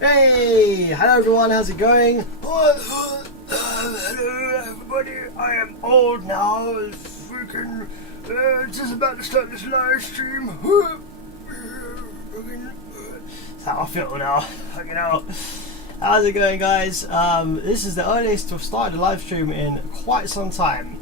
Hey, hello everyone, how's it going? Hello everybody, I am old now, freaking, just about to start this live stream. That's how I feel now, fucking hell. How's it going, guys? This is the earliest to have started a live stream in quite some time.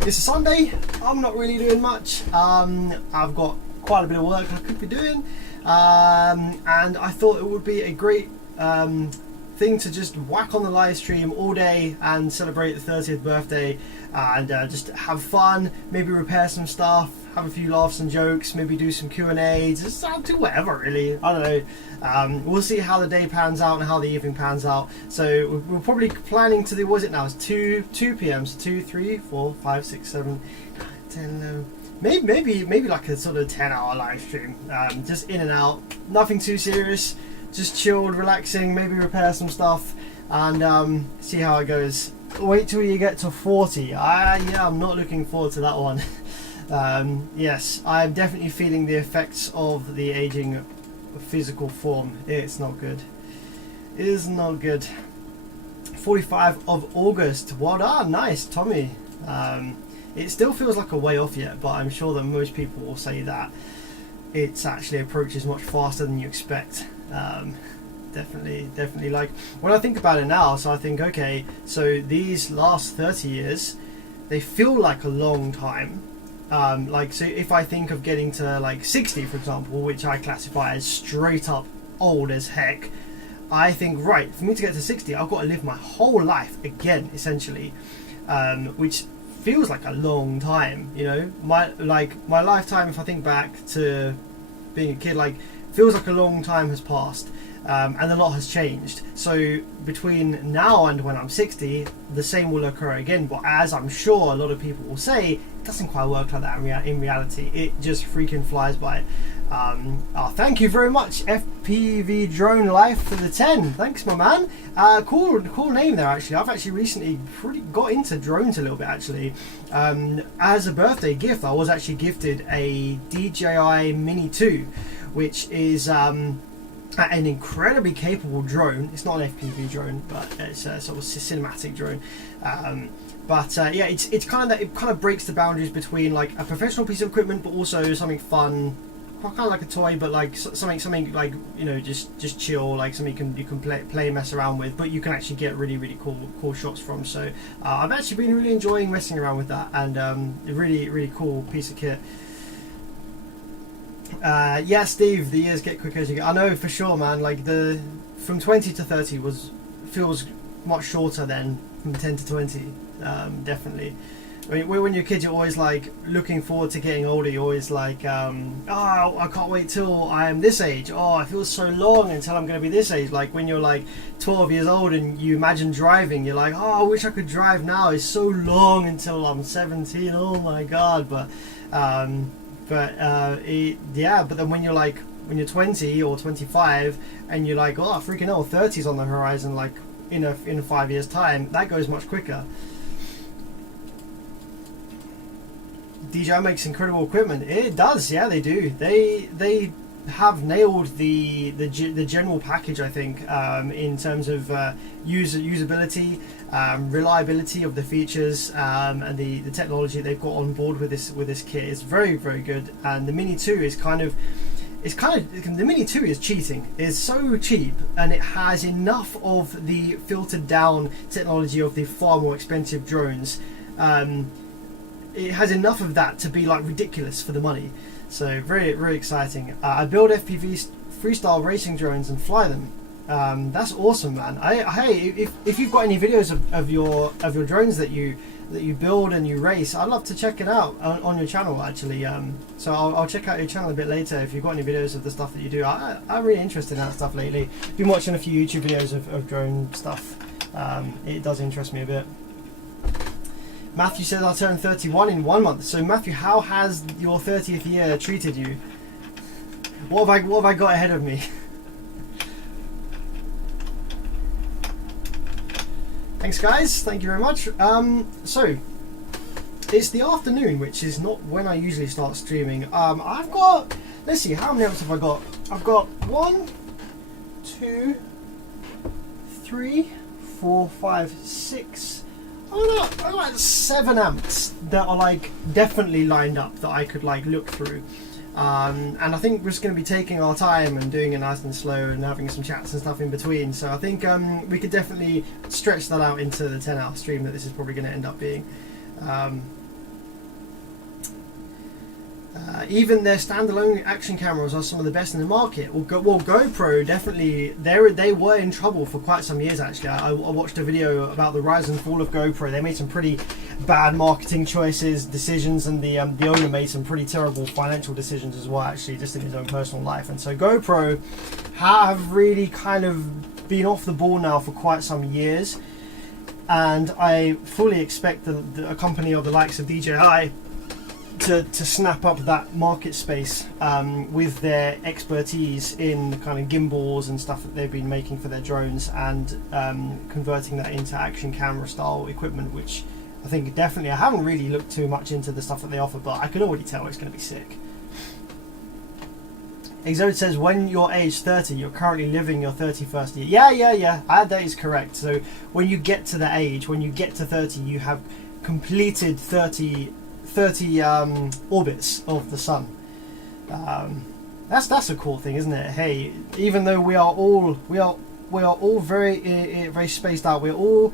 This is Sunday, I'm not really doing much. I've got quite a bit of work I could be doing. And I thought it would be a great thing to just whack on the live stream all day and celebrate the 30th birthday and just have fun, maybe repair some stuff, have a few laughs and jokes, maybe do some Q&A, just do whatever really, I don't know. We'll see how the day pans out and how the evening pans out. So we're probably planning to do, what is it now, it's 2 p.m, so 2, 3, 4, 5, 6, 7, 10, 11, maybe like a sort of 10-hour live stream, just in and out, nothing too serious, just chilled, relaxing, maybe repair some stuff and see how it goes. Wait till you get to 40. Yeah, I'm not looking forward to that one. Yes, I'm definitely feeling the effects of the aging physical form. It's not good. It is not good. 45 of August. Well done, nice, Tommy. It still feels like a way off yet, but I'm sure that most people will say that it's actually approaches much faster than you expect. Definitely, like when I think about it now, so I think, okay, so these last 30 years, they feel like a long time. Like, so if I think of getting to like 60, for example, which I classify as straight up old as heck, I think, right, for me to get to 60, I've got to live my whole life again, essentially, which feels like a long time, you know. My lifetime, if I think back to being a kid, like feels like a long time has passed, and a lot has changed. So between now and when I'm 60, the same will occur again, but as I'm sure a lot of people will say, it doesn't quite work like that in reality. It just freaking flies by. Thank you very much, FPV Drone Life, for the 10. Thanks, my man. Cool name there, actually. I've actually recently got into drones a little bit, actually. As a birthday gift, I was actually gifted a DJI Mini 2, which is an incredibly capable drone. It's not an FPV drone, but it's a sort of cinematic drone. Yeah, it's kind of that. It kind of breaks the boundaries between like a professional piece of equipment, but also something fun. Kind of like a toy, but like something like, you know, just chill, like something you can play and mess around with, but you can actually get really cool shots from. So I've actually been really enjoying messing around with that, and a really cool piece of kit. Yeah, Steve, the years get quicker as you go. I know for sure, man. Like from 20 to 30 feels much shorter than from 10 to 20. Definitely. I mean, when you're a kid, you're always like looking forward to getting older. You're always like, oh, I can't wait till I am this age. Oh, it feels so long until I'm going to be this age. Like when you're like 12 years old and you imagine driving, you're like, oh, I wish I could drive now. It's so long until I'm 17. Oh my God. But then when you're 20 or 25 and you're like, oh, freaking hell, 30's on the horizon, like in a 5 years time, that goes much quicker. DJI makes incredible equipment. It does, yeah, they do. They have nailed the general package, I think, in terms of usability, reliability of the features, and the technology they've got on board with this kit is very good. And the Mini 2 is the Mini 2 is cheating. It's so cheap, and it has enough of the filtered down technology of the far more expensive drones. It has enough of that to be like ridiculous for the money. So very exciting. I build FPV freestyle racing drones and fly them. That's awesome, man. Hey, if you've got any videos of your drones that you build and you race, I'd love to check it out on your channel, actually. So I'll check out your channel a bit later if you've got any videos of the stuff that you do. I'm really interested in that stuff lately. Been watching a few YouTube videos of drone stuff. It does interest me a bit. Matthew says I'll turn 31 in 1 month. So Matthew, how has your 30th year treated you? What have I got ahead of me? Thanks, guys. Thank you very much. So it's the afternoon, which is not when I usually start streaming. I've got, let's see, how many amps have I got? I've got 1, 2, 2, 3, 4, 5, 6. I like 7 amps that are like definitely lined up that I could like look through. And I think we're just going to be taking our time and doing it nice and slow and having some chats and stuff in between. So I think we could definitely stretch that out into the 10-hour stream that this is probably going to end up being. Even their standalone action cameras are some of the best in the market. Well, GoPro definitely, they were in trouble for quite some years actually. I watched a video about the rise and fall of GoPro. They made some pretty bad marketing decisions, and the owner made some pretty terrible financial decisions as well actually, just in his own personal life. And so GoPro have really kind of been off the ball now for quite some years, and I fully expect a company of the likes of DJI to snap up that market space with their expertise in kind of gimbals and stuff that they've been making for their drones, and converting that into action camera style equipment, which I think definitely, I haven't really looked too much into the stuff that they offer, but I can already tell it's going to be sick. Exode says, when you're age 30, you're currently living your 31st year. Yeah, that is correct. So when you get to the age, when you get to 30, you have completed 30 orbits of the sun. That's a cool thing, isn't it? Hey, even though we are all very spaced out, we're all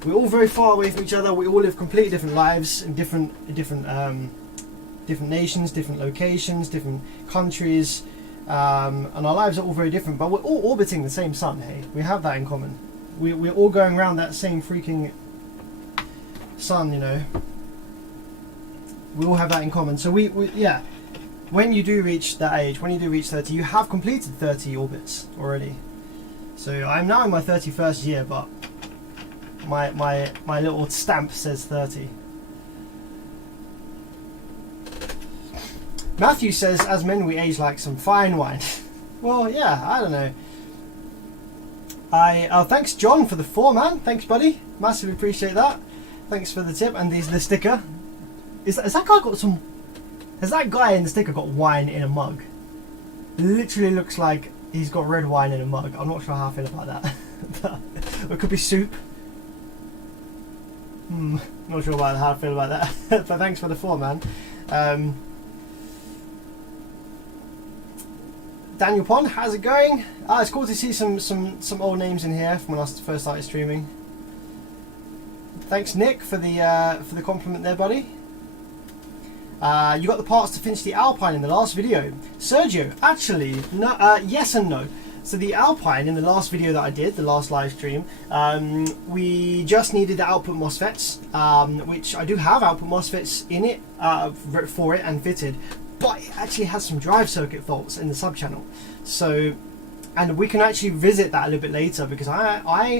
very far away from each other. We all live completely different lives in different nations, different locations, different countries, and our lives are all very different. But we're all orbiting the same sun. Hey, we have that in common. We're all going around that same freaking sun, you know. We all have that in common. So yeah, when you do reach that age, when you do reach 30, you have completed 30 orbits already. So I'm now in my 31st year, but my little stamp says 30. Matthew says, as men we age like some fine wine. Well, yeah, I don't know. Thanks John for the 4, man. Thanks buddy, massively appreciate that. Thanks for the tip and the sticker. Has that guy in the sticker got wine in a mug? It literally looks like he's got red wine in a mug. I'm not sure how I feel about that. It could be soup. Not sure about how I feel about that. But thanks for the 4, man. Daniel Pond, how's it going? It's cool to see some old names in here from when I first started streaming. Thanks Nick for the compliment there, buddy. You got the parts to finish the Alpine in the last video. Sergio, actually, no, yes and no. So the Alpine in the last video that I did, the last live stream, we just needed the output MOSFETs, which I do have output MOSFETs in it, for it and fitted, but it actually has some drive circuit faults in the sub channel. So, and we can actually visit that a little bit later, because I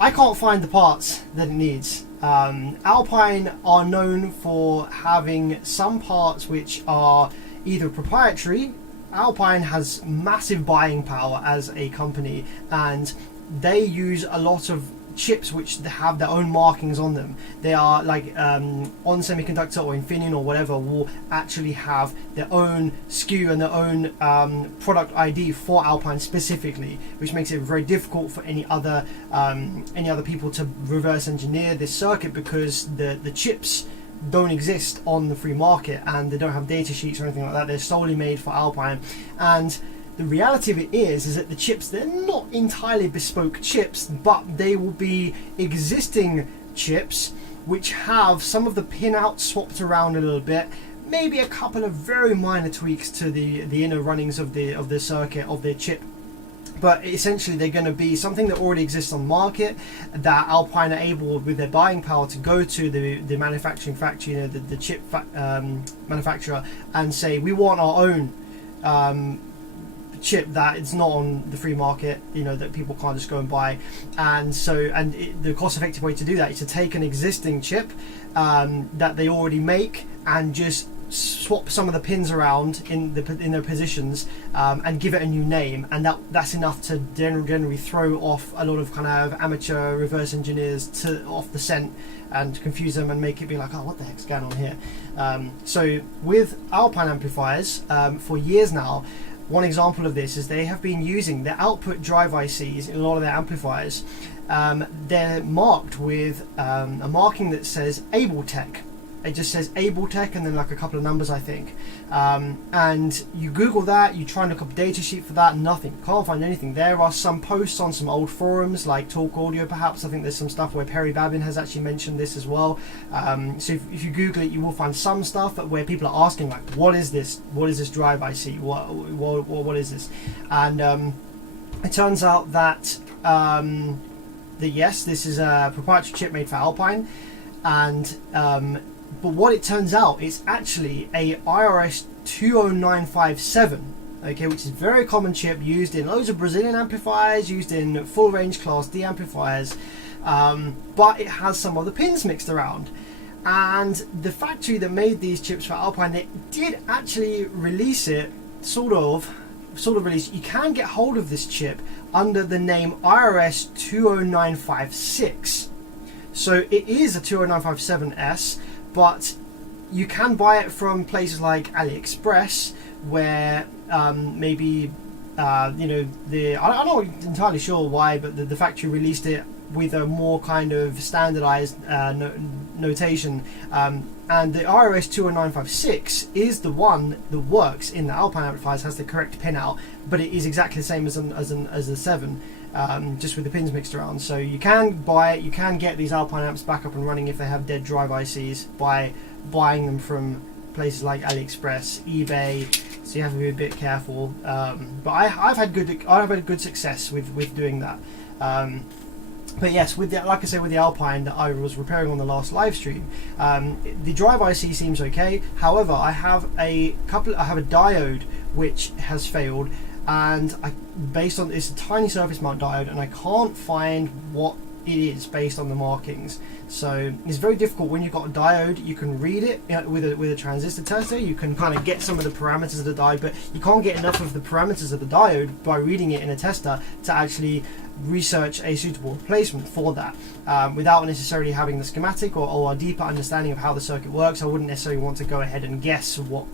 can't find the parts that it needs. Alpine are known for having some parts which are either proprietary. Alpine has massive buying power as a company, and they use a lot of chips which have their own markings on them. They are like On Semiconductor or Infineon or whatever will actually have their own SKU and their own product ID for Alpine specifically, which makes it very difficult for any other people to reverse engineer this circuit, because the chips don't exist on the free market and they don't have data sheets or anything like that. They're solely made for Alpine, and the reality of it is that the chips, they're not entirely bespoke chips, but they will be existing chips which have some of the pinouts swapped around a little bit, maybe a couple of very minor tweaks to the inner runnings of the circuit of the chip. But essentially they're going to be something that already exists on the market, that Alpine are able, with their buying power, to go to the manufacturing factory, you know, the chip manufacturer, and say, we want our own chip that it's not on the free market, you know, that people can't just go and buy. And so, the cost-effective way to do that is to take an existing chip that they already make and just swap some of the pins around in their positions, and give it a new name, and that's enough to generally throw off a lot of kind of amateur reverse engineers off the scent and confuse them and make it be like, oh, what the heck's going on here? So with Alpine amplifiers, for years now, one example of this is they have been using the output drive ICs in a lot of their amplifiers. They're marked with a marking that says AbleTech. It just says AbleTech and then like a couple of numbers, I think. And you Google that, you try and look up a data sheet for that, nothing. Can't find anything. There are some posts on some old forums like Talk Audio perhaps. I think there's some stuff where Perry Babin has actually mentioned this as well. So if you Google it, you will find some stuff where people are asking like, what is this? What is this drive IC? What is this? And it turns out that yes, this is a proprietary chip made for Alpine, and but what it turns out is actually a IRS 20957, okay, which is a very common chip used in loads of Brazilian amplifiers, used in full range Class D amplifiers, but it has some of the pins mixed around. And the factory that made these chips for Alpine, they did actually release it, sort of release. You can get hold of this chip under the name IRS 20956. So it is a 20957S, but you can buy it from places like AliExpress, where maybe I'm not entirely sure why, but the factory released it with a more kind of standardized notation. And the IRS 20956 is the one that works in the Alpine amplifiers, has the correct pin out, but it is exactly the same as the 7. Just with the pins mixed around. So you can buy it, you can get these Alpine amps back up and running if they have dead drive ICs by buying them from places like AliExpress, eBay. So you have to be a bit careful. But I've had good success with doing that. But yes, like I say, with the Alpine that I was repairing on the last live stream, the drive IC seems okay. However, I have a diode which has failed. And based on it's a tiny surface mount diode, and I can't find what it is based on the markings. So it's very difficult when you've got a diode. You can read it with a transistor tester. You can kind of get some of the parameters of the diode, but you can't get enough of the parameters of the diode by reading it in a tester to actually research a suitable replacement for that. Without necessarily having the schematic or a deeper understanding of how the circuit works, I wouldn't necessarily want to go ahead and guess what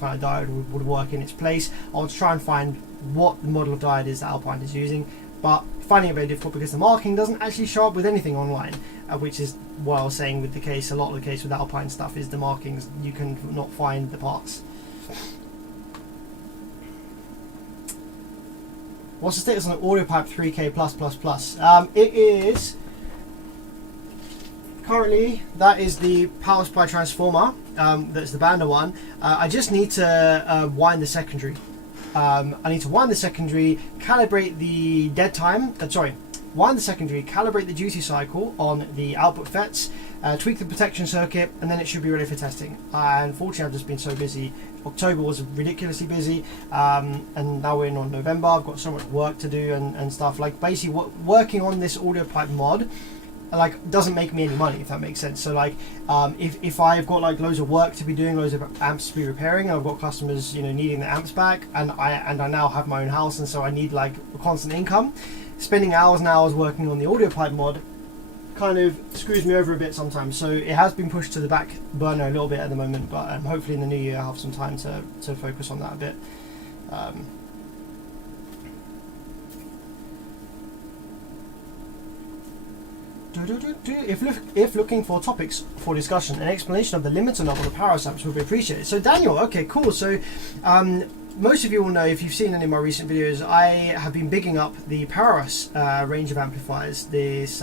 kind of diode would work in its place. I want to try and find what the model of diode is that Alpine is using, but finding it very difficult because the marking doesn't actually show up with anything online, which is what I was saying with the case. A lot of the case with Alpine stuff is the markings, you can not find the parts. What's the status on the Audiopipe 3K+++? It is currently, that is the power supply transformer. That's the Banda one. I just need to wind the secondary. I need to wind the secondary, calibrate the dead time. Wind the secondary, calibrate the duty cycle on the output FETs, tweak the protection circuit, and then it should be ready for testing. Unfortunately, I've just been so busy. October was ridiculously busy, and now we're in on November. I've got so much work to do and stuff. Like basically, working on this Audiopipe mod like doesn't make me any money, if that makes sense. So like if I've got like loads of work to be doing, loads of amps to be repairing, and I've got customers needing the amps back, and I now have my own house, and so I need like a constant income, spending hours and hours working on the Audiopipe mod kind of screws me over a bit sometimes. So it has been pushed to the back burner a little bit at the moment, but hopefully in the new year I'll have some time to focus on that a bit. If looking for topics for discussion, an explanation of the limiter knob on the power amps would be appreciated. So Daniel, okay, cool. So most of you will know, if you've seen any of my recent videos, I have been bigging up the Powerus range of amplifiers. This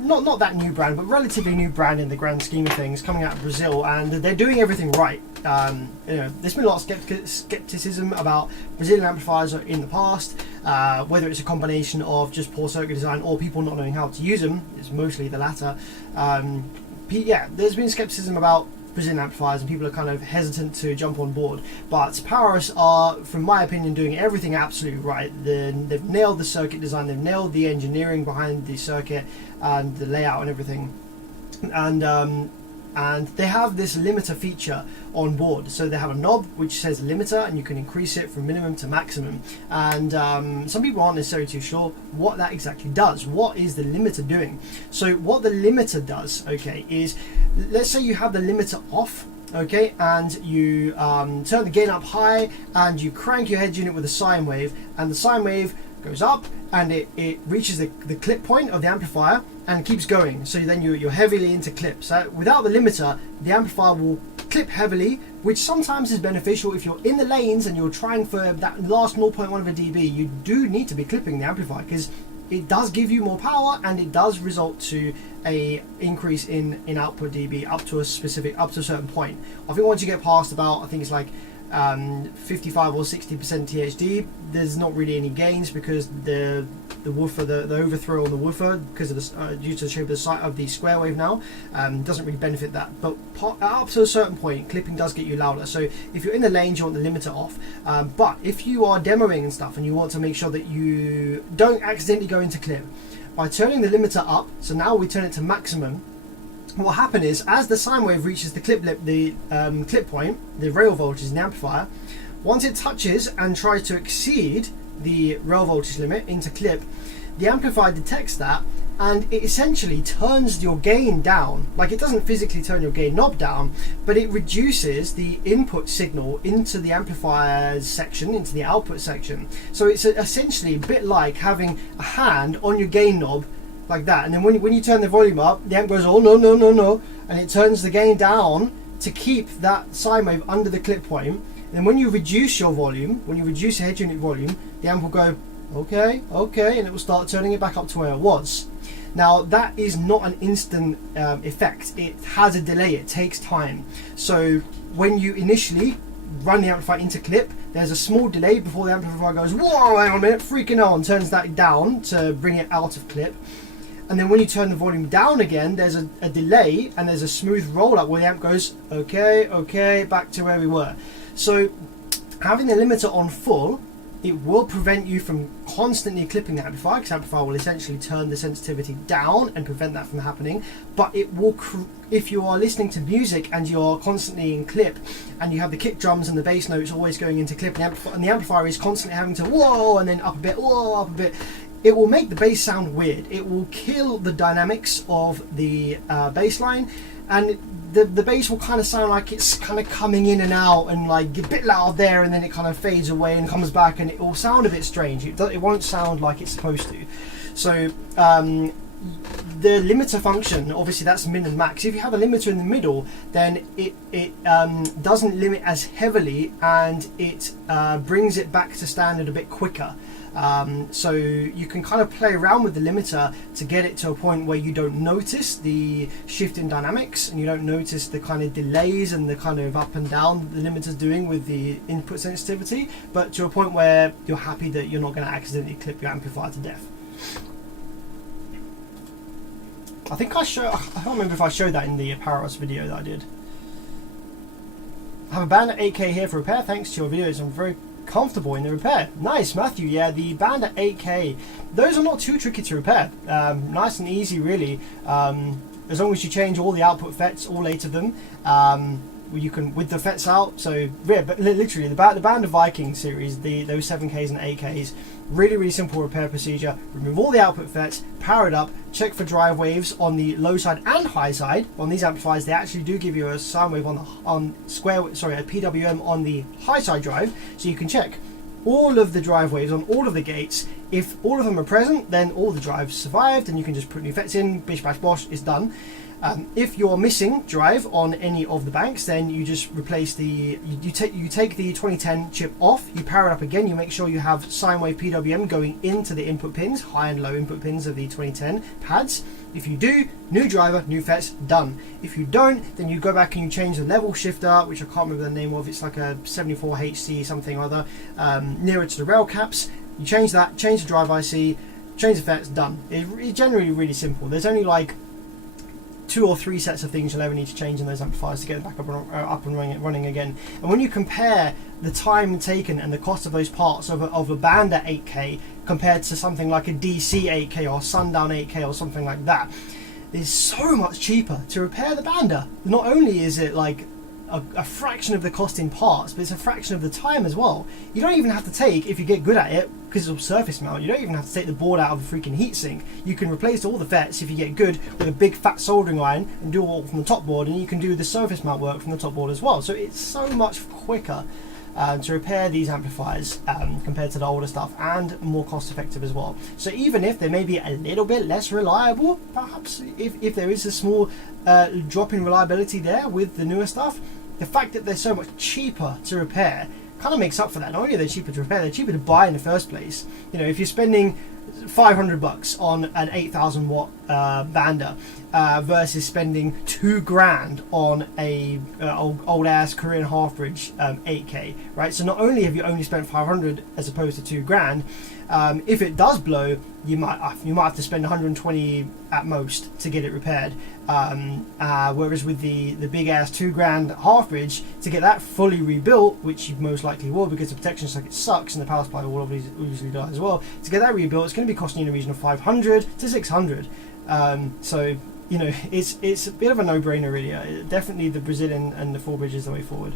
not that new brand, but relatively new brand in the grand scheme of things, coming out of Brazil, and they're doing everything right. There's been a lot of skepticism about Brazilian amplifiers in the past, whether it's a combination of just poor circuit design or people not knowing how to use them. It's mostly the latter. There's been skepticism about Brazilian amplifiers, and people are kind of hesitant to jump on board. But Powerus are, from my opinion, doing everything absolutely right. They've nailed the circuit design, they've nailed the engineering behind the circuit and the layout and everything. And they have this limiter feature on board. So they have a knob which says limiter, and you can increase it from minimum to maximum. And some people aren't necessarily too sure what that exactly does. What is the limiter doing? So what the limiter does, okay, is let's say you have the limiter off okay, and you turn the gain up high, and you crank your head unit with a sine wave, and the sine wave goes up, and it reaches the clip point of the amplifier and keeps going. So then you're heavily into clips. Without the limiter, the amplifier will clip heavily, which sometimes is beneficial if you're in the lanes and you're trying for that last 0.1 of a dB. You do need to be clipping the amplifier because it does give you more power, and it does result to a increase in output dB up to a certain point. I think once you get past about, I think it's like 55 or 60% THD, there's not really any gains, because the woofer, the overthrow on the woofer, because of the due to the shape of the square wave now, doesn't really benefit that. But up to a certain point, clipping does get you louder. So if you're in the lanes, you want the limiter off. But if you are demoing and stuff, and you want to make sure that you don't accidentally go into clip, by turning the limiter up, so now we turn it to maximum, what will happen is, as the sine wave reaches the clip point, the rail voltage in the amplifier, once it touches and tries to exceed the rail voltage limit into clip, the amplifier detects that, and it essentially turns your gain down. Like, it doesn't physically turn your gain knob down, but it reduces the input signal into the amplifier section, into the output section. So it's essentially a bit like having a hand on your gain knob, like that, and then when you turn the volume up, the amp goes, oh no no no no, and it turns the gain down to keep that sine wave under the clip point. And then when you reduce your volume, when you reduce your head unit volume, the amp will go, okay, okay, and it will start turning it back up to where it was. Now, that is not an instant effect. It has a delay. It takes time. So when you initially run the amplifier into clip, there's a small delay before the amplifier goes, whoa, hang on a minute, freaking on, turns that down to bring it out of clip. And then when you turn the volume down again, there's a delay, and there's a smooth roll up where the amp goes, okay, okay, back to where we were. So having the limiter on full, it will prevent you from constantly clipping the amplifier, because the amplifier will essentially turn the sensitivity down and prevent that from happening. But it will, if you are listening to music and you're constantly in clip, and you have the kick drums and the bass notes always going into clip, and the amplifier is constantly having to whoa, and then up a bit, whoa, up a bit, it will make the bass sound weird. It will kill the dynamics of the bass line, and the bass will kind of sound like it's kind of coming in and out, and like a bit loud there, and then it kind of fades away and comes back, and it will sound a bit strange. It won't sound like it's supposed to. So the limiter function, obviously that's min and max. If you have a limiter in the middle, then it doesn't limit as heavily, and it brings it back to standard a bit quicker. So you can kind of play around with the limiter to get it to a point where you don't notice the shift in dynamics, and you don't notice the kind of delays and the kind of up and down that the limiter's doing with the input sensitivity, but to a point where you're happy that you're not going to accidentally clip your amplifier to death. I think I can't remember if I showed that in the Paros video that I did. I have a Bandit 8K here for repair. Thanks to your videos, I'm very comfortable in the repair. Nice, Matthew. Yeah, the Bandit 8K, those are not too tricky to repair. Nice and easy, really. As long as you change all the output FETs, all 8 of them, you can, with the FETs out. So yeah, but literally the Bandit Viking series, those 7Ks and 8Ks, really simple repair procedure. Remove all the output FETs, power it up, check for drive waves on the low side and high side. On these amplifiers, they actually do give you a sine wave a PWM on the high side drive, so you can check all of the drive waves on all of the gates. If all of them are present, then all the drives survived, and you can just put new FETs in, bish bash bosh, it's done. If you're missing drive on any of the banks, then you just replace the, you take the 2010 chip off, you power it up again, you make sure you have sine wave PWM going into the input pins, high and low input pins of the 2010 pads. If you do, new driver, new FETs, done. If you don't, then you go back and you change the level shifter, which I can't remember the name of, it's like a 74HC something or other, nearer to the rail caps. You change that, change the drive IC, change the FETs, done. It's generally really simple. There's only like 2 or 3 sets of things you'll ever need to change in those amplifiers to get them back up and running again. And when you compare the time taken and the cost of those parts of a Bandit 8K compared to something like a DC 8K or Sundown 8K or something like that, it's so much cheaper to repair the Bandit. Not only is it like a fraction of the cost in parts, but it's a fraction of the time as well. You don't even have to take, if you get good at it, because it's all surface mount, you don't even have to take the board out of the freaking heatsink. You can replace all the FETs if you get good with a big fat soldering iron and do it all from the top board, and you can do the surface mount work from the top board as well. So it's so much quicker to repair these amplifiers compared to the older stuff, and more cost effective as well. So even if they may be a little bit less reliable, perhaps if there is a small drop in reliability there with the newer stuff, the fact that they're so much cheaper to repair kind of makes up for that. Not only are they cheaper to repair, they're cheaper to buy in the first place. You know, if you're spending $500 on an 8,000 watt Vander versus spending $2,000 on a old ass Korean half bridge 8K, right? So not only have you only spent 500 as opposed to $2,000, if it does blow, you might have to spend 120 at most to get it repaired. Whereas with the big ass $2,000 half bridge, to get that fully rebuilt, which you most likely will because the protection circuit sucks and the power supply will obviously die as well, to get that rebuilt, it's going to be costing you in the region of 500 to 600. So you know, it's a bit of a no-brainer really. Definitely the Brazilian and the full bridge is the way forward.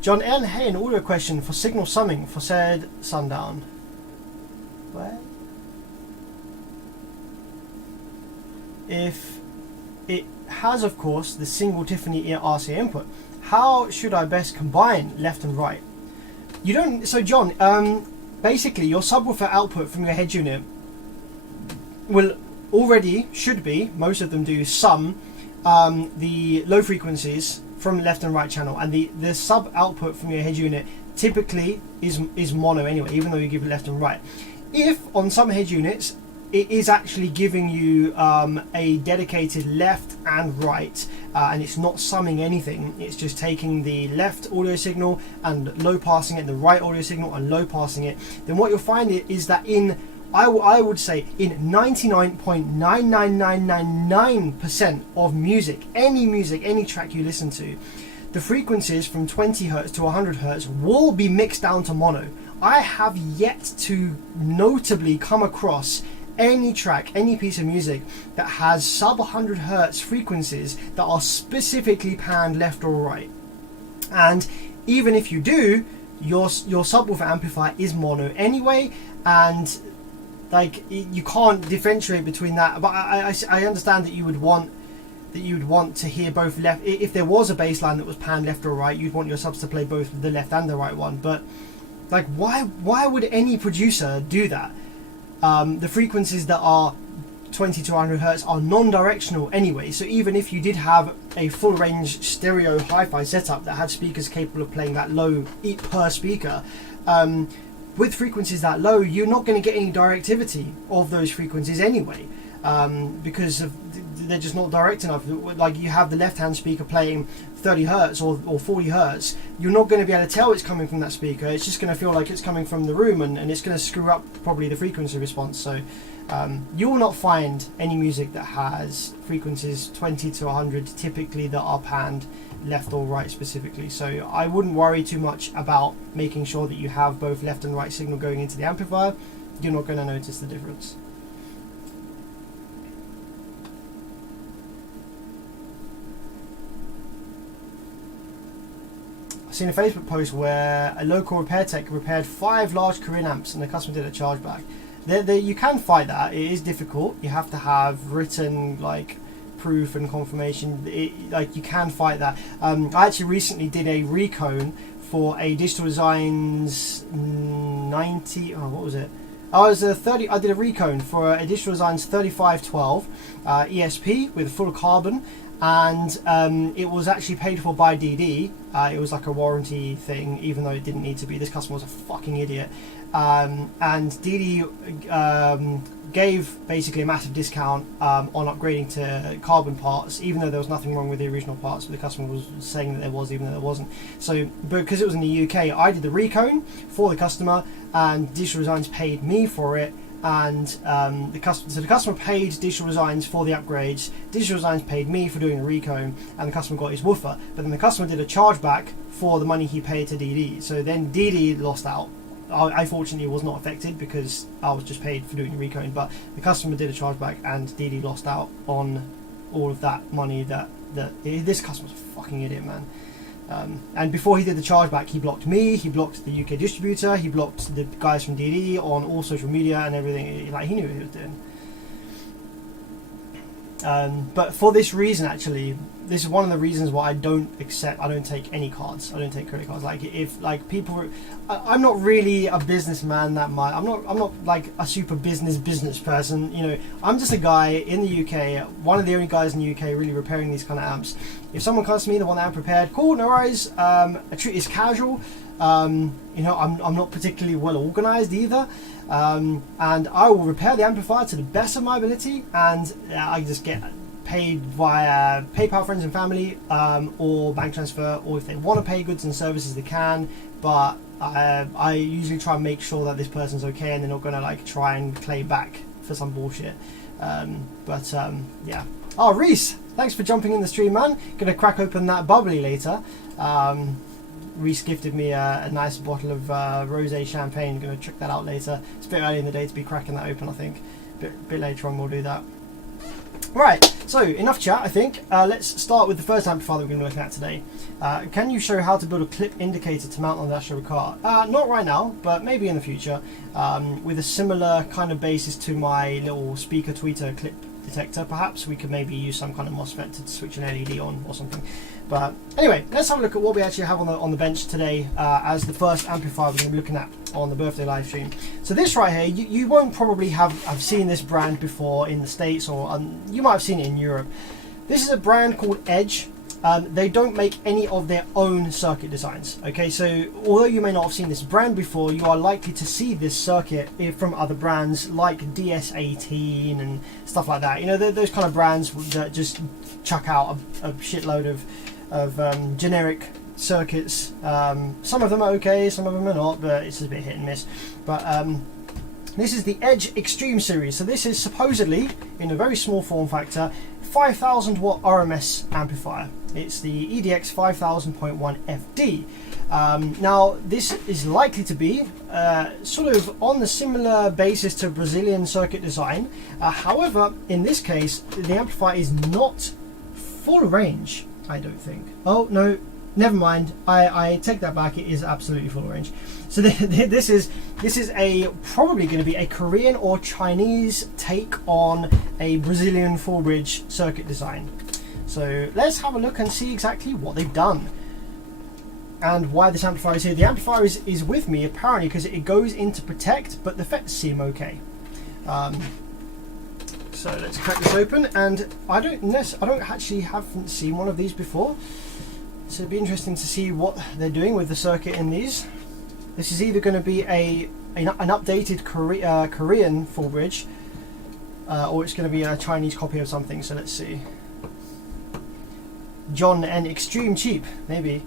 John N. Hey, an audio question for signal summing for said sundown. Where? If it has, of course, the single Tiffany RCA input, how should I best combine left and right? You don't. So, John, basically, your subwoofer output from your head unit will should be, most of them do, sum the low frequencies from left and right channel, and the sub output from your head unit typically is mono anyway, even though you give it left and right. If on some head units it is actually giving you a dedicated left and right, and it's not summing anything, it's just taking the left audio signal and low passing it, the right audio signal and low passing it, then what you'll find is that I would say in 99.99999% of music, any track you listen to, the frequencies from 20 Hz to 100 Hz will be mixed down to mono. I have yet to notably come across any track, any piece of music that has sub 100 Hz frequencies that are specifically panned left or right. And even if you do, your subwoofer amplifier is mono anyway, and like you can't differentiate between that. But I understand that you would want to hear both left. If there was a bass line that was panned left or right, you'd want your subs to play both the left and the right one. But like, why would any producer do that? The frequencies that are 20 to 100 Hz are non-directional anyway, so even if you did have a full range stereo hi-fi setup that had speakers capable of playing that low per speaker, with frequencies that low, you're not going to get any directivity of those frequencies anyway, because they're just not direct enough. Like, you have the left-hand speaker playing 30 Hz or 40 Hz, you're not going to be able to tell it's coming from that speaker. It's just going to feel like it's coming from the room, and it's going to screw up probably the frequency response. So you will not find any music that has frequencies 20 to 100 typically that are panned left or right specifically. So I wouldn't worry too much about making sure that you have both left and right signal going into the amplifier. You're not going to notice the difference. I've seen a Facebook post where a local repair tech repaired 5 large Korean amps and the customer did a chargeback. You can fight that. It is difficult. You have to have written like proof and confirmation. Like, you can fight that. I actually recently did a recone for a Digital Designs 90. Oh, what was it? I was a 30. I did a recone for a Digital Designs 3512 ESP with full carbon, and it was actually paid for by DD. It was like a warranty thing, even though it didn't need to be. This customer was a fucking idiot, and DD gave basically a massive discount on upgrading to carbon parts, even though there was nothing wrong with the original parts, but the customer was saying that there was, even though there wasn't. So because it was in the UK, I did the recone for the customer, and Digital Designs paid me for it. And the customer paid Digital Designs for the upgrades, Digital Designs paid me for doing the recone, and the customer got his woofer. But then the customer did a chargeback for the money he paid to DD, so then DD lost out. I fortunately was not affected because I was just paid for doing the recode, but the customer did a chargeback and DD lost out on all of that money. This customer's a fucking idiot, man. And before he did the chargeback, he blocked me, he blocked the UK distributor, he blocked the guys from DD on all social media and everything. Like, he knew what he was doing. But for this reason, actually, this is one of the reasons why I don't take any cards. I don't take credit cards. Like, if like people, I'm not really a businessman that much. I'm not like a super business person. You know, I'm just a guy in the UK, one of the only guys in the UK really repairing these kind of amps. If someone comes to me, they want the amp repaired, cool, no worries. I treat it as casual. You know, I'm not particularly well organized either. And I will repair the amplifier to the best of my ability, and I just get paid via PayPal, friends and family, or bank transfer, or if they want to pay goods and services, they can. But I usually try and make sure that this person's okay, and they're not going to like try and claim back for some bullshit. Yeah. Oh, Reese, thanks for jumping in the stream, man. Gonna crack open that bubbly later. Reese gifted me a nice bottle of rosé champagne. Going to check that out later. It's a bit early in the day to be cracking that open, I think. Bit later on we'll do that. Right, so enough chat, I think. Let's start with the first amplifier that we're going to be looking at today. Can you show how to build a clip indicator to mount on the dash of a car? Not right now, but maybe in the future. With a similar kind of basis to my little speaker tweeter clip detector, perhaps we could maybe use some kind of MOSFET to switch an LED on or something. But anyway, let's have a look at what we actually have on the bench today as the first amplifier we're going to be looking at on the birthday live stream. So this right here, you won't probably have seen this brand before in the States, or you might have seen it in Europe. This is a brand called Edge. They don't make any of their own circuit designs. Okay, so although you may not have seen this brand before, you are likely to see this circuit from other brands like DS18 and stuff like that. You know, those kind of brands that just chuck out a shitload of generic circuits. Some of them are okay, some of them are not, but it's a bit hit and miss. But this is the Edge Extreme series. So this is supposedly, in a very small form factor, 5,000 watt RMS amplifier. It's the EDX 5000.1 FD. Now this is likely to be sort of on the similar basis to Brazilian circuit design. However, in this case, the amplifier is not full range, I don't think. Oh no, never mind. I take that back. It is absolutely full range. So this is probably going to be a Korean or Chinese take on a Brazilian full bridge circuit design. So let's have a look and see exactly what they've done and why this amplifier is here. The amplifier is with me apparently because it goes into protect, but the FETs seem okay. So let's crack this open, and I haven't seen one of these before, so it'd be interesting to see what they're doing with the circuit in these. This is either going to be an updated Korean full bridge, or it's going to be a Chinese copy of something. So let's see. John and Extreme Cheap, maybe.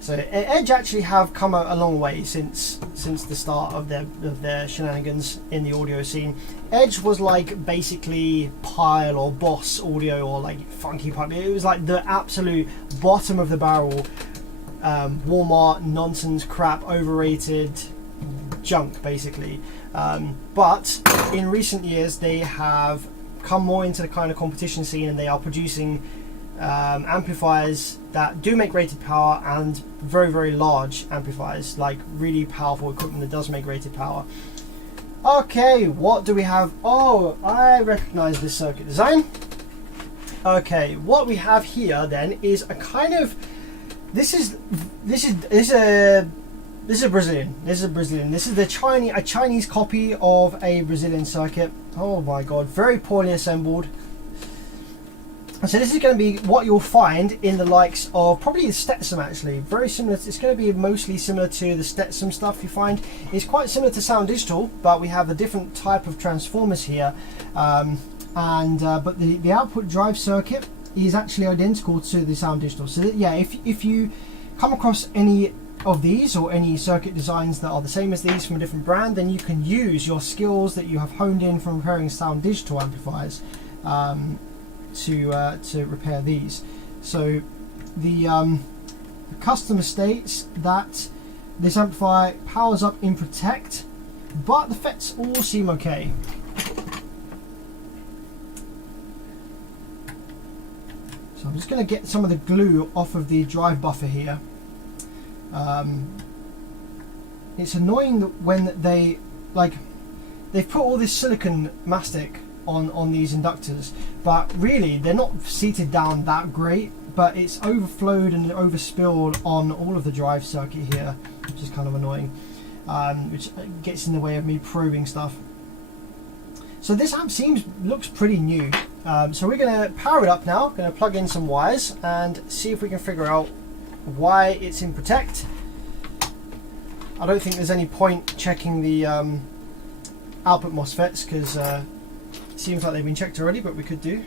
So Edge actually have come a long way since the start of their shenanigans in the audio scene. Edge was like basically Pile or Boss audio or like Funky Pipe. It was like the absolute bottom of the barrel, Walmart nonsense crap, overrated junk basically. But in recent years they have come more into the kind of competition scene, and they are producing amplifiers that do make rated power, and very, very large amplifiers, like really powerful equipment that does make rated power. Okay, what do we have? Oh, I recognize this circuit design. Okay, what we have here then is a kind of this is a Brazilian. This is a Chinese copy of a Brazilian circuit. Oh my god, very poorly assembled. So this is going to be what you'll find in the likes of probably the Stetson, actually. Very similar. It's going to be mostly similar to the Stetson stuff you find. It's quite similar to Sound Digital, but we have a different type of transformers here. But the output drive circuit is actually identical to the Sound Digital. So yeah, if you come across any of these or any circuit designs that are the same as these from a different brand, then you can use your skills that you have honed in from repairing Sound Digital amplifiers to repair these. So the customer states that This amplifier powers up in Protect, but the FETs all seem okay. So I'm just going to get some of the glue off of the drive buffer here. It's annoying that when they've put all this silicon mastic on these inductors, but really they're not seated down that great, but it's overflowed and overspilled on all of the drive circuit here, which is kind of annoying, which gets in the way of me probing stuff. So this amp looks pretty new. So we're going to power it up now, going to plug in some wires and see if we can figure out why it's in Protect. I don't think there's any point checking the output MOSFETs because it seems like they've been checked already, but we could do.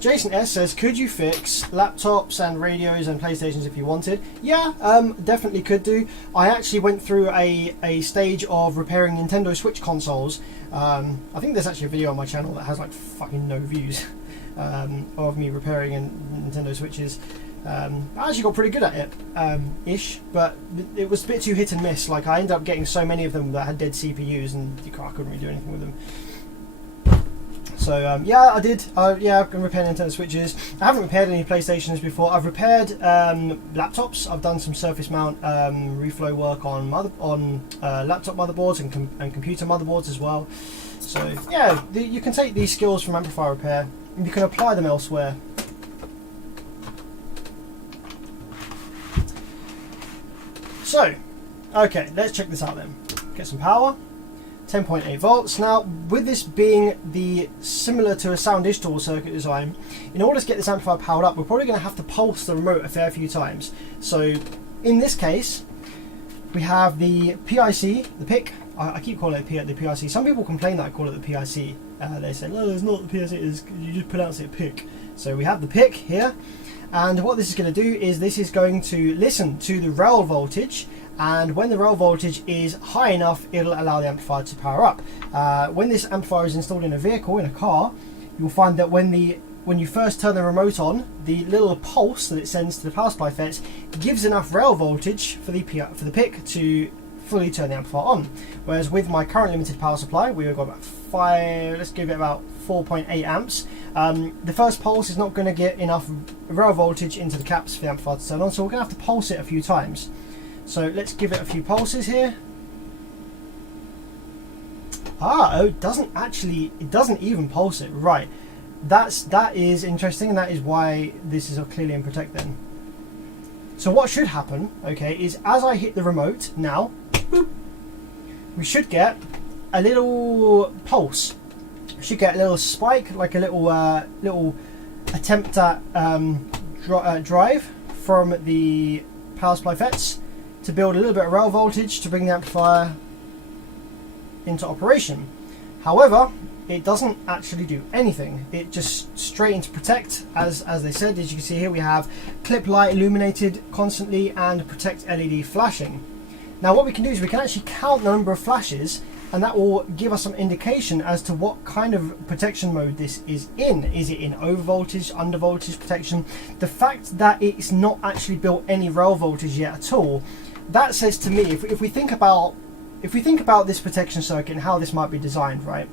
Jason S says, could you fix laptops and radios and PlayStations if you wanted? Yeah, definitely could do. I actually went through a stage of repairing Nintendo Switch consoles. I think there's actually a video on my channel that has like fucking no views of me repairing Nintendo Switches. I actually got pretty good at it, ish, but it was a bit too hit and miss. Like I ended up getting so many of them that had dead CPUs and I couldn't really do anything with them. So yeah, I did. Yeah, I can repair Nintendo Switches. I haven't repaired any PlayStations before. I've repaired laptops. I've done some surface mount reflow work on laptop motherboards and computer motherboards as well. So yeah, you can take these skills from amplifier repair and you can apply them elsewhere. So, okay, let's check this out then. Get some power. 10.8 volts. Now, with this being similar to a sound digital circuit design, in order to get this amplifier powered up, we're probably going to have to pulse the remote a fair few times. So, in this case, we have the PIC, the PIC. I keep calling it the PIC. Some people complain that I call it the PIC. They say, no, it's not the PIC, you just pronounce it PIC. So we have the PIC here, and what this is going to do is this is going to listen to the rail voltage, and when the rail voltage is high enough, it'll allow the amplifier to power up. When this amplifier is installed in a vehicle, in a car, you'll find that when you first turn the remote on, the little pulse that it sends to the power supply FETs gives enough rail voltage for the PIC to fully turn the amplifier on. Whereas with my current limited power supply, we've got about let's give it about 4.8 amps. The first pulse is not going to get enough rail voltage into the caps for the amplifier to turn on, so we're going to have to pulse it a few times. So let's give it a few pulses here. Oh, it doesn't even pulse it. Right, that is interesting, and that is why this is clearly in Protect then. So what should happen, okay, is as I hit the remote now, boop, we should get a little pulse. We should get a little spike, like a little attempt at drive from the power supply FETs to build a little bit of rail voltage to bring the amplifier into operation. However, it doesn't actually do anything. It just straight into Protect, as they said. As you can see here, we have clip light illuminated constantly and Protect LED flashing. Now what we can do is we can actually count the number of flashes, and that will give us some indication as to what kind of protection mode this is in. Is it in over voltage, under voltage protection? The fact that it's not actually built any rail voltage yet at all, that says to me, if we think about this protection circuit and how this might be designed, right?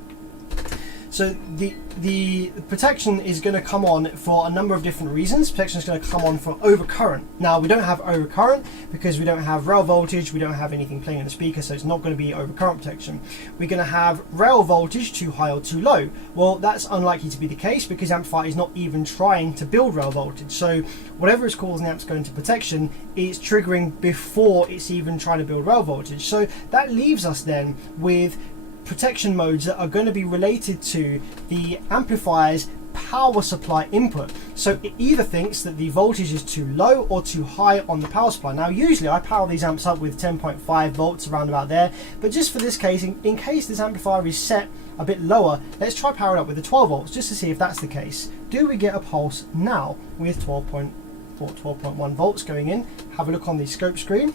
So the protection is going to come on for a number of different reasons. Protection is going to come on for overcurrent. Now we don't have overcurrent because we don't have rail voltage, we don't have anything playing in the speaker, so it's not going to be overcurrent protection. We're going to have rail voltage too high or too low. Well, that's unlikely to be the case because the amplifier is not even trying to build rail voltage. So whatever is causing the amps going into protection, it's triggering before it's even trying to build rail voltage. So that leaves us then with protection modes that are going to be related to the amplifier's power supply input. So it either thinks that the voltage is too low or too high on the power supply. Now usually I power these amps up with 10.5 volts around about there, but just for this case, in case this amplifier is set a bit lower, let's try power it up with the 12 volts just to see if that's the case. Do we get a pulse now with 12.1 volts going in? Have a look on the scope screen.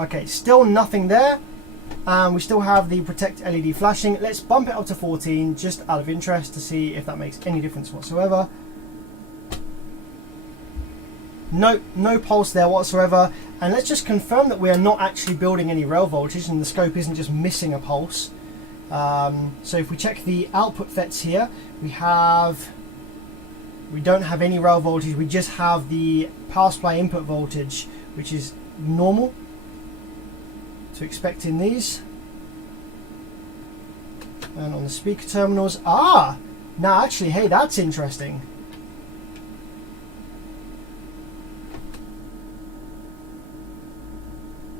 Okay, still nothing there. and we still have the protect LED flashing. Let's bump it up to 14 just out of interest to see if that makes any difference whatsoever. No pulse there whatsoever. And let's just confirm that we are not actually building any rail voltage and the scope isn't just missing a pulse. So if we check the output FETs here, we don't have any rail voltage, we just have the power supply input voltage, which is normal to expect in these. And on the speaker terminals, now actually, hey, that's interesting.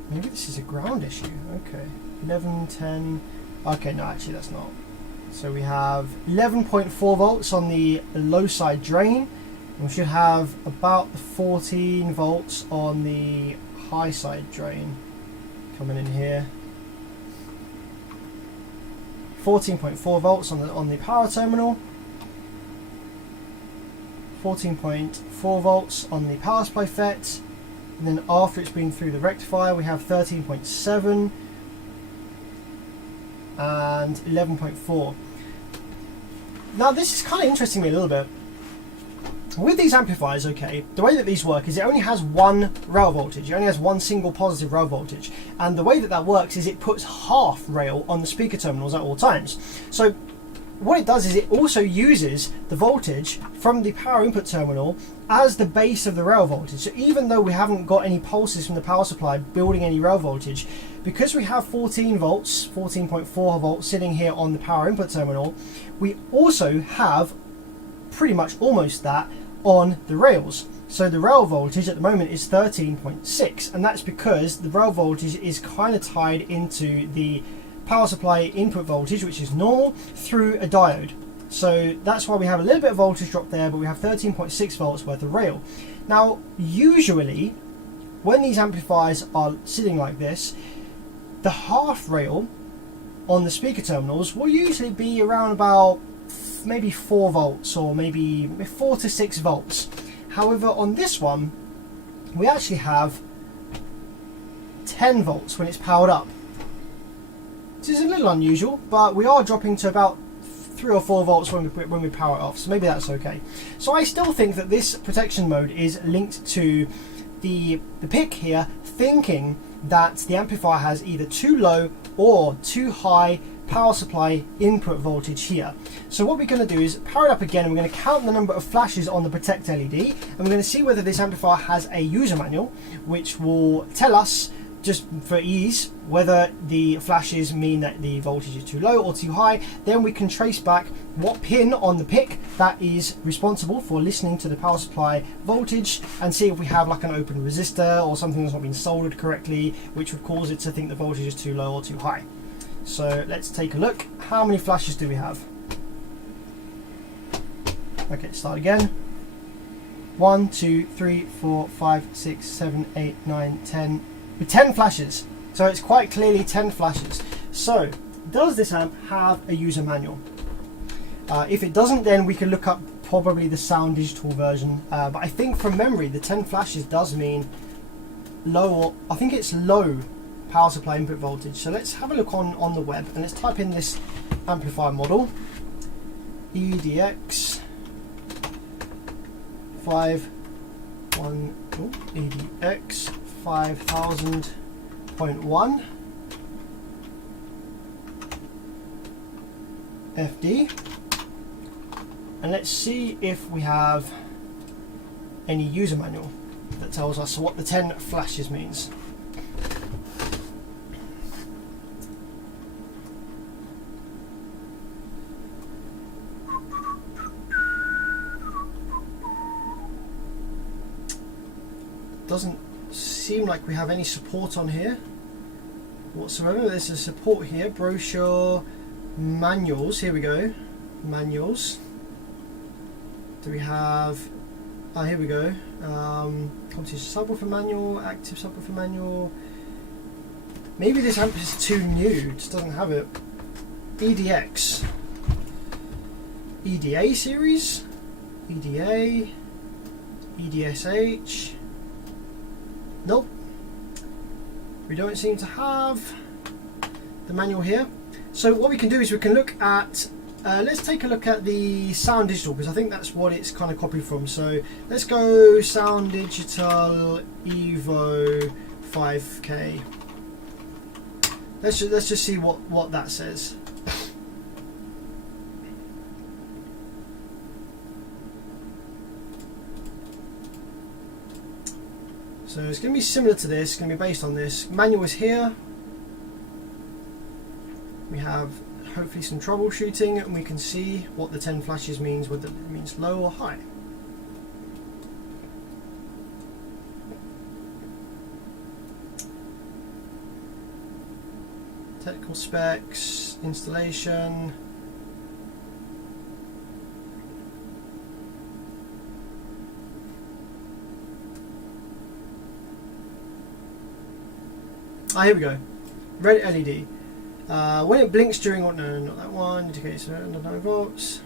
Maybe this is a ground issue. Okay, 11, 10. Okay, no, actually that's not. So we have 11.4 volts on the low side drain. And we should have about 14 volts on the high side drain coming in here. 14.4 volts on the power terminal. 14.4 volts on the power supply FET. And then after it's been through the rectifier, we have 13.7 and 11.4. Now this is kind of interesting me a little bit. With these amplifiers, okay, the way that these work is it only has one rail voltage. It only has one single positive rail voltage. And the way that that works is it puts half rail on the speaker terminals at all times. So what it does is it also uses the voltage from the power input terminal as the base of the rail voltage. So even though we haven't got any pulses from the power supply building any rail voltage, because we have 14 volts, 14.4 volts sitting here on the power input terminal, we also have pretty much almost that on the rails. So the rail voltage at the moment is 13.6, and that's because the rail voltage is kind of tied into the power supply input voltage, which is normal, through a diode. So that's why we have a little bit of voltage drop there, but we have 13.6 volts worth of rail. Now usually when these amplifiers are sitting like this, the half rail on the speaker terminals will usually be around about maybe 4 volts or maybe 4 to 6 volts. However, on this one we actually have 10 volts when it's powered up. This is a little unusual, but we are dropping to about 3 or 4 volts when we power it off, so maybe that's okay. So I still think that this protection mode is linked to the PIC here thinking that the amplifier has either too low or too high power supply input voltage here. So what we're going to do is power it up again, and we're going to count the number of flashes on the protect LED, and we're going to see whether this amplifier has a user manual which will tell us, just for ease, whether the flashes mean that the voltage is too low or too high. Then we can trace back what pin on the PIC that is responsible for listening to the power supply voltage, and see if we have like an open resistor or something that's not been soldered correctly, which would cause it to think the voltage is too low or too high. So let's take a look. How many flashes do we have? Okay, start again. 1, 2, 3, 4, 5, 6, 7, 8, 9, 10. With 10 flashes. So it's quite clearly 10 flashes. So does this amp have a user manual? If it doesn't, then we can look up probably the sound digital version. But I think from memory, the 10 flashes does mean low, or I think it's low power supply input voltage. So let's have a look on the web, and let's type in this amplifier model, EDX 5000.1 FD, and let's see if we have any user manual that tells us what the 10 flashes means. Doesn't seem like we have any support on here whatsoever. There's a support here, brochure, manuals. Here we go, manuals. Do we have? Oh, here we go. Competition subwoofer manual, active subwoofer manual. Maybe this amp is too new. It just doesn't have it. EDX, EDA series, EDA, EDSH. Nope, we don't seem to have. the manual here. So what we can do is we can look at, let's take a look at the Sound Digital, because I think that's what it's kind of copied from. So let's go Sound Digital Evo 5K. Let's just see what that says. So it's going to be similar to this, it's going to be based on this. Manual is here. We have hopefully some troubleshooting, and we can see what the 10 flashes means, whether it means low or high. Technical specs, installation. Ah, here we go. Red LED. When it blinks during, oh, no, not that one, indicates under 9 volts.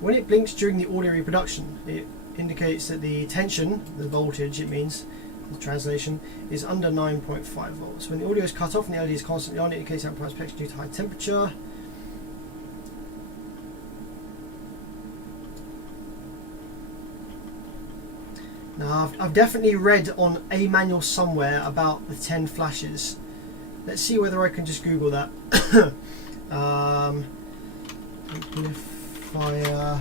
When it blinks during the audio reproduction, it indicates that the tension, the voltage it means, the translation, is under 9.5 volts. When the audio is cut off and the LED is constantly on, it indicates amplifier protection due to high temperature. Now, I've definitely read on a manual somewhere about the 10 flashes. Let's see whether I can just Google that. Amplifier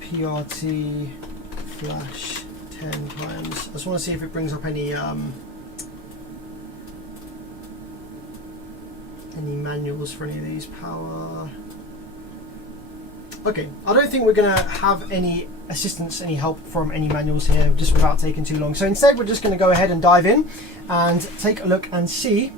PRT flash 10 times. I just want to see if it brings up any manuals for any of these. Power. Okay, I don't think we're going to have any assistance, any help from any manuals here, just without taking too long. So instead, we're just going to go ahead and dive in and take a look and see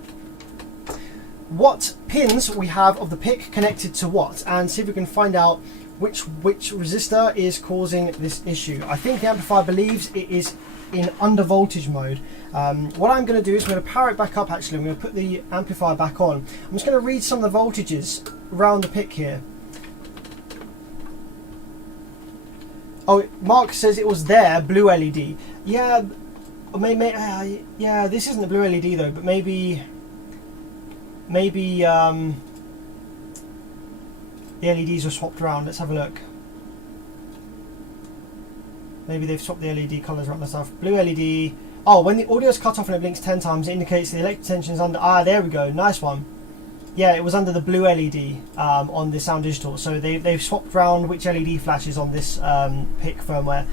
what pins we have of the PIC connected to what, and see if we can find out which resistor is causing this issue. I think the amplifier believes it is in under voltage mode. What I'm going to do is I'm going to power it back up. Actually, I'm going to put the amplifier back on. I'm just going to read some of the voltages around the PIC here. Oh, Mark says it was there, blue LED. Yeah, yeah. This isn't the blue LED though, but maybe the LEDs were swapped around. Let's have a look. Maybe they've swapped the LED colours around and stuff. Blue LED. Oh, when the audio is cut off and it blinks 10 times, it indicates the electric tension is under. Ah, there we go. Nice one. Yeah, it was under the blue LED on the Sound Digital. So they've swapped around which LED flashes on this PIC firmware.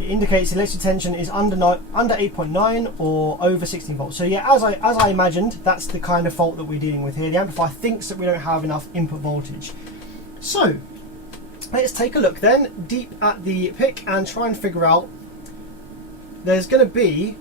It indicates the electric tension is under 8.9 or over 16 volts. So yeah, as I imagined, that's the kind of fault that we're dealing with here. The amplifier thinks that we don't have enough input voltage. So let's take a look then deep at the PIC and try and figure out. There's going to be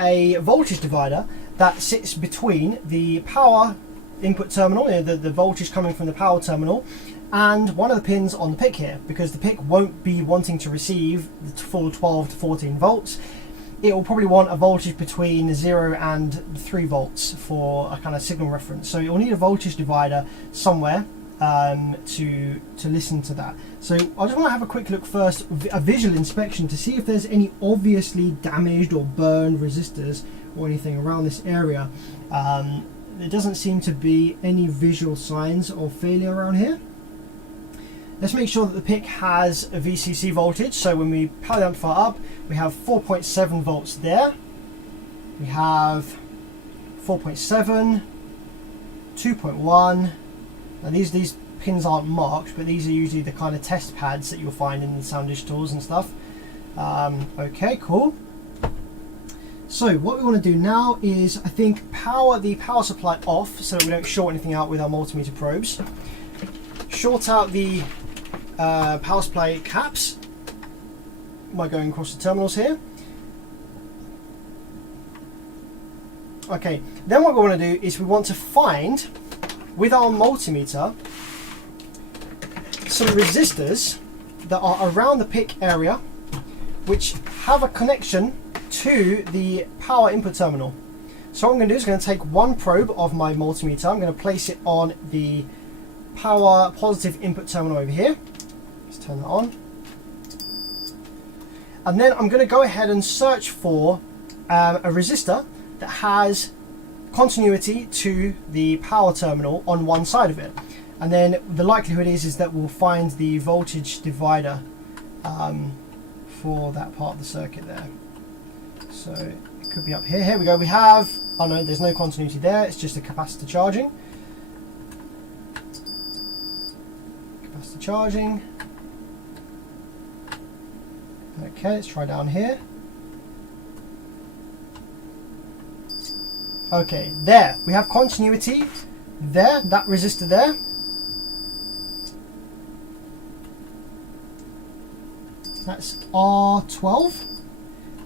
a voltage divider that sits between the power input terminal, the voltage coming from the power terminal, and one of the pins on the PIC here, because the PIC won't be wanting to receive the full 12 to 14 volts. It will probably want a voltage between 0 and 3 volts for a kind of signal reference. So it will need a voltage divider somewhere to listen to that. So I just want to have a quick look first, a visual inspection, to see if there's any obviously damaged or burned resistors or anything around this area. There doesn't seem to be any visual signs of failure around here. Let's make sure that the PIC has a VCC voltage. So when we power the amplifier up, we have 4.7 volts there. We have 4.7, 2.1. Now these pins aren't marked, but these are usually the kind of test pads that you'll find in the Sound Digitals and stuff. Okay, cool. So what we want to do now is, I think, power the power supply off so that we don't short anything out with our multimeter probes. Short out the power supply caps by going across the terminals here. Okay, then what we want to do is we want to find, with our multimeter, some resistors that are around the PIC area which have a connection to the power input terminal. So what I'm going to do is going to take one probe of my multimeter. I'm going to place it on the power positive input terminal over here. Let's turn that on. And then I'm going to go ahead and search for a resistor that has continuity to the power terminal on one side of it. And then the likelihood is that we'll find the voltage divider for that part of the circuit there. So it could be up here. Here we go. We have, oh no, there's no continuity there. It's just a capacitor charging. Capacitor charging. Okay, let's try down here. Okay, there. We have continuity there, that resistor there. That's R12.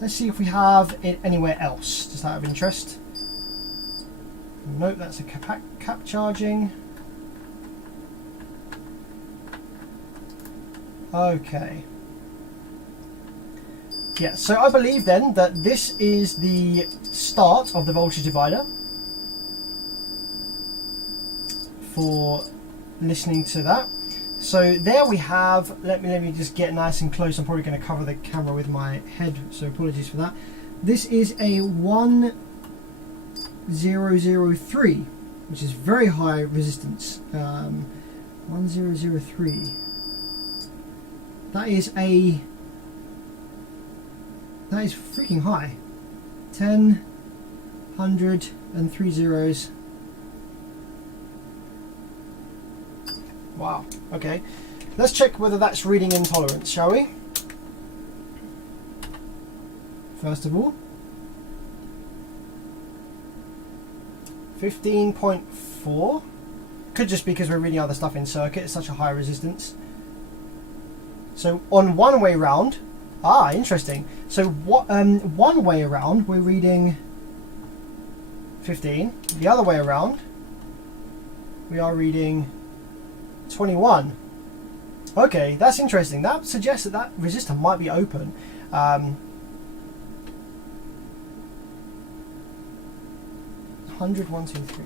Let's see if we have it anywhere else, just out of interest. Nope, that's a cap charging. Okay. Yeah, so I believe then that this is the start of the voltage divider for listening to that. So there we have, let me just get nice and close. I'm probably going to cover the camera with my head, so apologies for that. This is a 1003, which is very high resistance. 1003. That is freaking high. 10, 100 and 3 zeros. Wow, okay. Let's check whether that's reading intolerance, shall we? First of all. 15.4. Could just be because we're reading other stuff in circuit, it's such a high resistance. So on one way round, interesting. So what one way around we're reading 15. The other way around we are reading 21. Okay, that's interesting. That suggests that that resistor might be open. 100, 1, 2, 3.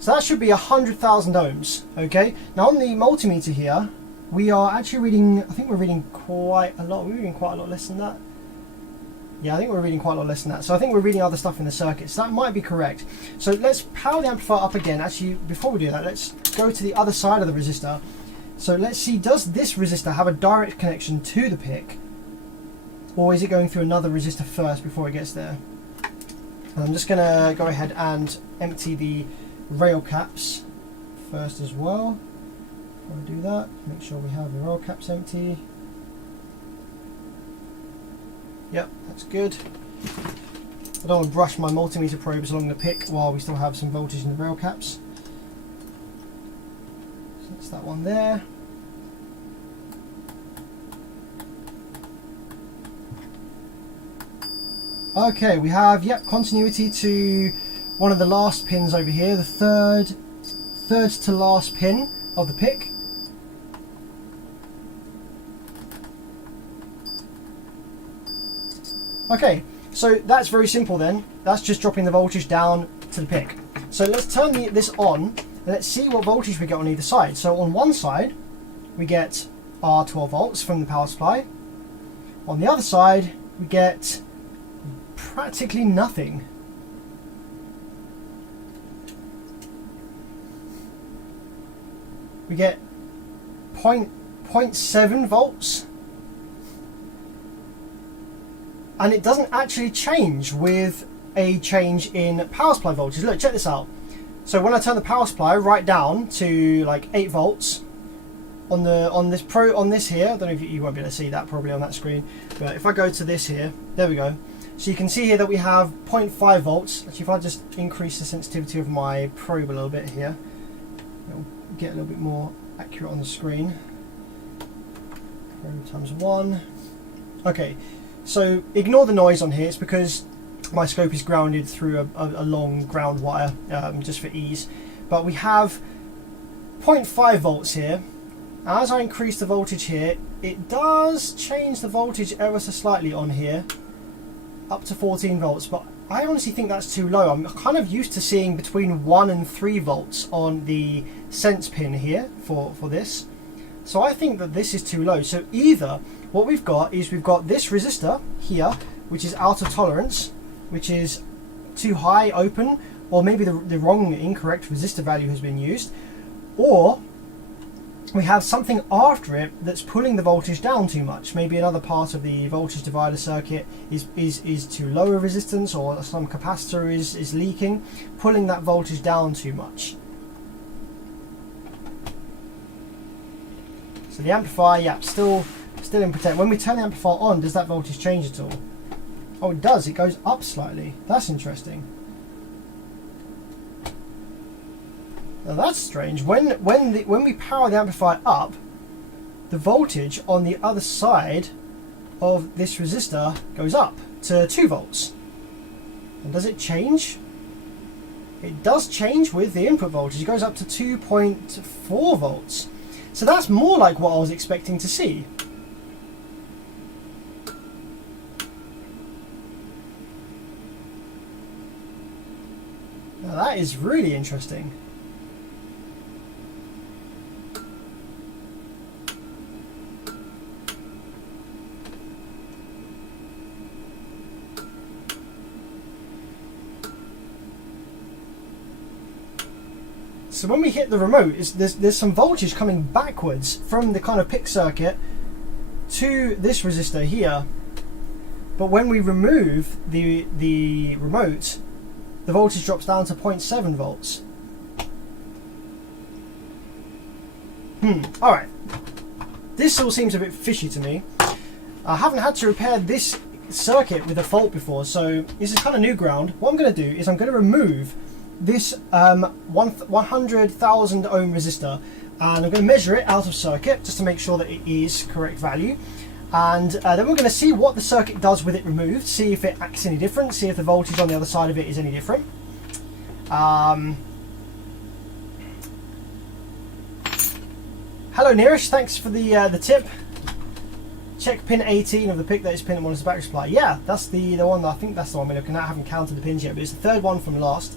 So that should be 100,000 ohms. Okay. Now on the multimeter here, we are actually reading. I think we're reading quite a lot. We're reading quite a lot less than that. Yeah, I think we're reading quite a lot less than that. So I think we're reading other stuff in the circuit. So that might be correct. So let's power the amplifier up again. Actually, before we do that, let's go to the other side of the resistor. So let's see, does this resistor have a direct connection to the PIC? Or is it going through another resistor first before it gets there? And I'm just going to go ahead and empty the rail caps first as well. Before I do that, make sure we have the rail caps empty. Yep, that's good. I don't want to brush my multimeter probes along the PIC while we still have some voltage in the rail caps. So that's that one there. Okay, we have, yep, continuity to one of the last pins over here, the third to last pin of the PIC. Okay, so that's very simple then. That's just dropping the voltage down to the PIC. So let's turn this on and let's see what voltage we get on either side. So on one side, we get our 12 volts from the power supply. On the other side, we get practically nothing. We get 0.7 volts. And it doesn't actually change with a change in power supply voltage. Look, check this out. So when I turn the power supply right down to like 8 volts on this here, I don't know if you won't be able to see that probably on that screen, but if I go to this here, there we go. So you can see here that we have 0.5 volts. Actually, if I just increase the sensitivity of my probe a little bit here, it'll get a little bit more accurate on the screen. Probe times 1. Okay. So ignore the noise on here, it's because my scope is grounded through a long ground wire, just for ease. But we have 0.5 volts here. As I increase the voltage here, it does change the voltage ever so slightly on here, up to 14 volts. But I honestly think that's too low. I'm kind of used to seeing between 1 and 3 volts on the sense pin here for this. So I think that this is too low. So either what we've got is we've got this resistor here, which is out of tolerance, which is too high open, or maybe the wrong, incorrect resistor value has been used, or we have something after it that's pulling the voltage down too much. Maybe another part of the voltage divider circuit is too low a resistance, or some capacitor is leaking, pulling that voltage down too much. So the amplifier, yeah, still in protect. When we turn the amplifier on, does that voltage change at all? Oh, it does. It goes up slightly. That's interesting. Now that's strange. When we power the amplifier up, the voltage on the other side of this resistor goes up to 2 volts. And does it change? It does change with the input voltage. It goes up to 2.4 volts. So that's more like what I was expecting to see. Now that is really interesting. So when we hit the remote, there's some voltage coming backwards from the kind of PIC circuit to this resistor here. But when we remove the remote, the voltage drops down to 0.7 volts. Alright. This all seems a bit fishy to me. I haven't had to repair this circuit with a fault before, so this is kind of new ground. What I'm going to do is I'm going to remove this 100,000 ohm resistor, and I'm going to measure it out of circuit just to make sure that it is correct value, and then we're going to see what the circuit does with it removed, see if it acts any different, see if the voltage on the other side of it is any different. Hello Neerish, thanks for the tip. Check pin 18 of the PIC that is pin at one is the battery supply. Yeah, that's the one that I think that's the one we're looking at. I haven't counted the pins yet, but it's the third one from last.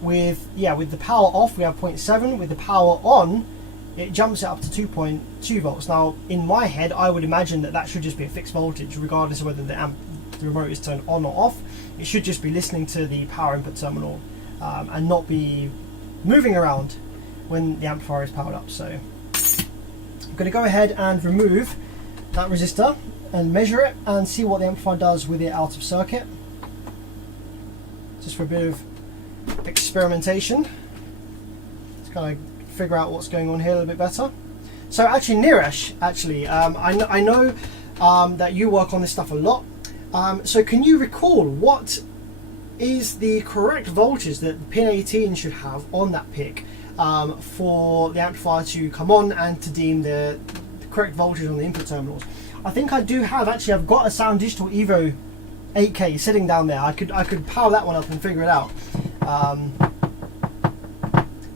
With the power off we have 0.7, with the power on it jumps it up to 2.2 volts. Now in my head I would imagine that should just be a fixed voltage regardless of whether the remote is turned on or off. It should just be listening to the power input terminal and not be moving around when the amplifier is powered up. So I'm going to go ahead and remove that resistor and measure it and see what the amplifier does with it out of circuit, just for a bit of experimentation. Let's kind of figure out what's going on here a little bit better. So actually Niresh, I know that you work on this stuff a lot, so can you recall what is the correct voltage that pin 18 should have on that PIC for the amplifier to come on and to deem the correct voltage on the input terminals? I think I do have, actually I've got a Sound Digital Evo 8K sitting down there. I could power that one up and figure it out.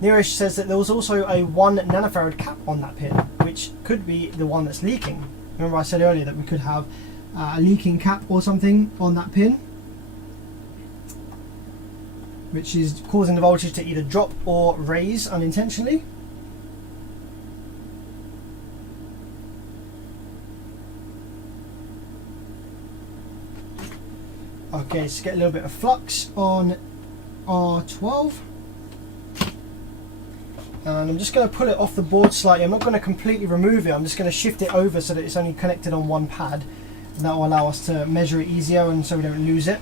Neerish says that there was also a 1 nanofarad cap on that pin, which could be the one that's leaking. Remember I said earlier that we could have a leaking cap or something on that pin, which is causing the voltage to either drop or raise unintentionally. Okay, let's get a little bit of flux on R12. And I'm just going to pull it off the board slightly. I'm not going to completely remove it. I'm just going to shift it over so that it's only connected on one pad. And that will allow us to measure it easier and so we don't lose it.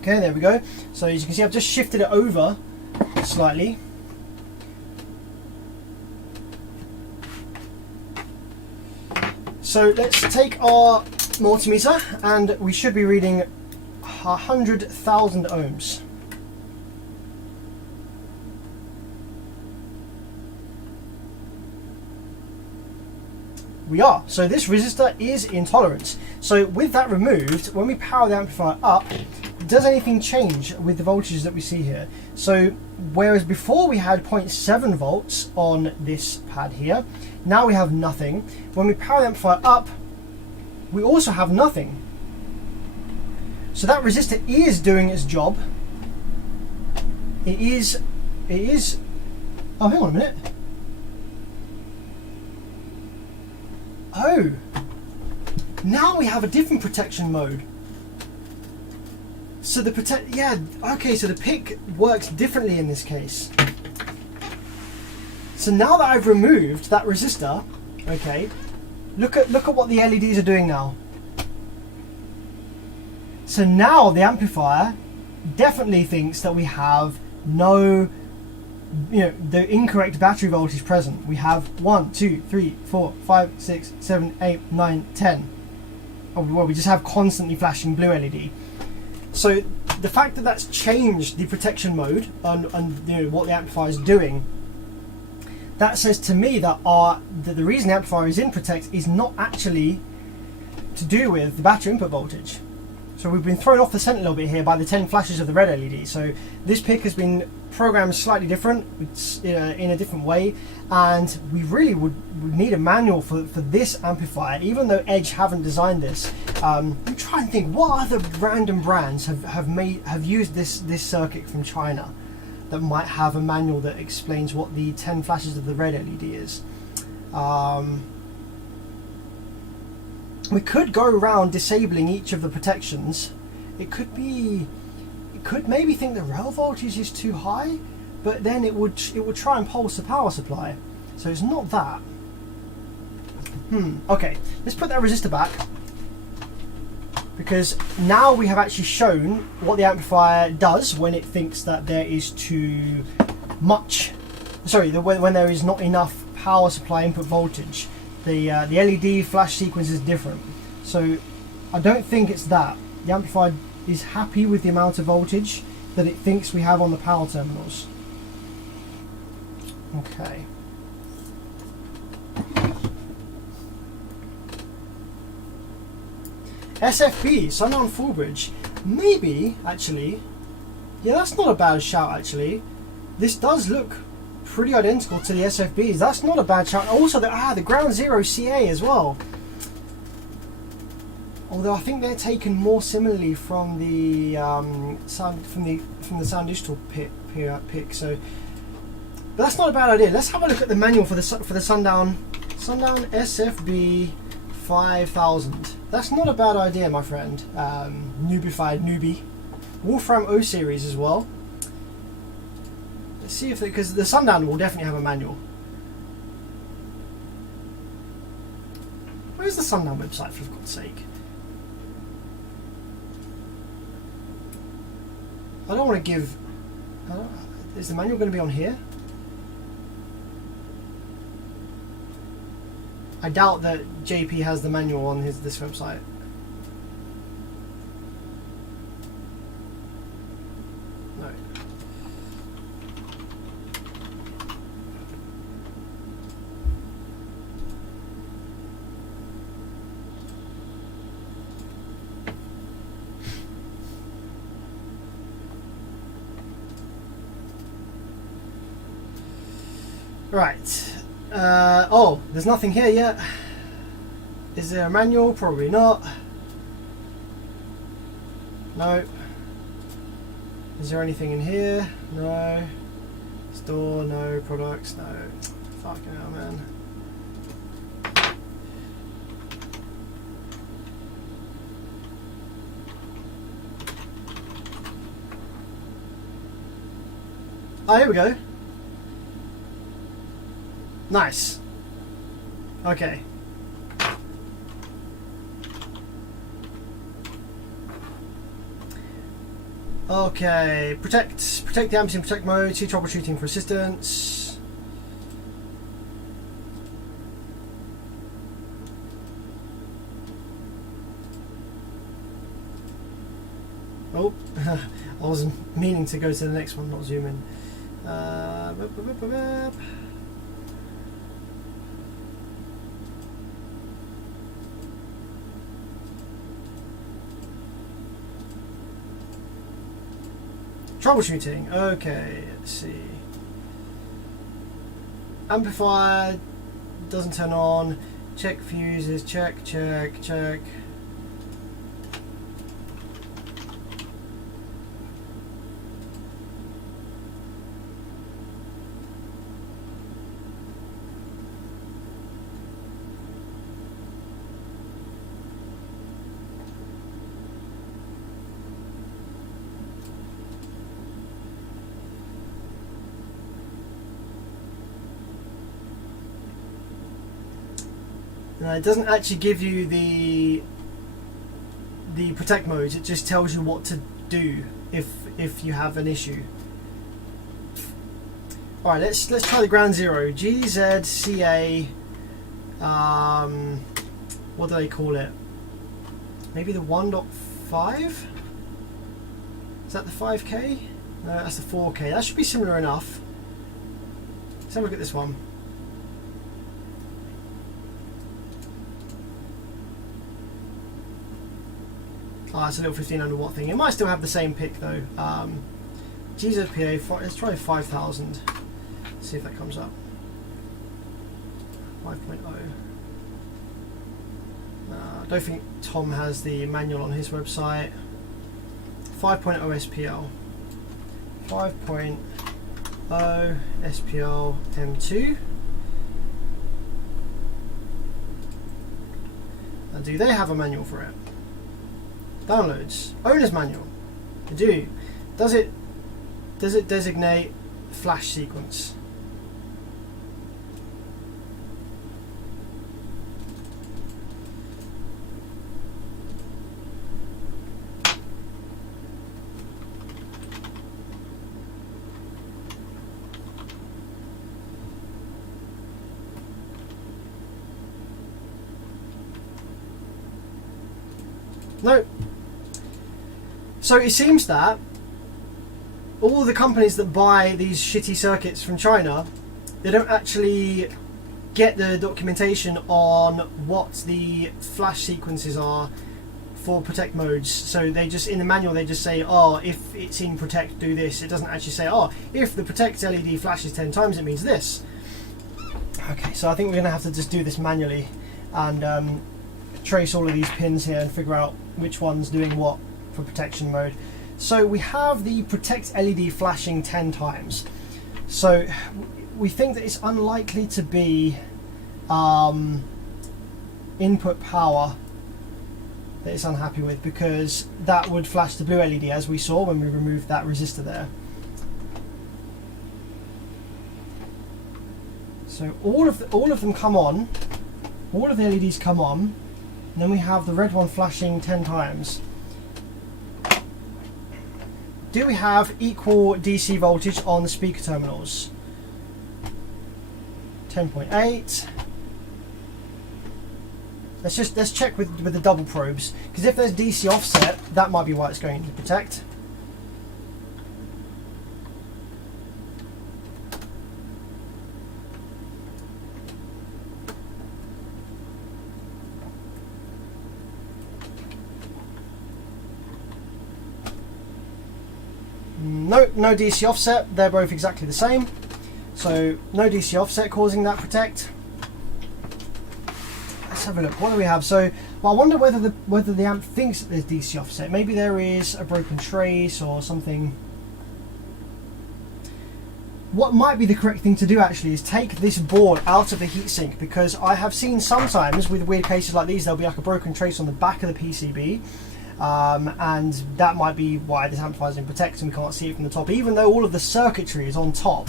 Okay, there we go. So as you can see, I've just shifted it over slightly. So let's take our multimeter and we should be reading 100,000 ohms. We are. So this resistor is in tolerance. So with that removed, when we power the amplifier up, does anything change with the voltages that we see here? So whereas before we had 0.7 volts on this pad here, now we have nothing. When we power the amplifier up, we also have nothing. So that resistor is doing its job. It is, oh, hang on a minute. Oh, now we have a different protection mode. So the yeah, okay, so the PIC works differently in this case. So now that I've removed that resistor, okay, look at what the LEDs are doing now. So now the amplifier definitely thinks that we have no, the incorrect battery voltage present. We have 1, 2, 3, 4, 5, 6, 7, 8, 9, 10. Oh, well, we just have constantly flashing blue LED. So the fact that that's changed the protection mode and what the amplifier is doing, that says to me that the reason the amplifier is in protect is not actually to do with the battery input voltage. So we've been thrown off the scent a little bit here by the 10 flashes of the red LED. So this PIC has been programmed slightly different, in a different way, and we really would need a manual for this amplifier, even though Edge haven't designed this. I'm trying to think what other random brands have used this circuit from China that might have a manual that explains what the 10 flashes of the red LED is. We could go around disabling each of the protections. It could maybe think the rail voltage is too high, but then it would try and pulse the power supply. So it's not that. Okay, let's put that resistor back, because now we have actually shown what the amplifier does when it thinks that there is too much. Sorry, when there is not enough power supply input voltage. The LED flash sequence is different. So I don't think it's that. The amplifier is happy with the amount of voltage that it thinks we have on the power terminals. Okay. SFB, Sundown Full Bridge. Maybe, actually. Yeah, that's not a bad shout, actually. This does look pretty identical to the SFBs. That's not a bad shout. Also, the Ground Zero CA as well. Although I think they're taken more similarly from the from the Sound Digital pick. So, but that's not a bad idea. Let's have a look at the manual for the Sundown SFB 5000. That's not a bad idea, my friend. Noobified newbie. Wolfram O series as well. Let's see if because the Sundown will definitely have a manual. Where's the Sundown website, for God's sake? I don't want to give. Is the manual going to be on here? I doubt that JP has the manual on this website. No. Right. Oh, there's nothing here yet. Is there a manual? Probably not. No. Is there anything in here? No. Store, no. Products, no. Fucking hell, man. Oh, here we go. Nice. Okay. Okay. Protect the amps in protect mode. See troubleshooting for assistance. Oh, I was meaning to go to the next one, not zoom in. Troubleshooting. Okay, let's see. Amplifier doesn't turn on. Check fuses. Check. It doesn't actually give you the protect modes. It just tells you what to do if you have an issue. All right, let's try the ground zero. GZCA. What do they call it? Maybe the 1.5. Is that the 5K? No, that's the 4K. That should be similar enough. Let's have a look at this one. Oh, it's a little 1500 watt thing. It might still have the same pick though. GZPA, let's try 5000. See if that comes up. 5.0. I don't think Tom has the manual on his website. 5.0 SPL. 5.0 SPL M2. And do they have a manual for it? Downloads. Owner's manual. They do. Does it designate flash sequence? No. So it seems that all the companies that buy these shitty circuits from China, they don't actually get the documentation on what the flash sequences are for protect modes. So they just, in the manual, they just say, oh, if it's in protect, do this. It doesn't actually say, oh, if the protect LED flashes 10 times, it means this. Okay, so I think we're going to have to just do this manually and trace all of these pins here and figure out which one's doing what for protection mode. So we have the protect LED flashing 10 times. So we think that it's unlikely to be input power that it's unhappy with, because that would flash the blue LED as we saw when we removed that resistor there. So all of them come on, all of the LEDs come on, and then we have the red one flashing 10 times. Do we have equal DC voltage on the speaker terminals? 10.8. Let's check with the double probes, because if there's DC offset, that might be why it's going into protect. No DC offset, they're both exactly the same. So no DC offset causing that protect. Let's have a look. What do we have? So well, I wonder whether the amp thinks that there's DC offset. Maybe there is a broken trace or something. What might be the correct thing to do actually is take this board out of the heatsink, because I have seen sometimes with weird cases like these, there'll be like a broken trace on the back of the PCB. And that might be why this amplifier is in protect and we can't see it from the top, even though all of the circuitry is on top.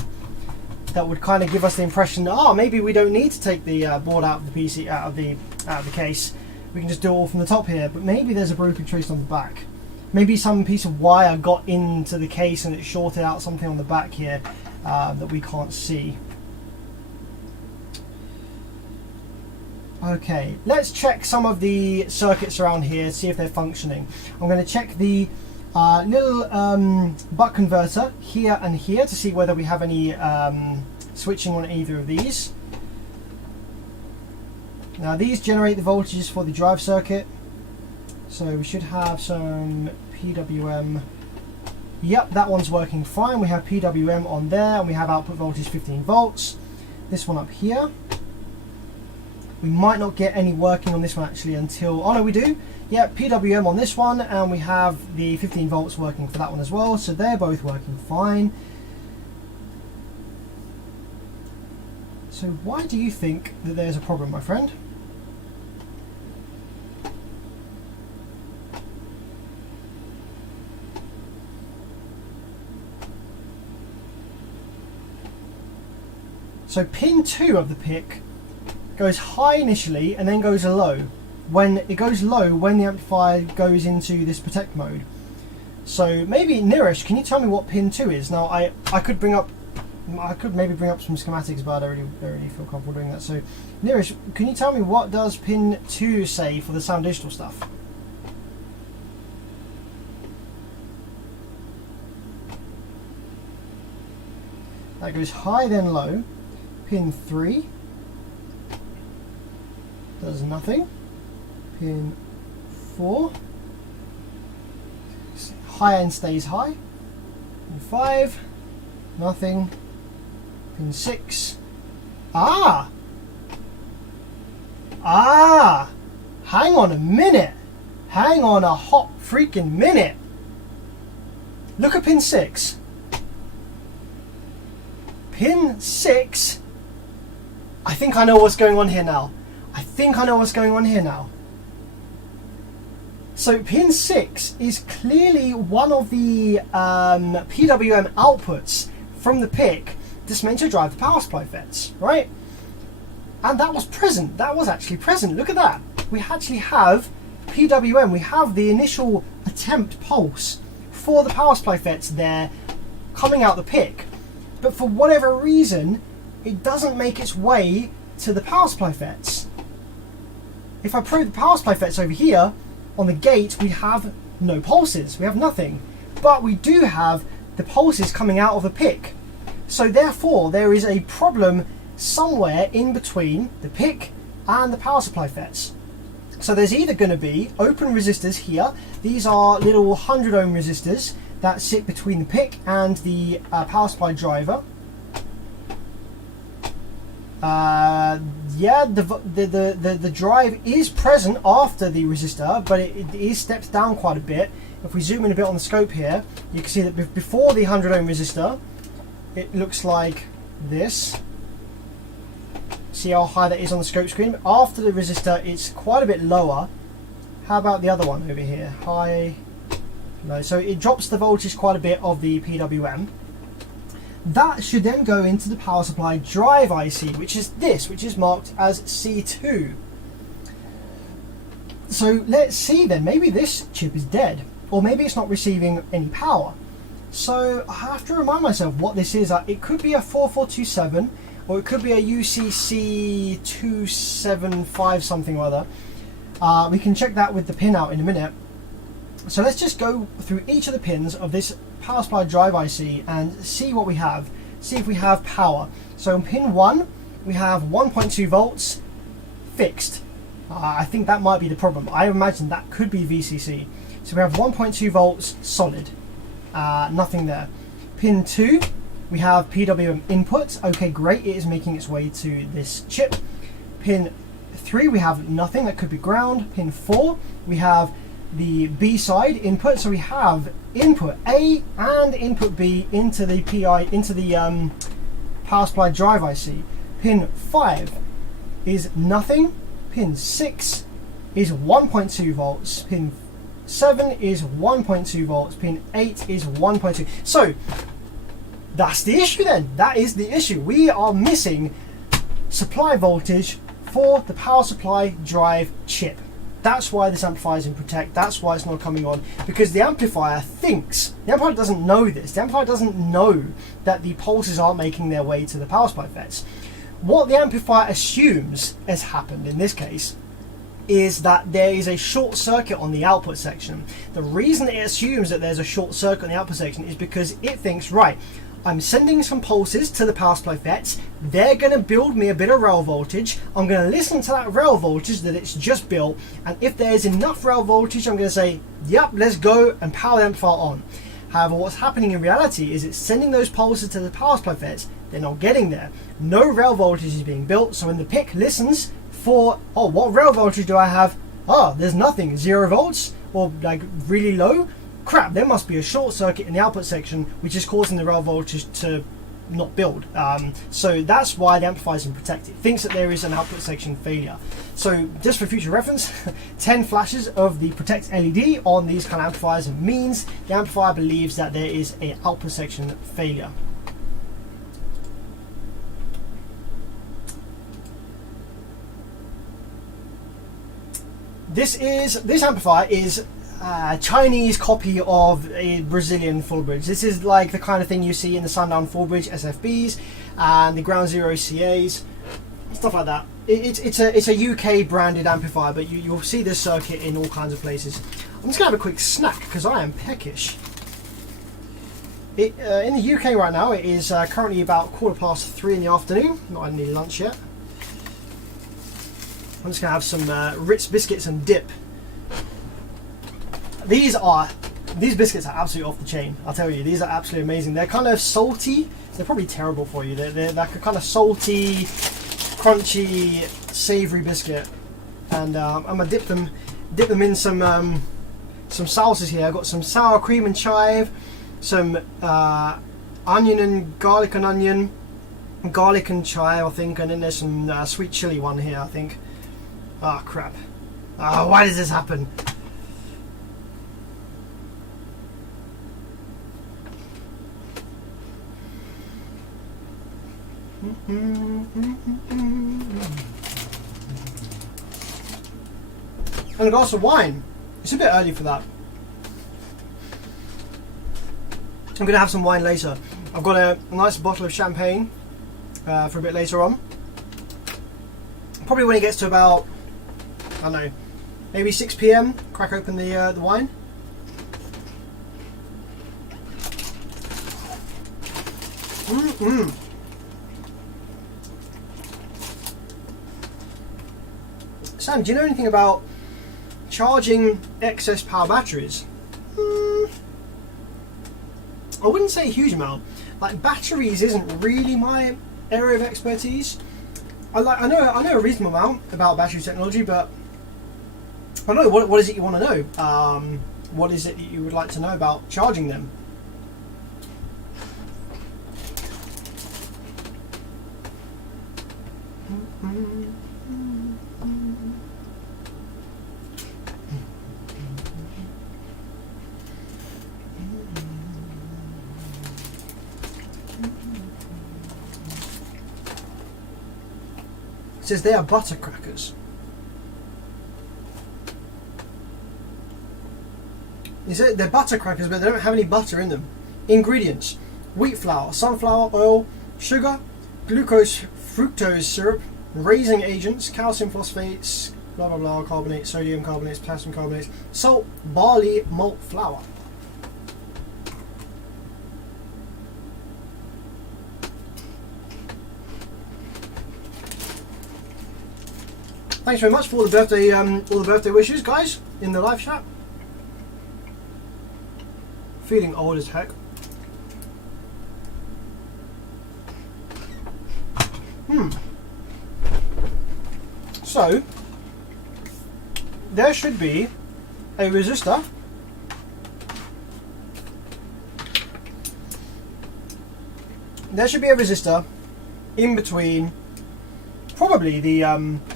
That would kind of give us the impression that, oh, maybe we don't need to take the board out of the PC, out of the case. We can just do it all from the top here. But maybe there's a broken trace on the back. Maybe some piece of wire got into the case and it shorted out something on the back here that we can't see. Okay, let's check some of the circuits around here, see if they're functioning. I'm going to check the little buck converter here and here to see whether we have any switching on either of these. Now these generate the voltages for the drive circuit, so we should have some PWM Yep, that one's working fine. We have PWM on there, and we have output voltage 15 volts. This one up here, we might not get any working on this one actually until, oh no, we do. Yeah, PWM on this one, and we have the 15 volts working for that one as well, so they're both working fine. So why do you think that there's a problem, my friend? So pin 2 of the pick goes high initially and then goes low. When it goes low, when the amplifier goes into this protect mode. So maybe Niresh, can you tell me what pin 2 is? Now I could maybe bring up some schematics, but I don't really feel comfortable doing that. So Niresh, can you tell me what does pin 2 say for the sound digital stuff? That goes high then low. Pin 3 does nothing. Pin 4 high end stays high. Pin 5 nothing. Pin 6 hang on a minute, hang on a hot freaking minute. Look at pin 6. Pin 6, I think I know what's going on here now. So pin 6 is clearly one of the PWM outputs from the pick that's meant to drive the power supply FETs, right? And that was present. That was actually present. Look at that. We actually have PWM. We have the initial attempt pulse for the power supply FETs there coming out the pick. But for whatever reason, it doesn't make its way to the power supply FETs. If I probe the power supply FETs over here, on the gate, we have no pulses. We have nothing. But we do have the pulses coming out of the pick. So therefore, there is a problem somewhere in between the pick and the power supply FETs. So there's either going to be open resistors here. These are little 100 ohm resistors that sit between the pick and the power supply driver. Yeah, the drive is present after the resistor, but it is stepped down quite a bit. If we zoom in a bit on the scope here, you can see that before the 100 ohm resistor, it looks like this. See how high that is on the scope screen? After the resistor, it's quite a bit lower. How about the other one over here? High, low. So it drops the voltage quite a bit of the PWM. That should then go into the power supply drive IC, which is this, which is marked as C2. So let's see then, maybe this chip is dead, or maybe it's not receiving any power. So I have to remind myself what this is. It could be a 4427, or it could be a UCC 275 something or other. We can check that with the pin out in a minute. So let's just go through each of the pins of this power supply drive IC and see what we have. See if we have power. So on pin 1, we have 1.2 volts fixed. I think that might be the problem. I imagine that could be VCC. So we have 1.2 volts solid. Nothing there. Pin 2, we have PWM input. Okay, great. It is making its way to this chip. Pin 3, we have nothing. That could be ground. Pin 4, we have the B side input. So we have input A and input B into the power supply drive IC. Pin 5 is nothing. Pin 6 is 1.2 volts. Pin 7 is 1.2 volts. Pin 8 is 1.2. So that's the issue then. That is the issue. We are missing supply voltage for the power supply drive chip. That's why this amplifier is in protect. That's why it's not coming on, because the amplifier thinks, the amplifier doesn't know this. The amplifier doesn't know that the pulses aren't making their way to the power supply FETs. What the amplifier assumes has happened in this case is that there is a short circuit on the output section. The reason it assumes that there's a short circuit on the output section is because it thinks, right, I'm sending some pulses to the power supply FETs. They're going to build me a bit of rail voltage. I'm going to listen to that rail voltage that it's just built, and if there's enough rail voltage, I'm going to say, yep, let's go and power the amplifier on. However, what's happening in reality is it's sending those pulses to the power supply FETs. They're not getting there. No rail voltage is being built. So when the PIC listens for, oh, what rail voltage do I have? Oh, there's nothing. 0 volts or like really low. Crap, there must be a short circuit in the output section, which is causing the rail voltage to not build. So that's why the amplifier isn't protected. It thinks that there is an output section failure. So just for future reference, 10 flashes of the protect LED on these kind of amplifiers means the amplifier believes that there is an output section failure. This amplifier is a Chinese copy of a Brazilian full bridge. This is like the kind of thing you see in the Sundown full bridge SFBs and the Ground Zero CAs, stuff like that. It's a UK branded amplifier, but you'll see this circuit in all kinds of places. I'm just gonna have a quick snack because I am peckish. In the UK right now, it is currently about 3:15 in the afternoon. Not had any lunch yet. I'm just gonna have some Ritz biscuits and dip. These biscuits are absolutely off the chain. I'll tell you, these are absolutely amazing. They're kind of salty. They're probably terrible for you. They're like a kind of salty, crunchy, savoury biscuit. And I'm gonna dip them in some sauces here. I've got some sour cream and chive, some onion and garlic and onion, garlic and chive, I think, and then there's some sweet chili one here, I think. Ah, oh, crap. Oh, why does this happen? And a glass of wine. It's a bit early for that. I'm going to have some wine later. I've got a nice bottle of champagne for a bit later on. Probably when it gets to about, I don't know, maybe 6 PM, crack open the wine. Sam, do you know anything about charging excess power batteries? I wouldn't say a huge amount. Like, batteries isn't really my area of expertise. I know a reasonable amount about battery technology, but I don't know, what is it you want to know? What is it that you would like to know about charging them? It says they are butter crackers. Is it? They're butter crackers, but they don't have any butter in them. Ingredients: wheat flour, sunflower oil, sugar, glucose, fructose syrup, raising agents, calcium phosphates, blah blah blah, carbonate, sodium carbonates, potassium carbonates, salt, barley, malt, flour. Thanks very much for all the birthday wishes, guys, in the live chat. Feeling old as heck. So there should be a resistor in between probably the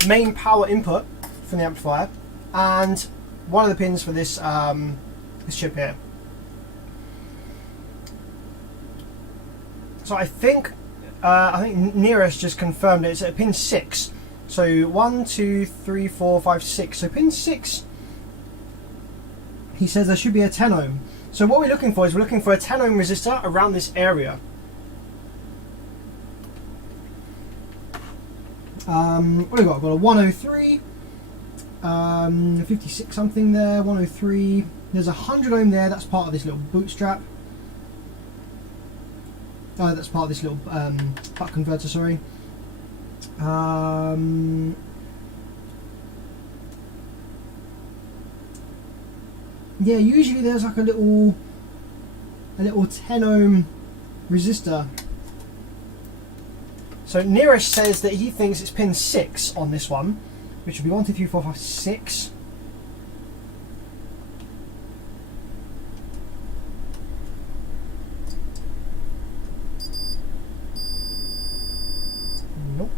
main power input from the amplifier and one of the pins for this this chip here. So I think Nearest just confirmed it's at pin 6. So 1, 2, 3, 4, 5, 6. So pin 6, he says there should be a 10 ohm. So what we're looking for is a 10 ohm resistor around this area. What have we got? I've got a 103, 56 something there, 103. There's a 100 ohm there. That's part of this little bootstrap. Oh, that's part of this little buck converter, sorry. Yeah, usually there's like a little a little 10 ohm resistor. So Neresh says that he thinks it's pin 6 on this one, which would be 1, 2, 3, 4, 5, 6. Nope.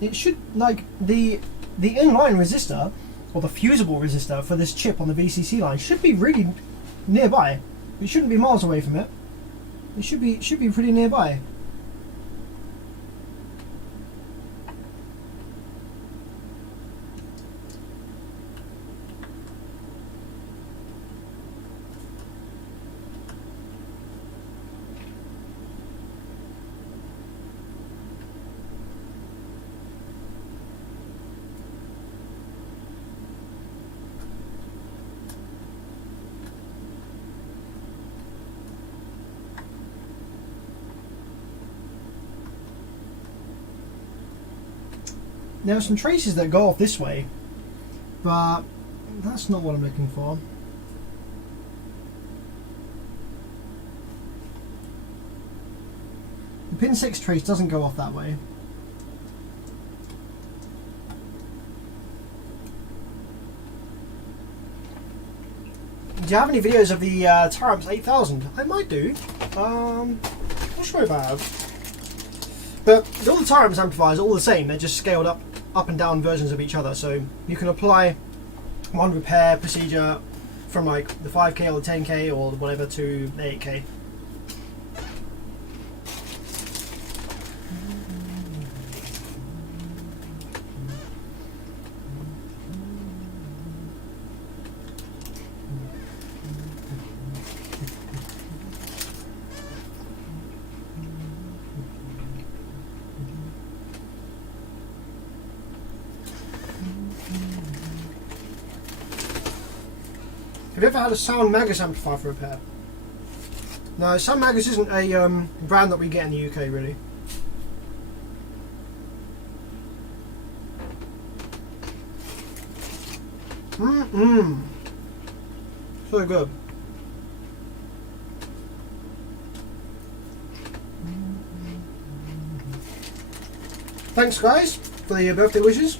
It should, like, the inline resistor, or the fusible resistor for this chip on the VCC line should be really nearby. It shouldn't be miles away from it. It should be pretty nearby. There are some traces that go off this way, but that's not what I'm looking for. The pin 6 trace doesn't go off that way. Do you have any videos of the Taramps 8000? I might do. Not sure if I have. But all the Taramps amplifiers are all the same. They're just scaled up and down versions of each other. So you can apply one repair procedure from like the 5K or the 10K or whatever to the 8K. Have you ever had a Sound Magus amplifier for repair? No, Sound Magus isn't a brand that we get in the UK, really. So good. Thanks, guys, for the birthday wishes.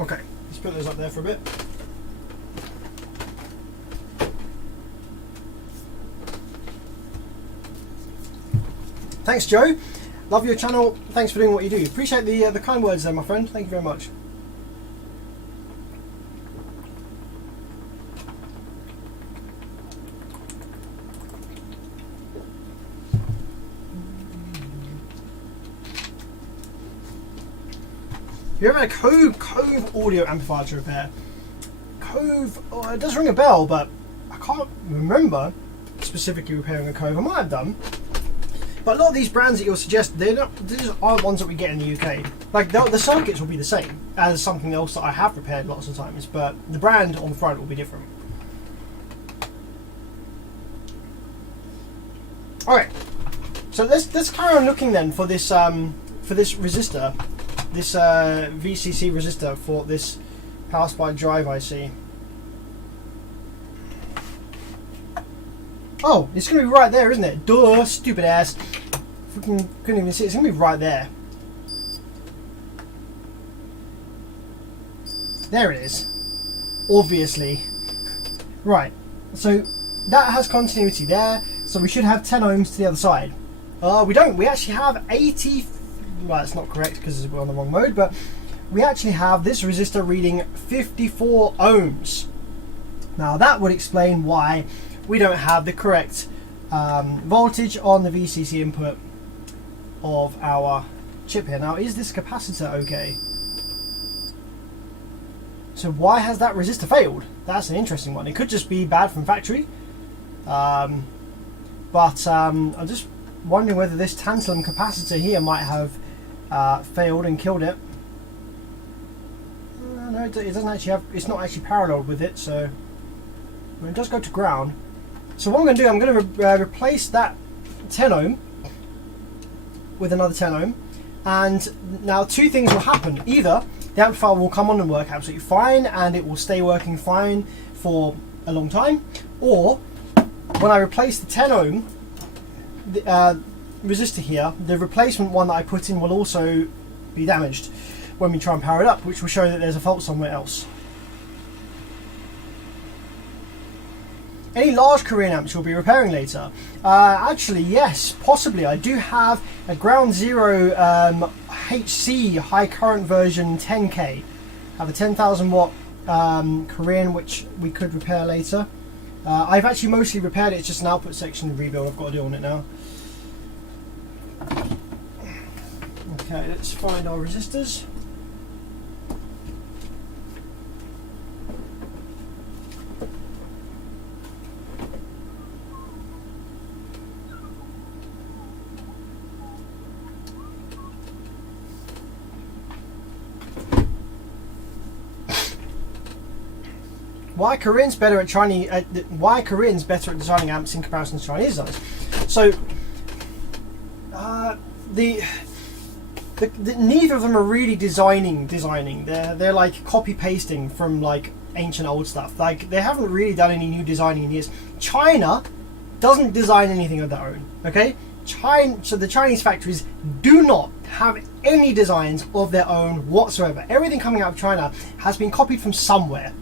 Okay, let's put those up there for a bit. Thanks, Joe. Love your channel. Thanks for doing what you do. Appreciate the kind words there, my friend. Thank you very much. You ever had a Cove audio amplifier to repair? Cove, oh, it does ring a bell, but I can't remember specifically repairing a Cove. I might have done. But a lot of these brands that you'll suggest, these aren't ones that we get in the UK. Like, the circuits will be the same as something else that I have repaired lots of times, but the brand on the front will be different. Alright, so let's carry on looking then for this resistor. This VCC resistor for this power supply drive IC. Oh, it's going to be right there, isn't it? Duh, stupid ass. Freaking couldn't even see it. It's going to be right there. There it is. Obviously. Right, so that has continuity there, so we should have 10 ohms to the other side. We don't. We actually have 80. Well, that's not correct because we're on the wrong mode, but we actually have this resistor reading 54 ohms. Now that would explain why we don't have the correct voltage on the VCC input of our chip here. Now, is this capacitor okay? So why has that resistor failed? That's an interesting one. It could just be bad from factory, but I'm just wondering whether this tantalum capacitor here might have failed and killed it. No, it doesn't actually have. It's not actually parallel with it, so it does go to ground. So what I'm going to do, I'm going to replace that 10 ohm with another 10 ohm, and now two things will happen. Either the amplifier will come on and work absolutely fine, and it will stay working fine for a long time, or when I replace the 10 ohm resistor here, the replacement one that I put in will also be damaged when we try and power it up, which will show that there's a fault somewhere else. Any large Korean amps you'll be repairing later? Actually, yes, possibly. I do have a ground zero HC high current version 10K. I have a 10,000 watt Korean which we could repair later. I've actually mostly repaired it. It's just an output section rebuild I've got to do on it now. Okay, let's find our resistors. Why Koreans better at Chinese? Why are Koreans better at designing amps in comparison to Chinese designers? So, neither of them are really designing. They're like copy pasting from like ancient old stuff. Like they haven't really done any new designing in years. China doesn't design anything of their own. Okay, so the Chinese factories do not have any designs of their own whatsoever. Everything coming out of China has been copied from somewhere.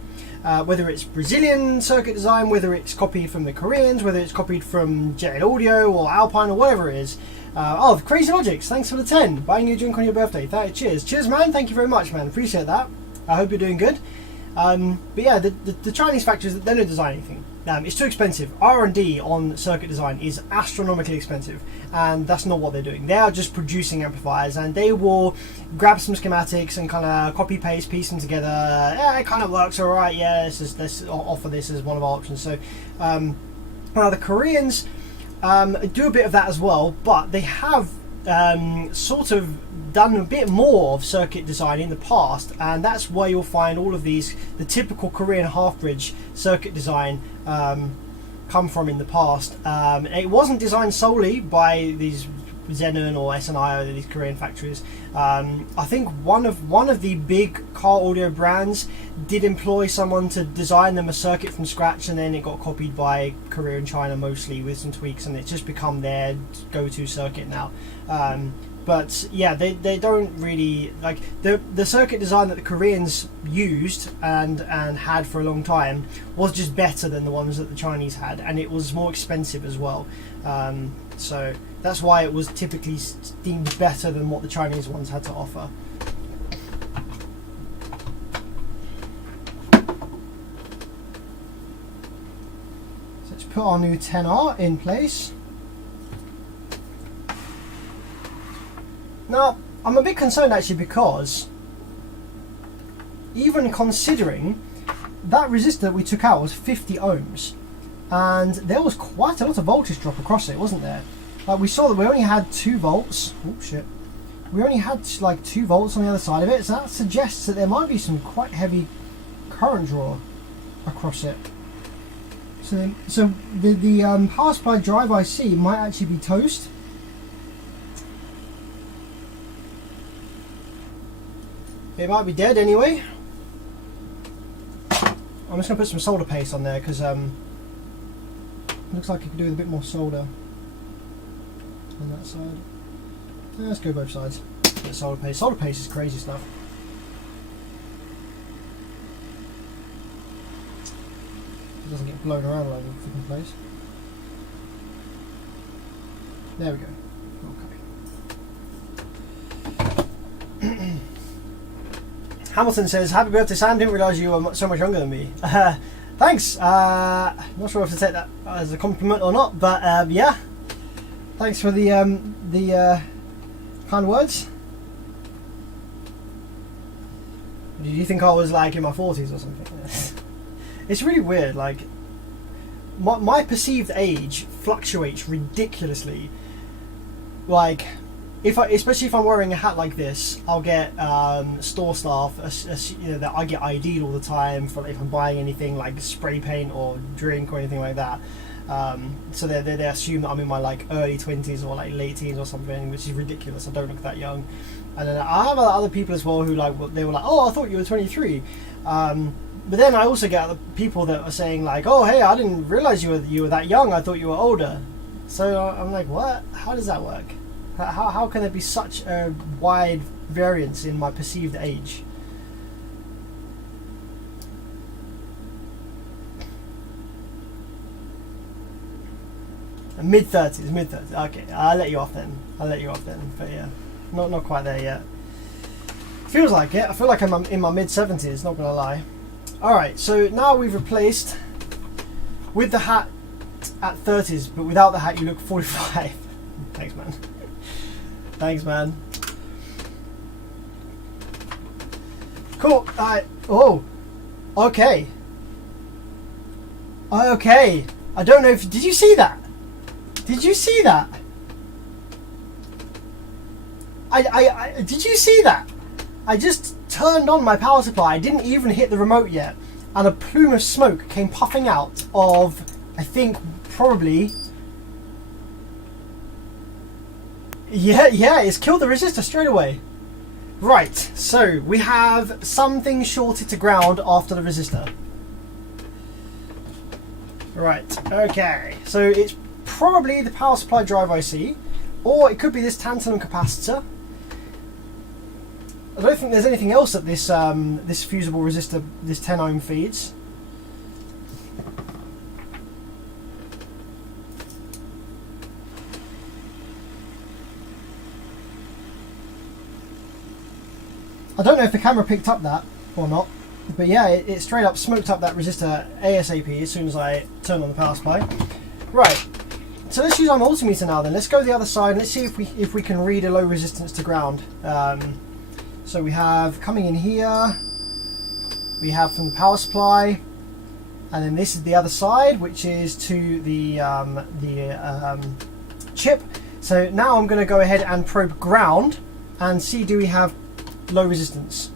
Whether it's Brazilian circuit design, whether it's copied from the Koreans, whether it's copied from Jet Audio or Alpine or whatever it is. Oh, Crazy Logics, thanks for the 10. Buying you a drink on your birthday. Cheers. Cheers, man. Thank you very much, man. Appreciate that. I hope you're doing good. But yeah, the Chinese factories, they don't design anything. It's too expensive. R&D on circuit design is astronomically expensive, and that's not what they're doing. They are just producing amplifiers, and they will grab some schematics and kind of copy paste, piece them together. Yeah, it kind of works all right. Yeah, let's offer this as one of our options. So now the Koreans do a bit of that as well, but they have sort of done a bit more of circuit design in the past, and that's where you'll find all of these, the typical Korean half-bridge circuit design come from in the past. It wasn't designed solely by these Xenon or SNI or these Korean factories. I think one of the big car audio brands did employ someone to design them a circuit from scratch, and then it got copied by Korea and China mostly with some tweaks, and it's just become their go-to circuit now. But yeah, they don't really like the circuit design that the Koreans used and had for a long time was just better than the ones that the Chinese had, and it was more expensive as well. So that's why it was typically deemed better than what the Chinese ones had to offer. So let's put our new 10R in place. Now, I'm a bit concerned actually, because even considering that resistor that we took out was 50 ohms, and there was quite a lot of voltage drop across it, wasn't there? Like we saw that we only had 2 volts. Oh shit. We only had like 2 volts on the other side of it, so that suggests that there might be some quite heavy current draw across it. So the power supply drive IC might actually be toast. It might be dead anyway. I'm just going to put some solder paste on there because looks like it could do with a bit more solder on that side. Let's go both sides. Get solder paste. Solder paste is crazy stuff. it doesn't get blown around all over the freaking place. There we go. Okay. Hamilton says, "Happy birthday, Sam. Didn't realise you were so much younger than me." Thanks. Not sure if to take that as a compliment or not, but yeah. Thanks for the kind words. Did you think I was like in my 40s or something? It's really weird. Like my perceived age fluctuates ridiculously. Like, especially if I'm wearing a hat like this, I'll get store staff, you know, that I get ID'd all the time for if I'm buying anything like spray paint or drink or anything like that. So they assume that I'm in my like early 20s or like late teens or something, which is ridiculous. I don't look that young. And then I have other people as well who like they were like, "Oh, I thought you were 23." But then I also get other people that are saying like, "Oh, hey, I didn't realise you were that young. I thought you were older." So I'm like, what? How does that work? How can there be such a wide variance in my perceived age? Mid-30s. Okay, I'll let you off then. But yeah, not quite there yet. Feels like it. I feel like I'm in my mid-70s, not gonna lie. Alright, so now we've replaced with the hat at 30s, but without the hat you look 45. Thanks, man. Thanks, man. Cool. Oh. Okay. Okay. I don't know if... Did you see that? Did you see that? Did you see that? I just turned on my power supply. I didn't even hit the remote yet. And a plume of smoke came puffing out of, I think, probably... Yeah, it's killed the resistor straight away. Right, so we have something shorted to ground after the resistor. Right, okay. So it's probably the power supply drive IC, or it could be this tantalum capacitor. I don't think there's anything else that this this fusible resistor, this 10 ohm feeds. I don't know if the camera picked up that or not, but yeah, it straight up smoked up that resistor ASAP as soon as I turned on the power supply. Right, so let's use our multimeter now then. Let's go to the other side and let's see if we can read a low resistance to ground. So we have coming in here, we have from the power supply, and then this is the other side, which is to the chip. So now I'm going to go ahead and probe ground and see, do we have low resistance?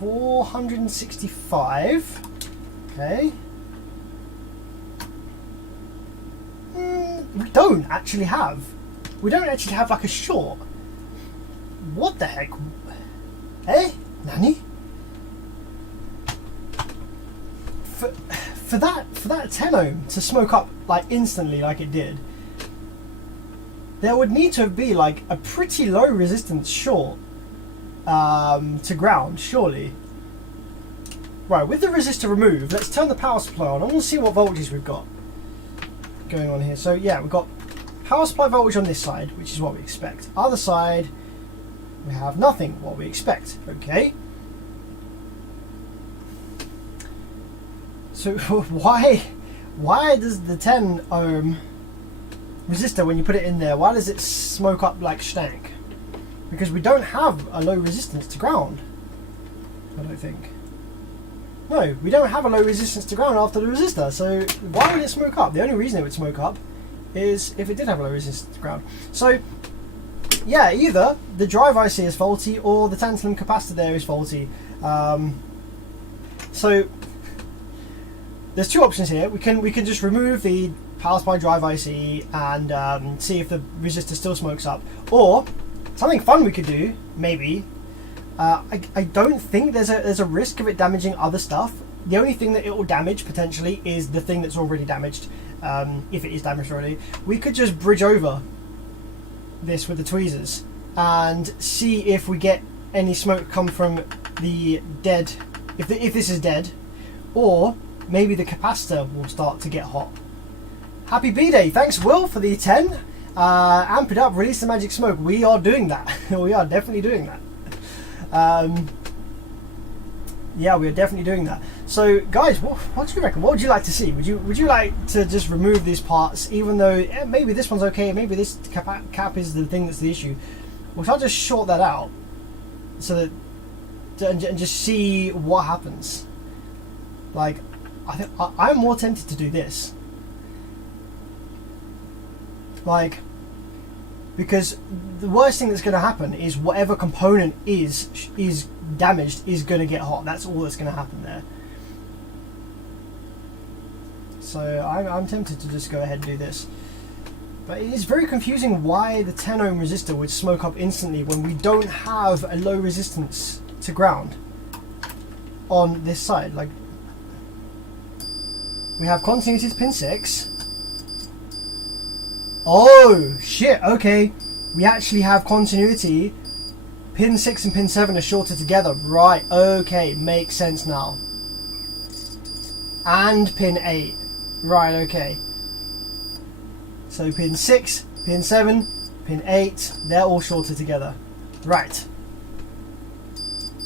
465. Okay. We don't actually have like a short. What the heck? Eh? Nani? For that 10 ohm to smoke up like instantly like it did, there would need to be like a pretty low resistance short to ground, surely. Right, with the resistor removed, let's turn the power supply on. I want to see what voltages we've got going on here. So yeah, we've got power supply voltage on this side, which is what we expect. Other side, we have nothing, what we expect. Okay. So why does the 10 ohm resistor, when you put it in there, why does it smoke up like stank? Because we don't have a low resistance to ground, I don't think. No, we don't have a low resistance to ground after the resistor, so why would it smoke up? The only reason it would smoke up is if it did have a low resistance to ground. So yeah, either the drive IC is faulty or the tantalum capacitor there is faulty. So there's two options here. We can just remove the power supply drive IC and see if the resistor still smokes up, or something fun we could do, maybe. I don't think there's a risk of it damaging other stuff. The only thing that it will damage potentially is the thing that's already damaged. If it is damaged already, we could just bridge over this with the tweezers and see if we get any smoke come from the dead. If this is dead, or maybe the capacitor will start to get hot. Happy B-Day. Thanks, Will, for the 10. Amp it up, release the magic smoke. We are doing that. We are definitely doing that. Yeah, we are definitely doing that. So, guys, what do you reckon? What would you like to see? Would you like to just remove these parts, even though maybe this one's okay, maybe this cap is the thing that's the issue? Or shall I just short that out so that and just see what happens? Like, I think I'm more tempted to do this. Like, because the worst thing that's going to happen is whatever component is damaged is going to get hot. That's all that's going to happen there. So I'm tempted to just go ahead and do this. But it is very confusing why the 10 ohm resistor would smoke up instantly when we don't have a low resistance to ground on this side. Like, we have continuity to pin 6. Oh shit, okay. We actually have continuity. Pin 6 and pin 7 are shorted together. Right, okay, makes sense now. And pin 8. Right, okay. So pin 6, pin 7, pin 8, they're all shorted together. Right.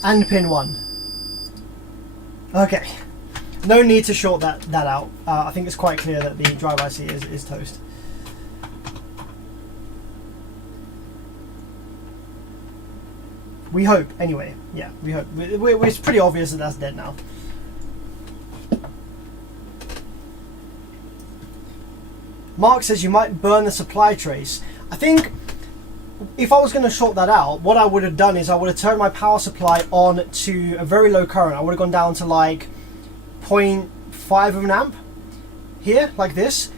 And pin 1. Okay. No need to short that out. I think it's quite clear that the drive IC is toast. We hope, anyway. Yeah, we hope. It's pretty obvious that that's dead now. Mark says you might burn the supply trace. I think if I was going to short that out, what I would have done is I would have turned my power supply on to a very low current. I would have gone down to like 0.5 of an amp here, like this,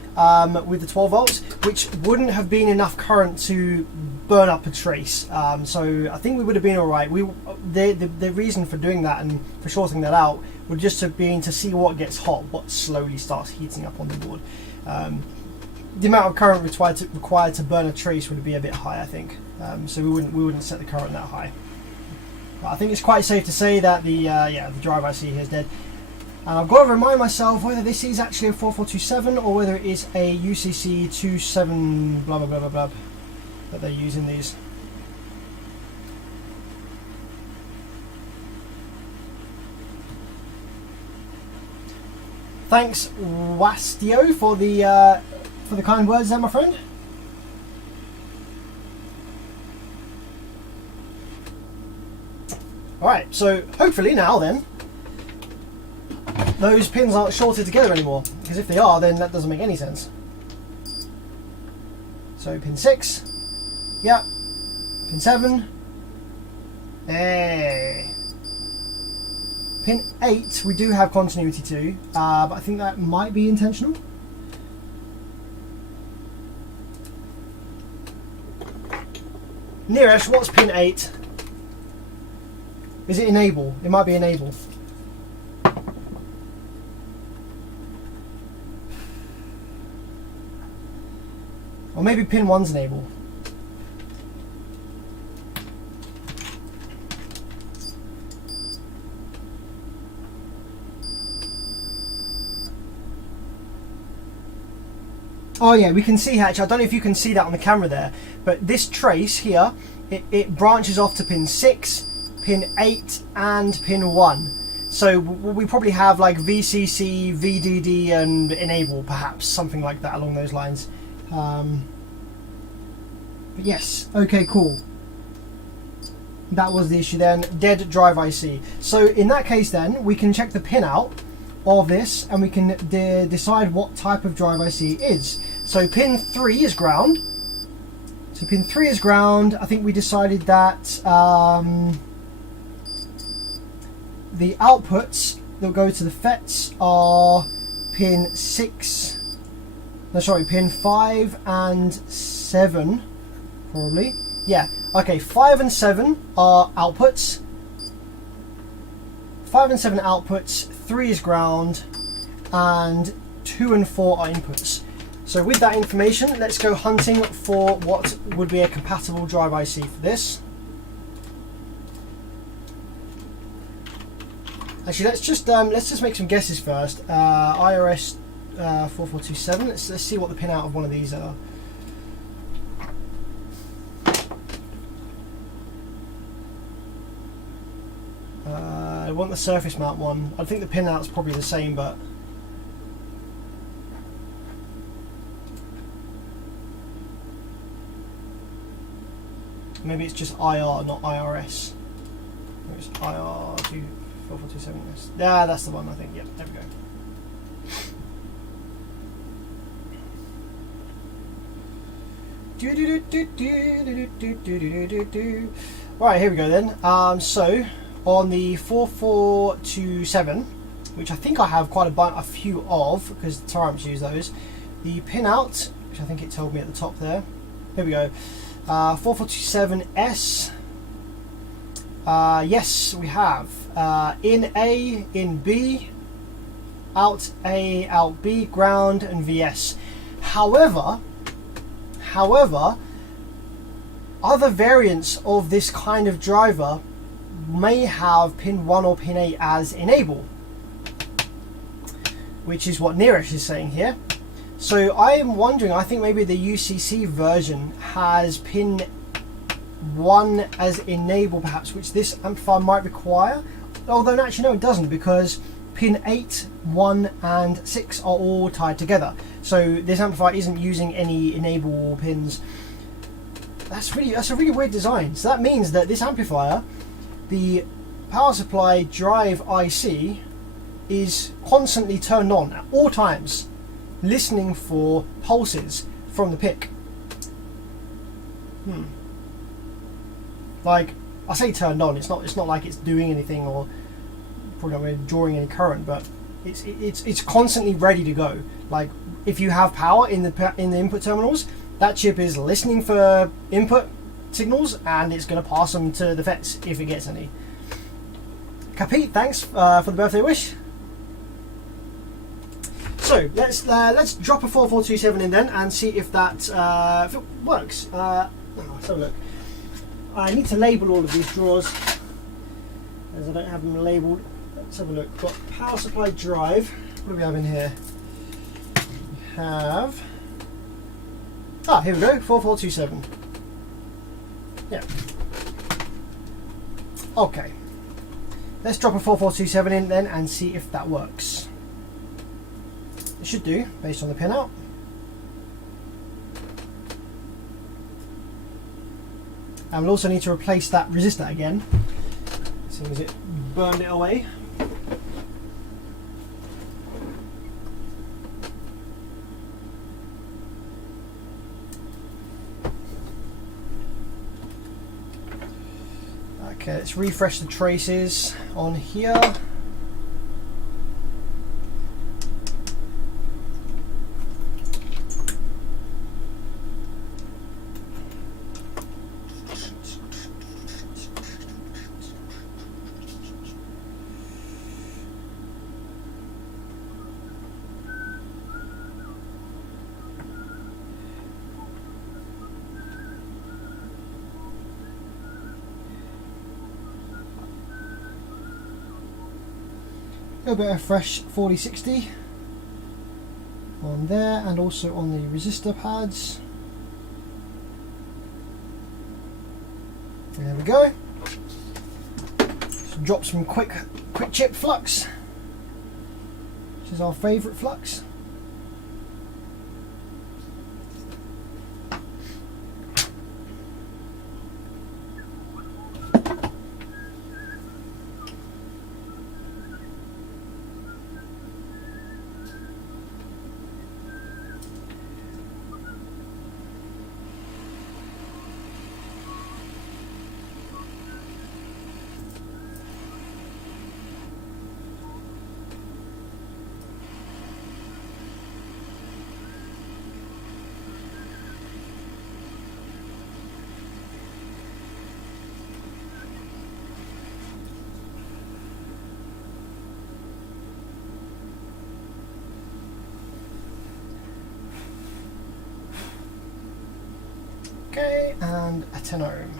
with the 12 volts, which wouldn't have been enough current to burn up a trace. So I think we would have been alright. The reason for doing that and for shorting that out would just have been to see what gets hot, what slowly starts heating up on the board. The amount of current required to burn a trace would be a bit high, I think. So we wouldn't set the current that high. But I think it's quite safe to say that the drive IC here is dead. And I've got to remind myself whether this is actually a 4427 or whether it is a UCC 27 blah blah blah blah blah that they're using these. Thanks, Wastio, for the kind words there, my friend. Alright, so hopefully now then, those pins aren't shorted together anymore, because if they are, then that doesn't make any sense. So pin 6, yeah, pin 7, hey. Pin 8 we do have continuity to, but I think that might be intentional. Neresh, what's pin 8? Is it enable? It might be enable. Or maybe pin 1's enable. Oh yeah, we can see actually, I don't know if you can see that on the camera there, but this trace here, it branches off to pin 6, pin 8 and pin 1. So we probably have like VCC, VDD and enable perhaps, something like that along those lines. But yes, okay, cool. That was the issue then, dead drive IC. So in that case then, we can check the pin out of this and we can decide what type of drive IC it is. So pin 3 is ground. So pin 3 is ground. I think we decided that the outputs that go to the FETs are pin 6, no sorry, pin 5 and 7 probably. Yeah, okay, 5 and 7 are outputs. 5 and 7 outputs, 3 is ground, and 2 and 4 are inputs. So with that information, let's go hunting for what would be a compatible drive IC for this. Actually, let's just make some guesses first. IRS 4427. Let's see what the pin out of one of these are. I want the surface mount one. I think the pin out's probably the same, but maybe it's just IR, not IRS. Maybe it's IR 4427. Yeah, that's the one, I think. Yep, there we go. Right, here we go then. So on the 4427, which I think I have quite a few of, because Tyramps use those, the pin out, which I think it told me at the top there. Here we go. 4427S. Yes, we have in A, in B, out A, out B, ground, and VS. However, other variants of this kind of driver may have pin 1 or pin 8 as enable, which is what Neeraj is saying here. So I am wondering, I think maybe the UCC version has pin 1 as enable perhaps, which this amplifier might require. Although actually no, it doesn't, because pin 8, 1 and 6 are all tied together. So this amplifier isn't using any enable pins. That's a really weird design. So that means that this amplifier, the power supply drive IC, is constantly turned on at all times, listening for pulses from the pick. Like, I say turned on, it's not like it's doing anything or probably not really drawing any current, but it's constantly ready to go. Like, if you have power in the input terminals, that chip is listening for input signals and it's going to pass them to the FETs if it gets any. Capit, thanks for the birthday wish. So let's drop a 4427 in then and see if that if it works. Let's have a look. I need to label all of these drawers as I don't have them labelled. Let's have a look. Got power supply drive. What do we have in here? We have, here we go, 4427. Yeah. Okay. Let's drop a 4427 in then and see if that works. It should do, based on the pin out. And we'll also need to replace that resistor again, seeing as it burned it away. Okay, let's refresh the traces on here. A bit of fresh 4060 on there, and also on the resistor pads. There we go. Just drop some quick chip flux, which is our favourite flux. Okay, and a 10 ohm.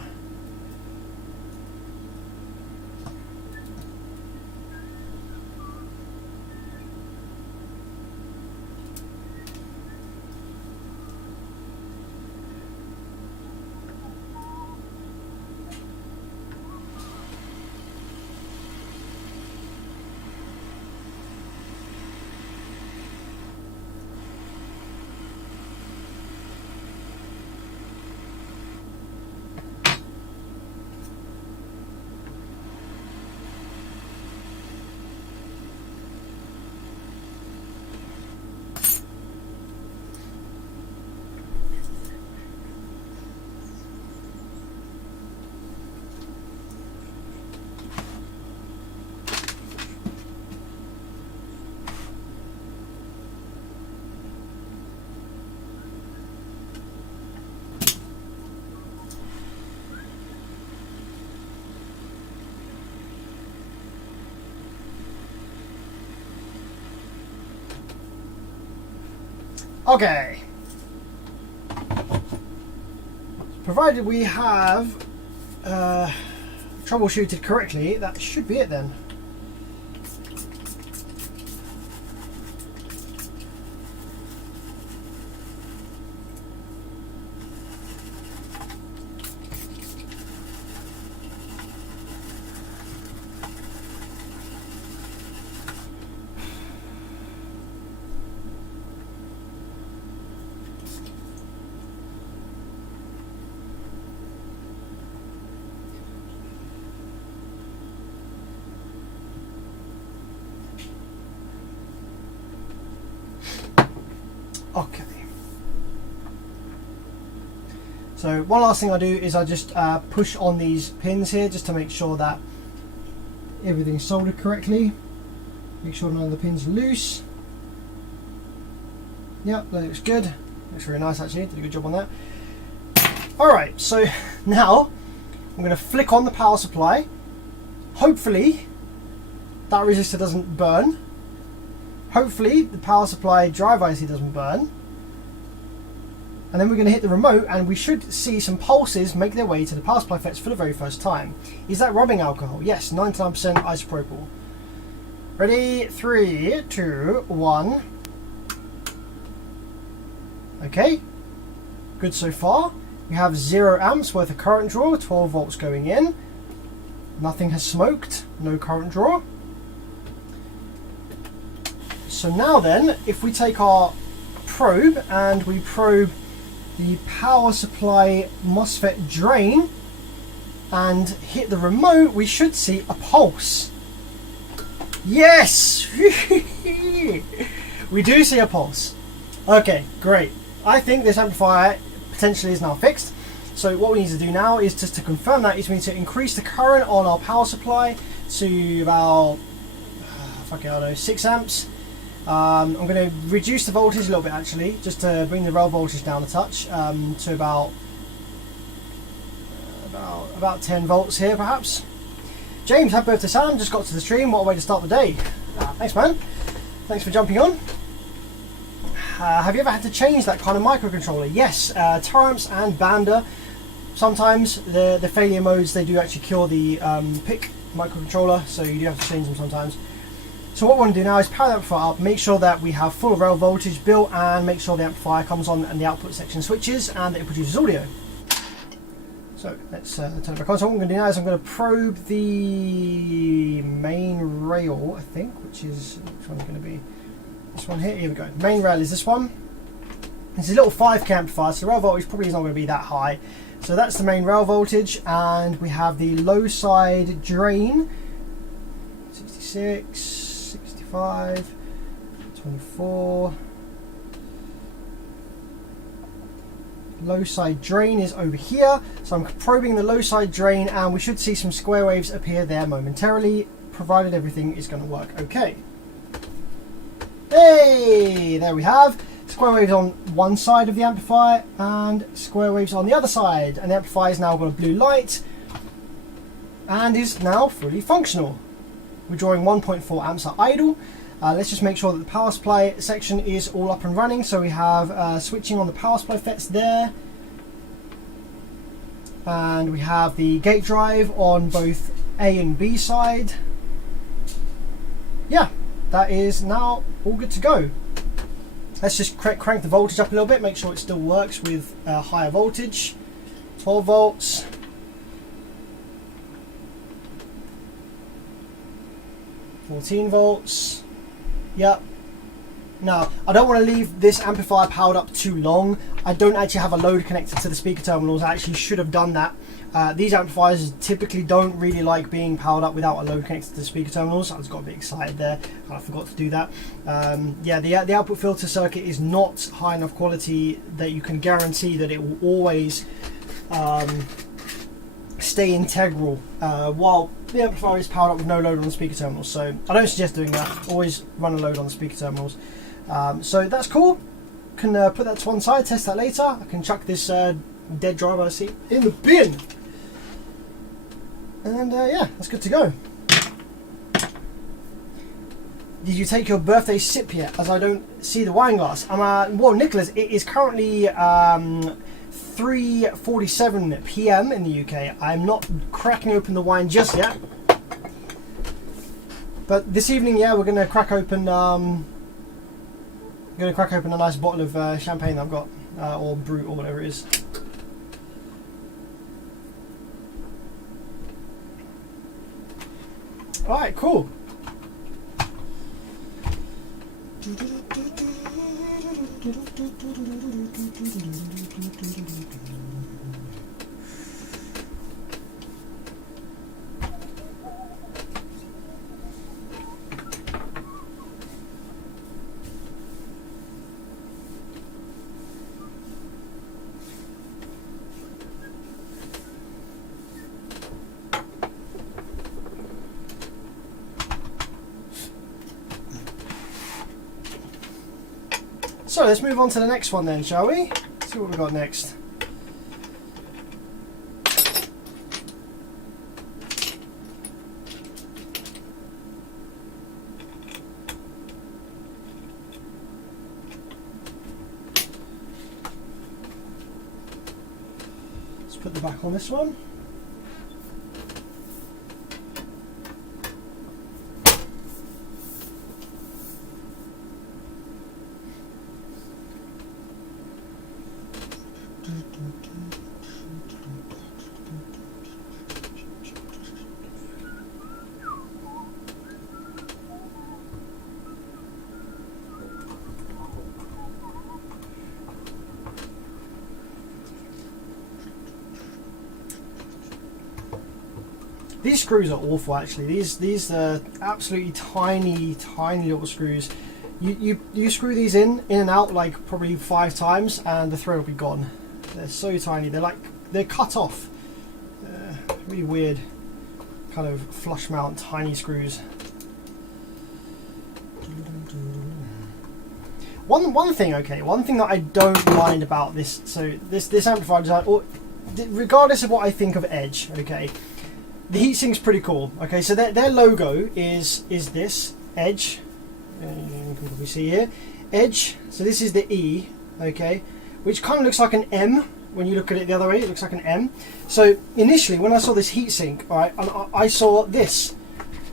Okay. Provided we have troubleshooted correctly, that should be it then. Okay. So one last thing I do is I just push on these pins here just to make sure that everything's soldered correctly. Make sure none of the pins are loose. Yep, that looks good. Looks really nice actually, did a good job on that. Alright, so now I'm going to flick on the power supply. Hopefully that resistor doesn't burn. Hopefully the power supply drive IC doesn't burn. And then we're going to hit the remote and we should see some pulses make their way to the power supply FETs for the very first time. Is that rubbing alcohol? Yes, 99% isopropyl. Ready? 3, 2, 1. Okay. Good so far. We have 0 amps worth of current draw, 12 volts going in. Nothing has smoked, no current draw. So now then, if we take our probe and we probe the power supply MOSFET drain and hit the remote, we should see a pulse. Yes! We do see a pulse. Okay, great. I think this amplifier potentially is now fixed. So what we need to do now is just to confirm that is we need to increase the current on our power supply to about, I don't know, 6 amps. I'm going to reduce the voltage a little bit actually, just to bring the rail voltage down a touch to about 10 volts here perhaps. James, happy birthday Sam, just got to the stream, what a way to start the day. Thanks man, thanks for jumping on. Have you ever had to change that kind of microcontroller? Yes, Taramps and Banda, sometimes the failure modes, they do actually kill the PIC microcontroller, so you do have to change them sometimes. So what we want to do now is power the amplifier up, make sure that we have full rail voltage built and make sure the amplifier comes on and the output section switches and that it produces audio. So let's turn it back on. So what I'm going to do now is I'm going to probe the main rail, I think, which one's going to be this one here. Here we go. The main rail is this one. It's a little 5K amplifier, so the rail voltage probably is not going to be that high. So that's the main rail voltage, and we have the low side drain, 66, 65, 24. Low side drain is over here, so I'm probing the low side drain and we should see some square waves appear there momentarily, provided everything is going to work okay. Hey, there we have square waves on one side of the amplifier and square waves on the other side, and the amplifier has now got a blue light and is now fully functional. We're drawing 1.4 amps at idle. Let's just make sure that the power supply section is all up and running. So we have switching on the power supply FETs there. And we have the gate drive on both A and B side. Yeah, that is now all good to go. Let's just crank the voltage up a little bit, make sure it still works with higher voltage. 12 volts. 14 volts. Yep. Now, I don't want to leave this amplifier powered up too long. I don't actually have a load connected to the speaker terminals. I actually should have done that. These amplifiers typically don't really like being powered up without a load connected to the speaker terminals. I just got a bit excited there and I forgot to do that. Yeah, the output filter circuit is not high enough quality that you can guarantee that it will always stay integral while the amplifier is powered up with no load on the speaker terminals. So I don't suggest doing that. Always run a load on the speaker terminals. So that's cool. Can put that to one side, test that later. I can chuck this dead driver IC in the bin. And yeah, that's good to go. Did you take your birthday sip yet? As I don't see the wine glass. Well, Nicholas, it is currently 3:47 p.m. in the UK. I'm not cracking open the wine just yet. But this evening, yeah, we're gonna crack open. A nice bottle of champagne that I've got, or brut, or whatever it is. All right, cool. So let's move on to the next one then, shall we? Let's see what we've got next. Let's put the back on this one. These screws are awful, actually. These are absolutely tiny little screws. You screw these in and out like probably 5 times, and the thread will be gone. They're so tiny. They're cut off. Really weird, kind of flush mount tiny screws. One thing that I don't mind about this. So this amplifier design, or regardless of what I think of Edge, okay. The heatsink's pretty cool. Okay, so their logo is this Edge. You can probably see here, Edge. So this is the E, okay, which kind of looks like an M when you look at it the other way. It looks like an M. So initially, when I saw this heatsink, all right, and I saw this,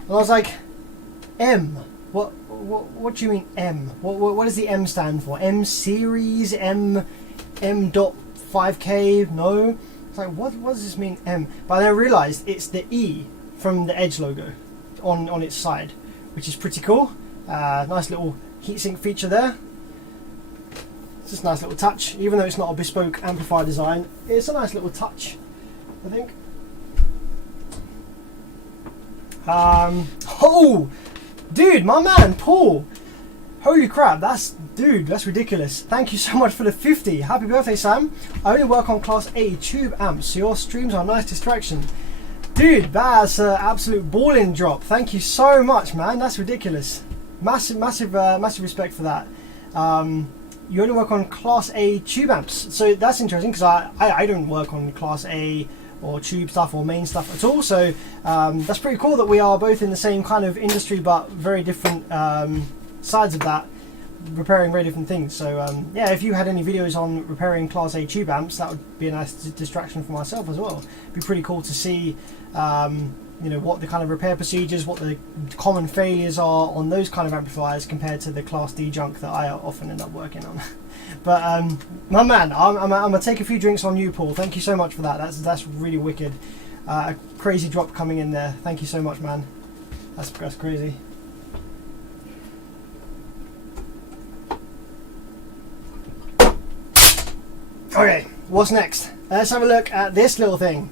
and I was like, M. What do you mean M? What does the M stand for? M series? M.5K? No. It's like, what does this mean, M? But then I realised it's the E from the Edge logo on its side, which is pretty cool. Nice little heatsink feature there. It's just a nice little touch, even though it's not a bespoke amplifier design. It's a nice little touch, I think. Oh, dude, my man Paul. Holy crap, that's ridiculous. Thank you so much for the 50. Happy birthday, Sam. I only work on Class A tube amps, so your streams are a nice distraction. Dude, that's an absolute balling drop. Thank you so much, man. That's ridiculous. Massive respect for that. You only work on Class A tube amps, so that's interesting because I don't work on Class A or tube stuff or main stuff at all. So that's pretty cool that we are both in the same kind of industry, but very different sides of that, repairing very different things. So yeah, if you had any videos on repairing Class A tube amps, that would be a nice distraction for myself as well. It'd be pretty cool to see you know, what the kind of repair procedures, what the common failures are on those kind of amplifiers compared to the Class D junk that I often end up working on. But my man, I'm gonna take a few drinks on you, Paul. Thank you so much for that. That's really wicked. A crazy drop coming in there. Thank you so much, man. That's crazy. Okay, what's next? Let's have a look at this little thing.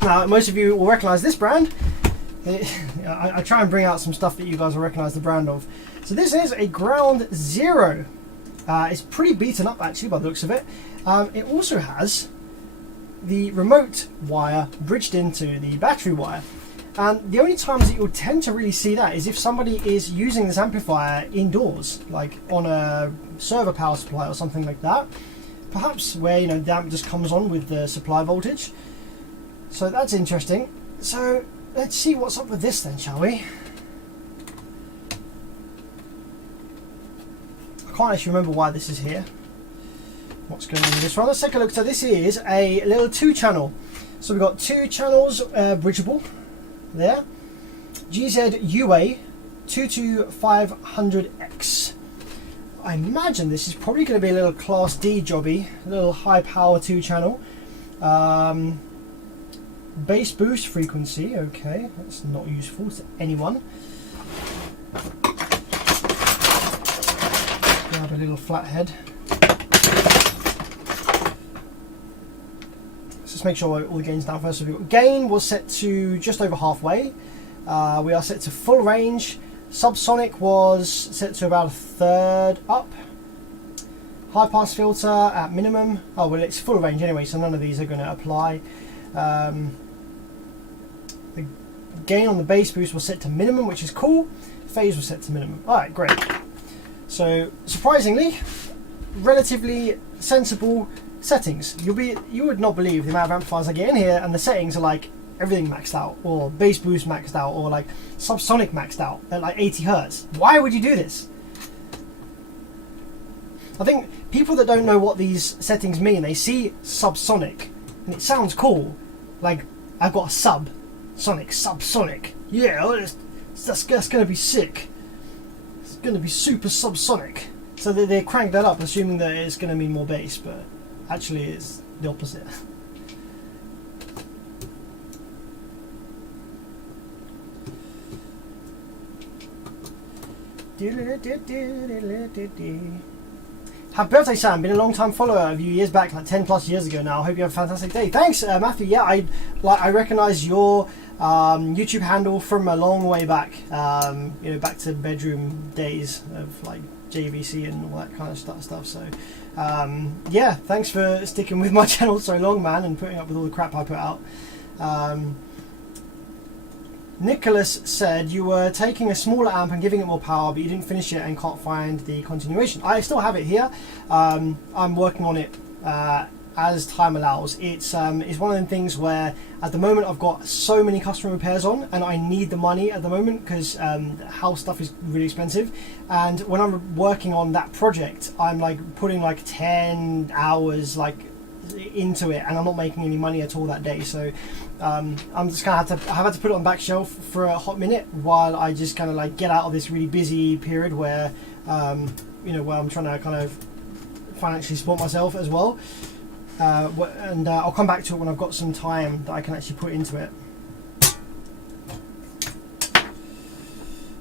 Now, most of you will recognise this brand. I try and bring out some stuff that you guys will recognise the brand of. So this is a Ground Zero. It's pretty beaten up actually by the looks of it. It also has the remote wire bridged into the battery wire. And the only times that you'll tend to really see that is if somebody is using this amplifier indoors, like on a server power supply or something like that. Perhaps where, you know, the amp just comes on with the supply voltage. So that's interesting. So let's see what's up with this then, shall we? I can't actually remember why this is here. What's going on with this one? Let's take a look. So this is a little 2-channel. So we've got 2 channels, bridgeable there. GZ UA 22500X. I imagine this is probably going to be a little Class D jobby, a little high power 2-channel. Bass boost frequency, okay, that's not useful to anyone. Grab a little flathead. Let's just make sure all the gain's down first. So we've got gain was set to just over halfway. We are set to full range. Subsonic was set to about 1/3 up. High pass filter at minimum. Oh well, it's full range anyway, so none of these are going to apply. The gain on the bass boost was set to minimum, which is cool. Phase was set to minimum. Alright, great. So surprisingly, relatively sensible settings. You would not believe the amount of amplifiers I get in here, and the settings are like everything maxed out, or bass boost maxed out, or like subsonic maxed out at like 80 Hertz. Why would you do this? I think people that don't know what these settings mean, they see subsonic and it sounds cool. Like, I've got a subsonic. Yeah, that's going to be sick. It's going to be super subsonic. So they crank that up, assuming that it's going to mean more bass, but actually it's the opposite. Happy birthday, Sam. Been a long time follower of you years back, like 10+ years ago now. I hope you have a fantastic day. Thanks, Matthew. Yeah, I recognise your YouTube handle from a long way back. You know, back to bedroom days of like JVC and all that kind of stuff. So yeah, thanks for sticking with my channel so long, man, and putting up with all the crap I put out. Nicholas said you were taking a smaller amp and giving it more power, but you didn't finish it and can't find the continuation. I still have it here. I'm working on it as time allows. It's one of them things where at the moment I've got so many customer repairs on, and I need the money at the moment because house stuff is really expensive. And when I'm working on that project, I'm like putting like 10 hours like into it, and I'm not making any money at all that day. So I'm just gonna have had to put it on back shelf for a hot minute while I just kind of like get out of this really busy period where you know, where I'm trying to kind of financially support myself as well. And I'll come back to it when I've got some time that I can actually put into it.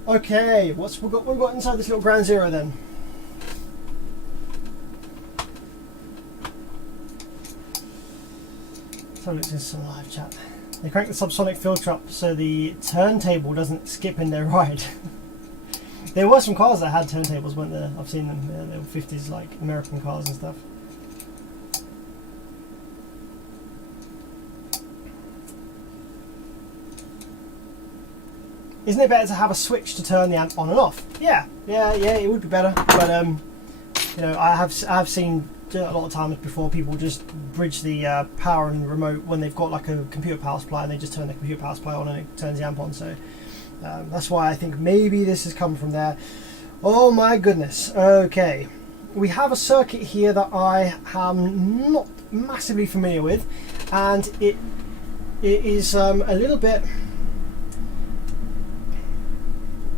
Okay, what we've got inside this little Ground Zero then? So it's in some live chat. They crank the subsonic filter up so the turntable doesn't skip in their ride. There were some cars that had turntables, weren't there? I've seen them. They were 50s, like American cars and stuff. Isn't it better to have a switch to turn the amp on and off? Yeah, it would be better. But you know, I have seen a lot of times before people just bridge the power and remote when they've got like a computer power supply, and they just turn the computer power supply on and it turns the amp on. So that's why I think maybe this has come from there. Oh my goodness. Okay, we have a circuit here that I am not massively familiar with, and it is a little bit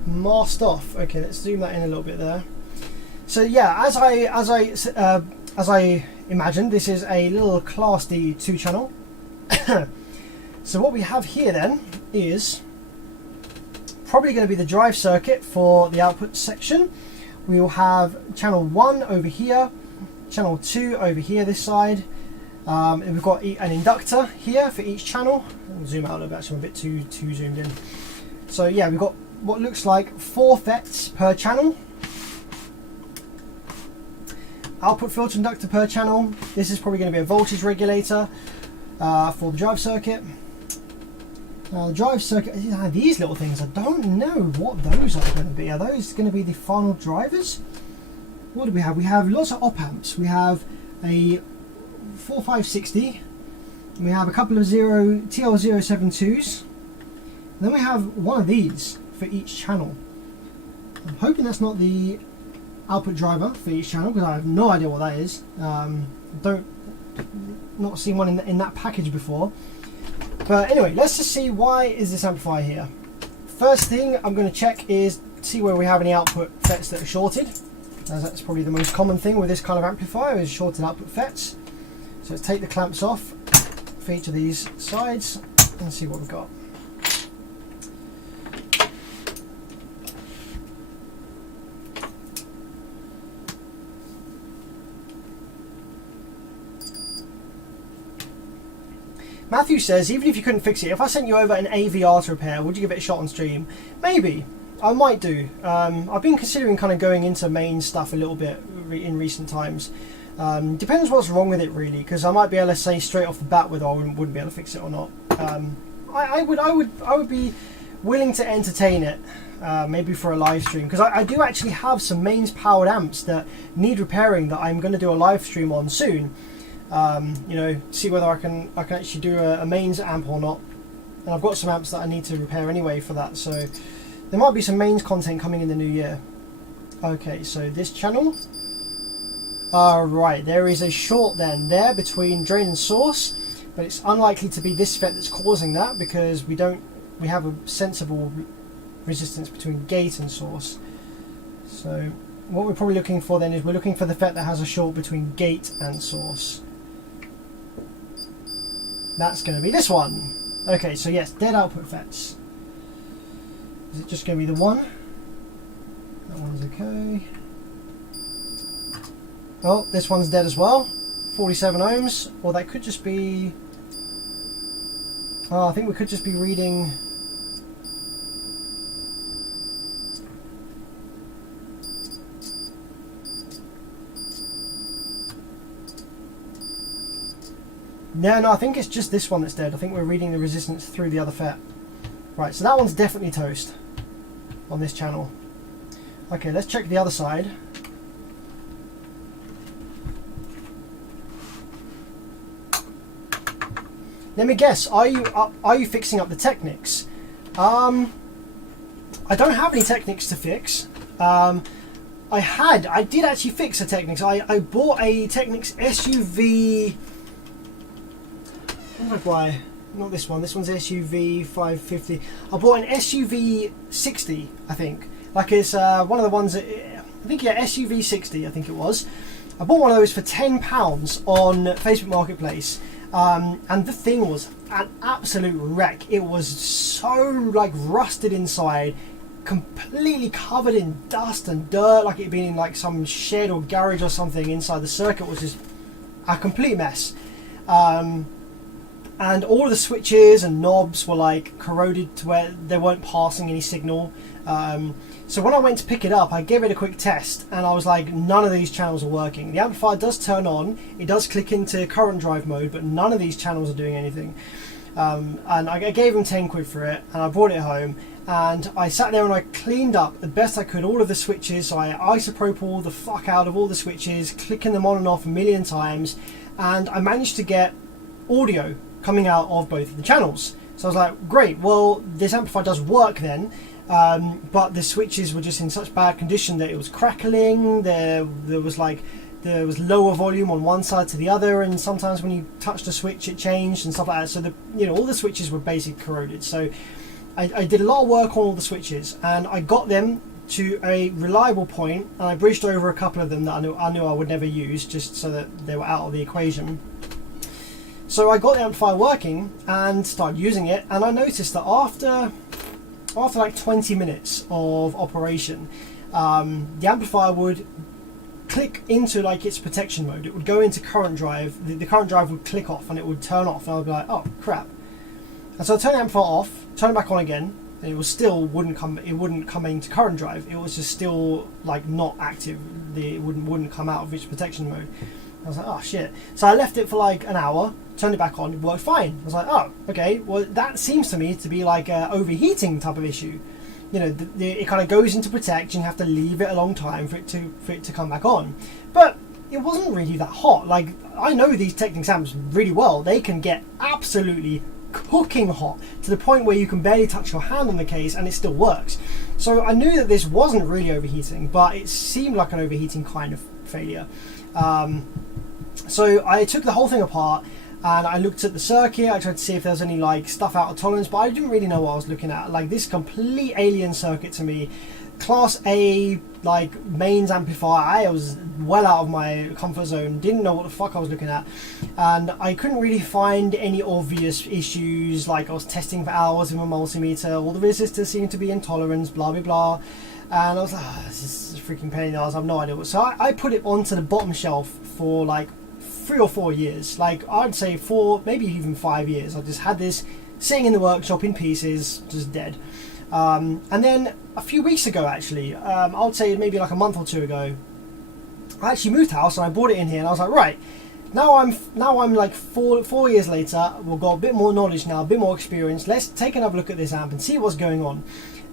masked off. Okay, let's zoom that in a little bit there. So yeah, as I imagined, this is a little Class D 2-channel. So what we have here then is probably going to be the drive circuit for the output section. We will have channel 1 over here, channel 2 over here this side. And we've got an inductor here for each channel. I'll zoom out a little bit, actually I'm a bit too zoomed in. So yeah, we've got what looks like 4 FETs per channel. Output filter inductor per channel. This is probably going to be a voltage regulator for the drive circuit. The drive circuit, these little things, I don't know what those are going to be. Are those going to be the final drivers? What do we have? We have lots of op amps. We have a 4560. We have a couple of TL072s. And then we have one of these for each channel. I'm hoping that's not the output driver for each channel, because I have no idea what that is. Not seen one in that package before. But anyway, let's just see, why is this amplifier here. First thing I'm going to check is see where we have any output FETs that are shorted, as that's probably the most common thing with this kind of amplifier, is shorted output FETs. So let's take the clamps off for each of these sides and see what we've got. Matthew says, even if you couldn't fix it, if I sent you over an AVR to repair, would you give it a shot on stream? Maybe. I might do. I've been considering kind of going into main stuff a little bit in recent times. Depends what's wrong with it, really, because I might be able to say straight off the bat whether I wouldn't be able to fix it or not. I would be willing to entertain it, maybe for a live stream, because I do actually have some mains powered amps that need repairing that I'm going to do a live stream on soon. You know, see whether I can actually do a mains amp or not. And I've got some amps that I need to repair anyway for that, so there might be some mains content coming in the new year. Okay, so this channel. Right, there is a short then there between drain and source, but it's unlikely to be this FET that's causing that, because we have a sensible resistance between gate and source. So what we're probably looking for then is we're looking for the FET that has a short between gate and source. That's going to be this one. Okay, so yes, dead output FETs. Is it just going to be the one? That one's okay. Oh, this one's dead as well. 47 ohms. Or that could just be... Oh, I think we could just be reading... No, I think it's just this one that's dead. I think we're reading the resistance through the other FET. Right, so that one's definitely toast on this channel. Okay, let's check the other side. Let me guess, are you fixing up the Technics? I don't have any Technics to fix. I did actually fix a Technics. I bought a Technics SUV... What did I buy? Not this one. This one's SUV 550. I bought an SUV 60, I think. Like it's one of the ones that, I think, yeah, SUV 60, I think it was. I bought one of those for £10 on Facebook Marketplace. And the thing was an absolute wreck. It was so like rusted inside, completely covered in dust and dirt, like it'd been in like some shed or garage or something. Inside the circuit was just a complete mess. And all of the switches and knobs were like corroded to where they weren't passing any signal. So when I went to pick it up, I gave it a quick test and I was like, none of these channels are working. The amplifier does turn on, it does click into current drive mode, but none of these channels are doing anything. And I gave him 10 quid for it, and I brought it home, and I sat there and I cleaned up the best I could all of the switches. So I isopropyl the fuck out of all the switches, clicking them on and off a million times, and I managed to get audio coming out of both of the channels. So I was like, great, well, this amplifier does work then. But the switches were just in such bad condition that it was crackling. There was lower volume on one side to the other, and sometimes when you touched a switch it changed and stuff like that. So all the switches were basically corroded. So I did a lot of work on all the switches, and I got them to a reliable point, and I bridged over a couple of them that I knew I would never use, just so that they were out of the equation. So I got the amplifier working and started using it, and I noticed that after like 20 minutes of operation, the amplifier would click into like its protection mode. It would go into current drive, the current drive would click off and it would turn off, and I would be like, oh crap. And so I turned the amplifier off, turn it back on again, and it was still wouldn't come into current drive. It was just still like not active. It wouldn't come out of its protection mode. I was like, oh shit. So I left it for like an hour, turned it back on, it worked fine. I was like, oh, okay, well that seems to me to be like a overheating type of issue. It kind of goes into protect, and you have to leave it a long time for it to come back on. But it wasn't really that hot. Like, I know these Technics amps really well. They can get absolutely cooking hot to the point where you can barely touch your hand on the case and it still works. So I knew that this wasn't really overheating, but it seemed like an overheating kind of failure. So I took the whole thing apart and I looked at the circuit. I tried to see if there was any like stuff out of tolerance, but I didn't really know what I was looking at. Like, this complete alien circuit to me. Class A, like, mains amplifier. I was well out of my comfort zone, didn't know what the fuck I was looking at, and I couldn't really find any obvious issues. Like, I was testing for hours with my multimeter, all the resistors seemed to be intolerance, blah blah blah, and I was like, oh, this is a freaking pain in the ass. I have no idea what. So I put it onto the bottom shelf for like 3 or 4 years, like I'd say 4, maybe even 5 years. I just had this sitting in the workshop in pieces, just dead. And then a few weeks ago, actually, I would say maybe like a month or 2 ago, I actually moved house and I brought it in here, and I was like, right, now I'm like four years later, we've got a bit more knowledge now, a bit more experience. Let's take another look at this amp and see what's going on.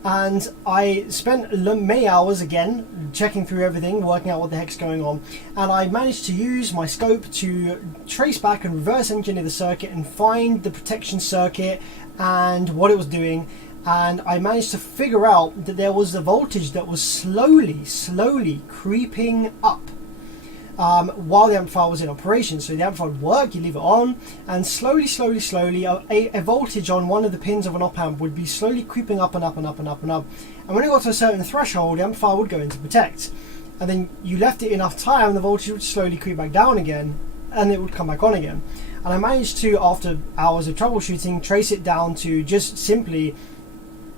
And I spent many hours again checking through everything, working out what the heck's going on, and I managed to use my scope to trace back and reverse engineer the circuit and find the protection circuit and what it was doing. And I managed to figure out that there was a voltage that was slowly creeping up while the amplifier was in operation. So the amplifier would work, you leave it on, and slowly a voltage on one of the pins of an op amp would be slowly creeping up and up and up and up and up. And when it got to a certain threshold, the amplifier would go into protect. And then you left it enough time, the voltage would slowly creep back down again, and it would come back on again. And I managed to, after hours of troubleshooting, trace it down to just simply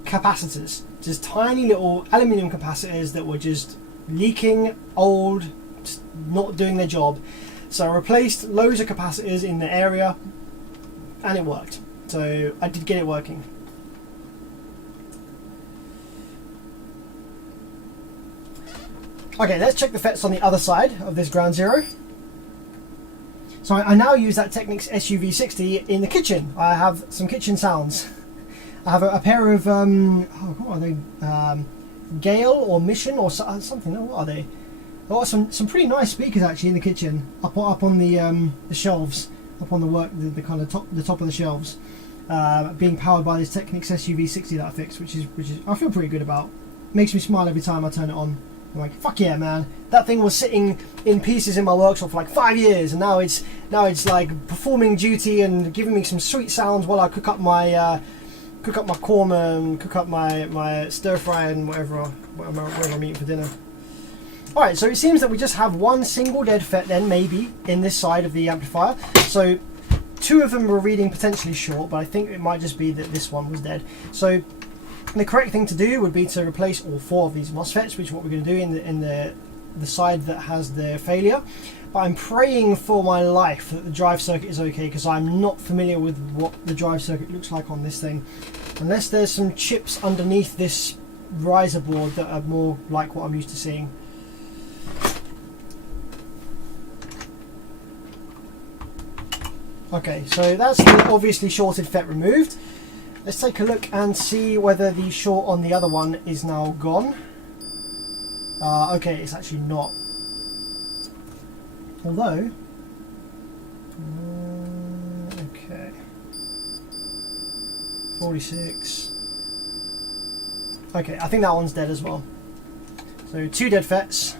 capacitors, just tiny little aluminium capacitors that were just leaking, old, just not doing their job. So I replaced loads of capacitors in the area and it worked. So I did get it working. Okay, let's check the FETs on the other side of this ground zero. So I now use that Technics SUV60 in the kitchen. I have some kitchen sounds. I have a pair of, what are they? Gale or Mission or something. What are they? I've got some pretty nice speakers actually in the kitchen, up on the shelves, up on the kind of top of the shelves, being powered by this Technics SUV60 that I fixed, which is I feel pretty good about. Makes me smile every time I turn it on. I'm like, fuck yeah, man! That thing was sitting in pieces in my workshop for like 5 years, and now it's like performing duty and giving me some sweet sounds while I cook up my korma and cook up my stir fry and whatever I'm eating for dinner. Alright, so it seems that we just have one single dead FET then, maybe, in this side of the amplifier. So 2 of them were reading potentially short, but I think it might just be that this one was dead. So the correct thing to do would be to replace all 4 of these MOSFETs, which is what we're going to do in the side that has the failure. But I'm praying for my life that the drive circuit is okay, because I'm not familiar with what the drive circuit looks like on this thing. Unless there's some chips underneath this riser board that are more like what I'm used to seeing. Okay, so that's the obviously shorted FET removed. Let's take a look and see whether the short on the other one is now gone. Okay, it's actually not. Although, okay, 46. Okay, I think that one's dead as well. So 2 dead FETs.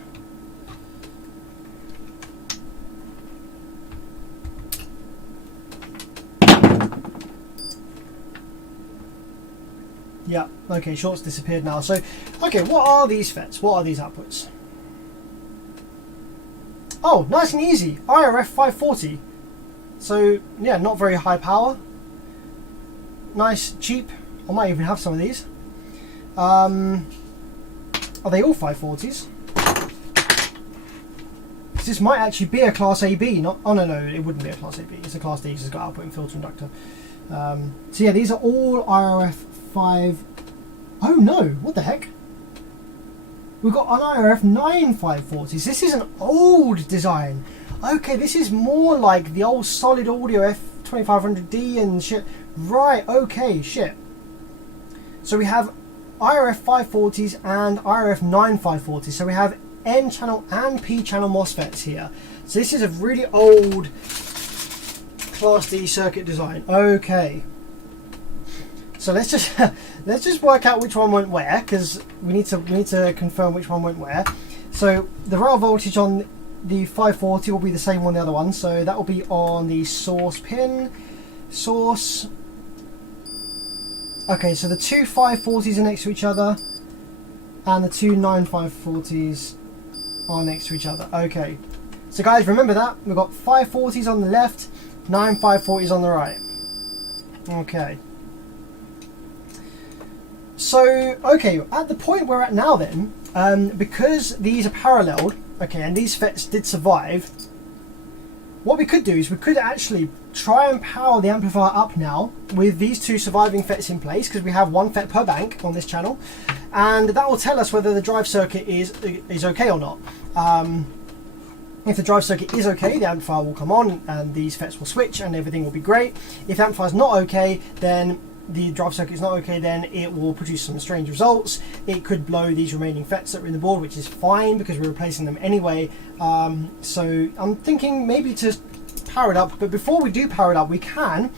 Yeah, okay, short's disappeared now. So, okay, what are these FETs? What are these outputs? Oh, nice and easy. IRF 540. So, yeah, not very high power. Nice, cheap. I might even have some of these. Are they all 540s? This might actually be a Class AB. Not. Oh, no, it wouldn't be a Class AB. It's a Class D because it's got output and filter inductor. So, yeah, these are all IRF 5. Oh, no. What the heck? We've got an IRF 9 540s. This is an old design. Okay, this is more like the old solid audio F2500D and shit. Right, okay, shit. So we have IRF 540s and IRF 9 540s. So we have N channel and P channel MOSFETs here. So this is a really old Class D circuit design. Okay. So let's just let's just work out which one went where, because we need to confirm which one went where. So the rail voltage on the 540 will be the same on the other one, so that will be on the source pin. Source. Okay, so the two 540s are next to each other, and the two 9540s are next to each other. Okay, so guys, remember that we've got 540s on the left, 9540s on the right. Okay. So, okay, at the point we're at now then, because these are paralleled, okay, and these FETs did survive, what we could do is we could actually try and power the amplifier up now with these two surviving FETs in place, because we have one FET per bank on this channel, and that will tell us whether the drive circuit is okay or not. If the drive circuit is okay, the amplifier will come on and these FETs will switch and everything will be great. If the amplifier is not okay, then the drive circuit is not okay, then it will produce some strange results. It could blow these remaining FETs that are in the board, which is fine because we're replacing them anyway. So I'm thinking maybe to power it up, but before we do power it up, we can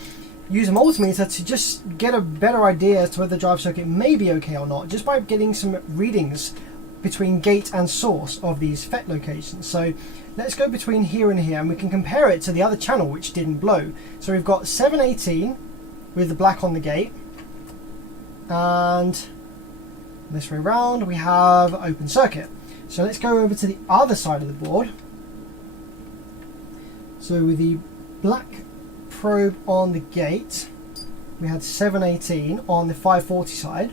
use a multimeter to just get a better idea as to whether the drive circuit may be okay or not, just by getting some readings between gate and source of these FET locations. So let's go between here and here, and we can compare it to the other channel which didn't blow. So we've got 718 with the black on the gate, and this way round we have open circuit. So let's go over to the other side of the board. So with the black probe on the gate, we had 718 on the 540 side.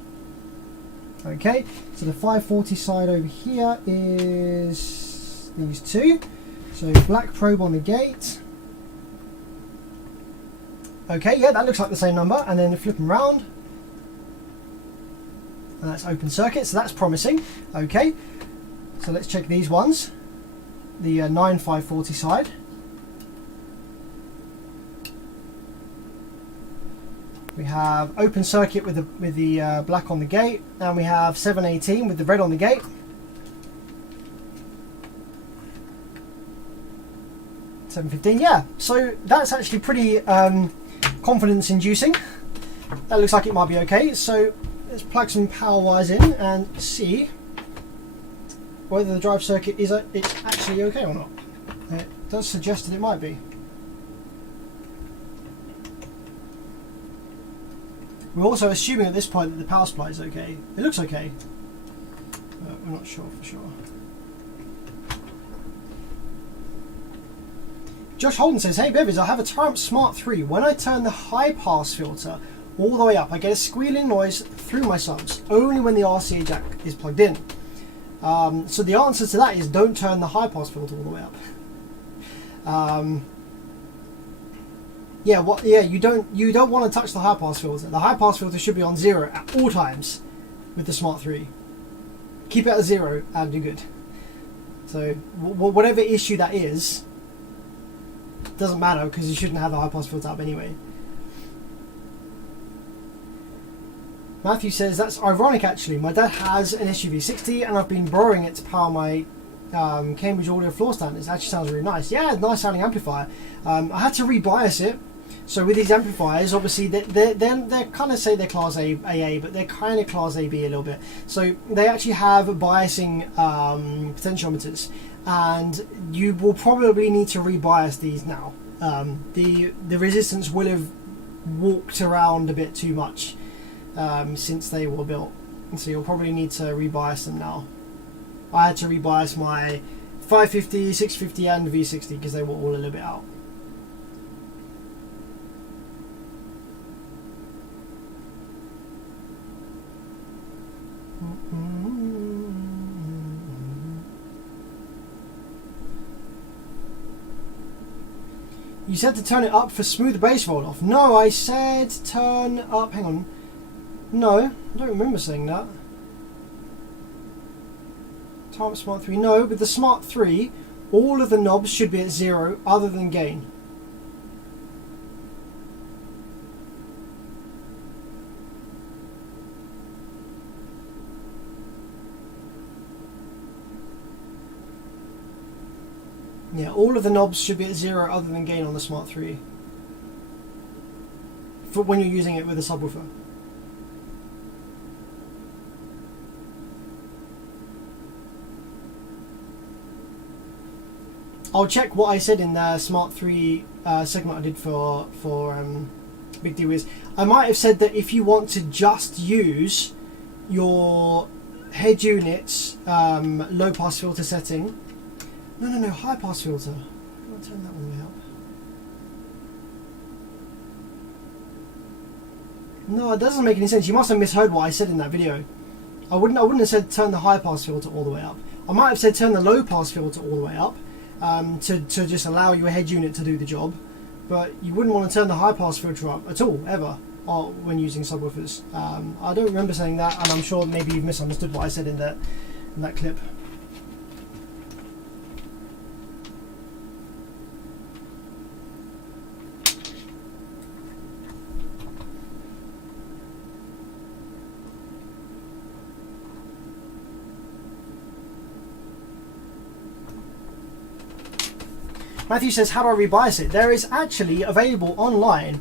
Okay, so the 540 side over here is these two. So black probe on the gate. Okay, yeah, that looks like the same number. And then flip them round, and that's open circuit, so that's promising. Okay, so let's check these ones. The 9540 side. We have open circuit with the black on the gate, and we have 718 with the red on the gate. $7.15, yeah. So that's actually pretty confidence inducing. That looks like it might be okay. So let's plug some power wires in and see whether the drive circuit is it's actually okay or not. It does suggest that it might be. We're also assuming at this point that the power supply is okay. It looks okay, but we're not sure for sure. Josh Holden says, hey Bevies, I have a Triumph Smart 3. When I turn the high pass filter all the way up, I get a squealing noise through my subs, only when the RCA jack is plugged in. So the answer to that is don't turn the high pass filter all the way up. Yeah, you don't want to touch the high pass filter. The high pass filter should be on 0 at all times with the Smart 3. Keep it at 0 and you're good. So whatever issue that is, doesn't matter because you shouldn't have the high pass filter up anyway. Matthew says, that's ironic actually. My dad has an SUV60 and I've been borrowing it to power my Cambridge audio floor standards. It actually sounds really nice. Yeah, nice sounding amplifier. I had to rebias it. So with these amplifiers, obviously they kind of say they're class A, AA, but they're kind of class AB a little bit. So they actually have biasing potentiometers, and you will probably need to rebias these now. The resistance will have walked around a bit too much since they were built, so you'll probably need to rebias them now. I had to rebias my 550, 650 and V60 because they were all a little bit out. You said to turn it up for smooth bass roll off. No, I said turn up. Hang on. No, I don't remember saying that. Time Smart 3. No, with the Smart 3, all of the knobs should be at 0 other than gain. Yeah, all of the knobs should be at 0 other than gain on the Smart 3 for when you're using it with a subwoofer. I'll check what I said in the Smart 3 segment I did for Big D Wiz. I might have said that if you want to just use your head unit's low pass filter setting, no, high pass filter. I'll turn that one way up. No, it doesn't make any sense. You must have misheard what I said in that video. I wouldn't have said turn the high pass filter all the way up. I might have said turn the low pass filter all the way up to just allow your head unit to do the job, but you wouldn't want to turn the high pass filter up at all, ever, when using subwoofers. I don't remember saying that, and I'm sure maybe you've misunderstood what I said in that clip. Matthew says, how do I rebias it? There is actually available online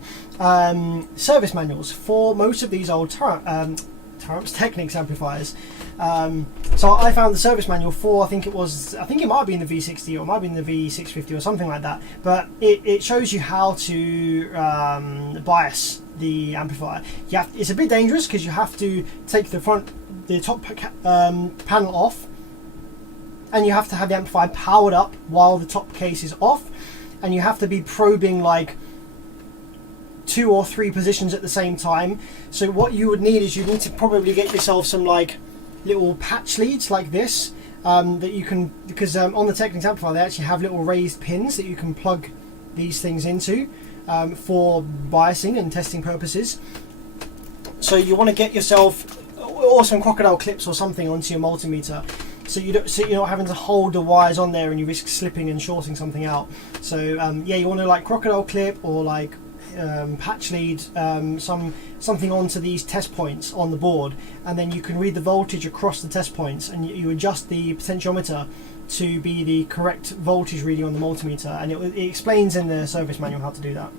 service manuals for most of these old Technics amplifiers. So I found the service manual for, I think it might have been the V60 or it might have been the V650 or something like that. But it shows you how to bias the amplifier. It's a bit dangerous because you have to take the top panel off, and you have to have the amplifier powered up while the top case is off, and you have to be probing like 2 or 3 positions at the same time. So what you would need is you need to probably get yourself some like little patch leads like this that you can, because on the Technics amplifier they actually have little raised pins that you can plug these things into for biasing and testing purposes. So you want to get yourself or some crocodile clips or something onto your multimeter, so you're not having to hold the wires on there and you risk slipping and shorting something out. So yeah, you want to like crocodile clip or like patch lead something onto these test points on the board, and then you can read the voltage across the test points, and you adjust the potentiometer to be the correct voltage reading on the multimeter, and it explains in the service manual how to do that.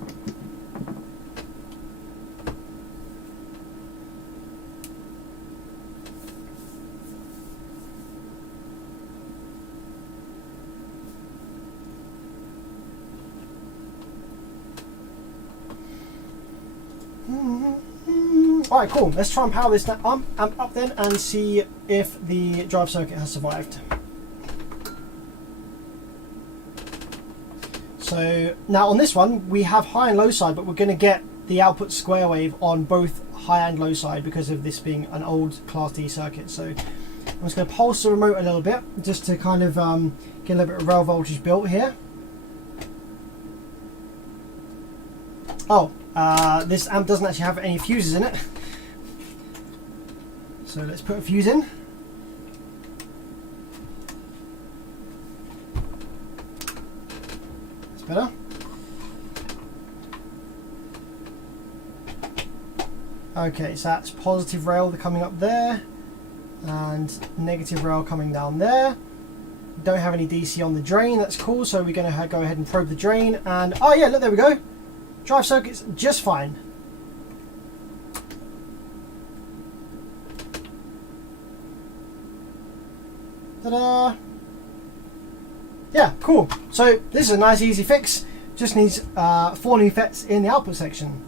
Alright, cool. Let's try and power this amp up then and see if the drive circuit has survived. So now on this one we have high and low side, but we're going to get the output square wave on both high and low side because of this being an old Class D circuit. So I'm just going to pulse the remote a little bit just to kind of get a little bit of rail voltage built here. Oh, this amp doesn't actually have any fuses in it. So let's put a fuse in. That's better. Okay, so that's positive rail coming up there and negative rail coming down there. Don't have any DC on the drain, that's cool, so we're going to go ahead and probe the drain, and oh yeah, look, there we go. Drive circuit's just fine. Ta-da! Yeah, cool. So this is a nice easy fix. Just needs 4 new FETs in the output section.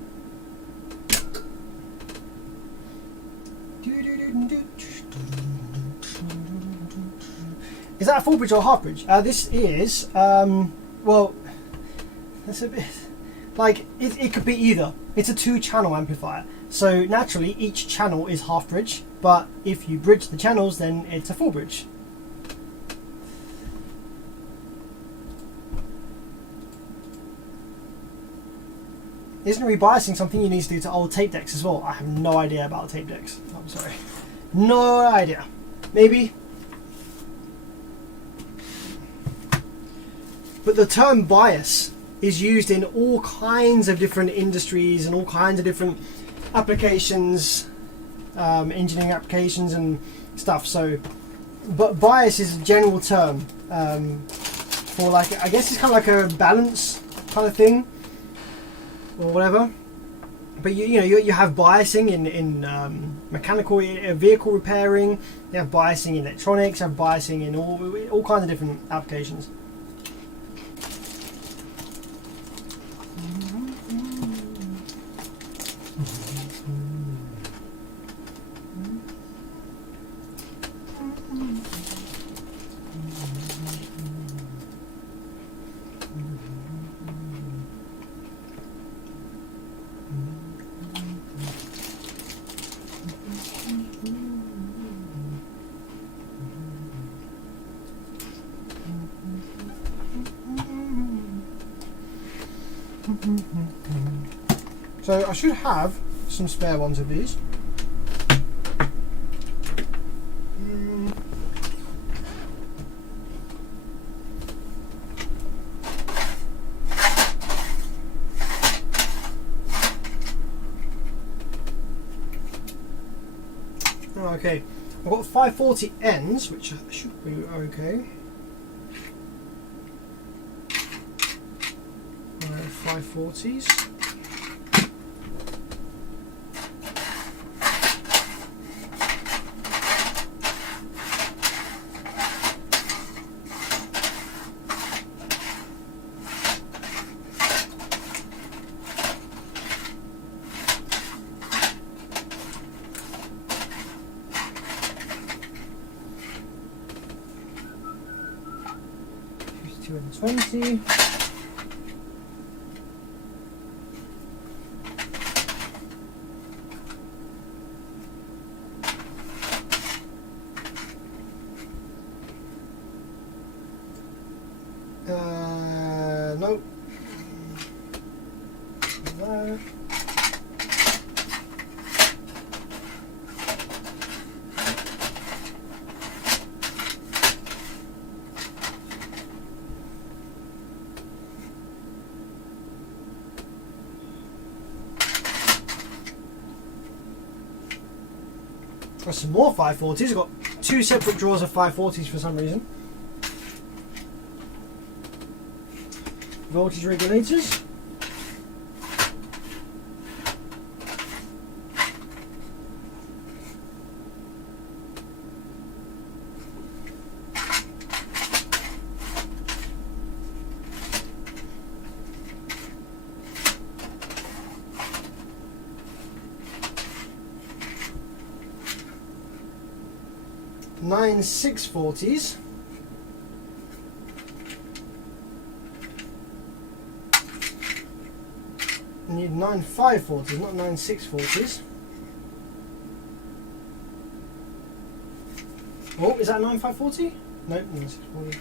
Is that a full bridge or a half bridge? This is, well, that's a bit, like, it could be either. It's a 2-channel amplifier. So naturally each channel is half bridge, but if you bridge the channels then it's a full bridge. Isn't rebiasing something you need to do to old tape decks as well? I have no idea about tape decks. I'm sorry. No idea. Maybe. But the term bias is used in all kinds of different industries and all kinds of different applications, engineering applications and stuff. So, but bias is a general term for, like, I guess it's kind of like a balance kind of thing or whatever. But you know you have biasing in mechanical vehicle repairing. You have biasing in electronics. You have biasing in all kinds of different applications. So I should have some spare ones of these. Okay, I've got 540 ends, which should be okay. 540s. And 20. Nope. There. Got some more 540s. I've got two separate drawers of 540s for some reason. Voltage regulators. Nine 640s. I need 9 540s, not 9 640s. Oh, is that 9 540? Nope, 9 640.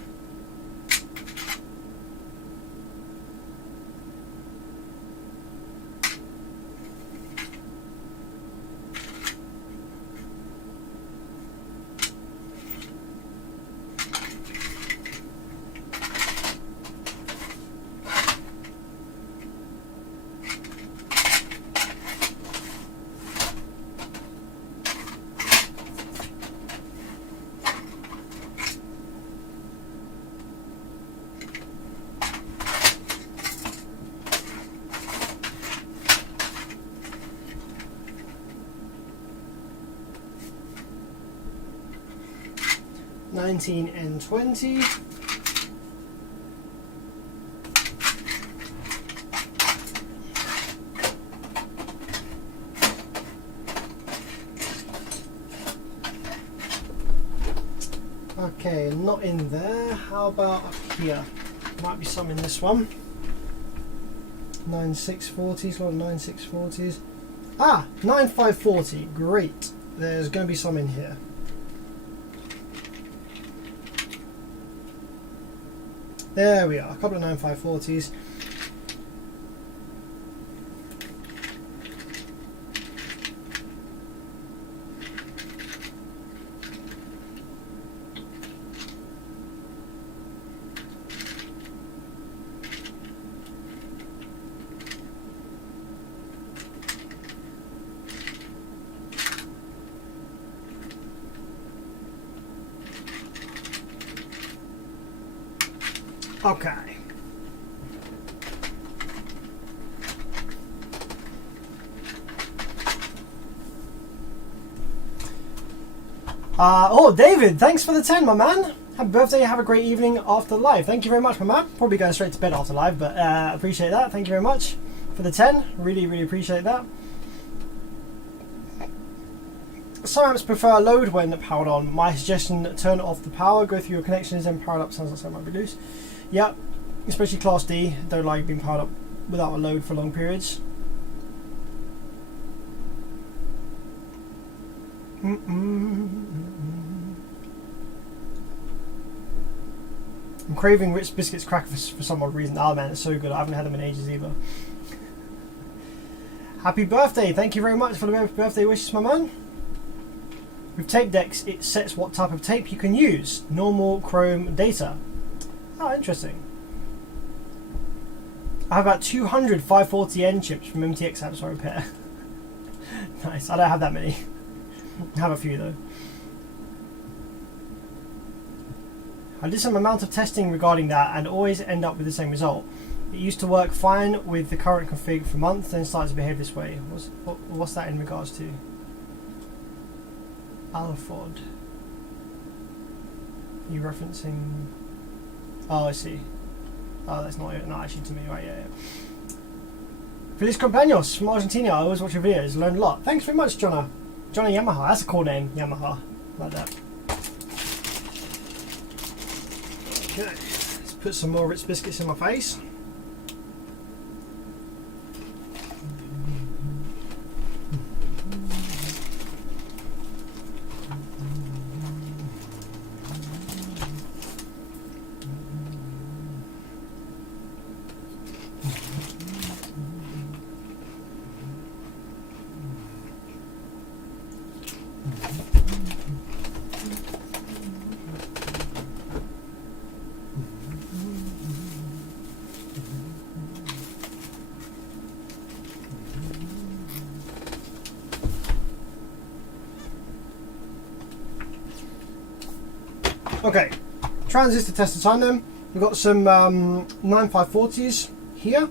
Nineteen and 20. Okay, not in there. How about up here? Might be some in this one. 9 640s, what are 9 640s? Ah, 9 540. Great. There's going to be some in here. There we are, a couple of 9 540s. Okay. Oh, David, thanks for the 10, my man. Happy birthday, have a great evening after live. Thank you very much, my man. Probably going straight to bed after live, but appreciate that. Thank you very much for the 10. Really, really appreciate that. Some amps prefer load when powered on. My suggestion, turn off the power, go through your connections and power it up. Sounds like something might be loose. Yep, especially Class D, don't like being powered up without a load for long periods. I'm craving Ritz Biscuits crackers for some odd reason. Oh man, it's so good. I haven't had them in ages either. Happy birthday! Thank you very much for the birthday wishes, my man. With tape decks, it sets what type of tape you can use. Normal, chrome, data. Oh, interesting. I have about 200 540N chips from MTX apps I repair. Nice. I don't have that many. I have a few though. I did some amount of testing regarding that and always end up with the same result. It used to work fine with the current config for months, then started to behave this way. What's that in regards to? Alford. Are you referencing? Oh, I see. Oh, that's not actually to me, right? Yeah. Feliz Compaños from Argentina. I always watch your videos, learned a lot. Thanks very much, Johnny Yamaha. That's a cool name, Yamaha. Like that. Okay, let's put some more Ritz biscuits in my face. Okay, transistor tester time then. We've got some 9540s here. I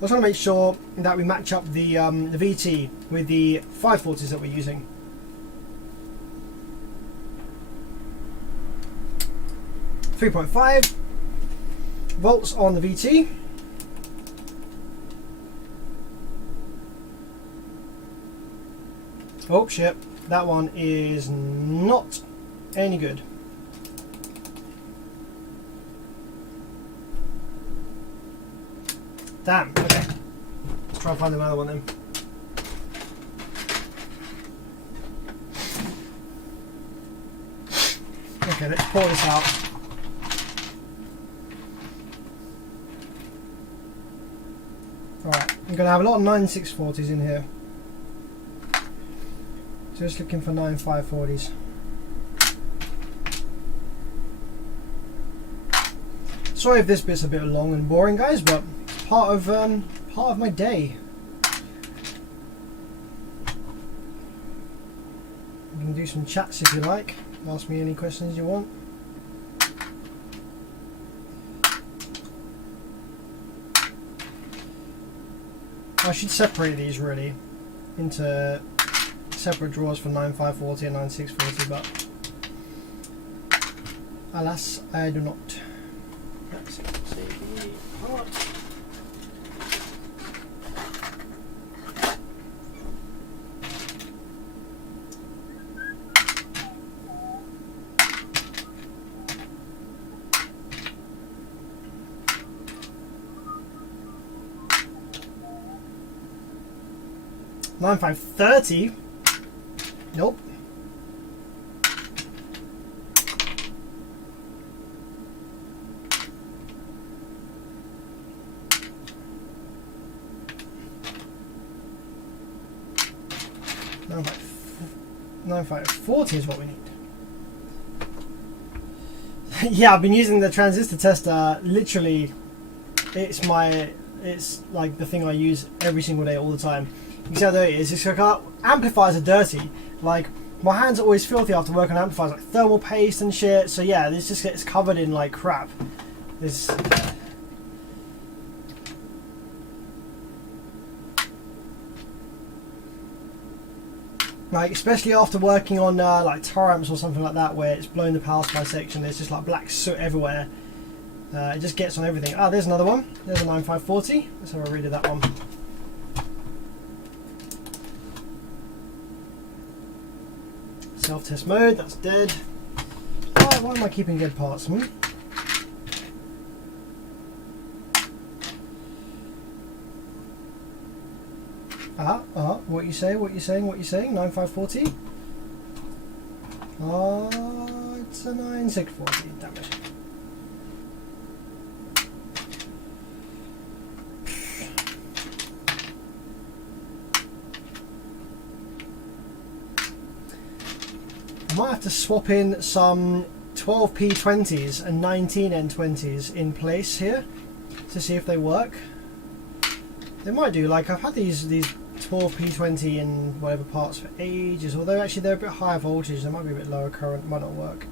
just want to make sure that we match up the VT with the 540s that we're using. .5 volts on the VT. Oh shit, that one is not any good. Damn, okay. Let's try and find another one then. Okay, let's pour this out. Alright, I'm going to have a lot of 9640s in here. Just looking for 9540s. Sorry if this bit's a bit long and boring, guys, but part of my day. You can do some chats if you like. Ask me any questions you want. I should separate these really into separate drawers for 9540 and 9640, but alas, I do not. Let's see the part. Line 530. Nope. Line 540 is what we need. Yeah, I've been using the transistor tester. Literally, it's like the thing I use every single day, all the time. You see how dirty it is? It's like amplifiers are dirty. Like my hands are always filthy after working on amplifiers, like thermal paste and shit. So yeah, this just gets covered in like crap. This. Like especially after working on like tar amps or something like that, where it's blown the power supply section. There's just like black soot everywhere. It just gets on everything. Ah, there's another one. There's a 9540. Let's have a read of that one. Self-test mode, that's dead. Why am I keeping dead parts? What you say? What you saying? What you saying? 9540? It's a 9640. Damn it. to swap in some 12P20s and 19N20s in place here to see if they work. They might do. Like, I've had these 12P20 in whatever parts for ages, although actually they're a bit higher voltage, they might be a bit lower current, might not work.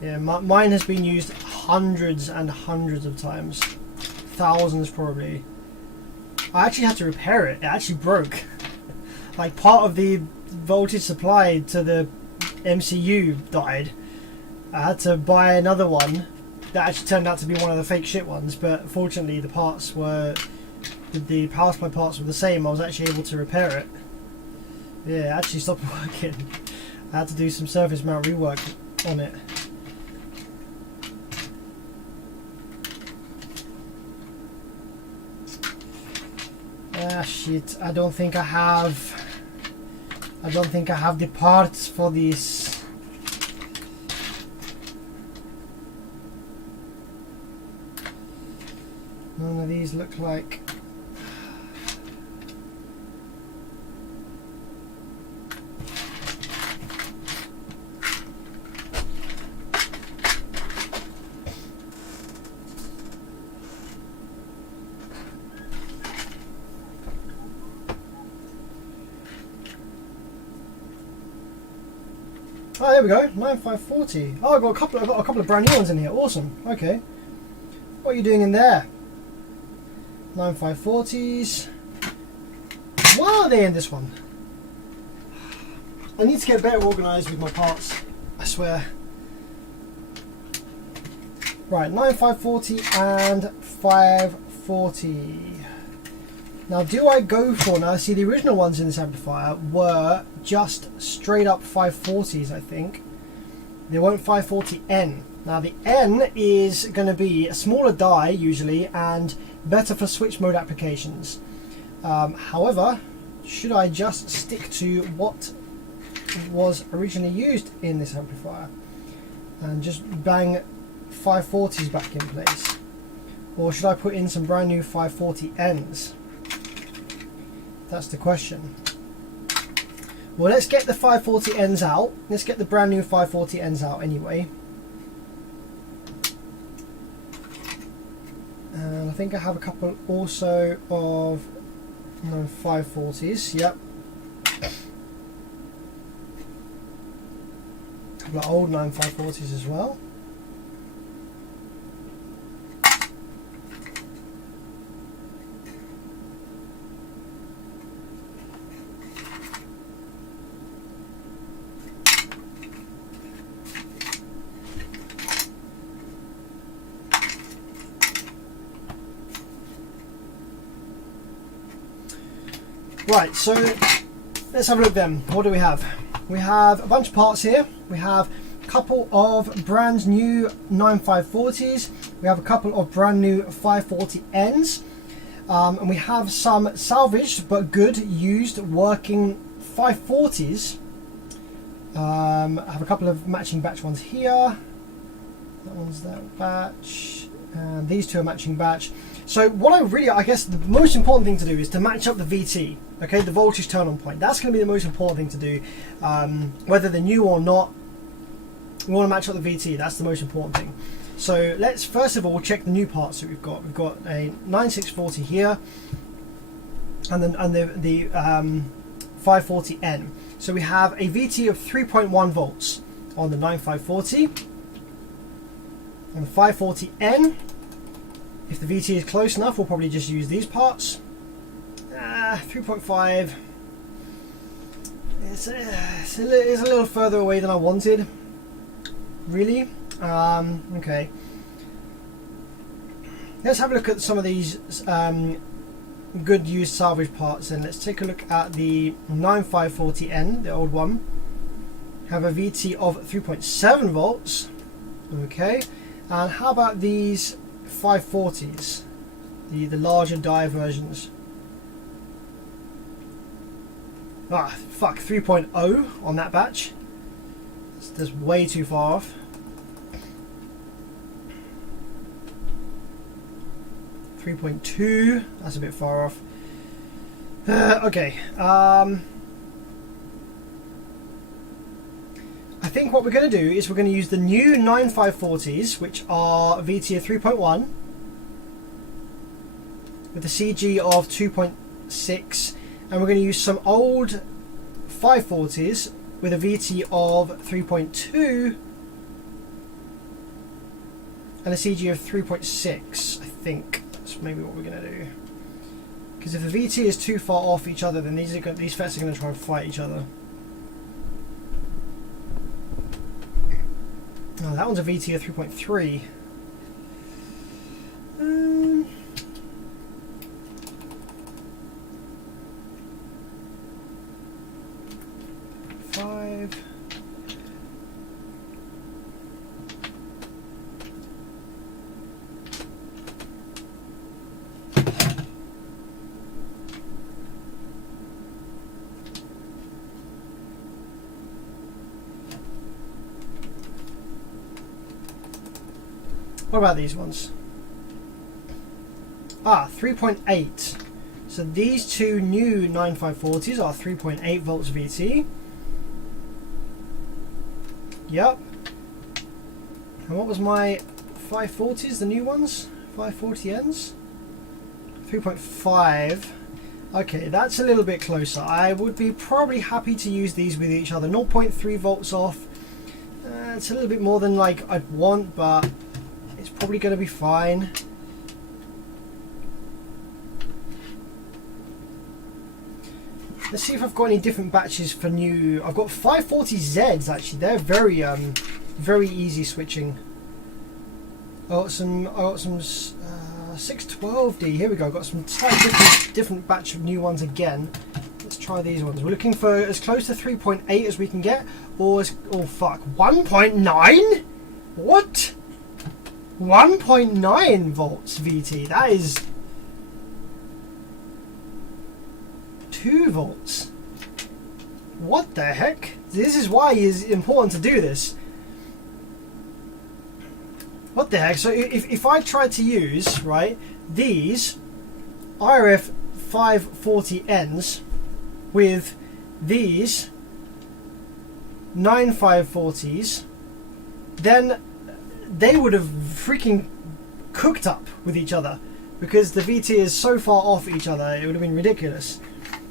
Yeah, mine has been used hundreds and hundreds of times. Thousands probably. I actually had to repair it. It actually broke. Like, part of the voltage supply to the MCU died. I had to buy another one that actually turned out to be one of the fake shit ones, but fortunately the parts were, the power supply parts were the same. I was actually able to repair it. Yeah, it actually stopped working. I had to do some surface mount rework on it. Ah shit, I don't think I have the parts for this. None of these look like. Oh, there we go, 9540. Oh, I've got a couple of brand new ones in here. Awesome. Okay. What are you doing in there? 9540s. Why are they in this one? I need to get better organised with my parts, I swear. Right, 9540 and 540. Now, do I go for, now see the original ones in this amplifier were just straight up 540s, I think. They weren't 540N. Now the N is going to be a smaller die usually and better for switch mode applications. However, should I just stick to what was originally used in this amplifier and just bang 540s back in place? Or should I put in some brand new 540Ns? That's the question. Well, let's get the 540Ns out. Let's get the brand new 540Ns out anyway. And I think I have a couple also of 540s. Yep. A couple of old 9540s as well. Right, so let's have a look then. What do we have? We have a bunch of parts here. We have a couple of brand new 9540s. We have a couple of brand new 540Ns. And we have some salvaged but good used working 540s. I have a couple of matching batch ones here. That one's that batch. And these two are matching batch. So what I guess the most important thing to do is to match up the VT, okay, the voltage turn on point. That's going to be the most important thing to do, whether they're new or not. We want to match up the VT, that's the most important thing. So let's first of all check the new parts that we've got. We've got a 9640 here, and then the 540N. So we have a VT of 3.1 volts on the 9540, and the 540N. If the VT is close enough, we'll probably just use these parts. 3.5. It's a little further away than I wanted, really. Okay. Let's have a look at some of these good used salvage parts, and let's take a look at the 9540N, the old one. Have a VT of 3.7 volts. Okay. And how about these 540s, the larger die versions? Ah, fuck, 3.0 on that batch. That's way too far off. 3.2. That's a bit far off. Okay. I think what we're going to do is we're going to use the new 9540s, which are VT of 3.1 with a CG of 2.6, and we're going to use some old 540s with a VT of 3.2 and a CG of 3.6. I think that's maybe what we're going to do. Because if the VT is too far off each other, then these FETs are going to try and fight each other. Oh, that one's a VT of 3.3. 5. What about these ones? 3.8. So these two new 9540s are 3.8 volts VT. Yep. And what was my 540s, the new ones? 540Ns? 3.5. Okay, that's a little bit closer. I would be probably happy to use these with each other. 0.3 volts off. It's a little bit more than like I'd want, but it's probably going to be fine. Let's see if I've got any different batches for new. I've got 540Zs actually. They're very easy switching. I got some 612D. Here we go. I've got some slightly different batch of new ones again. Let's try these ones. We're looking for as close to 3.8 as we can get, or 1.9. What? 1.9 volts VT. That is 2 volts. What the heck? This is why it's important to do this. What the heck? So if I tried to use, right, these RF 540Ns with these 9540s, then they would have freaking cooked up with each other, because the VT is so far off each other. It would have been ridiculous.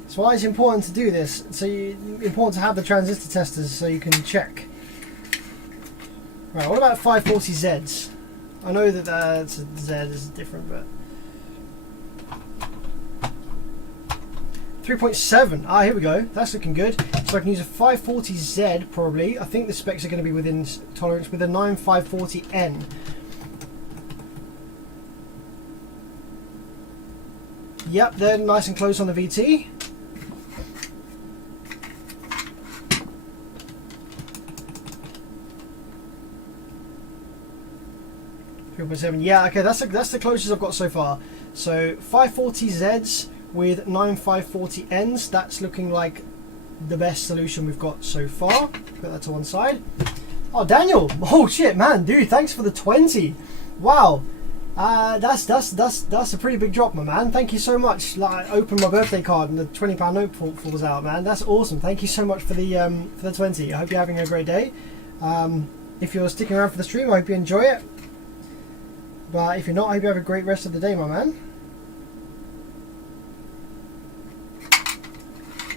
That's why it's important to do this. So important to have the transistor testers so you can check. Right, what about 540Zs? I know that it's a Z is different, but 3.7. Here we go. That's looking good. So I can use a 540Z probably. I think the specs are going to be within tolerance with a 9540N. Yep, they're nice and close on the VT. Yeah, okay, that's the closest I've got so far. So 540Zs with 9540Ns. That's looking like the best solution we've got so far. Put that to one side. Oh, Daniel! Oh shit, man, dude! Thanks for the 20. Wow, that's a pretty big drop, my man. Thank you so much. Like, I opened my birthday card and the £20 note falls out, man. That's awesome. Thank you so much for the 20. I hope you're having a great day. If you're sticking around for the stream, I hope you enjoy it. But if you're not, I hope you have a great rest of the day, my man.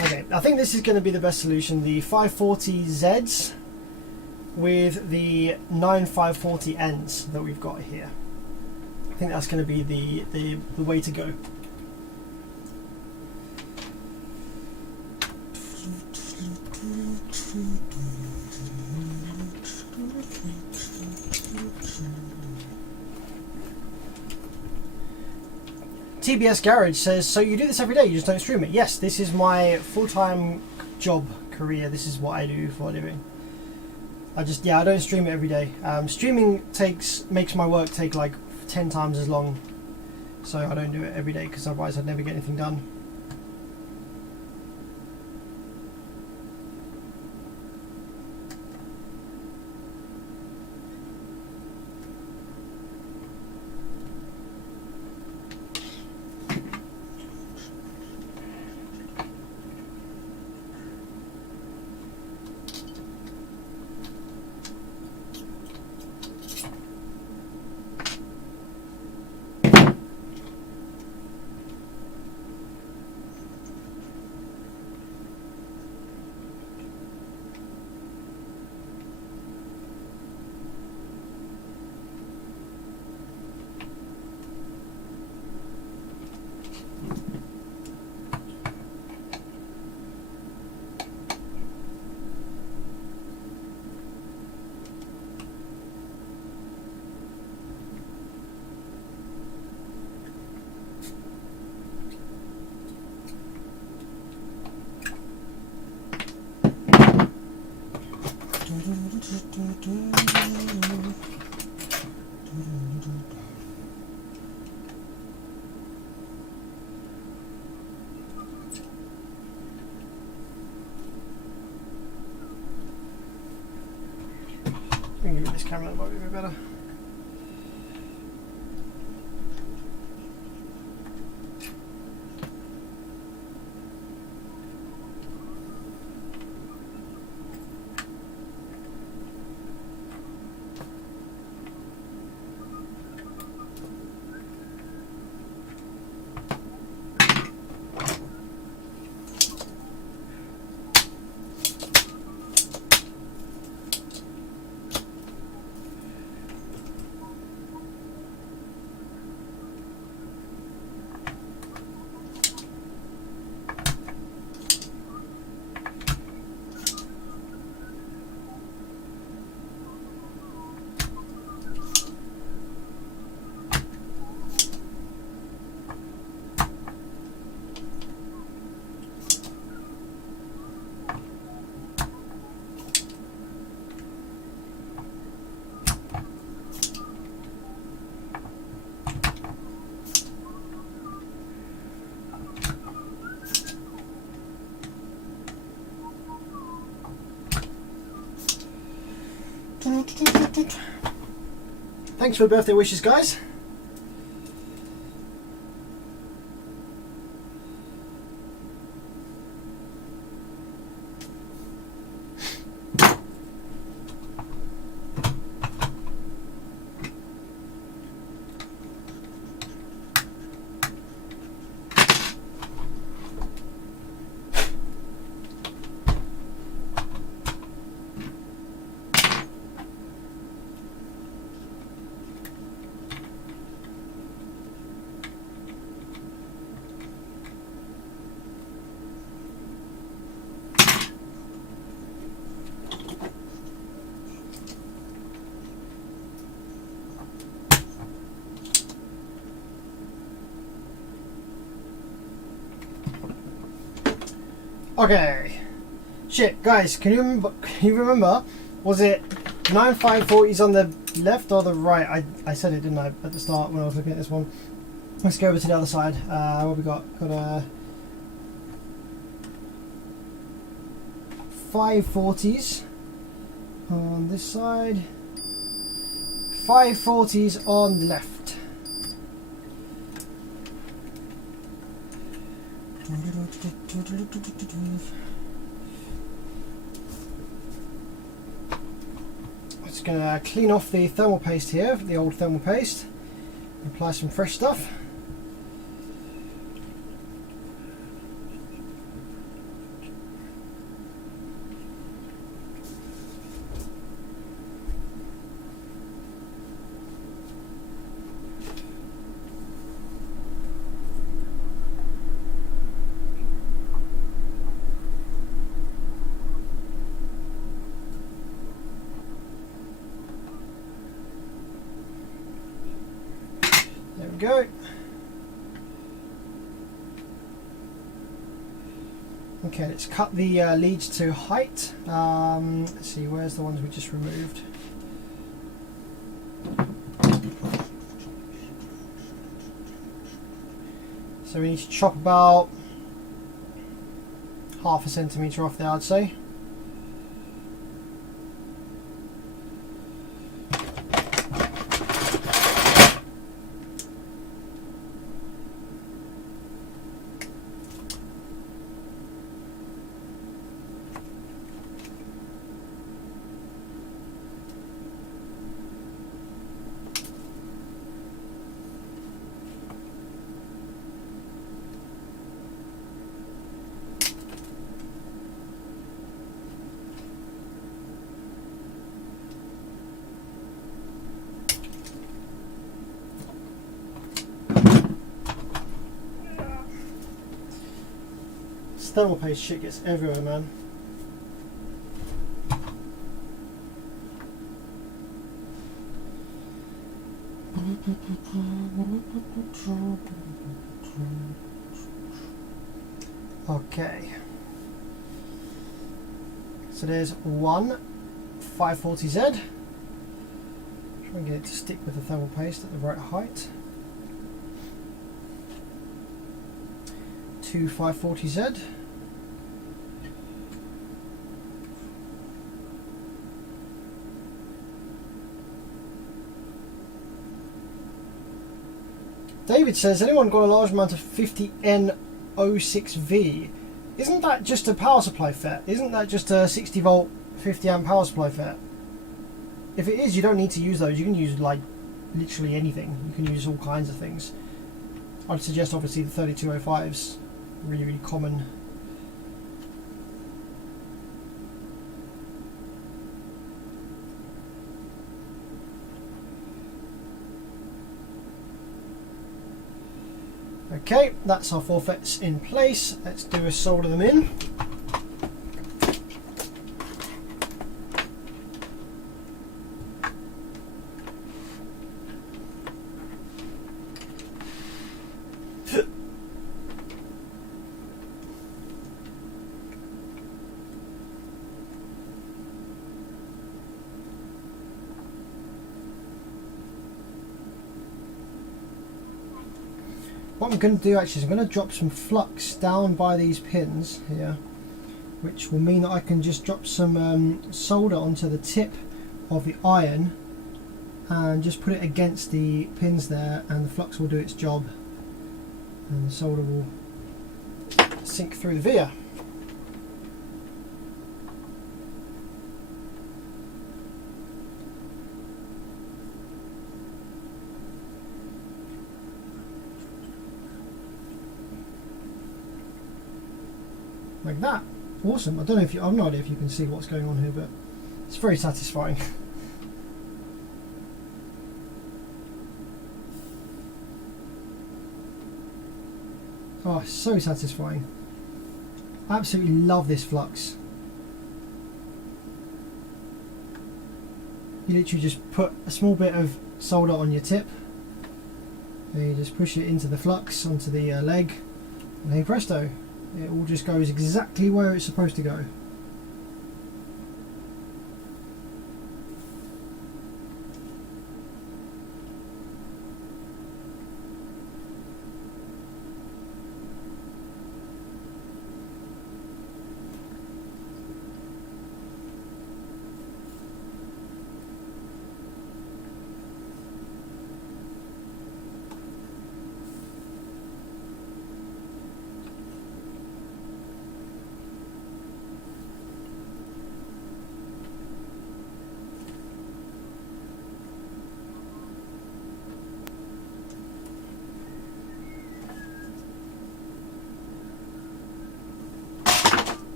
Okay, I think this is going to be the best solution. The 540Zs with the 9540Ns that we've got here. I think that's going to be the way to go. TBS Garage says, so you do this every day, you just don't stream it? Yes, this is my full-time job career. This is what I do for a living. I don't stream it every day. Streaming makes my work take like 10 times as long, so I don't do it every day because otherwise I'd never get anything done. Maybe this camera might be a bit better. Thanks for the birthday wishes, guys. Okay. Shit, guys, can you remember? Was it 9540s on the left or the right? I said it, didn't I, at the start when I was looking at this one. Let's go over to the other side. What we got? Got a 540s on this side. 540s on the left. Just going to clean off the thermal paste here, the old thermal paste, apply some fresh stuff. Go. Okay, let's cut the leads to height. Let's see, where's the ones we just removed? So we need to chop about ½ centimetre off there, I'd say. Thermal paste shit gets everywhere, man. Okay. So there's 1 540Z. Try and get it to stick with the thermal paste at the right height. 2 540Z. David says, anyone got a large amount of 50N06V? Isn't that just a power supply FET? Isn't that just a 60 volt 50 amp power supply FET? If it is, you don't need to use those. You can use like literally anything. You can use all kinds of things. I'd suggest obviously the 3205s, really, really common. Okay, that's our 4 FETs in place. Let's do a solder them in. What I'm going to do actually is I'm going to drop some flux down by these pins here, which will mean that I can just drop some solder onto the tip of the iron and just put it against the pins there, and the flux will do its job and the solder will sink through the via. Like that. Awesome. I don't know if you, I've no idea if you can see what's going on here, but it's very satisfying. Oh, it's so satisfying. I absolutely love this flux. You literally just put a small bit of solder on your tip, and you just push it into the flux, onto the leg, and hey presto, it all just goes exactly where it's supposed to go.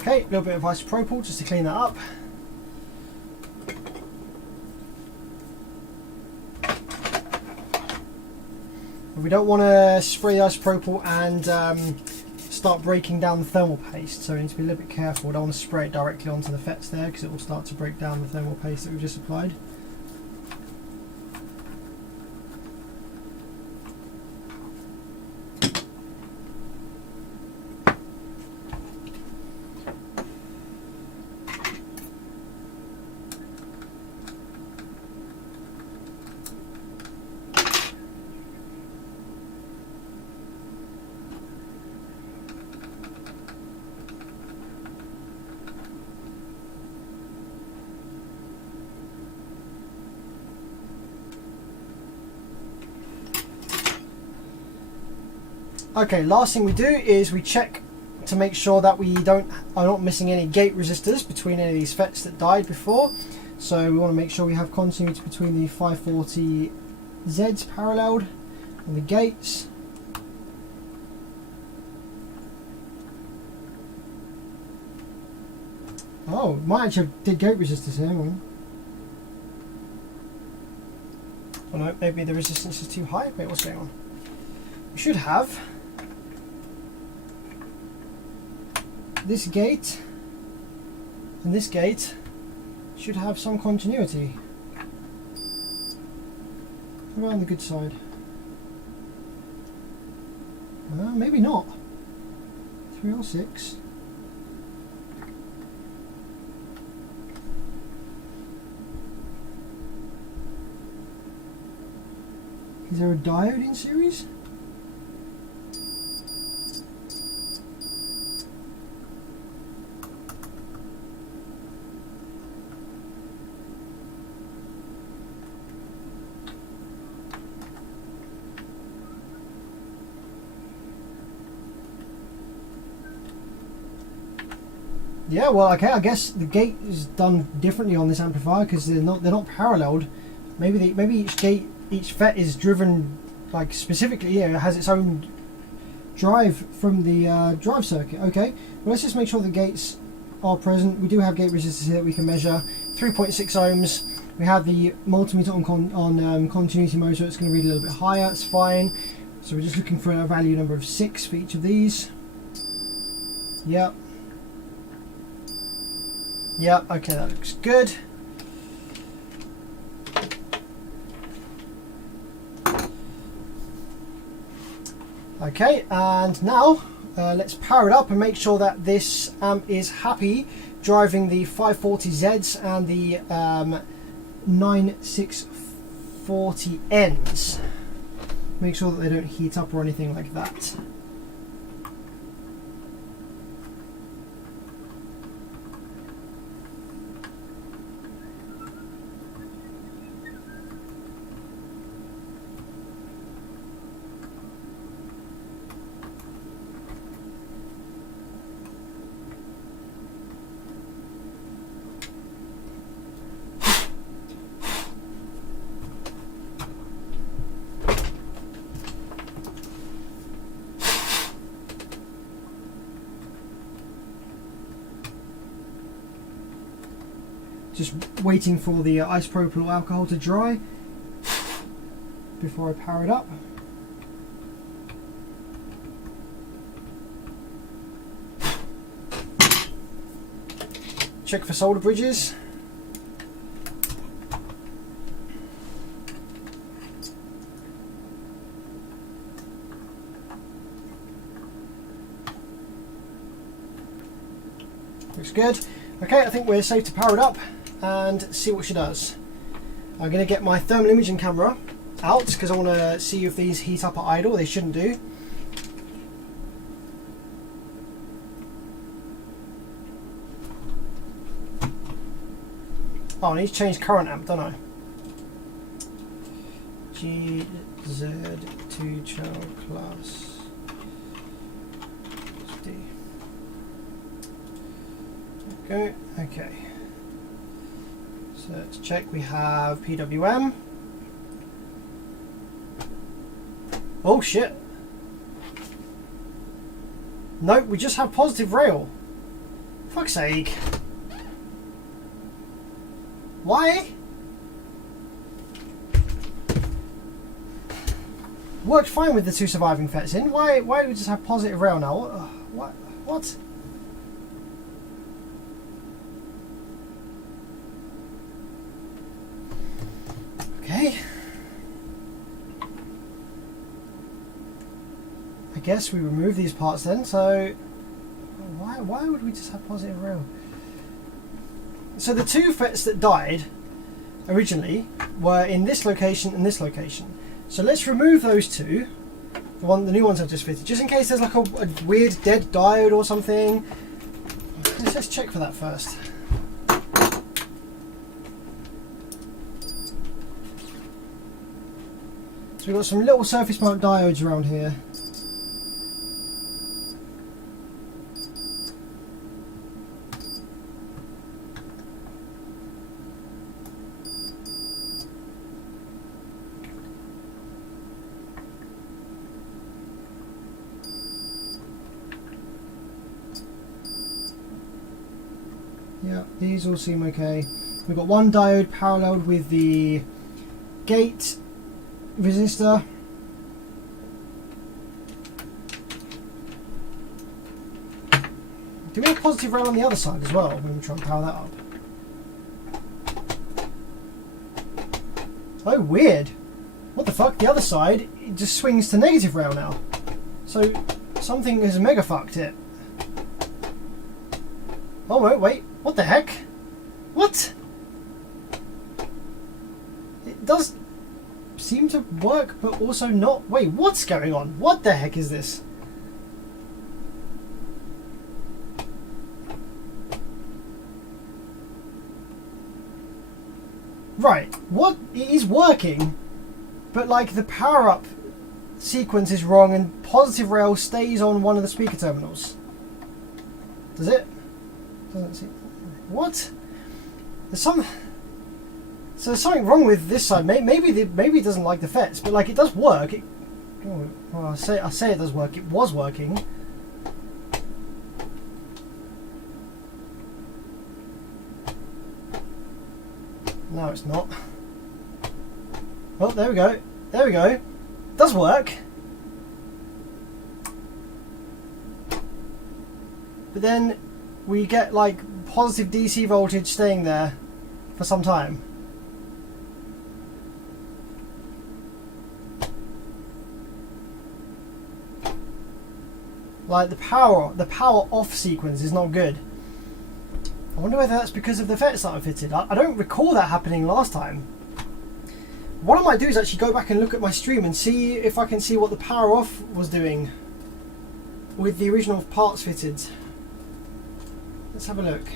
Okay, a little bit of isopropyl just to clean that up. But we don't want to spray isopropyl and start breaking down the thermal paste, so we need to be a little bit careful. We don't want to spray it directly onto the FETs there because it will start to break down the thermal paste that we've just applied. Okay, last thing we do is we check to make sure that we are not missing any gate resistors between any of these FETs that died before. So we want to make sure we have continuity between the 540Zs paralleled and the gates. Oh, might actually did gate resistors here. Hang on. Oh no, maybe the resistance is too high. Wait, what's going on? We should have this gate and this gate should have some continuity. Around the good side. Maybe not. 3 or 6. Is there a diode in series? Yeah, well, okay. I guess the gate is done differently on this amplifier because they're not paralleled. Maybe each FET is driven like specifically. Yeah, it has its own drive from the drive circuit. Okay. Well, let's just make sure the gates are present. We do have gate resistors here that we can measure. 3.6 ohms. We have the multimeter on continuity mode, so it's going to read a little bit higher. It's fine. So we're just looking for a value number of 6 for each of these. Yep. Yep, okay, that looks good. Okay, and now let's power it up and make sure that this amp is happy driving the 540Zs and the 9640Ns. Make sure that they don't heat up or anything like that. Just waiting for the isopropyl alcohol to dry before I power it up. Check for solder bridges. Looks good. Okay, I think we're safe to power it up and see what she does. I'm going to get my thermal imaging camera out because I want to see if these heat up at idle. They shouldn't do. Oh, I need to change current amp, don't I? GZ2 channel class D. Go. Okay. So to check, we have PWM. Oh shit! Nope, we just have positive rail. Fuck's sake! Why? Worked fine with the 2 surviving FETs in. Why do we just have positive rail now? What? Okay. I guess we remove these parts then. So why would we just have positive rail? So the 2 FETs that died originally were in this location and this location. So let's remove those 2. The new ones I've just fitted, just in case there's like a weird dead diode or something. Let's just check for that first. So we've got some little surface mount diodes around here. Yeah, these all seem okay. We've got one diode paralleled with the gate resistor. Do we have positive rail on the other side as well when we try and power that up? Oh, weird. What the fuck? The other side, it just swings to negative rail now. So something has mega fucked it. Oh wait, what the heck? What? It does seem to work, but also not. Wait, what's going on? What the heck is this? Right, what? It is working, but like the power up sequence is wrong and positive rail stays on one of the speaker terminals. Does it? Doesn't seem. What? There's some. So there's something wrong with this side. Maybe it doesn't like the FETs, but like it does work. Well, I say it does work. It was working. No, it's not. Oh, there we go. There we go. It does work. But then we get like positive DC voltage staying there for some time. Like the power off sequence is not good. I wonder whether that's because of the FETs that I fitted. I don't recall that happening last time. What I might do is actually go back and look at my stream and see if I can see what the power off was doing with the original parts fitted. Let's have a look.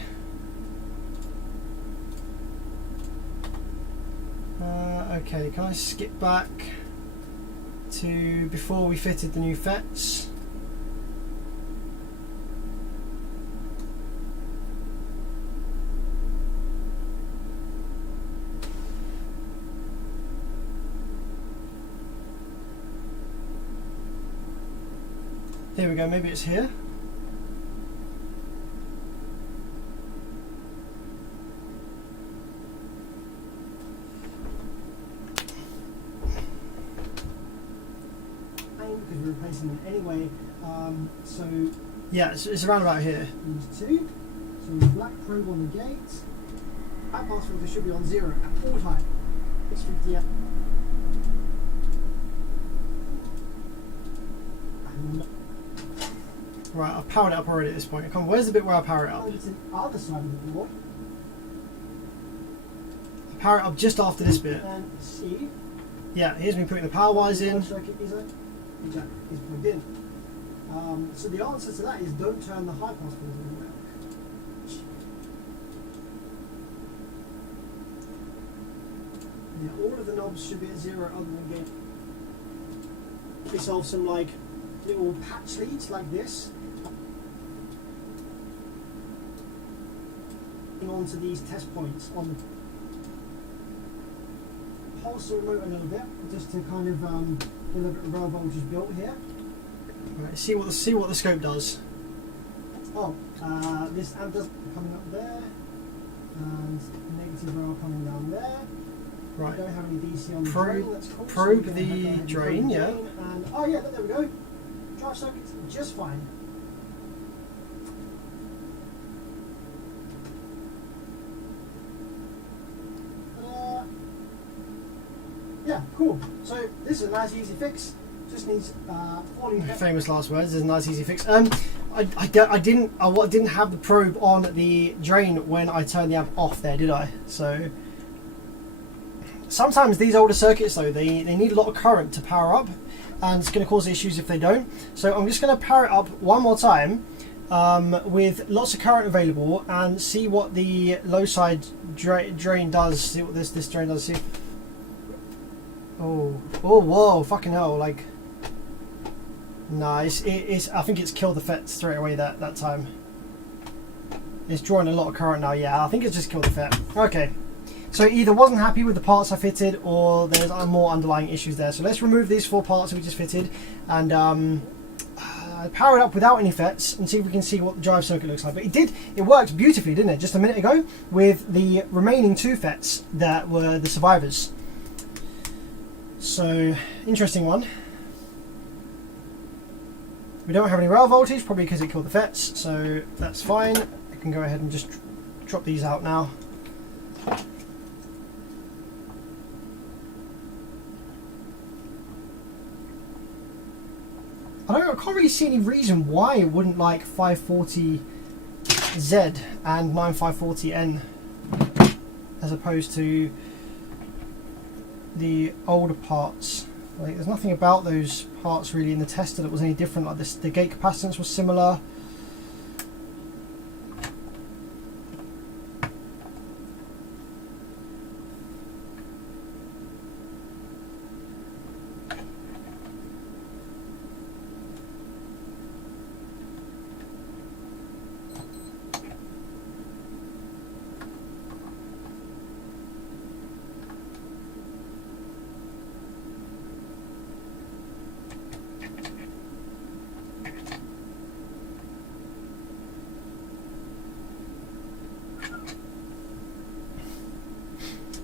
Okay, can I skip back to before we fitted the new FETs? Here we go, maybe it's here. Because we're replacing them anyway. So yeah, it's around about here. Use 2. So black probe on the gate. High pass filter should be on 0 at all time. 650 amp. Right, I've powered it up already at this point. Come, where's the bit where I power it up? It's the other side of the board. I power it up just after this bit. And see. Yeah, here's me putting the power wires in. Circuit is plugged in. So the answer to that is don't turn the high pass filter on. Yeah, all of the knobs should be at 0 other than gain. We solve some like little patch leads like this onto these test points on the pulse the remote a little bit just to kind of get a little bit of rail voltage built here. Right, see what the scope does. Oh, this amp does coming up there and negative rail coming down there. Right. We don't have any DC on the drain. That's cool. Probe so the drain, yeah. And, oh yeah, there we go. Drive circuit's just fine. Yeah, cool. So this is a nice easy fix. Just needs falling. Famous last words. This is a nice easy fix. I didn't have the probe on the drain when I turned the amp off there, did I? So sometimes these older circuits though they need a lot of current to power up. And it's going to cause issues if they don't. So I'm just going to power it up one more time with lots of current available and see what the low side drain does. See what this drain does. See. Oh, whoa, fucking hell! Like, nice. I think it's killed the FET straight away that time. It's drawing a lot of current now. Yeah, I think it's just killed the FET. Okay. So either wasn't happy with the parts I fitted or there's more underlying issues there. So let's remove these 4 parts that we just fitted and power it up without any FETs and see if we can see what the drive circuit looks like. But it worked beautifully, didn't it? Just a minute ago with the remaining 2 FETs that were the survivors. So, interesting one. We don't have any rail voltage, probably because it killed the FETs, so that's fine. I can go ahead and just drop these out now. I can't really see any reason why it wouldn't like 540Z and 9540N as opposed to the older parts. Like, there's nothing about those parts really in the tester that was any different. Like this, the gate capacitance was similar.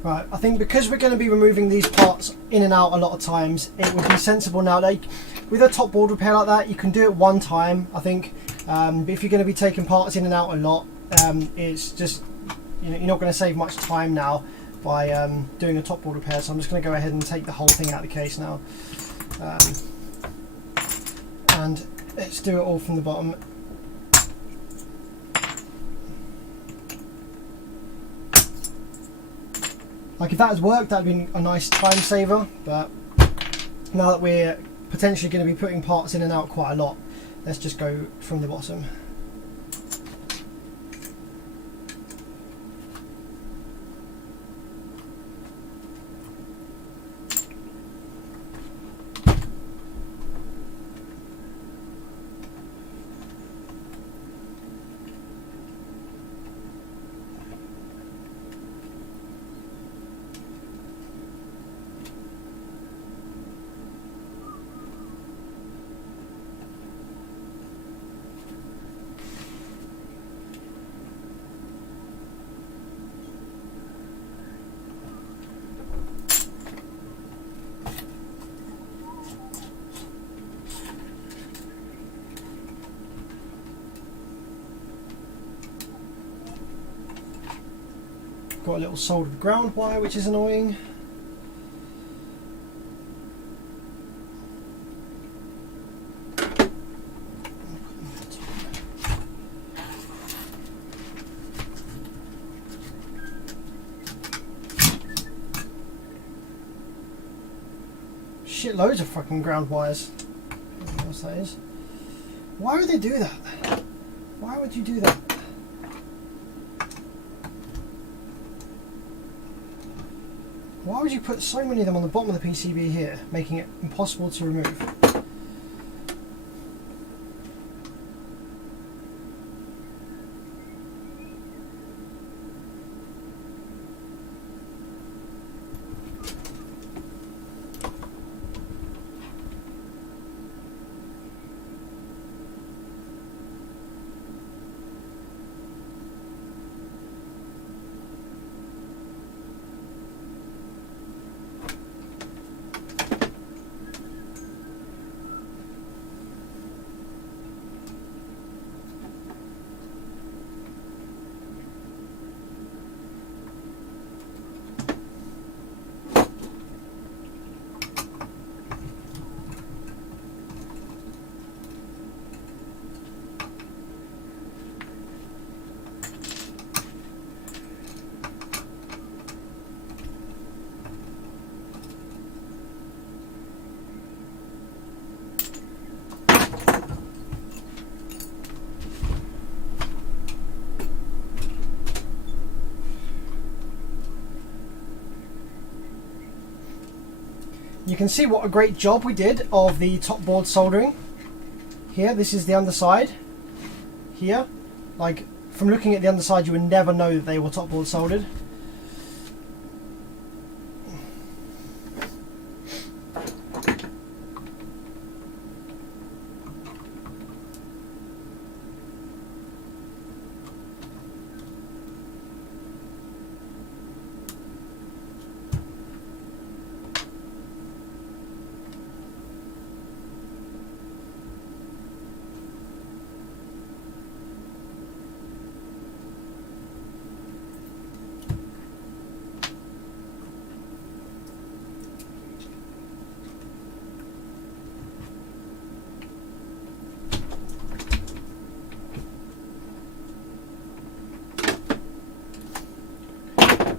Right, I think because we're going to be removing these parts in and out a lot of times, it would be sensible now. Like with a top board repair like that, you can do it one time, I think. But if you're going to be taking parts in and out a lot, it's just, you know, you're not going to save much time now by doing a top board repair. So I'm just going to go ahead and take the whole thing out of the case now, and let's do it all from the bottom. Like if that has worked, that'd be a nice time saver, but now that we're potentially going to be putting parts in and out quite a lot, let's just go from the bottom. Got a little soldered ground wire, which is annoying. Shitloads of fucking ground wires. I don't know what that is. Why would they do that? Why would you do that? Why would you put so many of them on the bottom of the PCB here, making it impossible to remove? You can see what a great job we did of the top board soldering. Here, this is the underside. Here, like from looking at the underside, you would never know that they were top board soldered.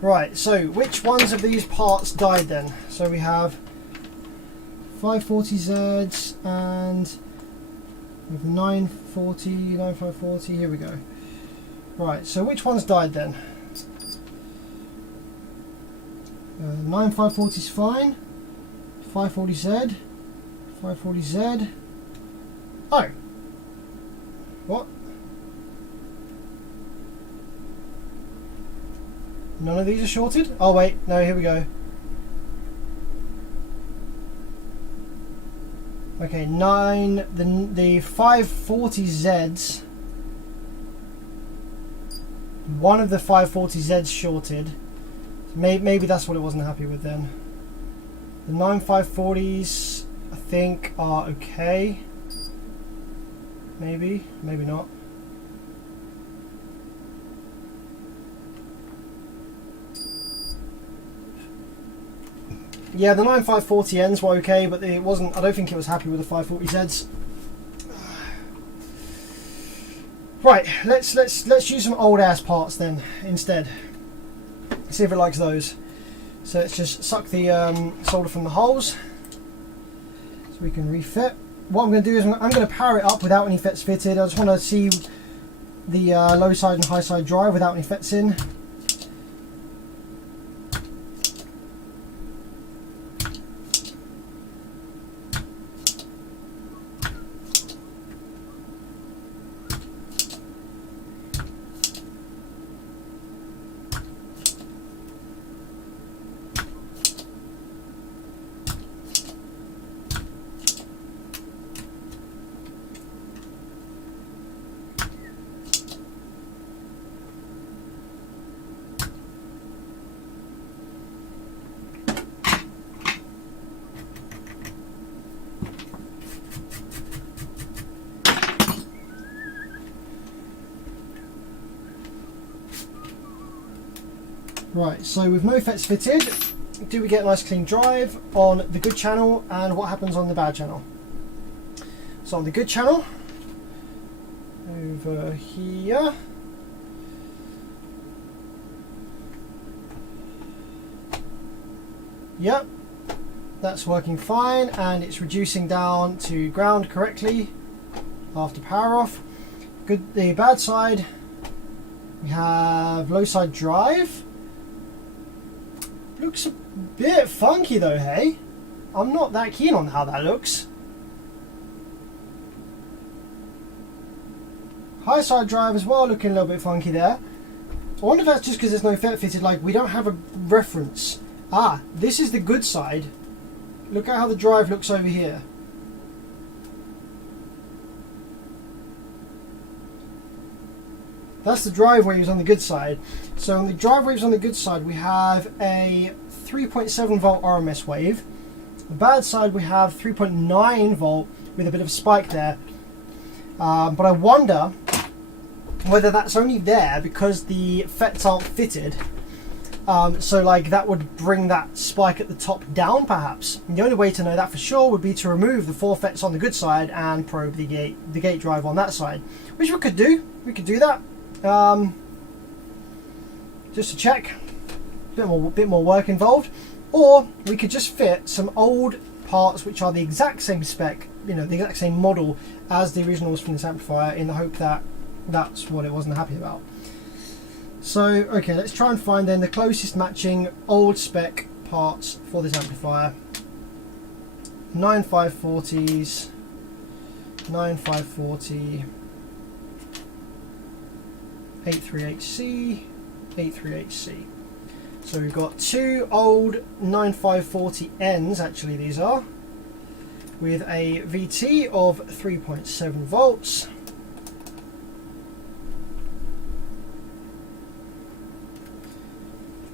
Right, so which ones of these parts died then? So we have 540Zs and we have 940, 9540, here we go. Right, so which ones died then? 9540 is fine, 540Z, 540Z. Oh! What? None of these are shorted? Oh wait, no, here we go. Okay, the 540Zs, one of the 540Zs shorted. Maybe that's what it wasn't happy with then. The 9540s, I think, are okay. Maybe, maybe not. Yeah, the 9540Ns were okay, but it wasn't. I don't think it was happy with the 540Zs. Right, let's use some old ass parts then instead. See if it likes those. So let's just suck the solder from the holes so we can refit. What I'm going to do is I'm going to power it up without any FETs fitted. I just want to see the low side and high side drive without any FETs in. Right, so with no FETs fitted, do we get a nice clean drive on the good channel, and what happens on the bad channel? So on the good channel, over here, yep, that's working fine, and it's reducing down to ground correctly after power off. Good. The bad side, we have low side drive. Looks a bit funky though, hey? I'm not that keen on how that looks. High side drive as well, looking a little bit funky there. I wonder if that's just because there's no FET fitted, like we don't have a reference. Ah, this is the good side. Look at how the drive looks over here. That's the drive waves on the good side. So on the drive waves on the good side, we have a 3.7 volt RMS wave. The bad side, we have 3.9 volt with a bit of a spike there. But I wonder whether that's only there because the FETs aren't fitted. So like that would bring that spike at the top down perhaps. And the only way to know that for sure would be to remove the 4 FETs on the good side and probe the gate drive on that side, which we could do. We could do that. Just to check, a bit more work involved, or we could just fit some old parts which are the exact same spec, you know, the exact same model as the originals from this amplifier, in the hope that that's what it wasn't happy about. So okay, let's try and find then the closest matching old spec parts for this amplifier. 9540s, 9540, 838C, 838C. So we've got 2 old 9540Ns, actually these are, with a VT of 3.7 volts.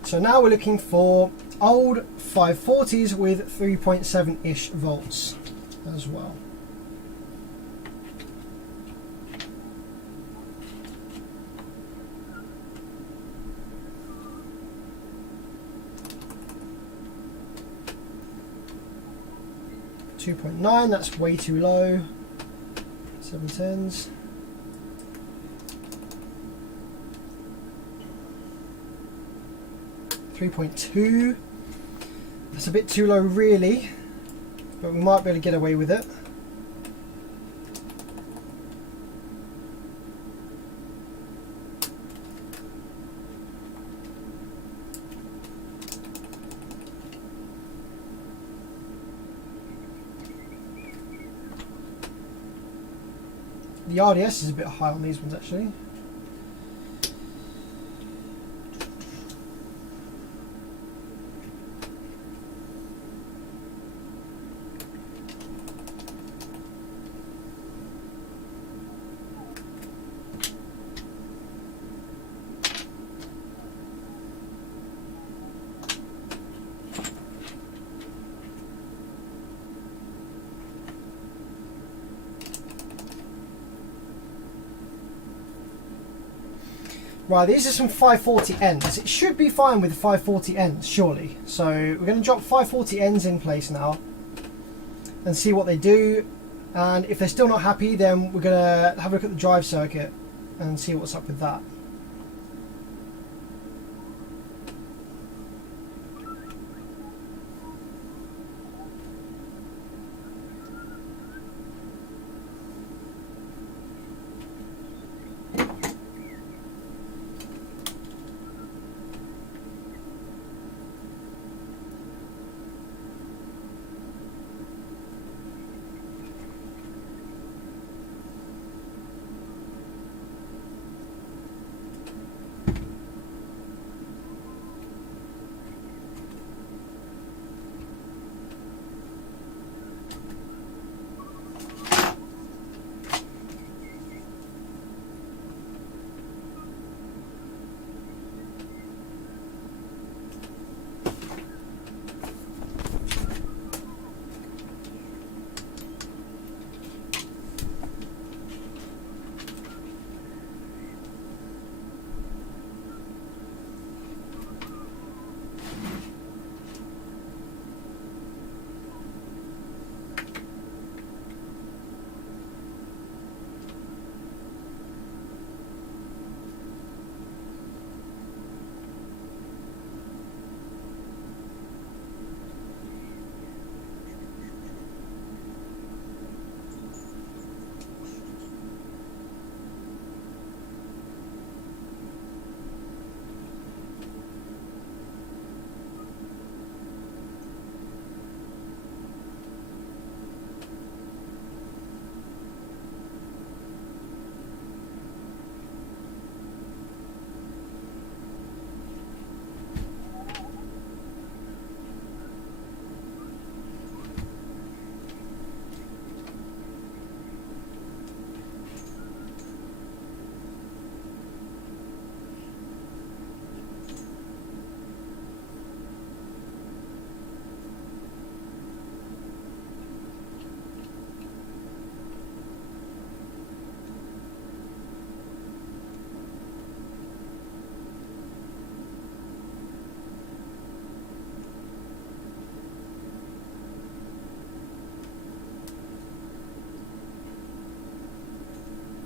So now we're looking for old 540s with 3.7-ish volts as well. .9, that's way too low. 710s. 3.2. That's a bit too low really, but we might be able to get away with it. The RDS is a bit high on these ones actually. Right, these are some 540 ends. It should be fine with 540 ends, surely. So we're going to drop 540 ends in place now and see what they do. And if they're still not happy, then we're going to have a look at the drive circuit and see what's up with that.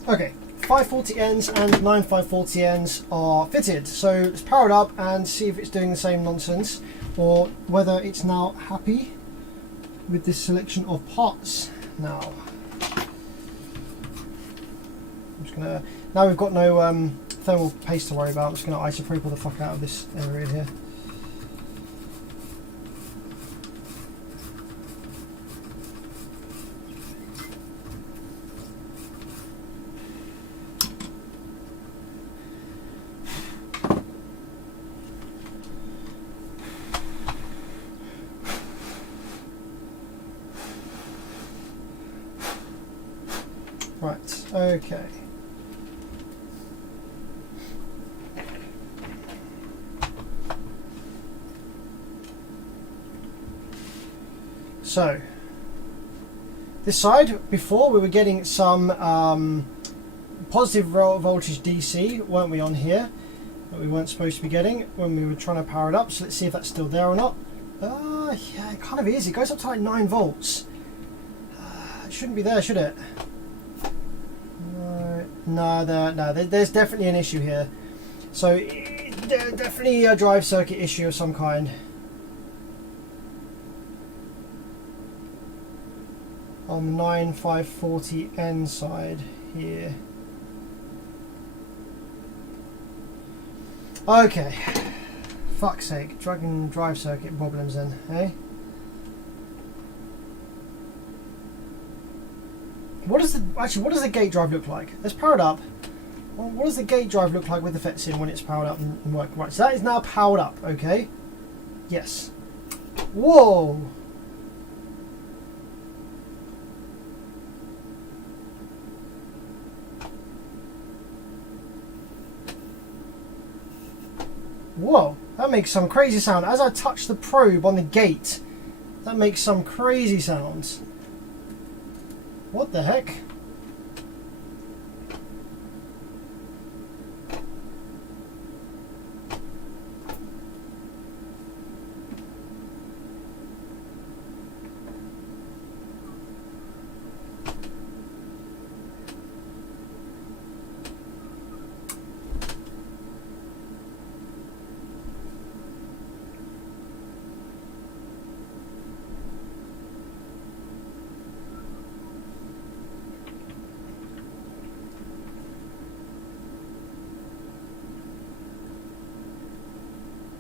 Okay, 540 ends and 9 540 ends are fitted. So let's power it up and see if it's doing the same nonsense or whether it's now happy with this selection of parts. Now, I'm just gonna, now we've got no thermal paste to worry about, I'm just gonna isopropyl the fuck out of this area here. Right, okay. So, this side, before we were getting some positive voltage DC, weren't we, on here, that we weren't supposed to be getting when we were trying to power it up. So let's see if that's still there or not. Yeah, it kind of is. It goes up to like 9 volts. It shouldn't be there, should it? No, there's definitely an issue here. So definitely a drive circuit issue of some kind. On the 9540N side here. Okay. Fuck's sake. Drive circuit problems then, eh? What does the gate drive look like? Let's power it up. Well, what does the gate drive look like with the FETs in when it's powered up and working? Right, so that is now powered up, okay? Yes. Whoa! Whoa, that makes some crazy sound. As I touch the probe on the gate, that makes some crazy sounds. What the heck?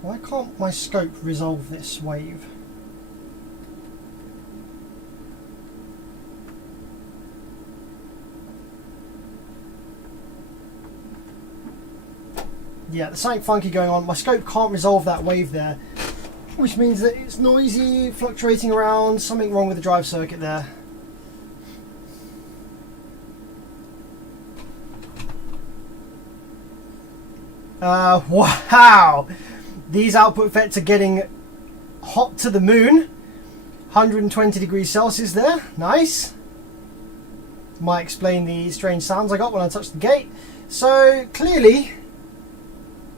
Why can't my scope resolve this wave? Yeah, there's something funky going on. My scope can't resolve that wave there, which means that it's noisy, fluctuating around, something wrong with the drive circuit there. Wow! These output FETs are getting hot to the moon. 120 degrees Celsius there. Nice. Might explain the strange sounds I got when I touched the gate. So clearly,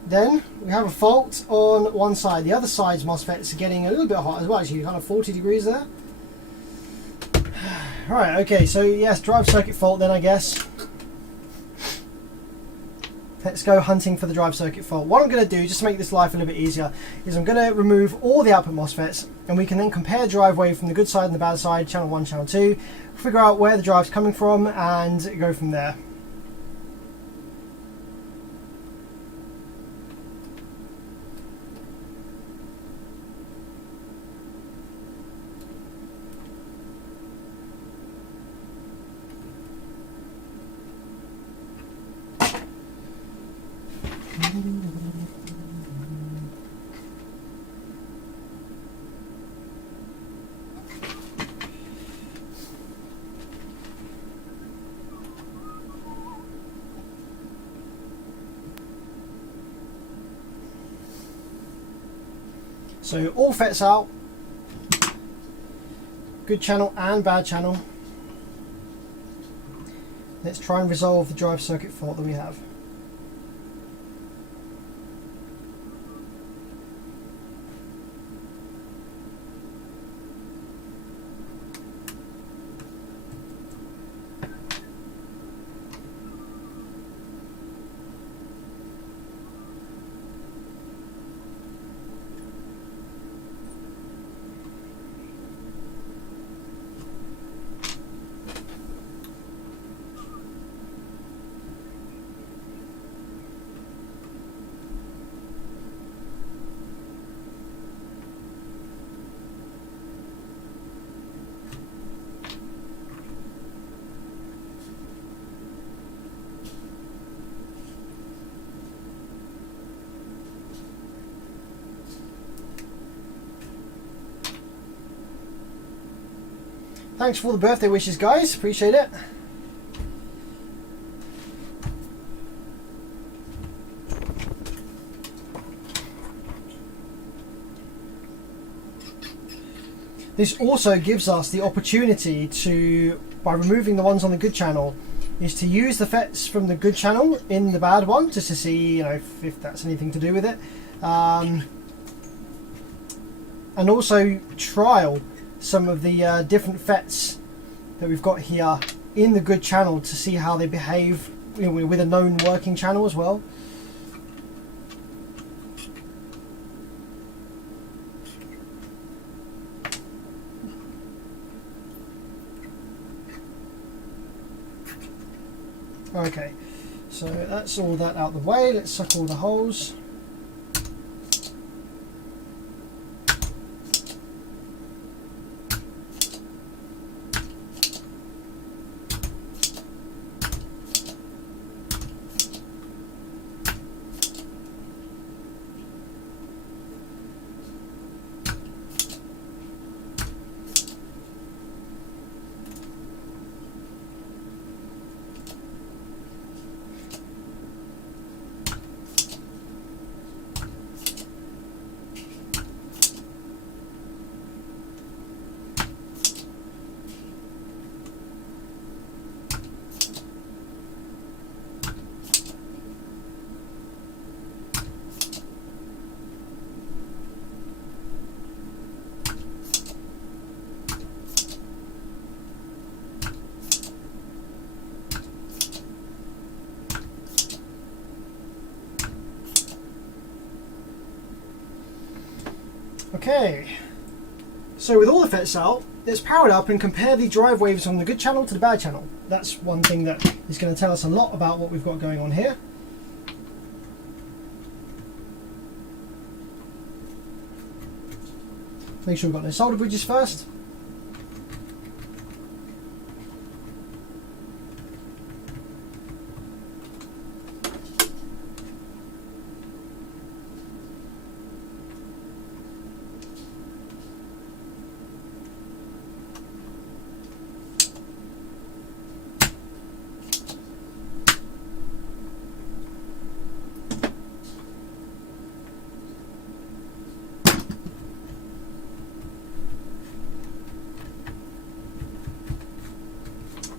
then, we have a fault on one side. The other side's MOSFETs are getting a little bit hot as well. Actually, kind of 40 degrees there. Right, okay, so yes, drive circuit fault then, I guess. Let's go hunting for the drive circuit fault. What I'm going to do, just to make this life a little bit easier, is I'm going to remove all the output MOSFETs, and we can then compare drive wave from the good side and the bad side, channel 1, channel 2, figure out where the drive's coming from, and go from there. So all FETs out, good channel and bad channel. Let's try and resolve the drive circuit fault that we have. Thanks for all the birthday wishes, guys. Appreciate it. This also gives us the opportunity to, by removing the ones on the good channel, is to use the FETs from the good channel in the bad one, just to see, you know, if that's anything to do with it, and also trial some of the different FETs that we've got here in the good channel to see how they behave, you know, with a known working channel as well. Okay, so that's all that out the way. Let's suck all the holes. Okay, so with all the FETs out, let's power it up and compare the drive waves on the good channel to the bad channel. That's one thing that is going to tell us a lot about what we've got going on here. Make sure we've got no solder bridges first.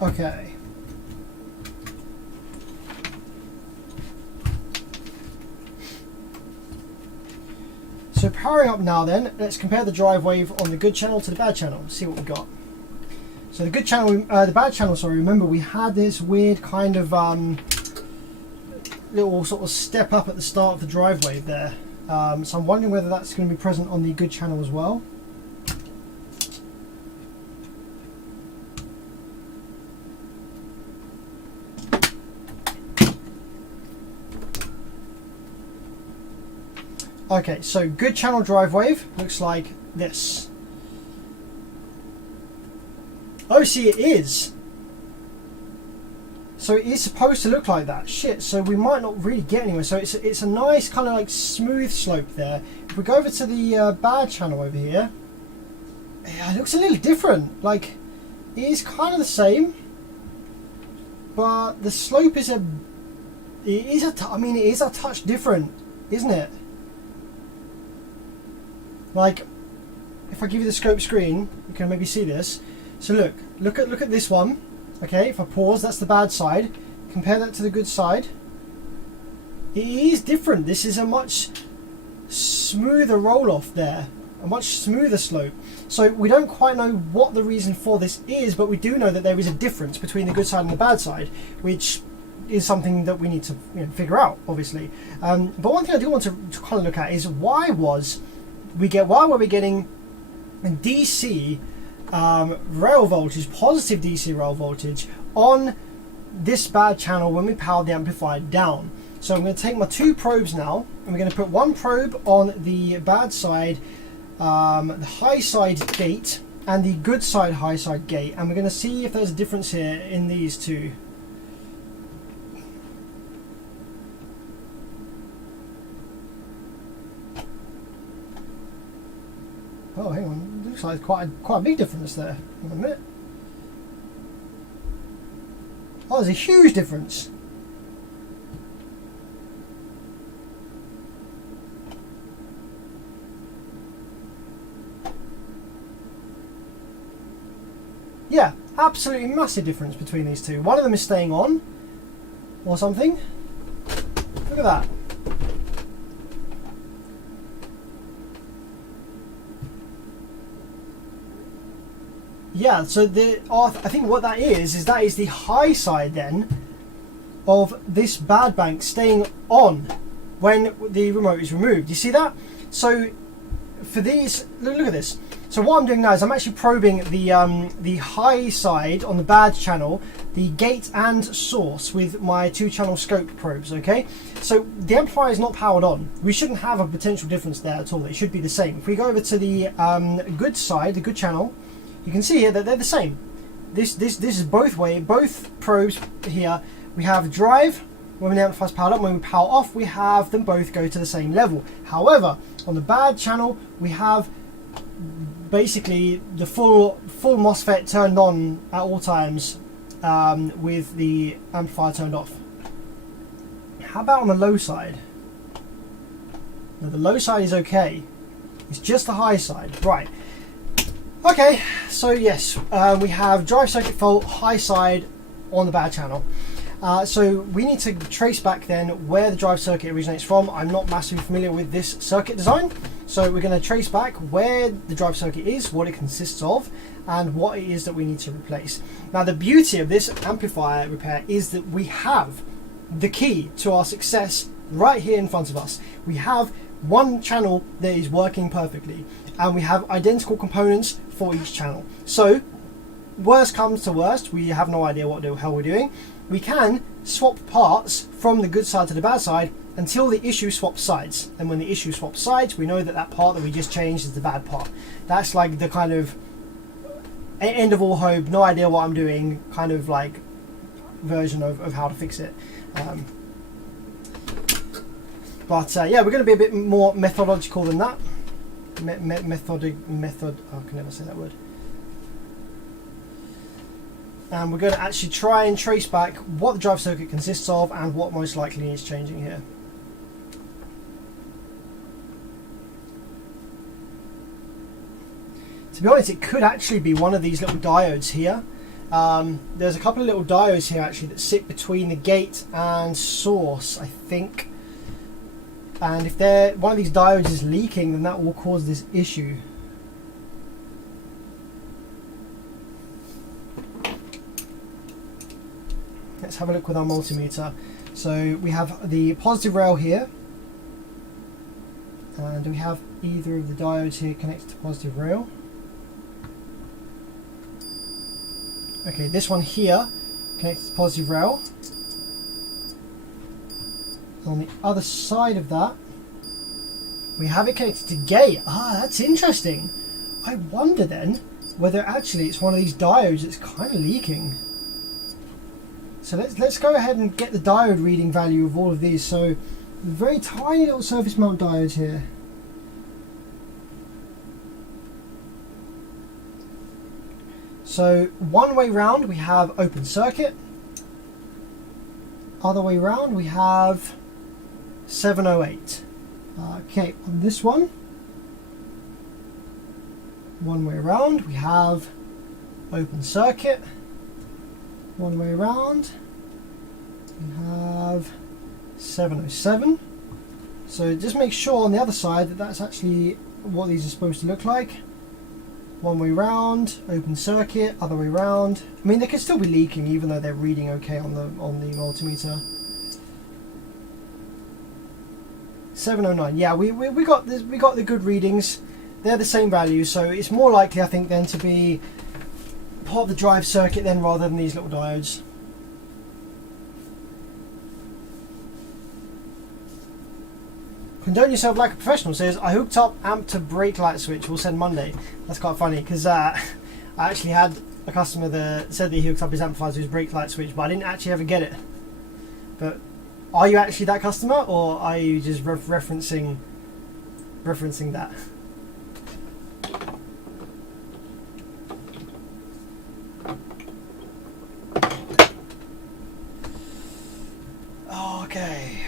Okay. So powering up now then, let's compare the drive wave on the good channel to the bad channel, see what we got. So the good channel, the bad channel, sorry, remember we had this weird kind of little sort of step up at the start of the drive wave there. So I'm wondering whether that's going to be present on the good channel as well. Okay, so good channel drive wave looks like this. Oh, see, it is. So it is supposed to look like that. Shit, so we might not really get anywhere. So it's a nice kind of like smooth slope there. If we go over to the bad channel over here, it looks a little different. Like, it is kind of the same, but the slope is a touch different, isn't it? Like, if I give you the scope screen, you can maybe see this. So look at this one. Okay, if I pause, that's the bad side. Compare that to the good side. It is different. This is a much smoother roll off there, a much smoother slope. So we don't quite know what the reason for this is, but we do know that there is a difference between the good side and the bad side, which is something that we need to figure out, obviously. But one thing I do want to kind of look at is why were we getting DC rail voltage, positive DC rail voltage on this bad channel when we powered the amplifier down. So I'm going to take my two probes now, and we're going to put one probe on the bad side, the high side gate, and the good side high side gate, and we're going to see if there's a difference here in these two. Oh, hang on, looks like quite a big difference there. Hang on a minute. Oh, there's a huge difference. Yeah, absolutely massive difference between these two. One of them is staying on, or something. Look at that. Yeah, so I think what that is that is the high side then of this bad bank staying on when the remote is removed. You see that? So for these, look at this. So what I'm doing now is I'm actually probing the high side on the bad channel, the gate and source with my 2-channel scope probes, okay? So the amplifier is not powered on. We shouldn't have a potential difference there at all. It should be the same. If we go over to the good side, the good channel, you can see here that they're the same. This is both probes here. We have drive when the amplifier is powered up. When we power off, we have them both go to the same level. However, on the bad channel, we have basically the full MOSFET turned on at all times with the amplifier turned off. How about on the low side? Now, the low side is okay. It's just the high side. Right. Okay, so yes, we have drive circuit fault, high side on the bad channel. So we need to trace back then where the drive circuit originates from. I'm not massively familiar with this circuit design. So we're going to trace back where the drive circuit is, what it consists of, and what it is that we need to replace. Now the beauty of this amplifier repair is that we have the key to our success right here in front of us. We have one channel that is working perfectly, and we have identical components for each channel. So worst comes to worst, we have no idea what the hell we're doing. We can swap parts from the good side to the bad side until the issue swaps sides. And when the issue swaps sides, we know that that part that we just changed is the bad part. That's like the kind of end of all hope, no idea what I'm doing, kind of like version of how to fix it. But yeah, we're going to be a bit more methodological than that. I can never say that word. And we're going to actually try and trace back what the drive circuit consists of and what most likely needs changing here. To be honest, it could actually be one of these little diodes here. There's a couple of little diodes here actually that sit between the gate and source, I think. And if one of these diodes is leaking, then that will cause this issue. Let's have a look with our multimeter. So we have the positive rail here, and do we have either of the diodes here connected to positive rail? Okay, this one here connected to positive rail. On the other side of that, we have it connected to gate. Ah, that's interesting. I wonder then whether actually it's one of these diodes that's kind of leaking. So let's go ahead and get the diode reading value of all of these. So very tiny little surface mount diodes here. So one way round we have open circuit. Other way round we have 708. Okay, on this one way around we have open circuit. One way around we have 707. So just make sure on the other side that that's actually what these are supposed to look like. One way round, open circuit, other way round. I mean, they could still be leaking even though they're reading okay on the multimeter. 709. Yeah, we got this, we got the good readings. They're the same values, so it's more likely, I think, then to be part of the drive circuit then rather than these little diodes. Condone yourself like a professional says, I hooked up amp to brake light switch, we'll send Monday. That's quite funny because I actually had a customer that said that he hooked up his amplifier to his brake light switch, but I didn't actually ever get it. But are you actually that customer, or are you just referencing that? Okay.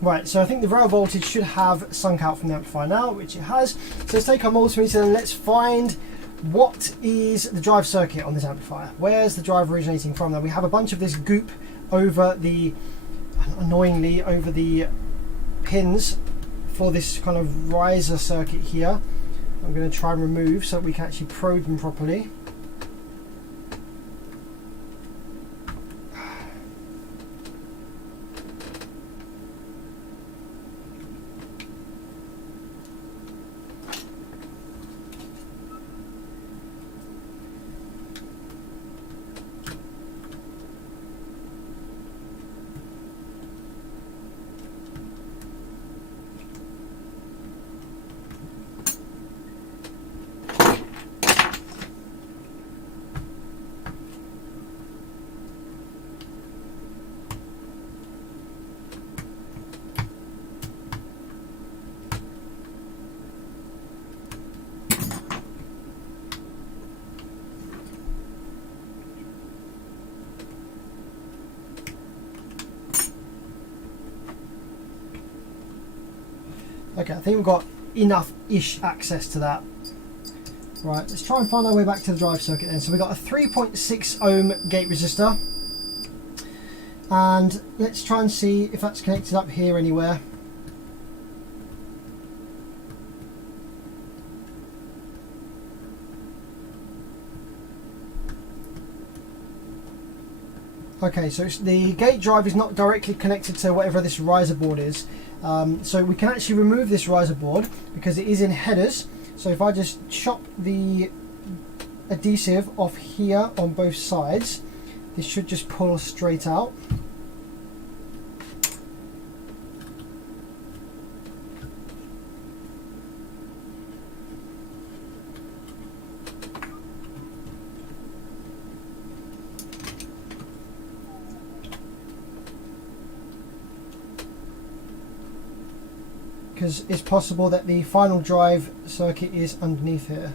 Right, so I think the rail voltage should have sunk out from the amplifier now, which it has. So let's take our multimeter and let's find what is the drive circuit on this amplifier. Where's the drive originating from? Now we have a bunch of this goop over the, annoyingly, over the pins for this kind of riser circuit here. I'm going to try and remove so that we can actually probe them properly. Okay, I think we've got enough-ish access to that. Right, let's try and find our way back to the drive circuit then. So we've got a 3.6 ohm gate resistor. And let's try and see if that's connected up here anywhere. Okay, so the gate drive is not directly connected to whatever this riser board is. So we can actually remove this riser board because it is in headers. So if I just chop the adhesive off here on both sides, this should just pull straight out. Because it's possible that the final drive circuit is underneath here.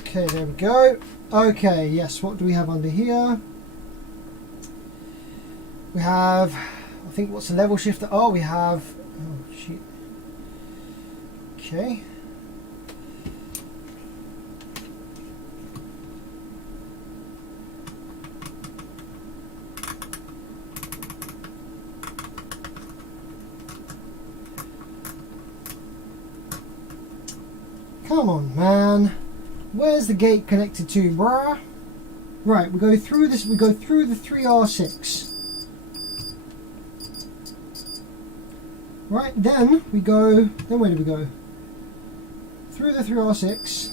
Okay, there we go. Okay, yes, what do we have under here? We have, I think, what's the level shifter? Oh, we have, oh, shit. Okay. Come on, man. Where's the gate connected to, bruh? Right, we go through this, we go through the 3R6. Right, then we go, then where do we go? Through the 3R6.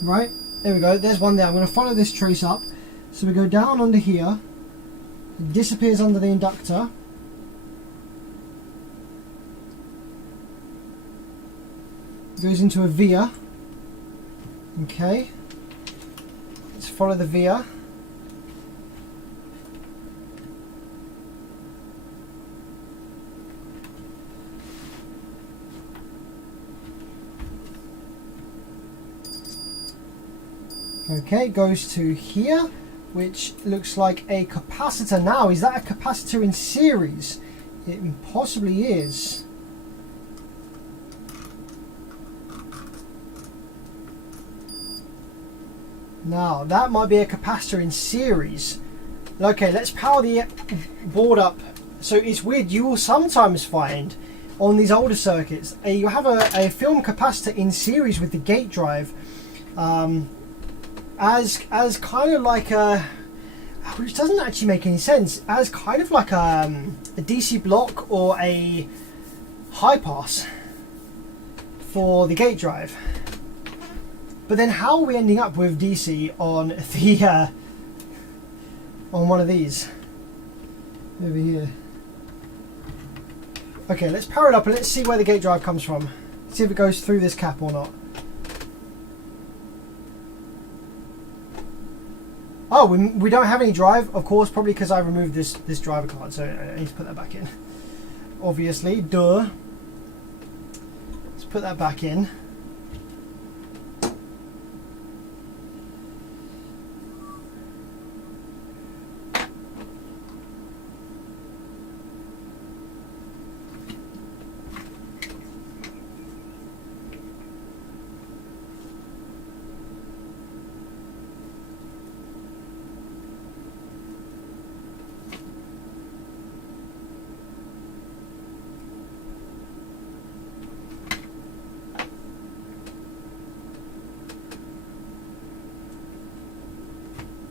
Right, there we go, there's one there. I'm going to follow this trace up. So we go down under here. It disappears under the inductor. Goes into a via. Okay. Let's follow the via. Okay, goes to here, which looks like a capacitor. Now, is that a capacitor in series? It possibly is. Now, that might be a capacitor in series. Okay, let's power the board up. So it's weird, you will sometimes find on these older circuits, you have a film capacitor in series with the gate drive. As kind of like a, which doesn't actually make any sense, as kind of like a DC block or a high pass for the gate drive. But then how are we ending up with DC on the on one of these over here? Okay, let's power it up and let's see where the gate drive comes from. See if it goes through this cap or not. Oh, we don't have any drive, of course, probably because I removed this driver card, so I need to put that back in. Obviously, duh. Let's put that back in.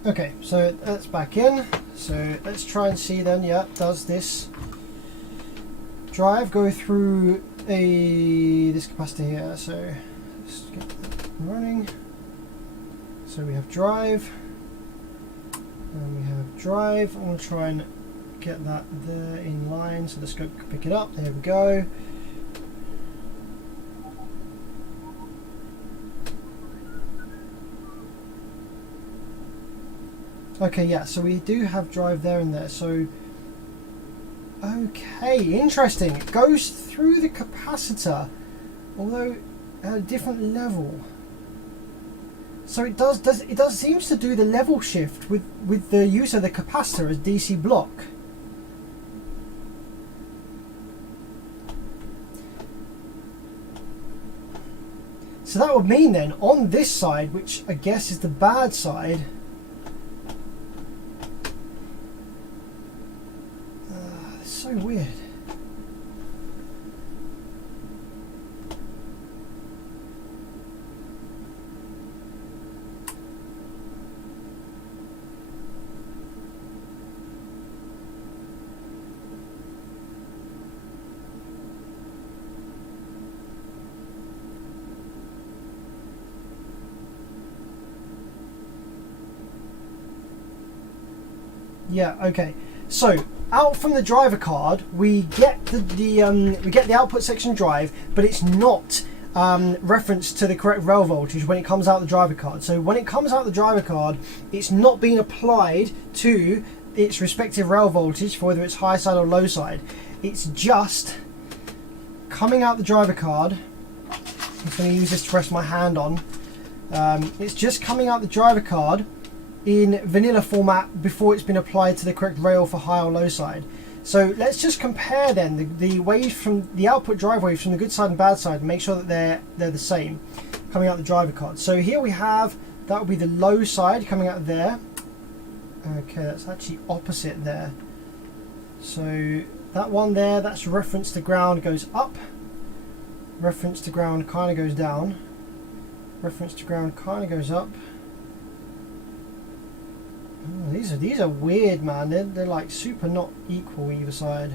Okay, so that's back in. So let's try and see then. Yeah, does this drive go through this capacitor here? So let's get that running. So we have drive, and we have drive. I'm going to try and get that there in line so the scope can pick it up. There we go. Okay, yeah, so we do have drive there and there. So, okay, interesting. It goes through the capacitor, although at a different level. So it does seems to do the level shift with the use of the capacitor as DC block. So that would mean then on this side, which I guess is the bad side, it's so weird. Yeah, okay. So out from the driver card, we get the output section drive, but it's not referenced to the correct rail voltage when it comes out the driver card. So when it comes out the driver card, it's not being applied to its respective rail voltage for whether it's high side or low side. It's just coming out the driver card. I'm just going to use this to rest my hand on. It's just coming out the driver card in vanilla format before it's been applied to the correct rail for high or low side. So let's just compare then the waves from the output drive waves from the good side and bad side and make sure that they're the same coming out the driver card. So here we have, that would be the low side coming out there. Okay, that's actually opposite there. So that one there, that's reference to ground, goes up. Reference to ground kind of goes down. Reference to ground kind of goes up. Oh, these are weird, man. They're like super not equal either side.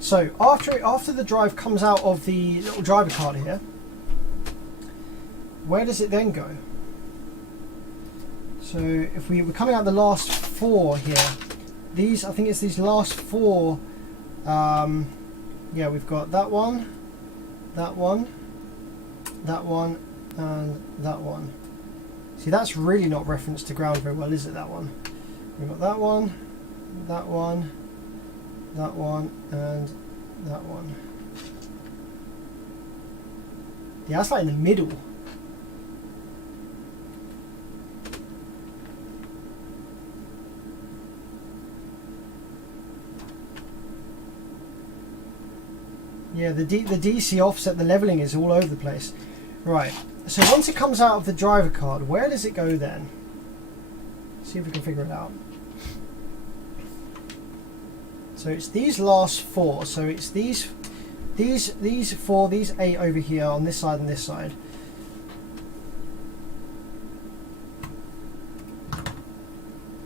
So after the drive comes out of the little driver card here, where does it then go? So if we're coming out the last four here, these, I think it's these last four, yeah, we've got that one, that one, that one, and that one. See, that's really not referenced to ground very well, is it, that one? We've got that one, that one, that one, and that one. Yeah, that's like in the middle. Yeah, the DC offset, the leveling is all over the place. Right, so once it comes out of the driver card, where does it go then? See if we can figure it out. So it's these last four. So it's these four, these 8 over here on this side and this side.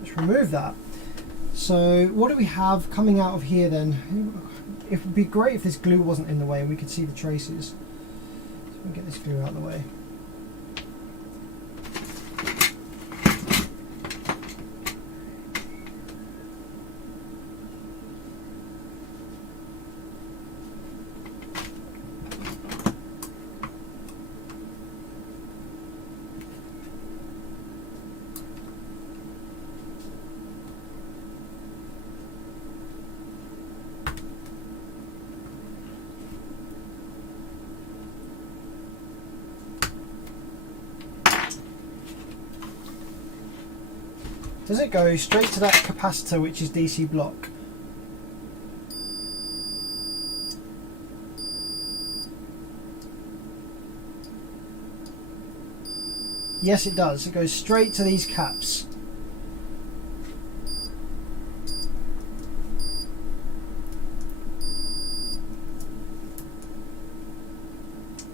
Let's remove that. So what do we have coming out of here then? It would be great if this glue wasn't in the way and we could see the traces. So we get this glue out of the way. Does it go straight to that capacitor, which is DC block? Yes, it does. It goes straight to these caps.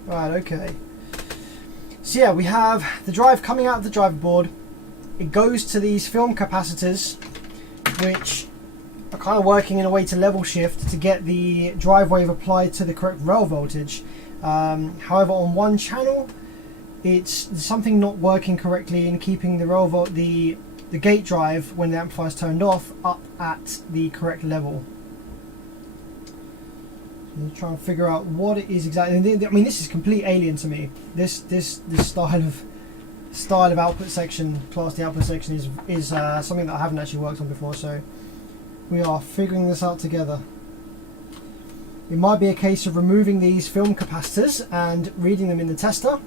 Right, okay. So yeah, we have the drive coming out of the driver board. It goes to these film capacitors, which are kind of working in a way to level shift to get the drive wave applied to the correct rail voltage. However, on one channel, it's something not working correctly in keeping the gate drive when the amplifier is turned off up at the correct level. I'm trying to figure out what it is exactly. I mean, this is complete alien to me. This style of output section, class D output section, is something that I haven't actually worked on before. So we are figuring this out together. It might be a case of removing these film capacitors and reading them in the tester.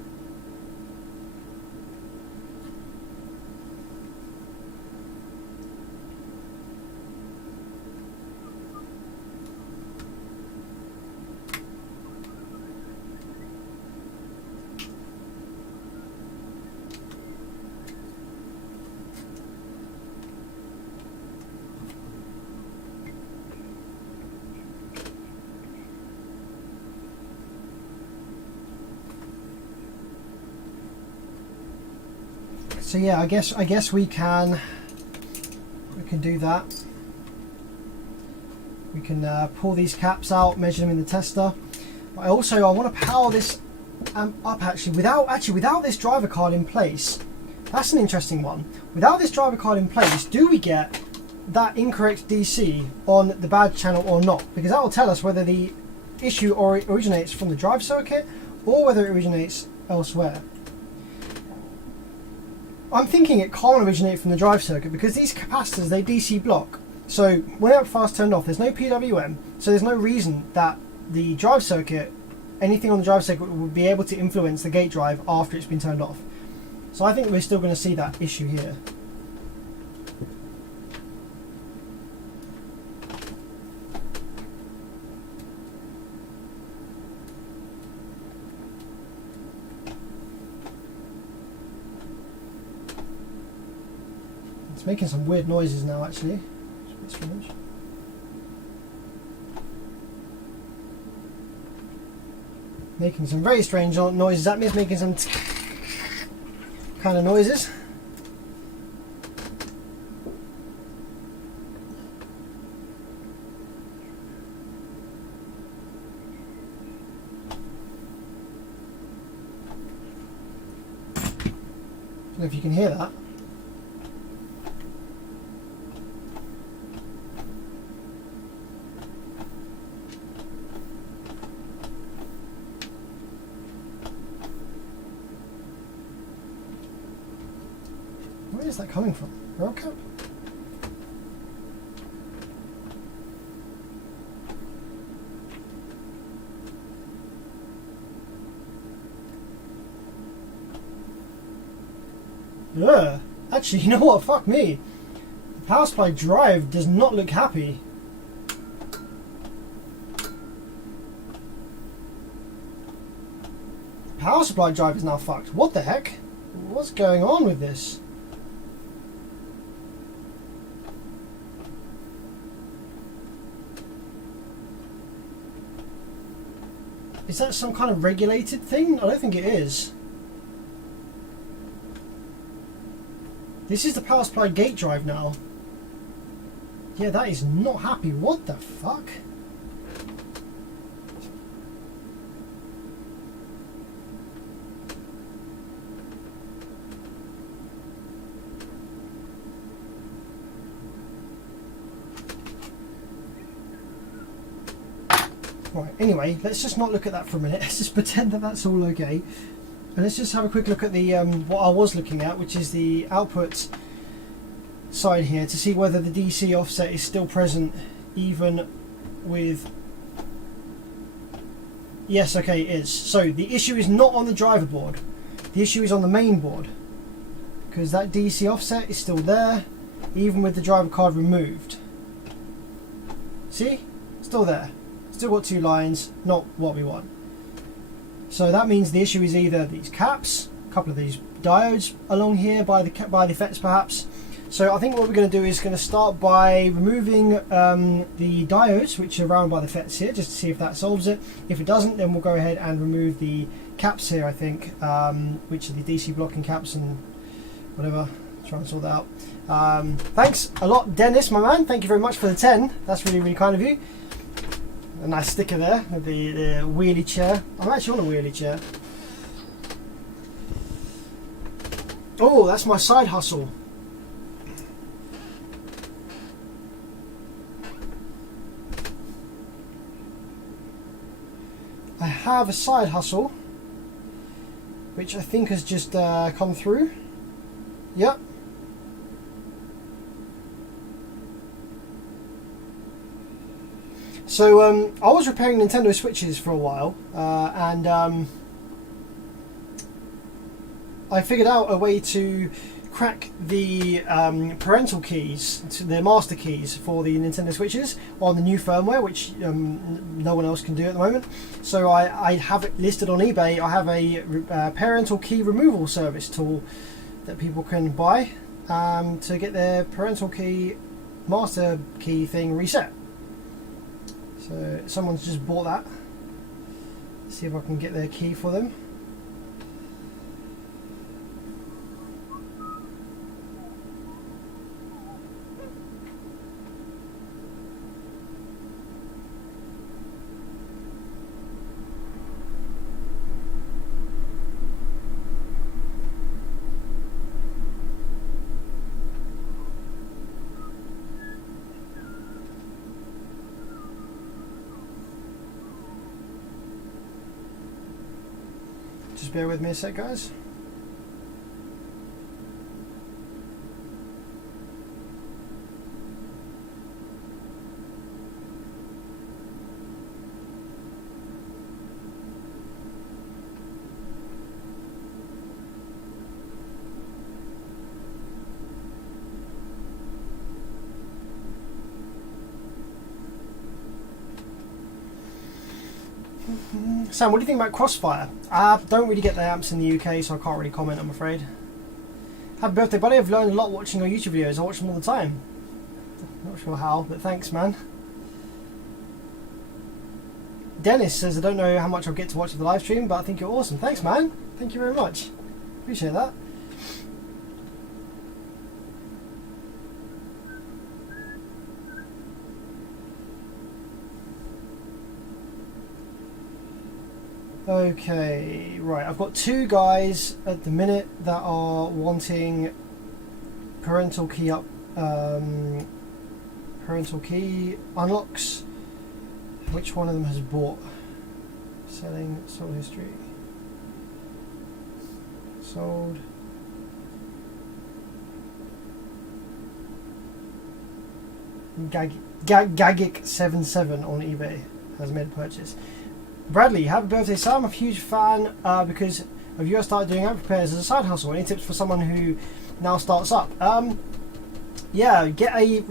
So yeah, I guess we can do that. We can pull these caps out, measure them in the tester. But I want to power this amp up actually without this driver card in place. That's an interesting one. Without this driver card in place, do we get that incorrect DC on the bad channel or not? Because that will tell us whether the issue originates from the drive circuit or whether it originates elsewhere. I'm thinking it can't originate from the drive circuit because these capacitors, they DC block. So when the amplifier is turned off, there's no PWM, so there's no reason that the drive circuit, anything on the drive circuit, would be able to influence the gate drive after it's been turned off. So I think we're still going to see that issue here. It's making some weird noises now actually. It's a bit strange. Making some very strange noises at me. It's making some kind of noises. I don't know if you can hear that. Where is that coming from? Rail cap? Ugh. Actually, you know what? Fuck me. The power supply drive does not look happy. Power supply drive is now fucked. What the heck? What's going on with this? Is that some kind of regulated thing? I don't think it is. This is the power supply gate drive now. Yeah, that is not happy. What the fuck? Right, anyway, let's just not look at that for a minute. Let's just pretend that that's all okay. And let's just have a quick look at the what I was looking at, which is the output side here, to see whether the DC offset is still present even with... Yes, okay, it is. So the issue is not on the driver board. The issue is on the main board, because that DC offset is still there, even with the driver card removed. See? Still there. Still got two lines, not what we want. So that means the issue is either these caps, a couple of these diodes along here by the FETs perhaps. So I think what we're going to do is going to start by removing the diodes which are around by the FETs here, just to see if that solves it. If it doesn't, then we'll go ahead and remove the caps here, I think, which are the DC blocking caps and whatever. Try and sort that out. Thanks a lot, Dennis, my man. Thank you very much for the 10. That's really, really kind of you. A nice sticker there with the wheelie chair. I'm actually on a wheelie chair. Oh, that's my side hustle. I have a side hustle, which I think has just come through. Yep. So I was repairing Nintendo Switches for a while, and I figured out a way to crack the parental keys, the master keys for the Nintendo Switches on the new firmware, which no one else can do at the moment. So I have it listed on eBay. I have a parental key removal service tool that people can buy to get their parental key, master key thing reset. So someone's just bought that. Let's see if I can get their key for them. Just bear with me a sec, guys. Sam, what do you think about Crossfire? I don't really get the amps in the UK, so I can't really comment, I'm afraid. Happy birthday, buddy. I've learned a lot watching your YouTube videos. I watch them all the time. Not sure how, but thanks, man. Dennis says, I don't know how much I'll get to watch the live stream, but I think you're awesome. Thanks, man. Thank you very much. Appreciate that. Okay, right, I've got two guys at the minute that are wanting parental key parental key unlocks. Which one of them has bought? Selling, sold history. Sold. Gagic77 on eBay has made a purchase. Bradley, happy birthday, Sam. I'm a huge fan because of you. I started doing amp repairs as a side hustle. Any tips for someone who now starts up? Yeah, get a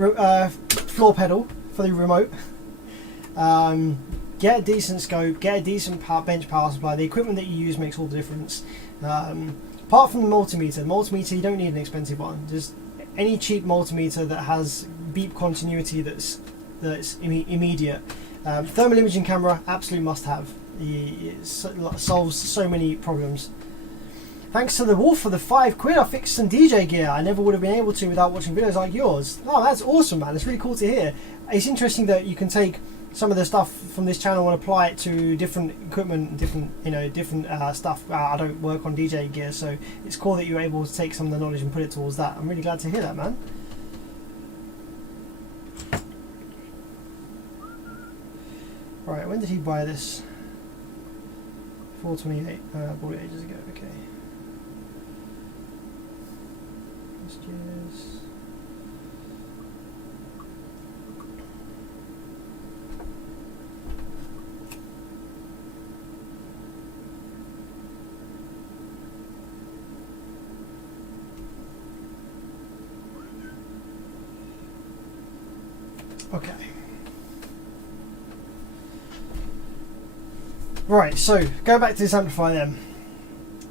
floor pedal for the remote. Get a decent scope, get a decent bench power supply. The equipment that you use makes all the difference. Apart from the multimeter, you don't need an expensive one. Just any cheap multimeter that has beep continuity that's immediate. Thermal imaging camera, absolute must-have. It solves so many problems. Thanks to the Wolf for the £5. I fixed some DJ gear I never would have been able to without watching videos like yours. Oh, that's awesome, man. It's really cool to hear. It's interesting that you can take some of the stuff from this channel and apply it to different equipment, different stuff. I don't work on DJ gear, so it's cool that you're able to take some of the knowledge and put it towards that. I'm really glad to hear that, man. Right, when did he buy this? 428. Bought it ages ago. Okay. Last year's. Okay. Right, so go back to this amplifier then.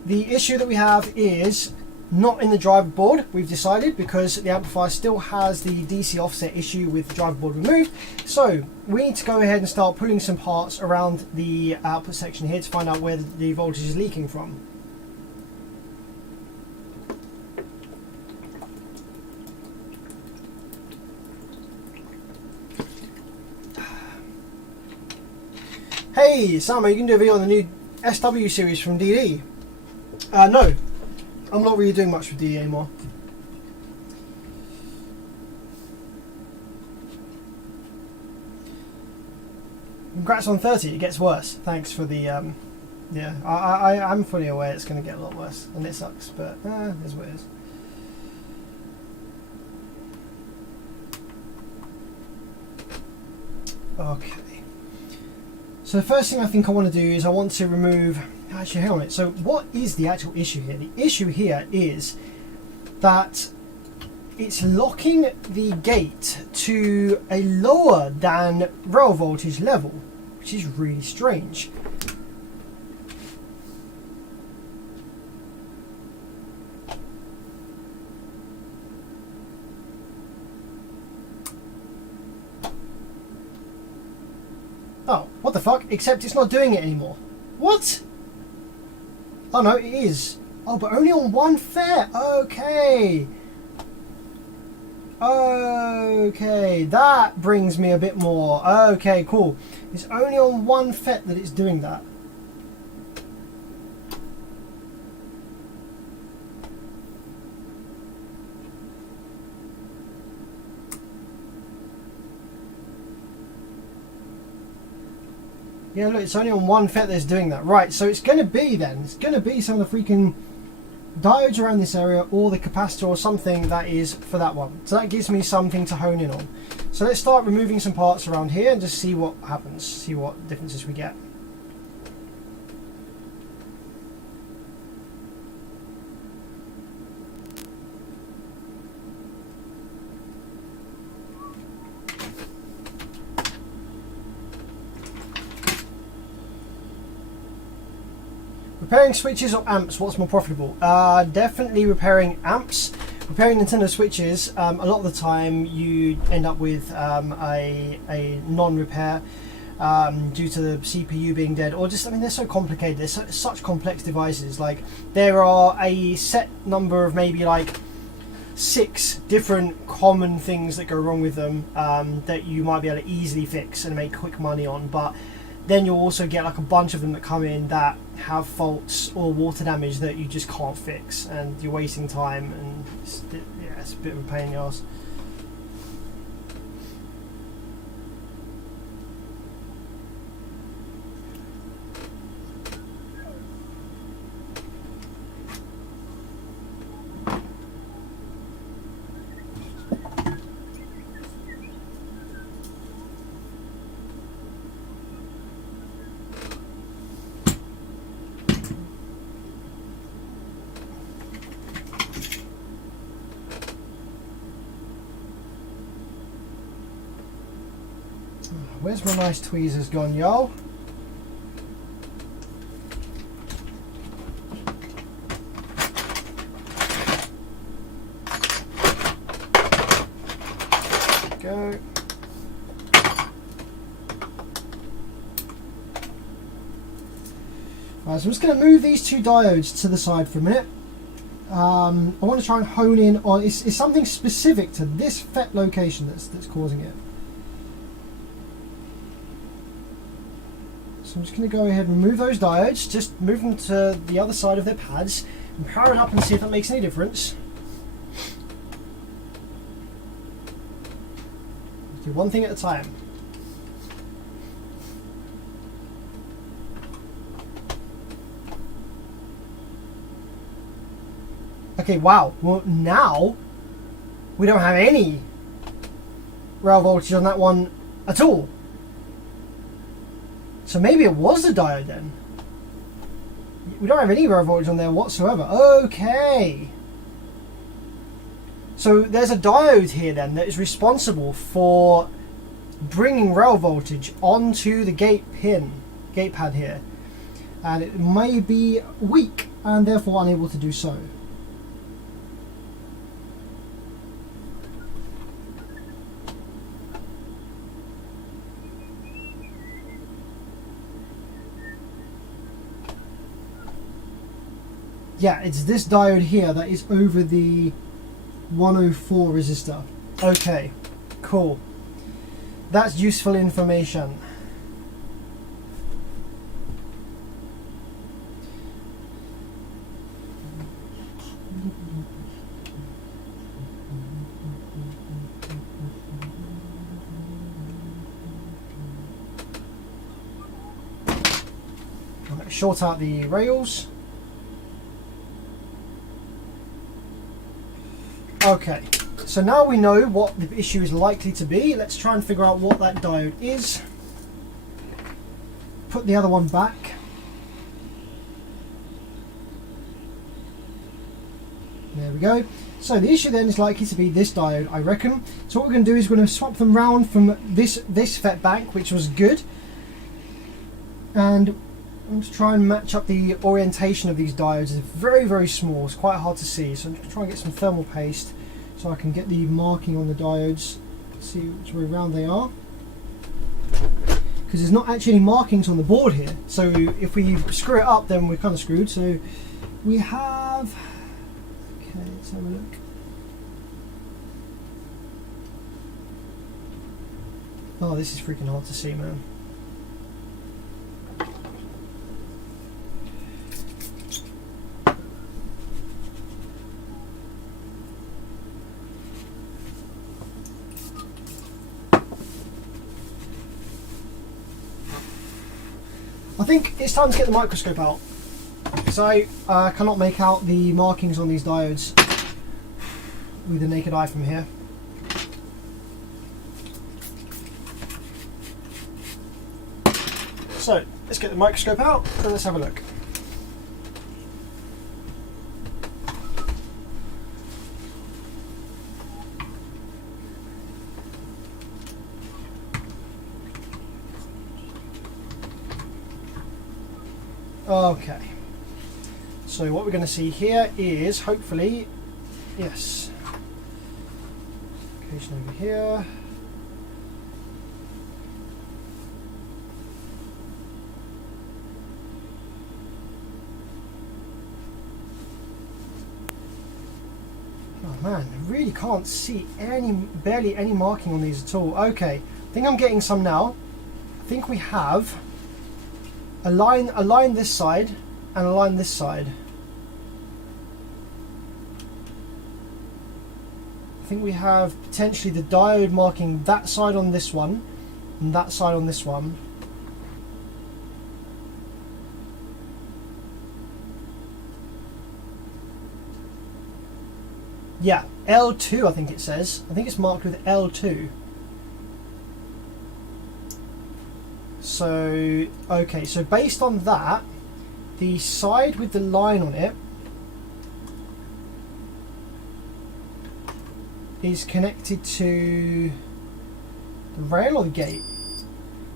The issue that we have is not in the driver board, we've decided, because the amplifier still has the DC offset issue with the driver board removed. So we need to go ahead and start pulling some parts around the output section here to find out where the voltage is leaking from. Hey Sam, are you going to do a video on the new SW series from DD? No, I'm not really doing much with DE anymore. Congrats on 30. It gets worse. Thanks for the yeah. I'm fully aware it's going to get a lot worse, and it sucks, but it is what it is. Okay. So the first thing I think I want to do is I want to remove. Actually, hang on a minute. So what is the actual issue here? The issue here is that it's locking the gate to a lower than rail voltage level, which is really strange. Oh, what the fuck? Except it's not doing it anymore. What? Oh no, it is. Oh, but only on one FET. Okay. Okay, that brings me a bit more. Okay, cool. It's only on one FET that it's doing that. Yeah, look, it's only on one FET that's doing that. Right, so it's going to be then, it's going to be some of the freaking diodes around this area or the capacitor or something that is for that one. So that gives me something to hone in on. So let's start removing some parts around here and just see what happens, see what differences we get. Repairing switches or amps, what's more profitable? Definitely repairing amps. Repairing Nintendo Switches, a lot of the time you end up with a non-repair due to the CPU being dead, or just, I mean, they're so complicated. They're such complex devices. Like, there are a set number of maybe like 6 different common things that go wrong with them that you might be able to easily fix and make quick money on, but then you'll also get like a bunch of them that come in that have faults or water damage that you just can't fix, and you're wasting time, and yeah, it's a bit of a pain in the arse. Where's my nice tweezers gone, y'all? Go. Right, so I'm just going to move these 2 diodes to the side for a minute. I want to try and hone in on it's something specific to this FET location that's causing it. So I'm just going to go ahead and remove those diodes, just move them to the other side of their pads and power it up and see if that makes any difference. Let's do one thing at a time. Okay, wow. Well, now we don't have any rail voltage on that one at all. So maybe it was the diode then. We don't have any rail voltage on there whatsoever. Okay. So there's a diode here then that is responsible for bringing rail voltage onto the gate pad here. And it may be weak and therefore unable to do so. Yeah, it's this diode here that is over the 104 resistor. Okay, cool. That's useful information. short out the rails. Okay, so now we know what the issue is likely to be. Let's try and figure out what that diode is. Put the other one back. There we go. So the issue then is likely to be this diode, I reckon. So what we're going to do is we're going to swap them round from this FET bank, which was good. And I'm going to try and match up the orientation of these diodes. It's very, very small. It's quite hard to see. So I'm going to try and get some thermal paste so I can get the marking on the diodes. See which way around they are. Because there's not actually any markings on the board here. So if we screw it up, then we're kind of screwed. So we have... Okay, let's have a look. Oh, this is freaking hard to see, man. I think it's time to get the microscope out, because I cannot make out the markings on these diodes with the naked eye from here. So let's get the microscope out and let's have a look. Okay, so what we're going to see here is, hopefully, yes, location over here. Oh man, I really can't see barely any marking on these at all. Okay, I think I'm getting some now. I think we have a line this side and a line this side. I think we have potentially the diode marking that side on this one and that side on this one. Yeah, L2 I think it says. I think it's marked with L2. So, okay, so based on that, the side with the line on it is connected to the rail or the gate.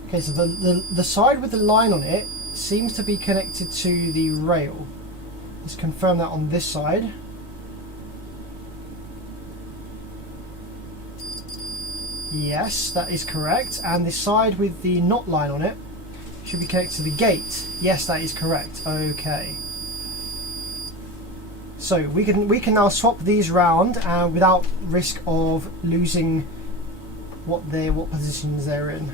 Okay, so the side with the line on it seems to be connected to the rail. Let's confirm that on this side. Yes, that is correct. And the side with the not line on it should be connected to the gate. Yes, that is correct. Okay. So we can now swap these round without risk of losing what positions they're in.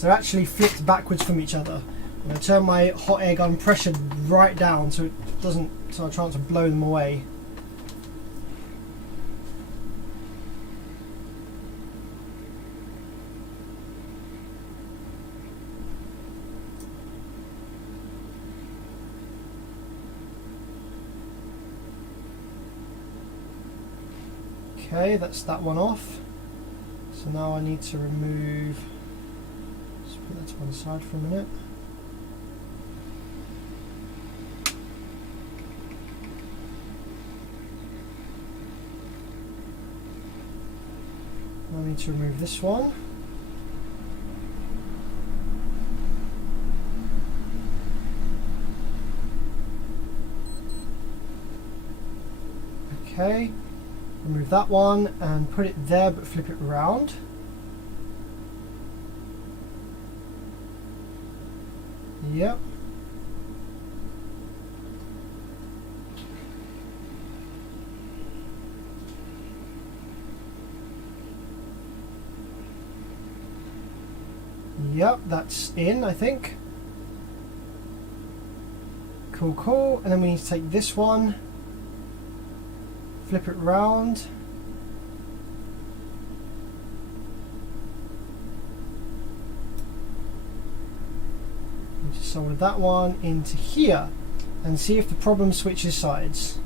They're actually flipped backwards from each other. I'm going to turn my hot air gun pressure right down so it doesn't, so I try not to blow them away. Okay, that's that one off. So now I need to remove. Put that to one side for a minute. I need to remove this one. Okay, remove that one and put it there but flip it around. Yep. Yep, that's in, I think. Cool, cool. And then we need to take this one, flip it round. Just solder that one into here and see if the problem switches sides.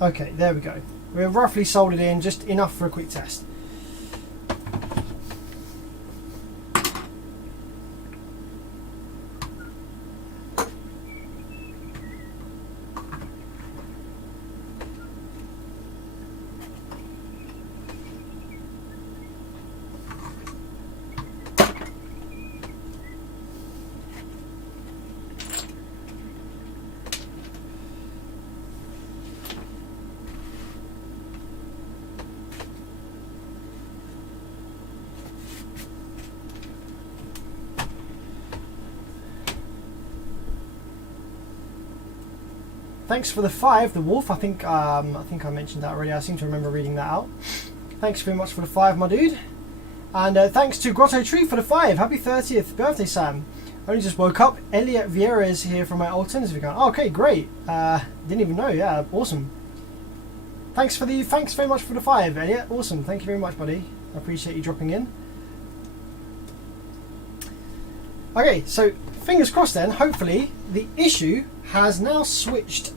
Okay, there we go. We're roughly soldered in, just enough for a quick test. Thanks for the 5, the wolf. I think I mentioned that already. I seem to remember reading that out. Thanks very much for the 5, my dude. And thanks to Grotto Tree for the 5. Happy 30th birthday, Sam. I only just woke up. Elliot Vieira is here from my alternative account. Oh, okay, great. Didn't even know. Yeah, awesome. Thanks very much for the 5, Elliot. Awesome. Thank you very much, buddy. I appreciate you dropping in. Okay, so fingers crossed then. Hopefully the issue has now switched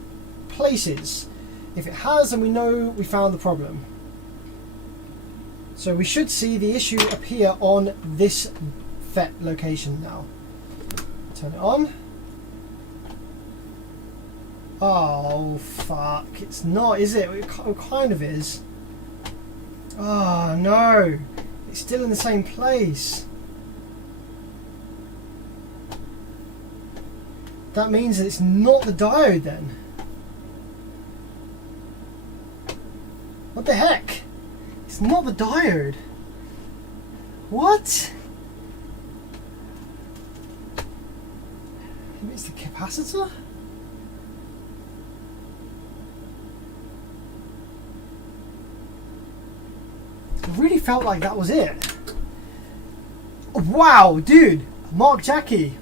places. If it has, then we know we found the problem. So we should see the issue appear on this FET location now. Turn it on. Oh fuck, it's not, is it? It kind of is. Oh no, it's still in the same place. That means that it's not the diode then. What the heck? It's not the diode. What? Maybe it's the capacitor? It really felt like that was it. Wow, dude. Mark Jackie.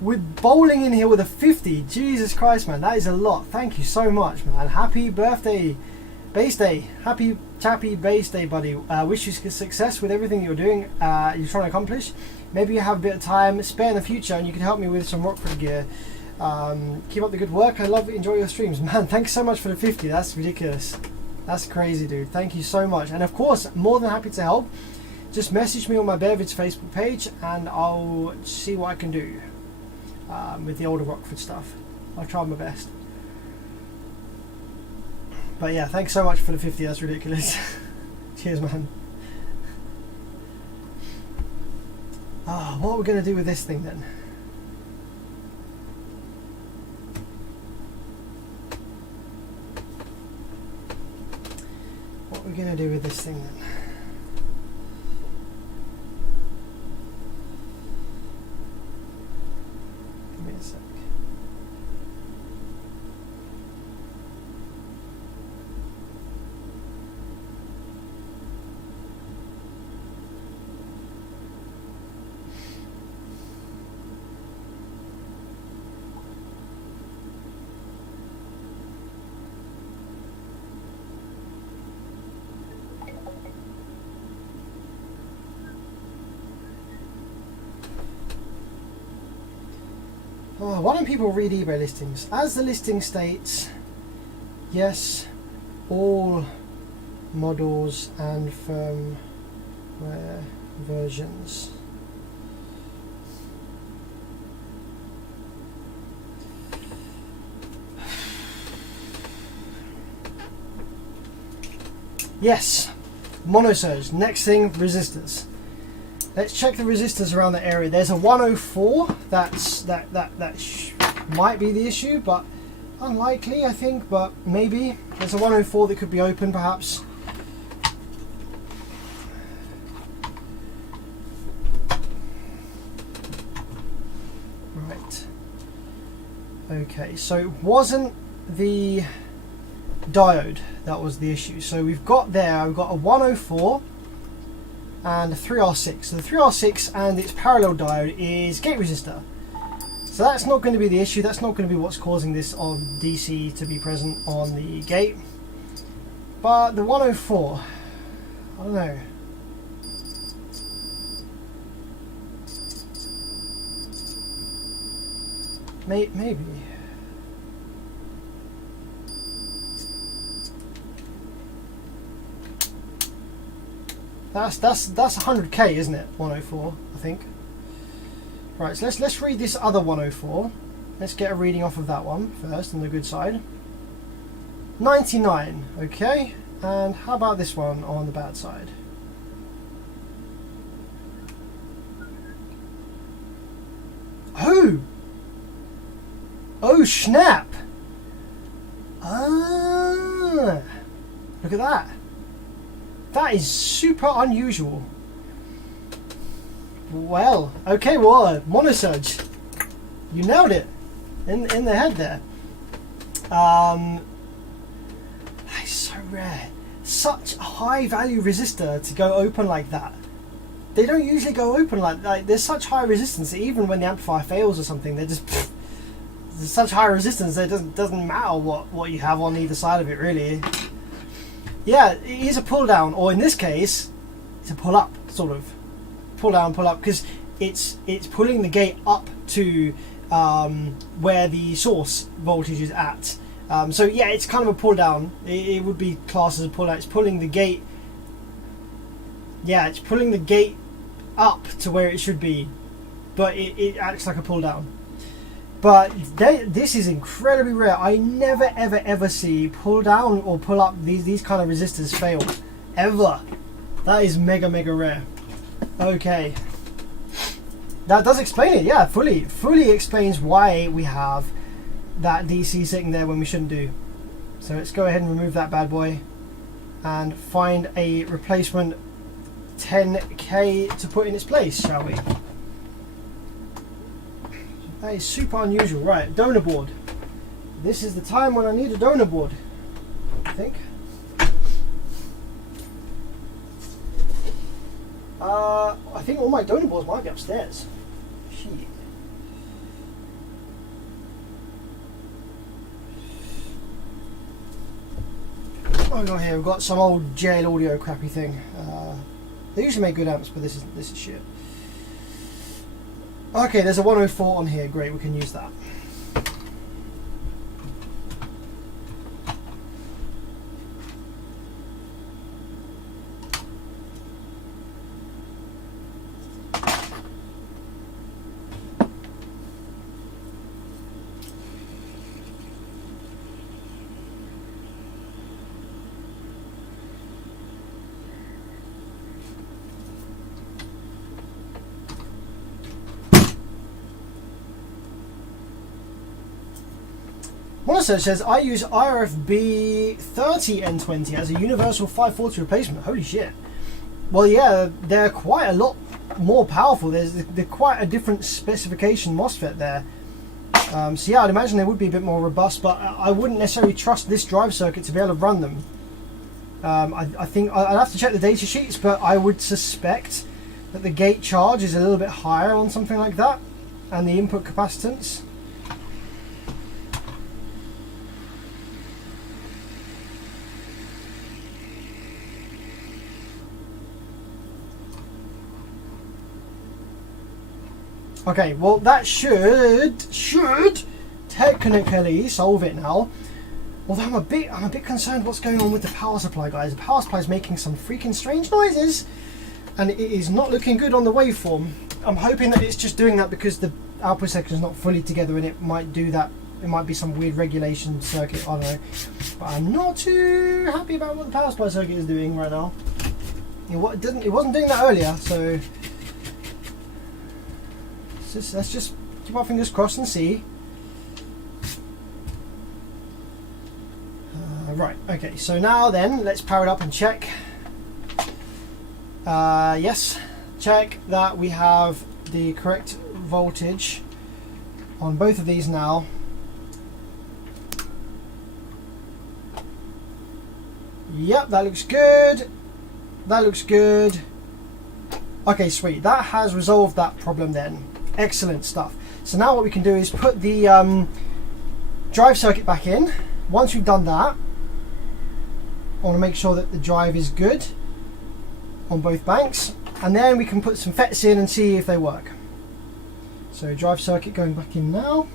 We're bowling in here with a 50. Jesus Christ, man. That is a lot. Thank you so much, man. Happy birthday. Base day. Happy base day, buddy. Wish you success with everything you're doing, you're trying to accomplish. Maybe you have a bit of time spare in the future and you can help me with some Rockford gear. Keep up the good work. I love it. Enjoy your streams. Man, thanks so much for the 50. That's ridiculous. That's crazy, dude. Thank you so much. And of course, more than happy to help. Just message me on my Bearvid's Facebook page and I'll see what I can do with the older Rockford stuff. I'll try my best. But yeah, thanks so much for the 50. That's ridiculous. Cheers, man. What are we going to do with this thing then? What are we going to do with this thing then? Give me a sec. Why don't people read eBay listings? As the listing states, yes, all models and firmware versions. Yes, monosurge. Next thing, resistors. Let's check the resistors around the area. There's a 104. That might be the issue, but unlikely, I think. But maybe there's a 104 that could be open, perhaps. Right. Okay. So it wasn't the diode that was the issue. So we've got a 104 and a 3R6. So the 3R6 and its parallel diode is gate resistor. So that's not going to be the issue. That's not going to be what's causing this on DC to be present on the gate. But the 104, I don't know. Maybe. That's 100k, isn't it? 104, I think. Right, so let's read this other 104. Let's get a reading off of that one first on the good side. 99, okay. And how about this one on the bad side? Oh! Oh snap! Ah! Look at that. That is super unusual. Well, okay, well, monosurge. You nailed it in the head there. That is so rare. Such a high value resistor to go open like that. They don't usually go open like there's such high resistance that even when the amplifier fails or something, they're just there's such high resistance that it doesn't matter what you have on either side of it, really. Yeah, it is a pull down, or in this case, it's a pull up, sort of. Pull down, pull up, because it's pulling the gate up to where the source voltage is at. So yeah, it's kind of a pull down. It would be classed as a pull down. It's pulling the gate. Yeah, it's pulling the gate up to where it should be, but it acts like a pull down. But this is incredibly rare. I never ever see pull down or pull up these kind of resistors fail, ever. That is mega rare. Okay, that does explain it. Yeah, fully explains why we have that DC sitting there when we shouldn't do. So let's go ahead and remove that bad boy and find a replacement 10k to put in its place, shall we? That is super unusual. Right, donor board. This is the time when I need a donor board, I think. I think all my donor boards might be upstairs. Shit. Oh god, here we've got some old jail audio crappy thing. They usually make good amps, but this is shit. Okay, there's a 104 on here. Great, we can use that. Monosurge says, I use IRFB 30N20 as a universal 540 replacement. Holy shit. Well, yeah, they're quite a lot more powerful. They're quite a different specification MOSFET there. So yeah, I'd imagine they would be a bit more robust, but I wouldn't necessarily trust this drive circuit to be able to run them. I think I'd have to check the data sheets, but I would suspect that the gate charge is a little bit higher on something like that, and the input capacitance. Okay, well that should technically solve it now. Although I'm a bit concerned what's going on with the power supply, guys. The power supply is making some freaking strange noises, and it is not looking good on the waveform. I'm hoping that it's just doing that because the output section is not fully together, and it might do that. It might be some weird regulation circuit, I don't know. But I'm not too happy about what the power supply circuit is doing right now. It wasn't doing that earlier, so let's just keep our fingers crossed and see. Right, okay, so now then, let's power it up and check. Yes, check that we have the correct voltage on both of these now. Yep, that looks good. That looks good. Okay, sweet. That has resolved that problem then. Excellent stuff. So now what we can do is put the drive circuit back in. Once we've done that, I want to make sure that the drive is good on both banks, and then we can put some FETs in and see if they work. So drive circuit going back in now.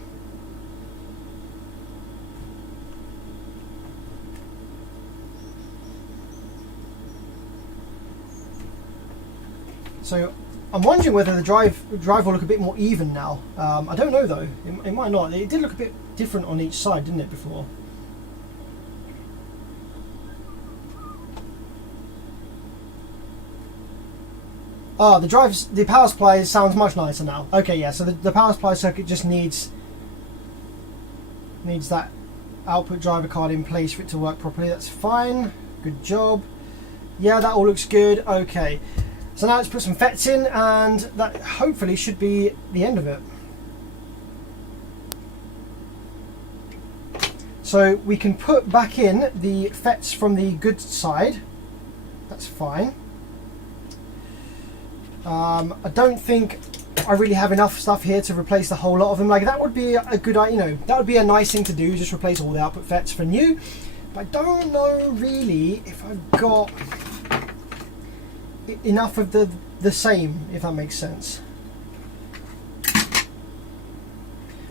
So I'm wondering whether the drive will look a bit more even now. I don't know though. It might not. It did look a bit different on each side, didn't it, before? Oh, the power supply sounds much nicer now. Okay, yeah. So the power supply circuit just needs that output driver card in place for it to work properly. That's fine. Good job. Yeah, that all looks good. Okay. So now let's put some FETs in, and that hopefully should be the end of it. So we can put back in the FETs from the good side. That's fine. I don't think I really have enough stuff here to replace the whole lot of them. Like, that would be a good, that would be a nice thing to do, just replace all the output FETs for new. But I don't know really if I've got enough of the same, if that makes sense.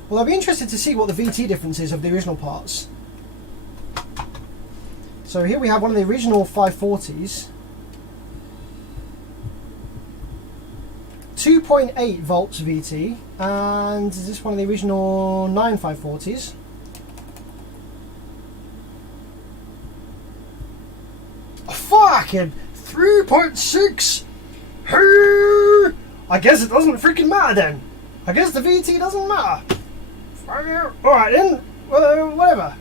Well, I'd be interested to see what the VT difference is of the original parts. So here we have one of the original 540s. 2.8 volts VT, and is this one of the original 9540s? Fucking 3.6! I guess it doesn't freaking matter then. I guess the VT doesn't matter. Alright then, whatever.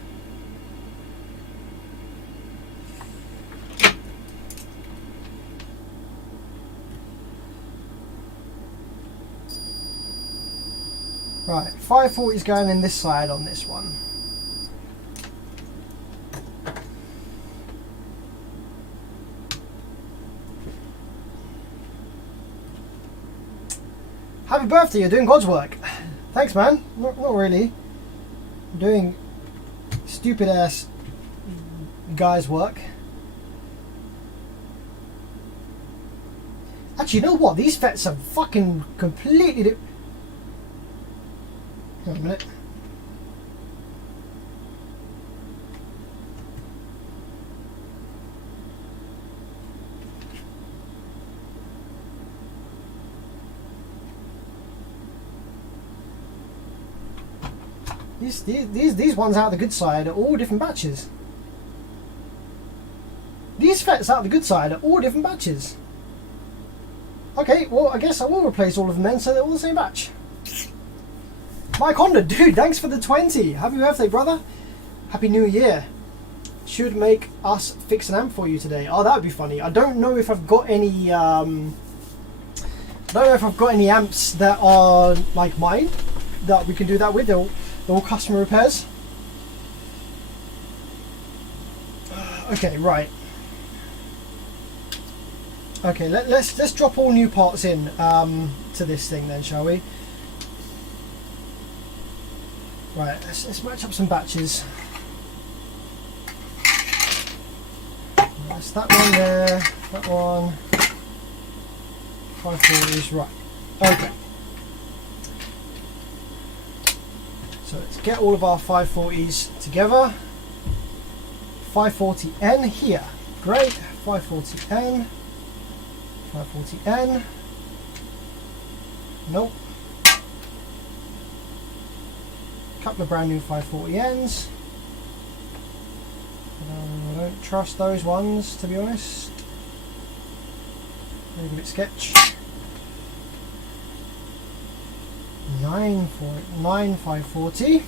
Right, 540 is going in this side on this one. Happy birthday, you're doing God's work. Thanks, man. Not really. I'm doing stupid ass guy's work. Actually, you know what? These FETs are fucking completely Hang on a minute. These ones out the good side are all different batches. These FETs out the good side are all different batches. Okay, well I guess I will replace all of them then, so they're all the same batch. Mike Honda, dude, thanks for the 20. Happy birthday, brother. Happy New Year. Should make us fix an amp for you today. Oh, that would be funny. I don't know if I've got any. I don't know if I've got any amps that are like mine that we can do that with. They're all customer repairs. Okay, right. Okay, let's drop all new parts in to this thing then, shall we? Right, let's match up some batches. That's that one there, that one. 540s, right. Okay. So let's get all of our 540s together. 540N here. Great. 540N. 540N. Nope. Couple of brand new 540Ns. I don't trust those ones, to be honest. Maybe a bit sketch. 9 540.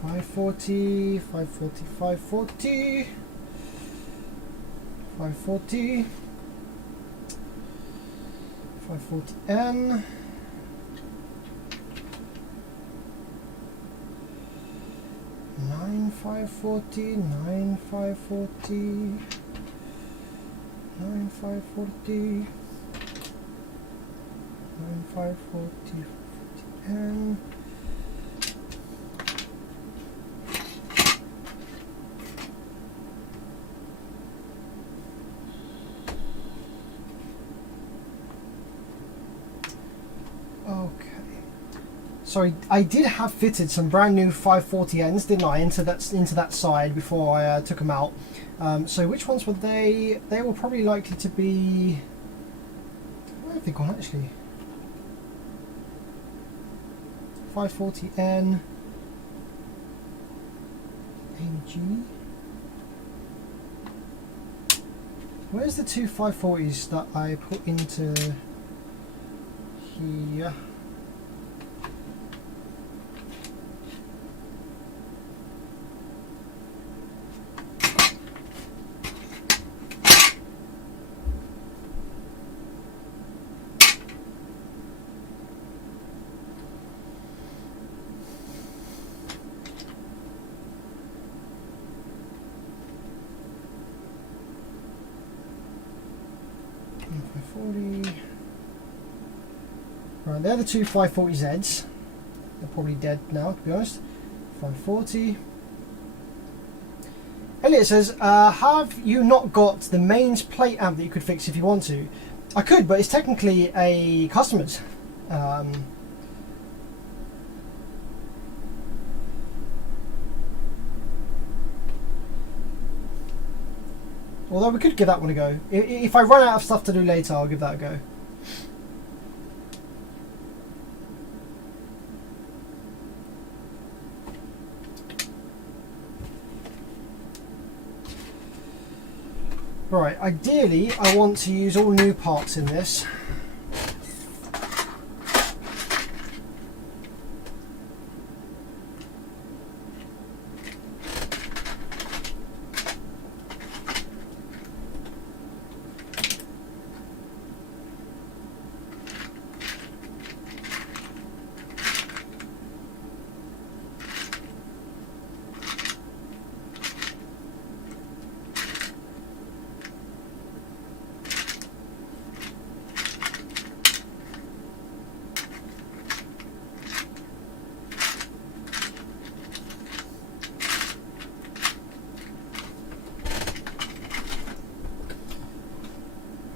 540, 540, 540, 540, 540N, 9540, 9540, 9540, 9540, 10. Okay. Sorry, I did have fitted some brand new 540Ns, didn't I, into that side before I took them out. So which ones were they? They were probably likely to be... Where have they gone actually? 540N AG. Where's the two 540s that I put into here? Right, they're the two 540Zs. They're probably dead now, to be honest. 540. Elliot says, have you not got the mains plate amp that you could fix if you want to? I could, but it's technically a customer's. Although we could give that one a go. If I run out of stuff to do later, I'll give that a go. Right, ideally I want to use all new parts in this.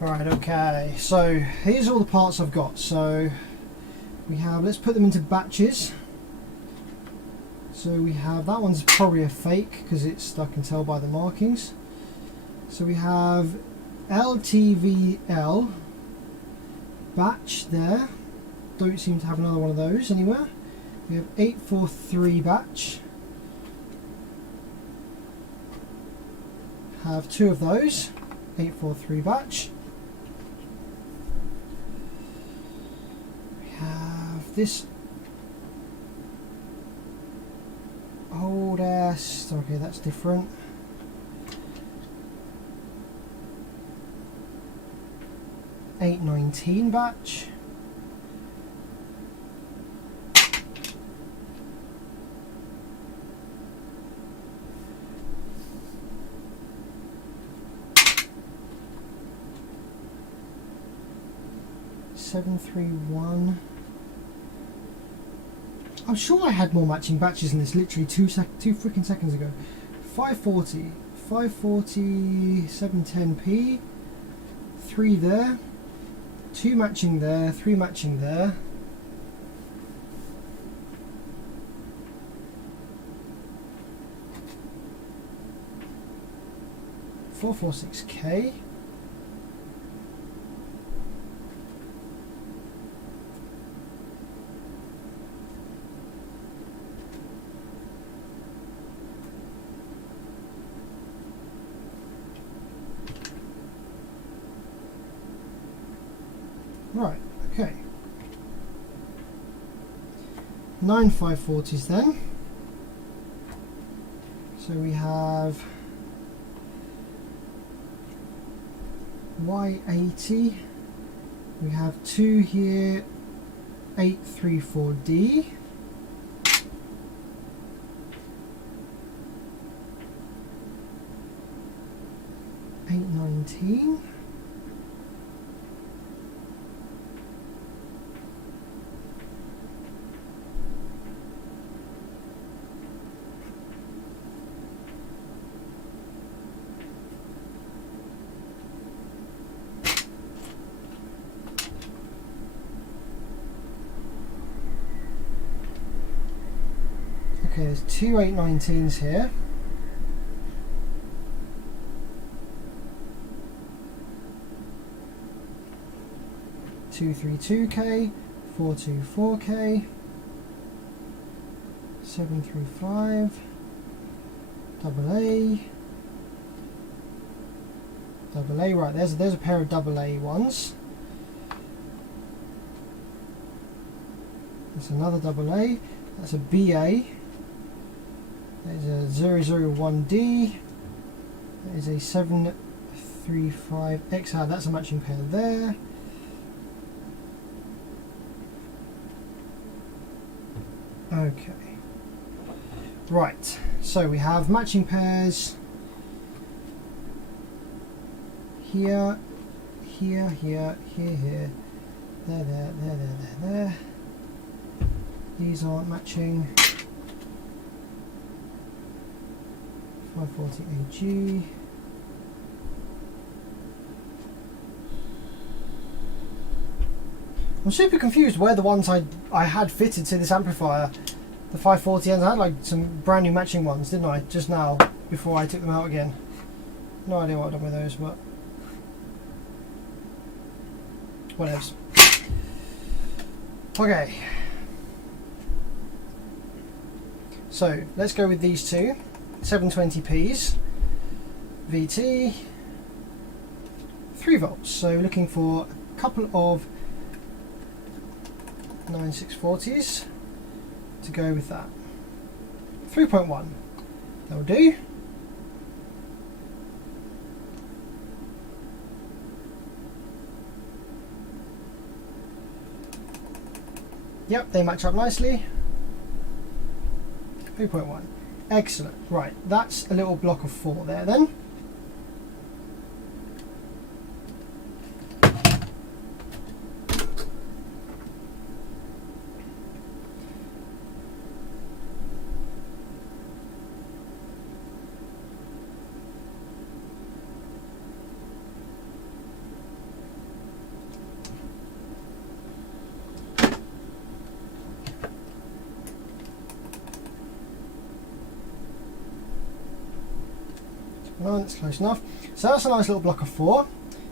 Right, okay, so here's all the parts I've got. So we have, let's put them into batches. So we have, that one's probably a fake because I can tell by the markings. So we have LTVL batch there. Don't seem to have another one of those anywhere. We have 843 batch. Have two of those. 843 batch. This old ass, okay, that's different. $819 batch. $731. I'm sure I had more matching batches in this literally two freaking seconds ago. 540, 710p, 3 there, 2 matching there, 3 matching there. $446K. Right, okay. 9 540s then. So we have Y80. We have 2 here, 834D. 2819. Okay, there's two 819s here. Two 32K, 424K, 735, AA, right, there's a pair of AA ones. There's another AA, that's a BA. There's a 001D, there's a 735XR, that's a matching pair there. Okay, right, so we have matching pairs here, here, here, here, here, there. These aren't matching. 540 AG. I'm super confused where the ones I had fitted to this amplifier, the 540 ends. I had like some brand new matching ones, didn't I, just now, before I took them out again. No idea what I've done with those, but whatever. Okay. So let's go with these two. 720p's, VT, 3 volts. So looking for a couple of 9640s to go with that. 3.1, that'll do. Yep, they match up nicely. 3.1. Excellent. Right, that's a little block of 4 there then. That's close enough. So that's a nice little block of 4.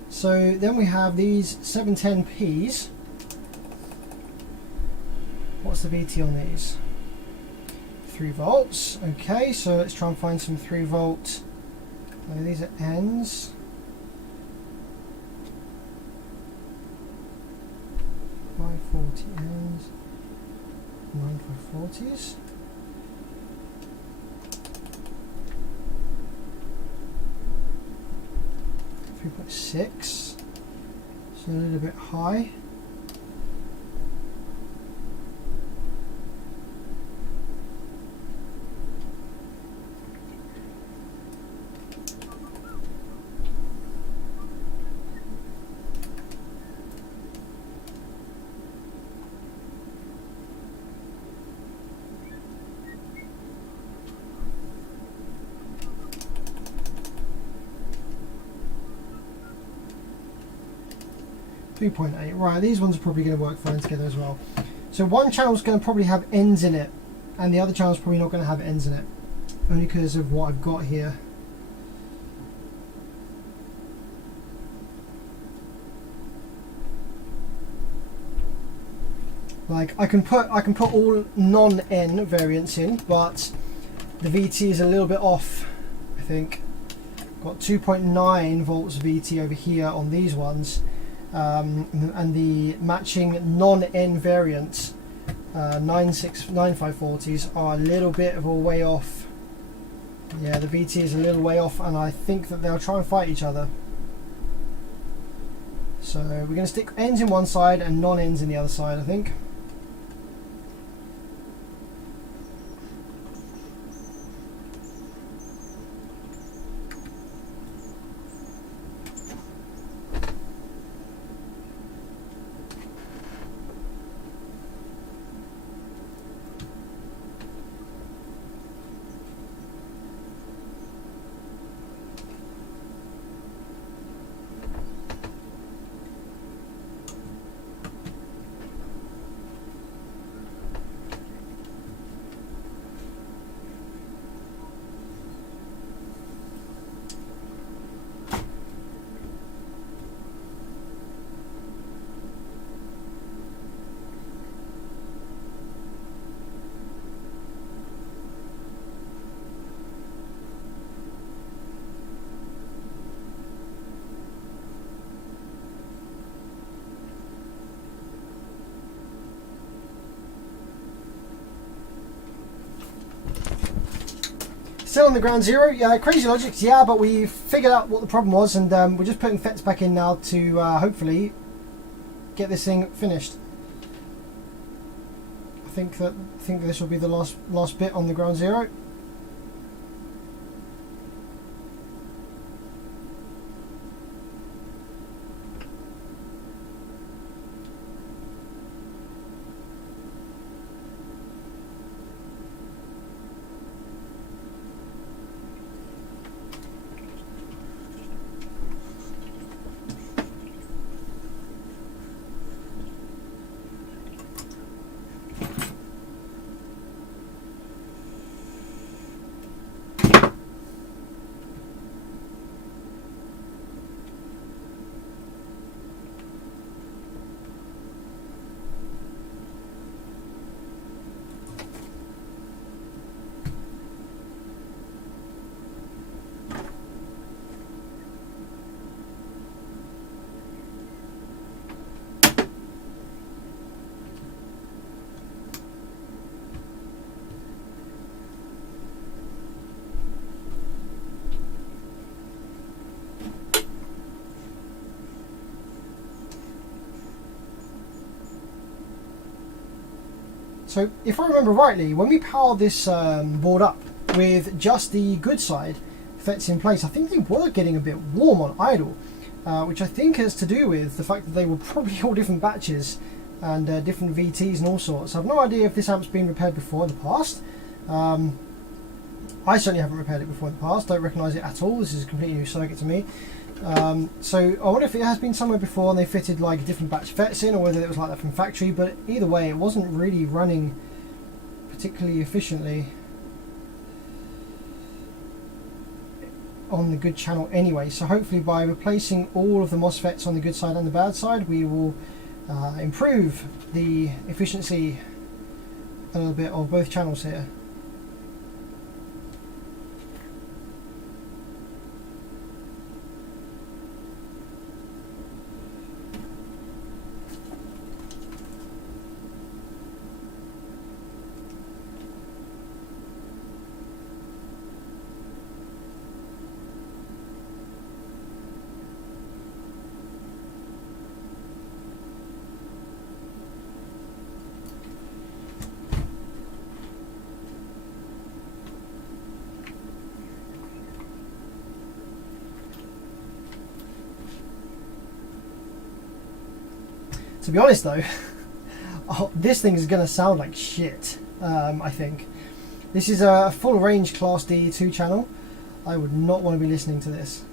So then we have these 710p's. What's the VT on these? 3 volts. Okay, so let's try and find some 3 volt. These are ends. .540 ends. 9540s. 3.6, so a little bit high. .8. Right, these ones are probably going to work fine together as well. So one channel's going to probably have ends in it, and the other channel's probably not going to have ends in it, only because of what I've got here. Like I can put all non-N variants in, but the VT is a little bit off, I think. Got 2.9 volts VT over here on these ones. And the matching non-N variants, 9540s, are a little bit of a way off. Yeah, the VT is a little way off, and I think that they'll try and fight each other. So we're going to stick ends in one side and non-ends in the other side, I think. Still on the ground zero. Yeah, crazy logics. Yeah, but we figured out what the problem was, and we're just putting FETs back in now to hopefully get this thing finished. I think this will be the last bit on the ground zero. So if I remember rightly, when we powered this board up with just the good side FETs in place, I think they were getting a bit warm on idle, which I think has to do with the fact that they were probably all different batches and different VTs and all sorts. I have no idea if this amp's been repaired before in the past. I certainly haven't repaired it before in the past, don't recognise it at all. This is a completely new circuit to me. So I wonder if it has been somewhere before and they fitted like a different batch of FETs in, or whether it was like that from factory, but either way it wasn't really running particularly efficiently on the good channel anyway. So hopefully by replacing all of the MOSFETs on the good side and the bad side, we will improve the efficiency a little bit of both channels here. To be honest though, this thing is going to sound like shit, I think. This is a full range Class D 2 channel. I would not want to be listening to this.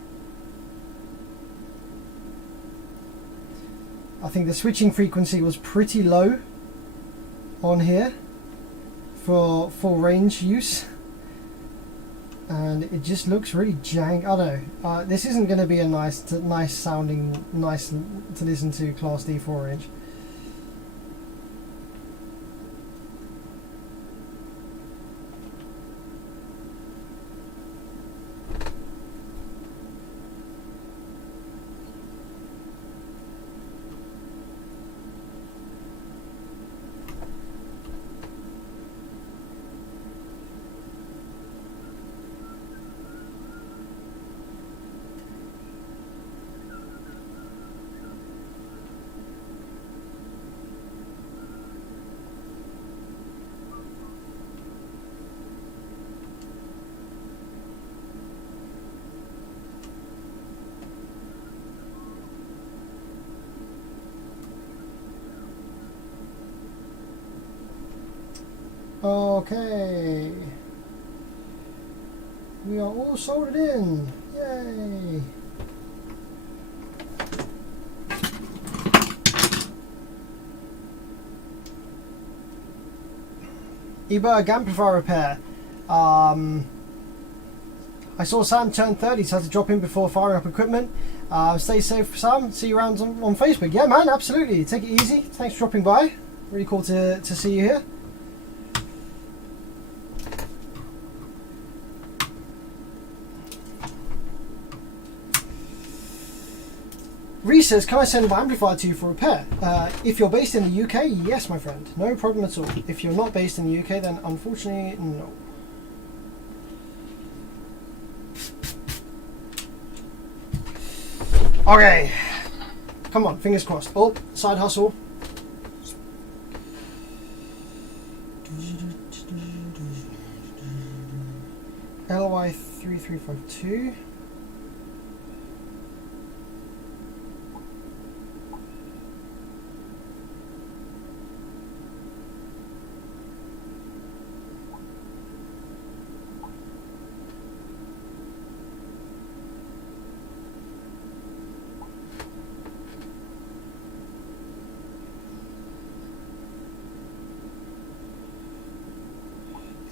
I think the switching frequency was pretty low on here for full range use. And it just looks really jank. I don't know. This isn't going to be a nice sounding, nice to listen to Class D 4-inch. Okay, we are all soldered in, yay! eBerg amplifier repair. I saw Sam turn 30, so I had to drop in before firing up equipment. Stay safe, Sam. See you around on Facebook. Yeah, man, absolutely. Take it easy. Thanks for dropping by. Really cool to see you here. Reese says, can I send my amplifier to you for repair? If you're based in the UK, yes, my friend. No problem at all. If you're not based in the UK, then unfortunately, no. Okay. Come on, fingers crossed. Oh, side hustle. LY3352.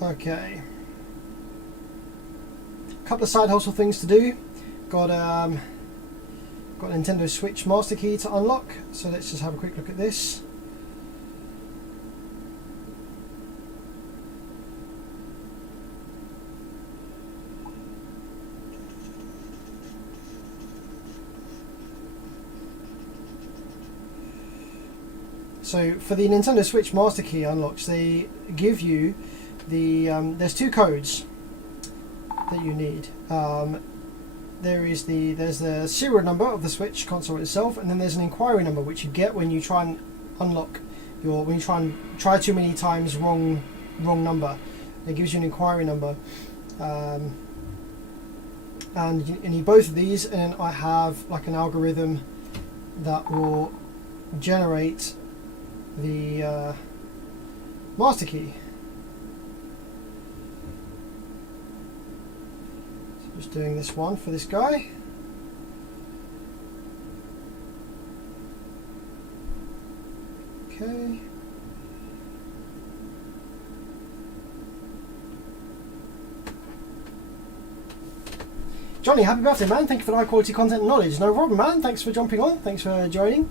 Okay. A couple of side hustle things to do. Got a Nintendo Switch master key to unlock, so let's just have a quick look at this. So for the Nintendo Switch master key unlocks, they give you the there's two codes that you need. There's the serial number of the Switch console itself, and then there's an inquiry number which you get when you try and unlock when you try too many times wrong number. It gives you an inquiry number, and you need both of these. And I have like an algorithm that will generate the master key. Just doing this one for this guy. Okay. Johnny, happy birthday, man. Thank you for the high quality content and knowledge. No problem, man. Thanks for jumping on. Thanks for joining.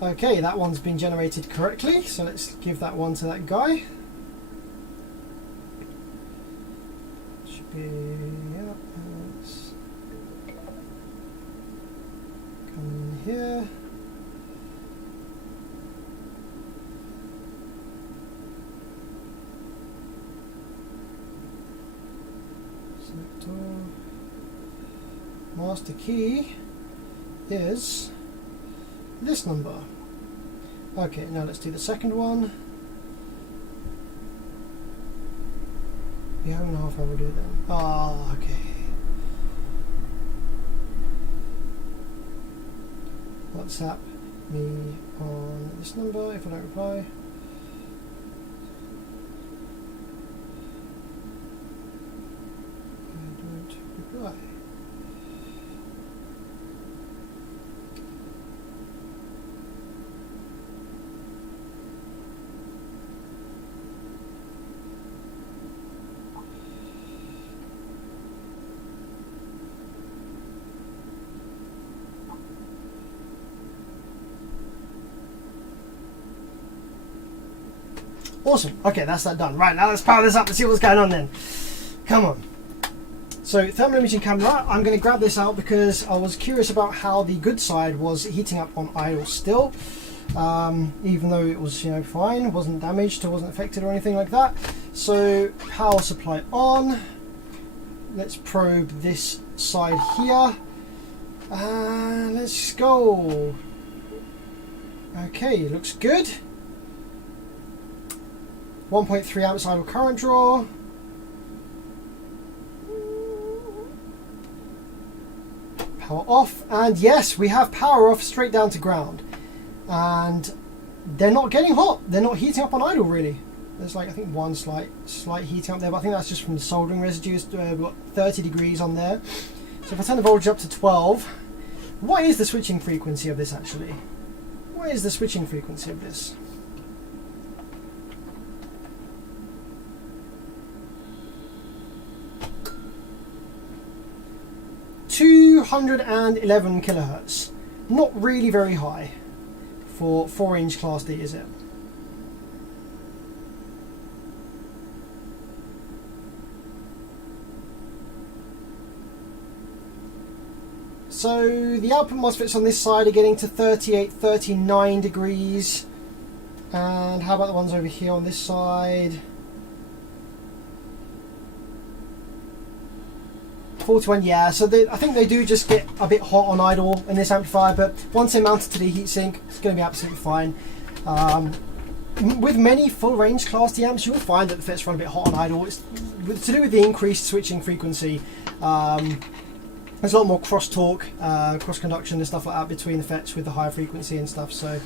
Okay, that one's been generated correctly, so let's give that one to that guy. Should be, yeah, let's come in here. Selector. Master key is this number. Okay, now let's do the second one. Yeah, 1.5 hour will do it then. Ah, okay. WhatsApp me on this number if I don't reply. I don't reply. Awesome. Okay, that's that done. Right, now let's power this up and see what's going on then. Come on. So, thermal imaging camera. I'm going to grab this out because I was curious about how the good side was heating up on idle still. Even though it was, fine, wasn't damaged or wasn't affected or anything like that. So, power supply on. Let's probe this side here. Let's go. Okay, looks good. 1.3 amps idle current draw. Power off, and yes, we have power off straight down to ground. And they're not getting hot. They're not heating up on idle really. There's like I think one slight heating up there, but I think that's just from the soldering residues. We've got 30 degrees on there. So if I turn the voltage up to 12, what is the switching frequency of this actually? What is the switching frequency of this? ...211 kilohertz. Not really very high for 4-inch Class D, is it? So the output MOSFETs on this side are getting to 38, 39 degrees. And how about the ones over here on this side? 41, yeah. So I think they do just get a bit hot on idle in this amplifier, but once they mount it to the heatsink, it's going to be absolutely fine. With many full range class D amps, you'll find that the FETs run a bit hot on idle. It's to do with the increased switching frequency. There's a lot more cross talk, cross conduction and stuff like that between the FETs with the higher frequency and stuff. So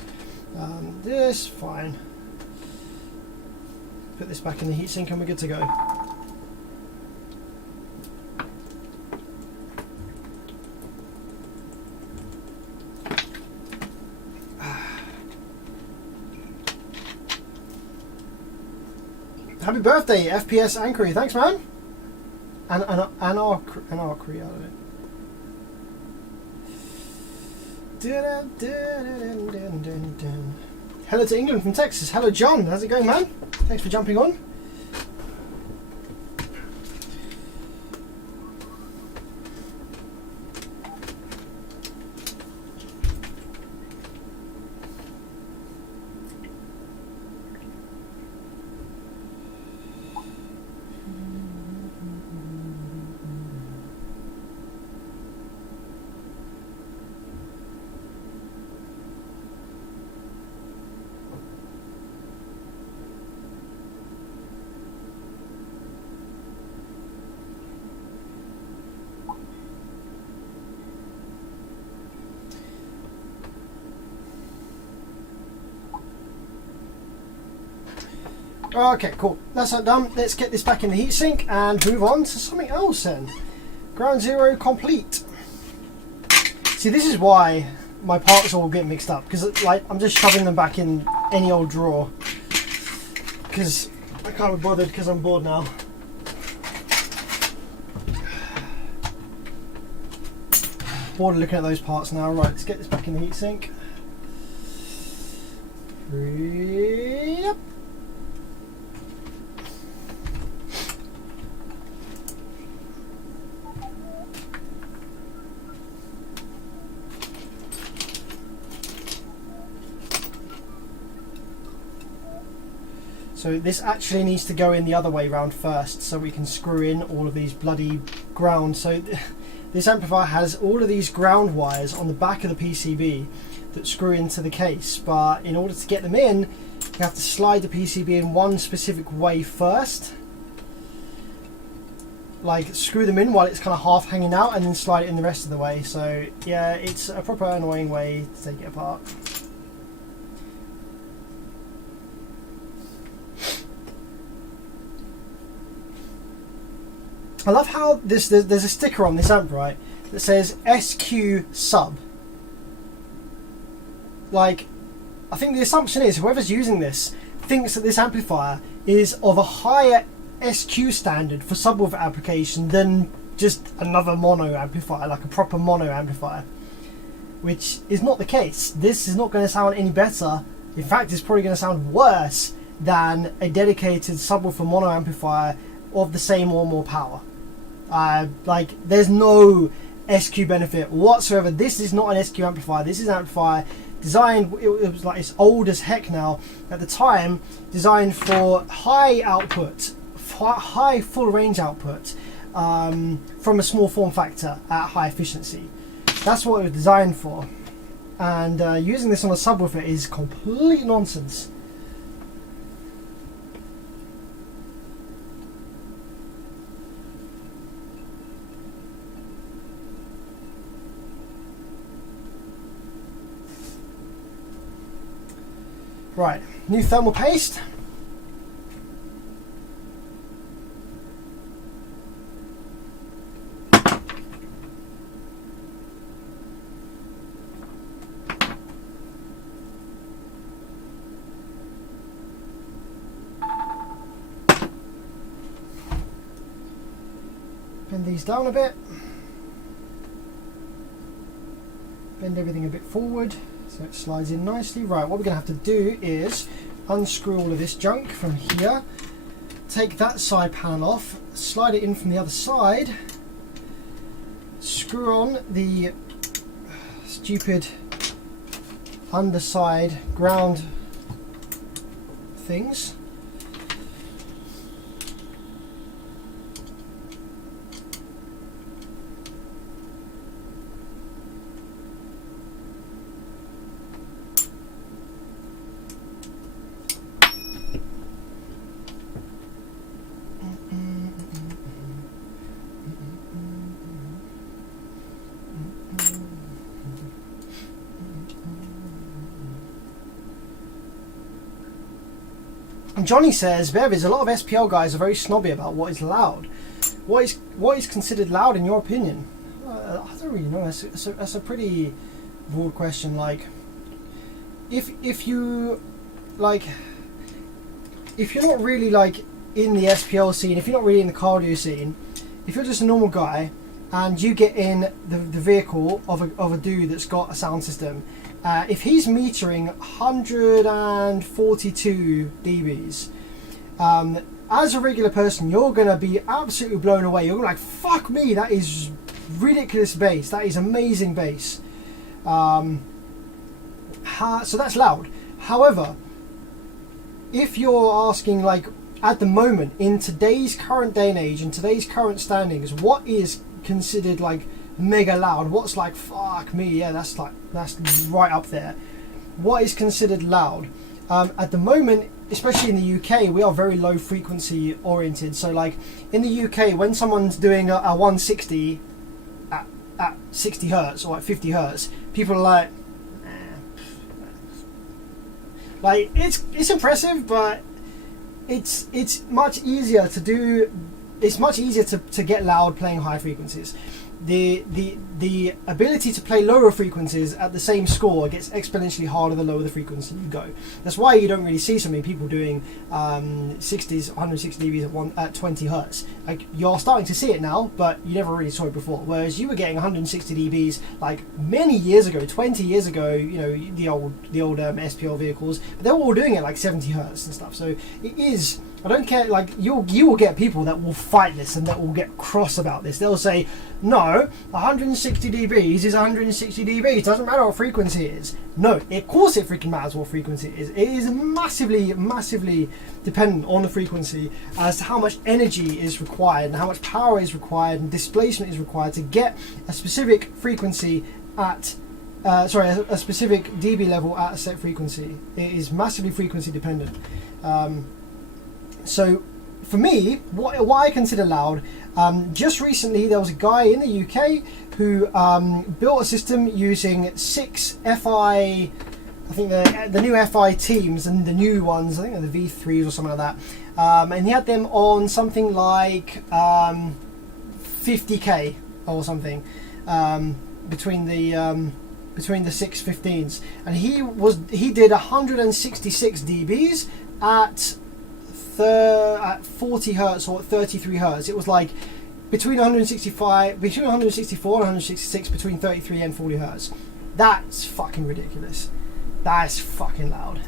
this fine. Put this back in the heatsink and we're good to go. Happy birthday, FPS Anchory. Thanks, man. And Anarchy out of it. Hello to England from Texas. Hello, John. How's it going, man? Thanks for jumping on. Okay, cool. That's that done. Let's get this back in the heatsink and move on to something else then. Ground zero complete. See, this is why my parts all get mixed up, because like I'm just shoving them back in any old drawer because I can't be bothered because I'm bored now. Bored of looking at those parts now. Right, let's get this back in the heatsink. Yep. So this actually needs to go in the other way round first, so we can screw in all of these bloody ground. So this amplifier has all of these ground wires on the back of the PCB that screw into the case, but in order to get them in, you have to slide the PCB in one specific way first. Like screw them in while it's kind of half hanging out and then slide it in the rest of the way. So yeah, it's a proper annoying way to take it apart. I love how there's a sticker on this amp, right, that says SQ sub. Like, I think the assumption is whoever's using this thinks that this amplifier is of a higher SQ standard for subwoofer application than just another mono amplifier, like a proper mono amplifier, which is not the case. This is not going to sound any better. In fact, it's probably going to sound worse than a dedicated subwoofer mono amplifier of the same or more power. Like, there's no SQ benefit whatsoever. This is not an SQ amplifier. This is an amplifier designed, it was like, it's old as heck now, at the time designed for high output, high full range output from a small form factor at high efficiency. That's what it was designed for, and using this on a subwoofer is complete nonsense. Right, new thermal paste. Bend these down a bit. Bend everything a bit forward so it slides in nicely. Right, what we're going to have to do is unscrew all of this junk from here, take that side panel off, slide it in from the other side, screw on the stupid underside ground things, And Johnny says, Bevis, a lot of SPL guys are very snobby about what is loud. What is considered loud in your opinion? I don't really know. That's a pretty broad question. Like, if you like, if you're not really like in the SPL scene, if you're not really in the cardio scene, if you're just a normal guy and you get in the vehicle of a dude that's got a sound system, if he's metering 142 dBs, as a regular person, you're going to be absolutely blown away. You're like, fuck me, that is ridiculous bass. That is amazing bass. So that's loud. However, if you're asking, like, at the moment, in today's current day and age, in today's current standings, what is considered like mega loud? What's like, fuck me, yeah, that's right up there. What is considered loud? At the moment, especially in the UK, we are very low frequency oriented. So like in the UK, when someone's doing a 160 at 60 hertz or at 50 hertz, people are like, like it's impressive, but it's much easier to do. It's much easier to get loud playing high frequencies. The ability to play lower frequencies at the same score gets exponentially harder the lower the frequency you go. That's why you don't really see so many people doing 60s, 160 dBs at 20 hertz. Like, you're starting to see it now, but you never really saw it before. Whereas you were getting 160 dBs like many years ago, 20 years ago. You know, the old SPL vehicles, but they were all doing it like 70 hertz and stuff. So it is. I don't care, like, you will get people that will fight this and that will get cross about this. They'll say, no, 160 dBs is 160 dBs, it doesn't matter what frequency it is. No, of course it freaking matters what frequency it is. It is massively, massively dependent on the frequency as to how much energy is required and how much power is required and displacement is required to get a specific frequency at a specific dB level at a set frequency. It is massively frequency dependent. So for me, what I consider loud, just recently there was a guy in the UK who built a system using 6 FI, I think the new FI teams and the new ones, I think they're the V3s or something like that, and he had them on something like 50k or something, between the 615s, and he did 166 dBs at 40 hertz or 33 hertz. It was like between 164 and 166, between 33 and 40 hertz. That's fucking ridiculous. That's fucking loud.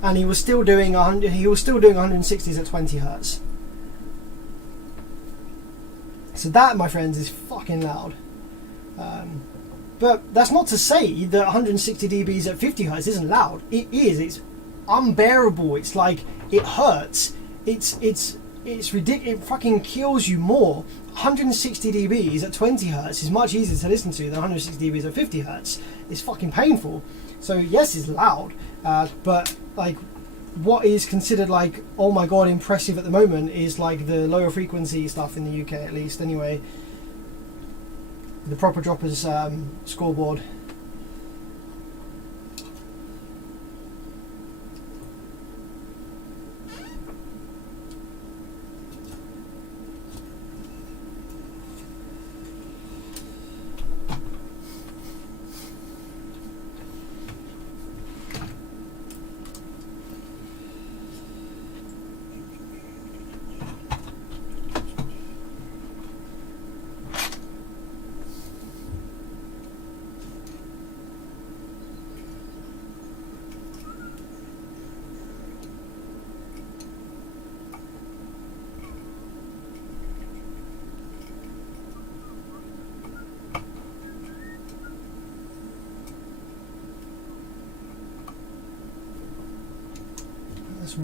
And he was still doing 160s at 20 hertz. So that, my friends, is fucking loud. But that's not to say that 160 dBs at 50 hertz isn't loud. It is. It's unbearable. It's like, it hurts. It's ridiculous. It fucking kills you more. 160 dBs at 20 hertz is much easier to listen to than 160 dBs at 50 hertz. It's fucking painful. So yes, it's loud, but like, what is considered like, oh my god, impressive at the moment is like the lower frequency stuff in the UK, at least anyway. The proper droppers scoreboard.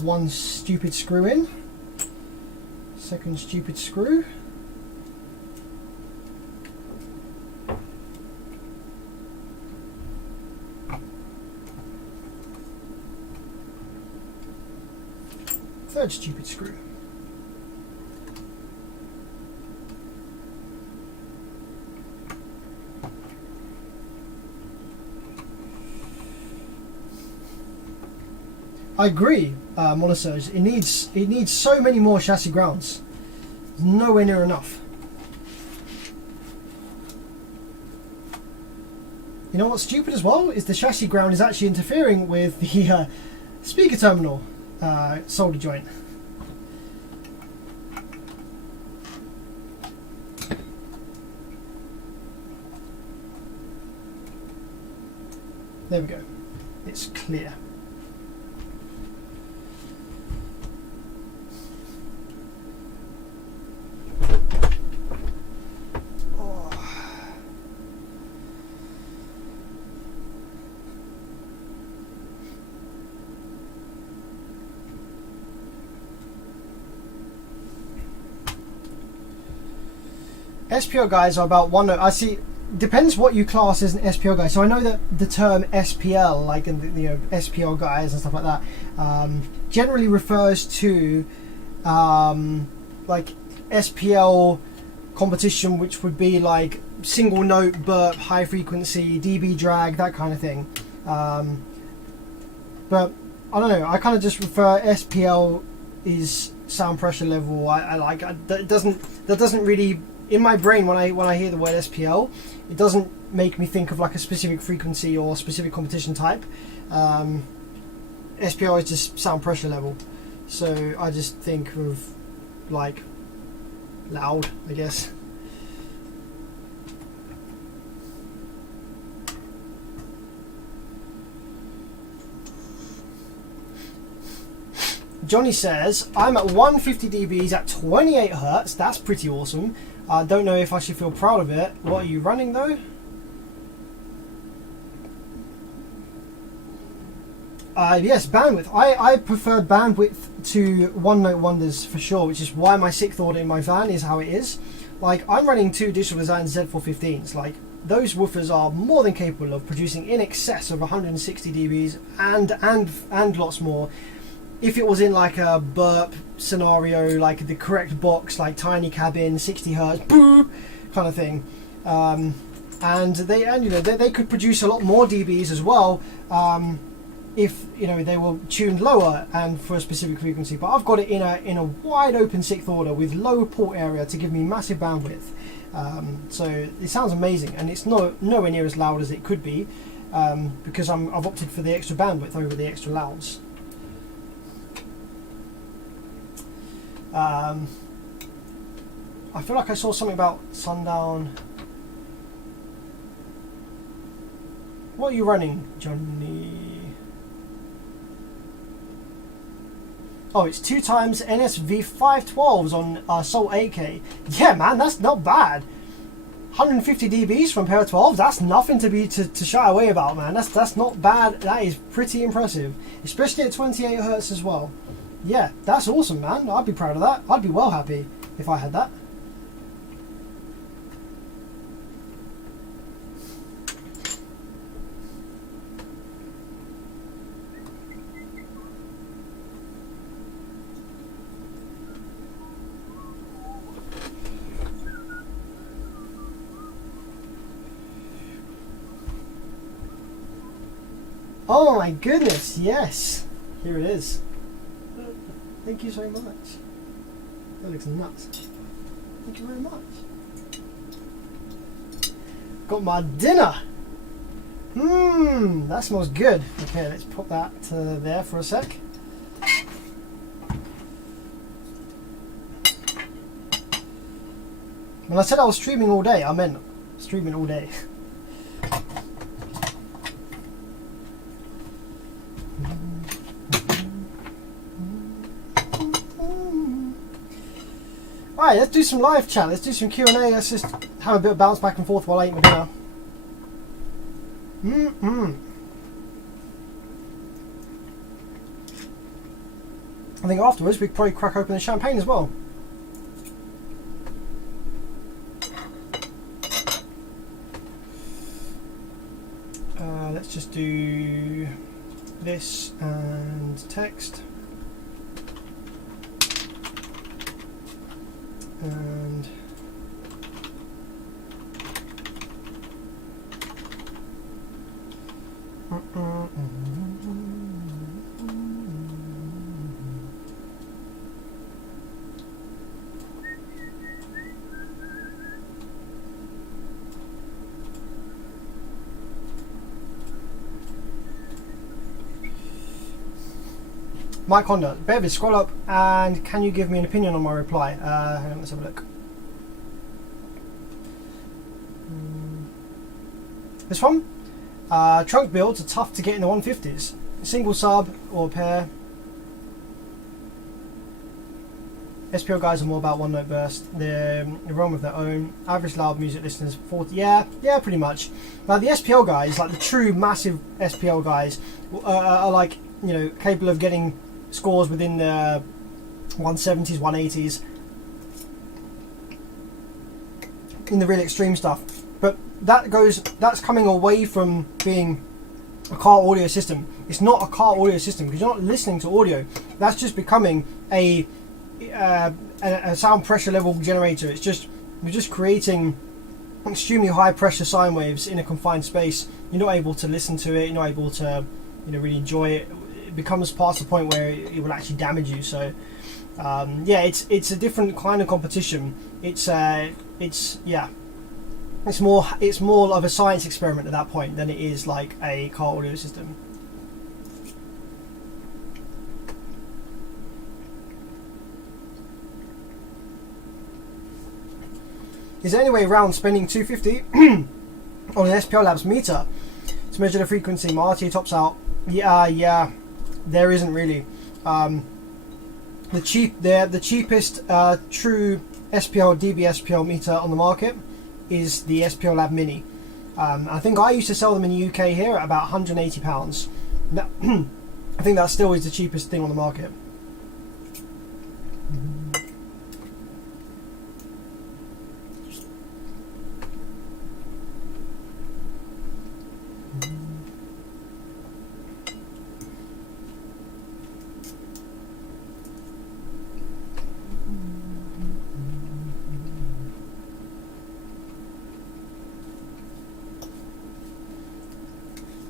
One stupid screw in, second stupid screw, third stupid screw. I agree, Monosurge. It needs so many more chassis grounds. Nowhere near enough. You know what's stupid as well is the chassis ground is actually interfering with the speaker terminal solder joint. There we go. It's clear. SPL guys are about one note. I see. Depends what you class as an SPL guy. So I know that the term SPL, like in the, SPL guys and stuff like that, generally refers to like SPL competition, which would be like single note burp, high frequency, dB drag, that kind of thing. But I don't know. I kind of just refer SPL is sound pressure level. That doesn't really. In my brain, when I hear the word SPL, it doesn't make me think of like a specific frequency or specific competition type. SPL is just sound pressure level, so I just think of like loud, I guess. Johnny says, I'm at 150 dBs at 28 Hertz. That's pretty awesome. I don't know if I should feel proud of it. What are you running though? Yes, bandwidth. I prefer bandwidth to one note wonders for sure, which is why my 6th order in my van is how it is. Like, I'm running 2 Digital Design Z415s. Like, those woofers are more than capable of producing in excess of 160 dBs and lots more. If it was in like a burp scenario, like the correct box, like tiny cabin, 60 Hertz, boop, kind of thing, and they could produce a lot more dBs as well, if they were tuned lower and for a specific frequency. But I've got it in a wide open 6th order with low port area to give me massive bandwidth. So it sounds amazing, and it's nowhere near as loud as it could be, because I've opted for the extra bandwidth over the extra louds. I feel like I saw something about sundown. What are you running, Johnny? Oh, it's 2 times NSV 512s on Soul 8K. Yeah, man, that's not bad. 150 dBs from a pair of 12s. That's nothing to shy away about, man. That's not bad. That is pretty impressive, especially at 28 Hertz as well. Yeah, that's awesome, man. I'd be proud of that. I'd be well happy if I had that. Oh my goodness, yes. Here it is. Thank you so much. That looks nuts. Thank you very much. Got my dinner. That smells good. Okay, let's put that there for a sec. When I said I was streaming all day, I meant streaming all day. Alright, let's do some live chat, let's do some Q&A, let's just have a bit of bounce back and forth while I eat my dinner. I think afterwards we could probably crack open the champagne as well. Let's just do this and text. And Mike Honda, Bevis, scroll up and can you give me an opinion on my reply? Hang on, let's have a look. This one? Trunk builds are tough to get in the 150s. Single sub or pair. SPL guys are more about one note burst. They're in the realm of their own. Average loud music listeners 40. Yeah, pretty much. Now the SPL guys, like the true massive SPL guys, are like, you know, capable of getting scores within the 170s, 180s in the really extreme stuff. But that's coming away from being a car audio system. It's not a car audio system because you're not listening to audio. That's just becoming a sound pressure level generator. It's just, you're just creating extremely high pressure sine waves in a confined space. You're not able to listen to it. You're not able to, you know, really enjoy it. It becomes past the point where it will actually damage you. So yeah, it's a different kind of competition. It's more of a science experiment at that point than it is like a car audio system. Is there any way around spending $250 on an SPL Labs meter to measure the frequency? My RTA tops out. Yeah, there isn't really. The cheapest true SPL DB SPL meter on the market is the SPL Lab Mini. I think I used to sell them in the UK here at about £180. I think that still is the cheapest thing on the market.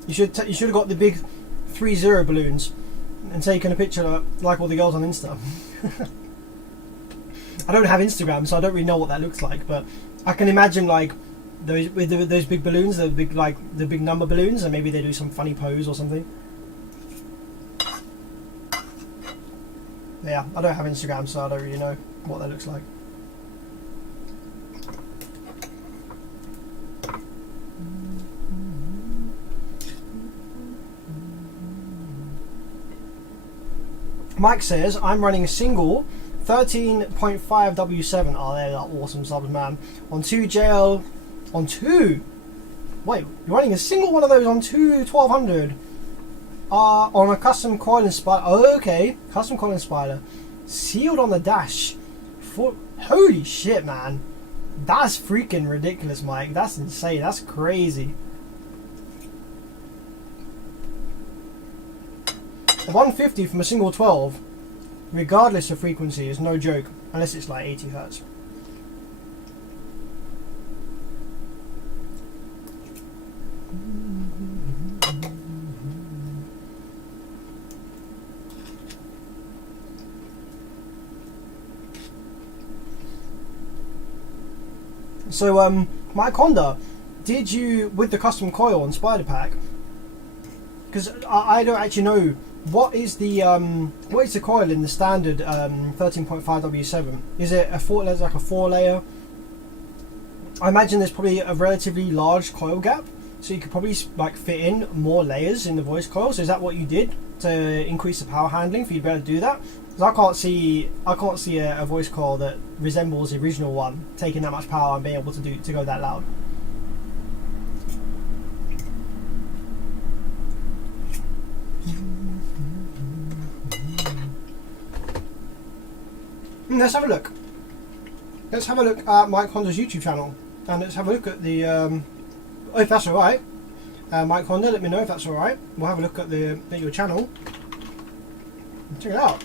You should have got the big 3-0 balloons and taken a picture like all the girls on Insta. I don't have Instagram, so I don't really know what that looks like, but I can imagine like those with those big balloons, the big number balloons, and maybe they do some funny pose or something. Yeah, I don't have Instagram, so I don't really know what that looks like. Mike says, I'm running a single 13.5 W7. Oh, they're awesome subs, man. On 2JL. On 2? Wait, you're running a single one of those on 1200? On a custom coil and spider. Oh, okay. Custom coil and spider. Sealed on the dash. Holy shit, man. That's freaking ridiculous, Mike. That's insane. That's crazy. A 150 from a single 12, regardless of frequency, is no joke, unless it's like 80 Hz. So, Mike Honda, did you, with the custom coil and spider pack, because I don't actually know, what is the coil in the standard 13.5 W7? Is it a like a 4-layer? I imagine there's probably a relatively large coil gap, so you could probably like fit in more layers in the voice coil. So is that what you did to increase the power handling for you to be able to do that? Because I can't see a voice coil that resembles the original one taking that much power and being able to go that loud. Let's have a look. Let's have a look at Mike Honda's YouTube channel, and let's have a look at the. If that's all right, Mike Honda, let me know if that's all right. We'll have a look at your channel. Check it out.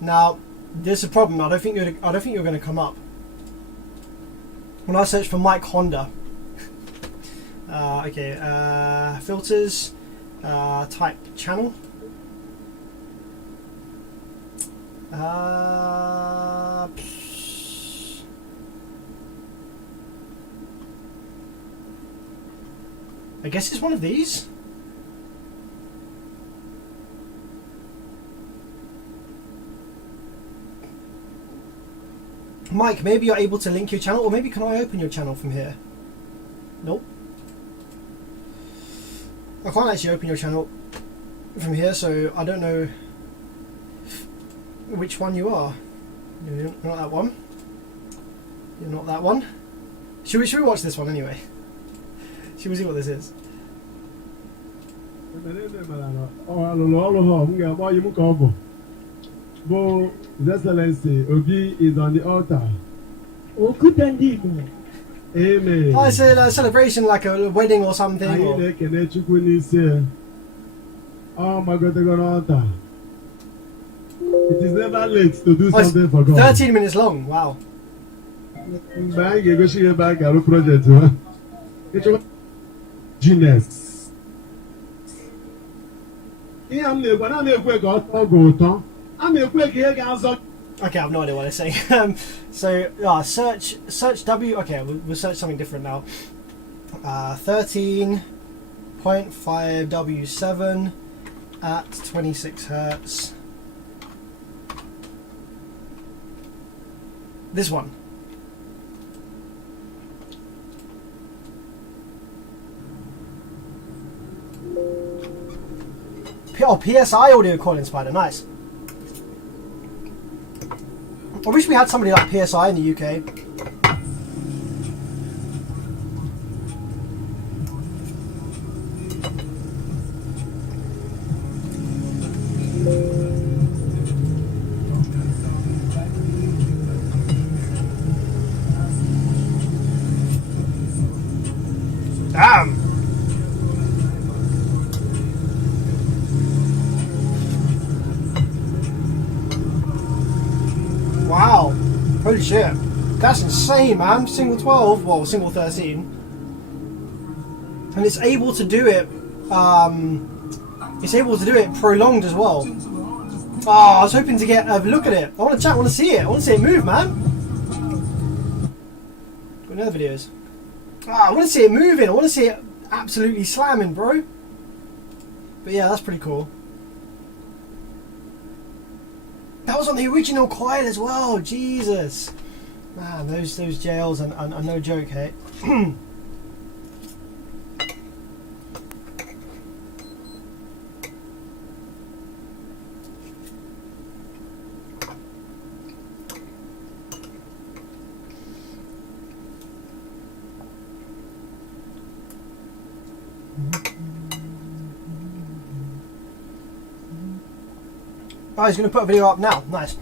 Now, there's a problem. I don't think you're going to come up. When I search for Mike Honda, filters, type channel. I guess it's one of these. Mike, maybe you're able to link your channel, or maybe can I open your channel from here? Nope. I can't actually open your channel from here, so I don't know which one you are. You're not that one. You're not that one. Should we watch this one anyway? Should we see what this is? His Excellency Obi is on the altar. Amen. Oh, it's a celebration, like a wedding or something. Or... Oh my God, they're on the altar. It is never late to do something for God. 13 minutes long. Wow. Genius. Okay, I have no idea what they're saying. Search W. Okay, we'll search something different now. 13.5 W7 at 26 hertz. This one. Oh, PSI audio calling spider, nice. I wish we had somebody like PSI in the UK. Damn. Wow, holy shit, that's insane, man. Single 12, well, single 13, and it's able to do it. It's able to do it prolonged as well. Oh, I was hoping to get a look at it. I want to chat. I want to see it. I want to see it move, man. Got any other videos? I want to see it moving. I want to see it absolutely slamming, bro. But yeah, that's pretty cool. That was on the original coil as well. Jesus, man, those jails are no joke, hey. Oh, he's going to put a video up now. Nice.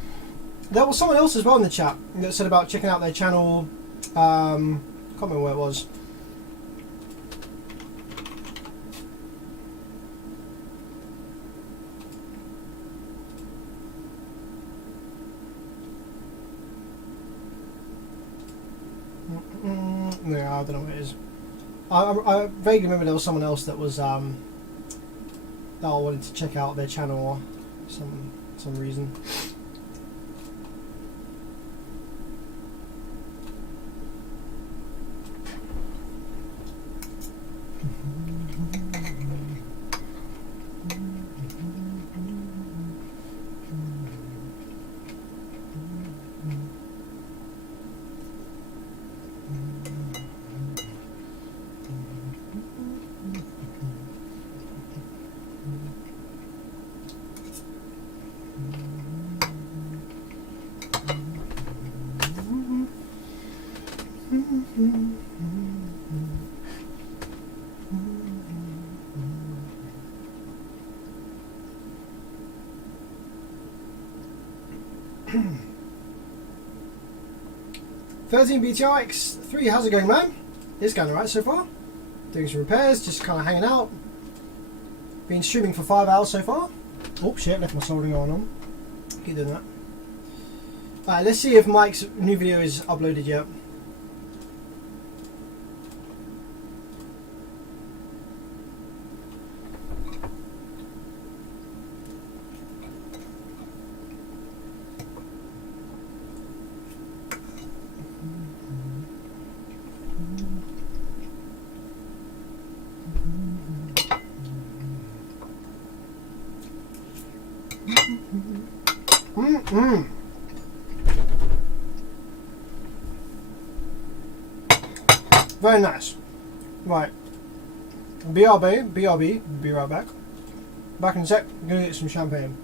There was someone else as well in the chat that said about checking out their channel. Can't remember where it was. Yeah, I don't know what it is. I vaguely remember there was someone else that was that I wanted to check out their channel or some reason. BTRX3, how's it going, man? It's going alright so far. Doing some repairs, just kind of hanging out. Been streaming for 5 hours so far. Oh shit, left my soldering iron on. Keep doing that. Alright, let's see if Mike's new video is uploaded yet. Very nice. Right. BRB, be right back. Back in a sec, I'm gonna get some champagne.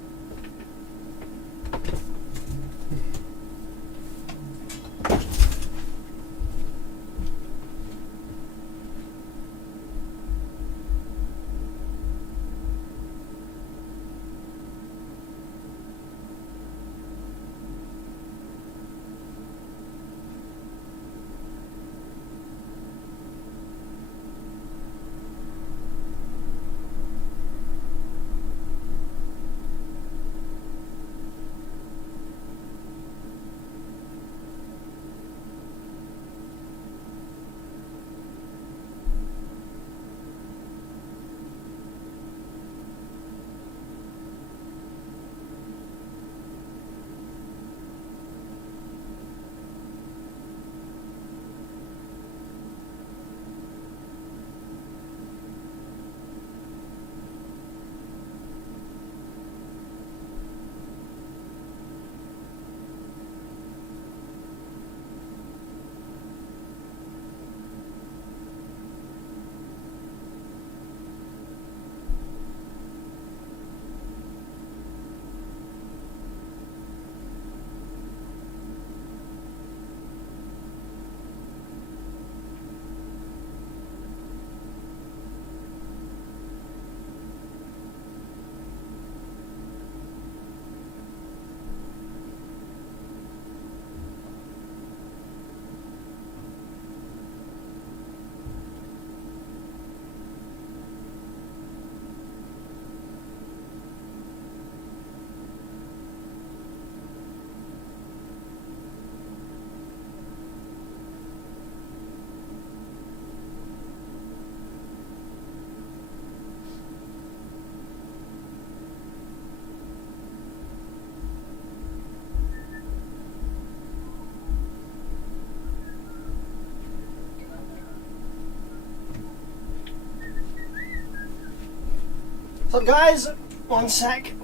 So guys, one sec.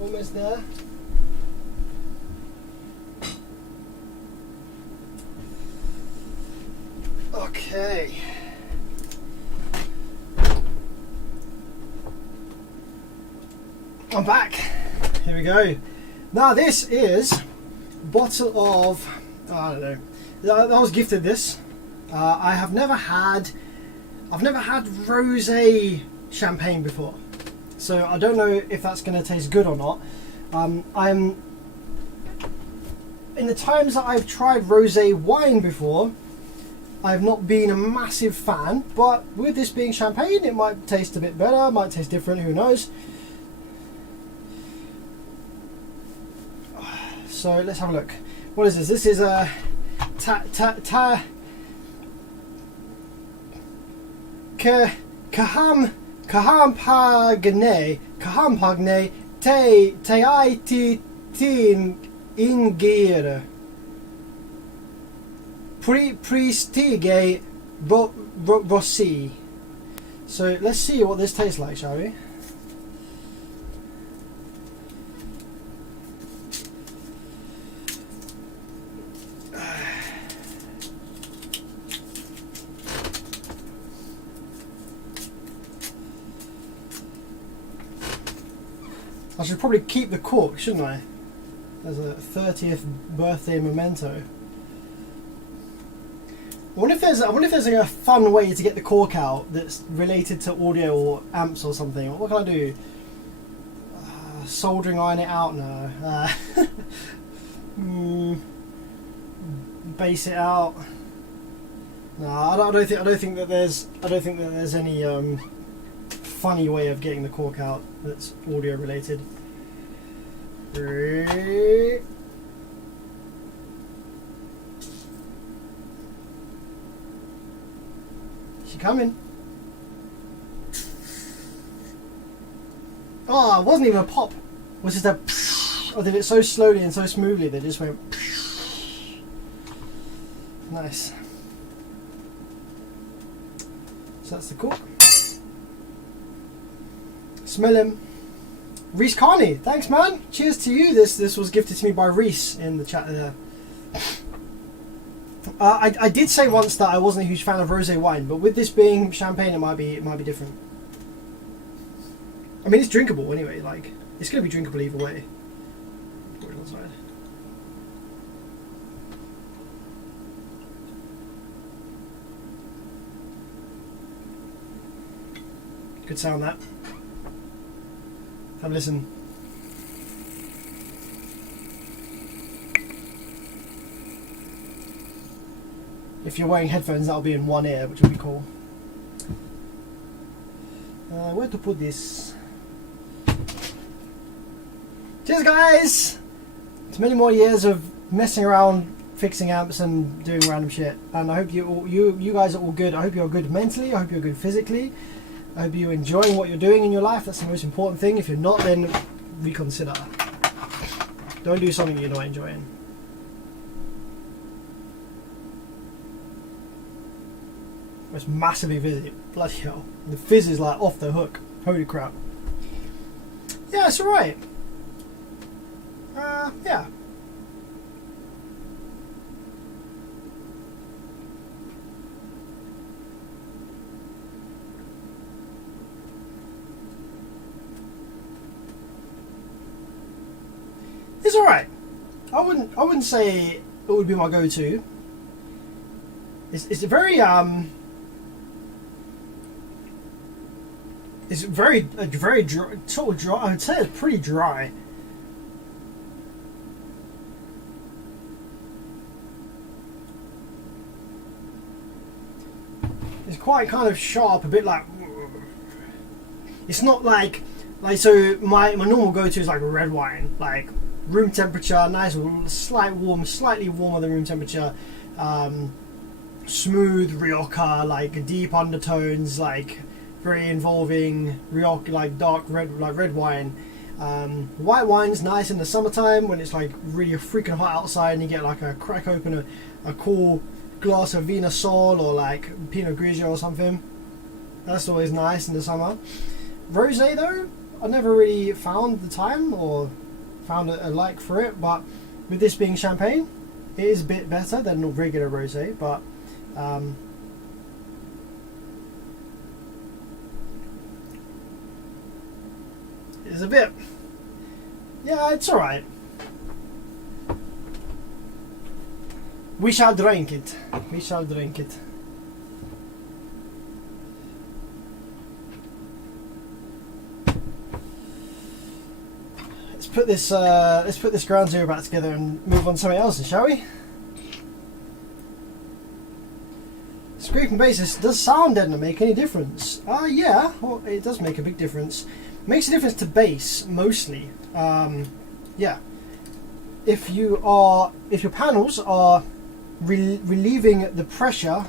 Almost there. Okay. I'm back. Here we go. Now this is a bottle of, I don't know. I was gifted this. I've never had rosé champagne before, so I don't know if that's going to taste good or not. I'm in the times that I've tried rosé wine before, I've not been a massive fan, but with this being champagne, it might taste a bit better, might taste different, who knows. So let's have a look. What is this? This is a Kahampagne te aiti tin ingere Pristige Rossi. So let's see what this tastes like, shall we? I should probably keep the cork, shouldn't I? As a 30th birthday memento. I wonder if there's like a fun way to get the cork out that's related to audio or amps or something. What can I do? Soldering iron it out now. Base it out. No, I don't think that there's any funny way of getting the cork out that's audio related. She coming? Oh, it wasn't even a pop. It was just a. I did it so slowly and so smoothly that it just went. Nice. So that's the cork. Smell him. Reese Carney, thanks man. Cheers to you. This was gifted to me by Reese in the chat there. I did say once that I wasn't a huge fan of rosé wine, but with this being champagne, it might be different. I mean, it's drinkable anyway. Like, it's going to be drinkable either way. Put it outside. Good sound that. Have a listen. If you're wearing headphones, that'll be in one ear, which will be cool. Where to put this? Cheers, guys! It's many more years of messing around, fixing amps, and doing random shit. And I hope you guys are all good. I hope you're good mentally. I hope you're good physically. I hope you're enjoying what you're doing in your life. That's the most important thing. If you're not, then reconsider. Don't do something you're not enjoying. It's massively fizzy. Bloody hell. The fizz is like off the hook. Holy crap. Yeah, it's alright. Yeah. It's alright. I wouldn't say it would be my go-to. It's a very it's very dry, sort of dry. I would say it's pretty dry. It's quite kind of sharp, a bit like. It's not like so. My normal go-to is like red wine, like room temperature, nice, slightly warmer than room temperature. Smooth Rioja, like deep undertones, like very involving Rioja, like dark red, like red wine. White wine's nice in the summertime when it's like really freaking hot outside and you get like a crack open a cool glass of Vina Sol or like Pinot Grigio or something. That's always nice in the summer. Rosé though, I never really found the time or found a like for it, but with this being champagne, it is a bit better than regular rosé, but it's a bit, yeah, it's alright. We shall drink it. We shall drink it. Let's put this ground zero back together and move on to something else, shall we? Scraping basis, does sound deadener make any difference? Yeah, well, it does make a big difference. It makes a difference to bass mostly. Yeah, if your panels are relieving the pressure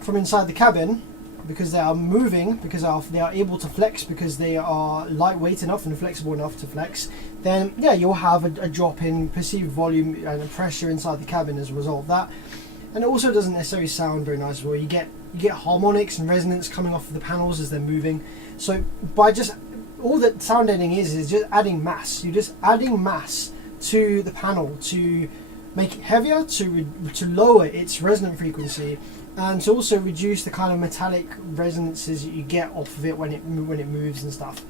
from inside the cabin because they are moving, because they are able to flex, because they are lightweight enough and flexible enough to flex, then yeah, you'll have a drop in perceived volume and pressure inside the cabin as a result of that. And it also doesn't necessarily sound very nice as well. You get harmonics and resonance coming off of the panels as they're moving. So by just all that sound deadening is just adding mass. You're just adding mass to the panel to make it heavier, to lower its resonant frequency, and to also reduce the kind of metallic resonances that you get off of it when it moves and stuff.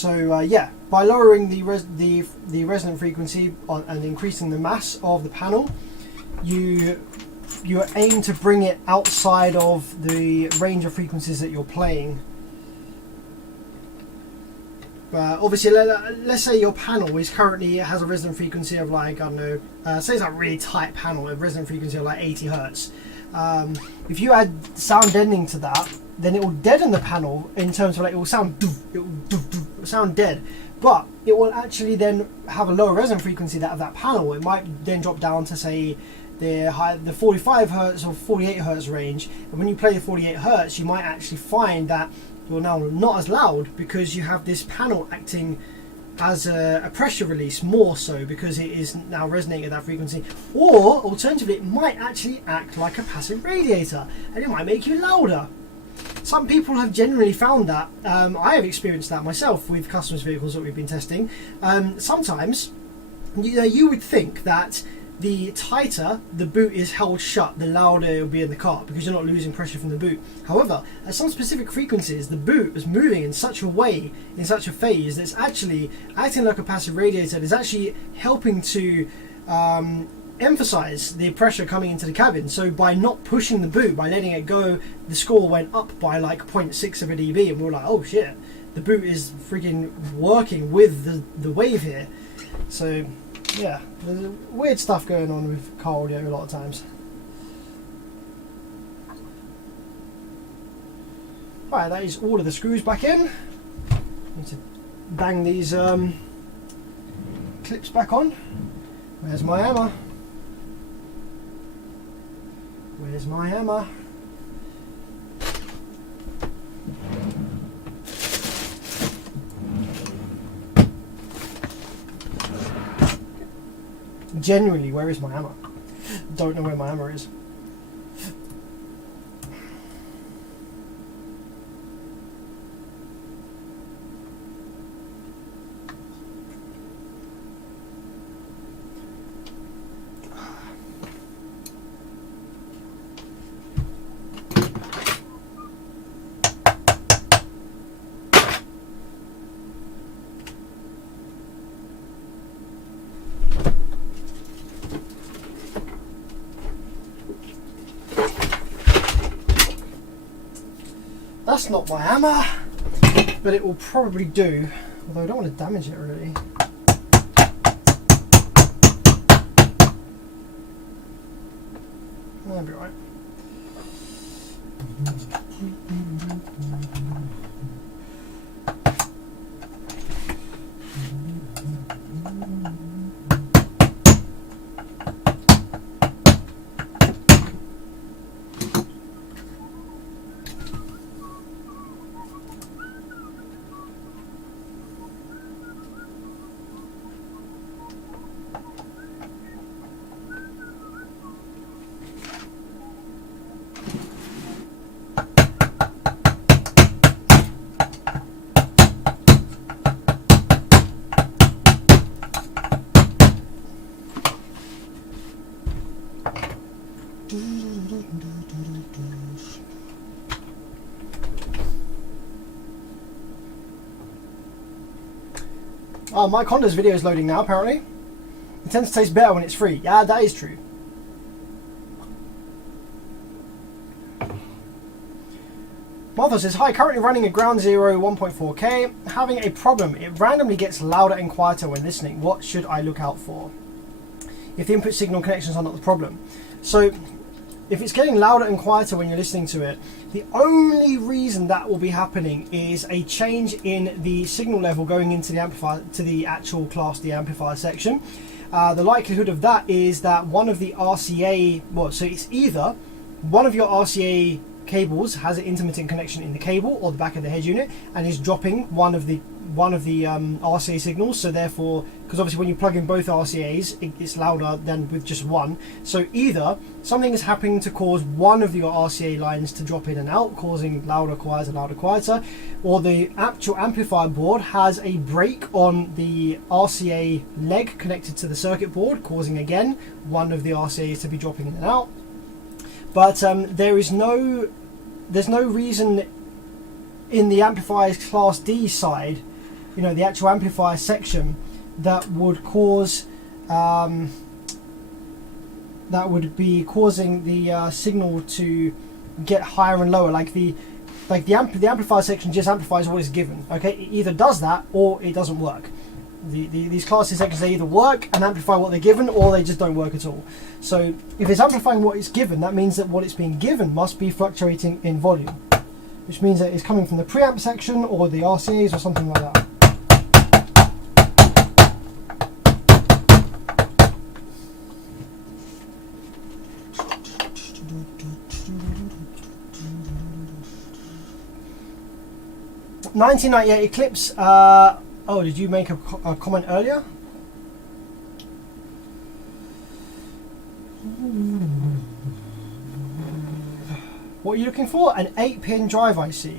Yeah, by lowering the resonant frequency and increasing the mass of the panel, you aim to bring it outside of the range of frequencies that you're playing. Obviously, let's say your panel has a resonant frequency of like, I don't know, say it's a really tight panel, a resonant frequency of like 80 Hertz. If you add sound deadening to that, then it will deaden the panel in terms of like, it will sound dead, but it will actually then have a lower resonant frequency of that panel. It might then drop down to say the 45 Hertz or 48 Hertz range, and when you play the 48 Hertz, you might actually find that you're now not as loud because you have this panel acting as a pressure release more so because it is now resonating at that frequency. Or alternatively, it might actually act like a passive radiator and it might make you louder. some people have generally found that. I have experienced that myself with customers' vehicles that we've been testing. Sometimes, you would think that the tighter the boot is held shut, the louder it will be in the car, because you're not losing pressure from the boot. However, at some specific frequencies, the boot is moving in such a way, in such a phase, that's actually acting like a passive radiator. It's actually helping to emphasize the pressure coming into the cabin. So by not pushing the boot, by letting it go, the score went up by like 0.6 of a dB, and we were like, oh shit, the boot is freaking working with the wave here. So yeah, there's weird stuff going on with car audio a lot of times. Right, that is all of the screws back in. Need to bang these clips back on. Where's my hammer? Where's my hammer? Genuinely, where is my hammer? Don't know where my hammer is. That's not my hammer, but it will probably do, although I don't want to damage it really. That'll be right. Oh, Mike Honda's video is loading now, apparently. It tends to taste better when it's free. Yeah, that is true. Martha says, hi, currently running a ground zero 1.4K, having a problem. It randomly gets louder and quieter when listening. What should I look out for? If the input signal connections are not the problem. So, if it's getting louder and quieter when you're listening to it, the only reason that will be happening is a change in the signal level going into the amplifier, to the actual Class D amplifier section. The likelihood of that is that one of the RCA, well, so it's either one of your RCA cables has an intermittent connection in the cable or the back of the head unit and is dropping one of the RCA signals, so therefore, because obviously when you plug in both RCAs it's louder than with just one, so either something is happening to cause one of your RCA lines to drop in and out, causing louder, quieter, or the actual amplifier board has a break on the RCA leg connected to the circuit board, causing again one of the RCAs to be dropping in and out. But there's no reason in the amplifier's Class D side, you know, the actual amplifier section, that would cause that would be causing the signal to get higher and lower. Like the amplifier section just amplifies what is given. Okay, it either does that or it doesn't work. These Class D sections, they either work and amplify what they're given, or they just don't work at all. So if it's amplifying what it's given, that means that what it's being given must be fluctuating in volume, which means that it's coming from the preamp section or the RCAs or something like that. (1998) Eclipse. Oh, did you make a comment earlier? What are you looking for? An 8-pin drive IC.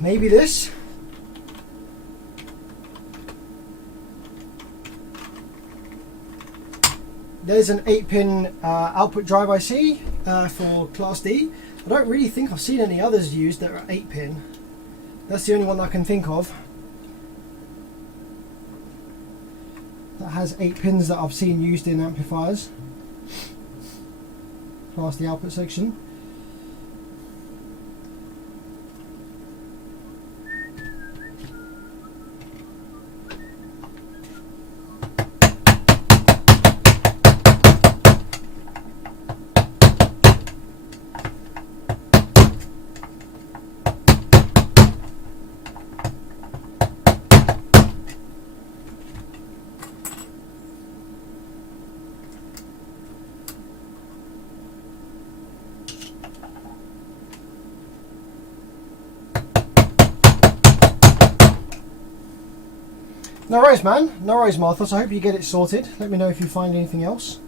Maybe this. There's an 8-pin output drive IC for Class D. I don't really think I've seen any others used that are 8-pin. That's the only one that I can think of that has 8 pins that I've seen used in amplifiers. Class D output section. No worries, man. No worries, Martha. So I hope you get it sorted. Let me know if you find anything else.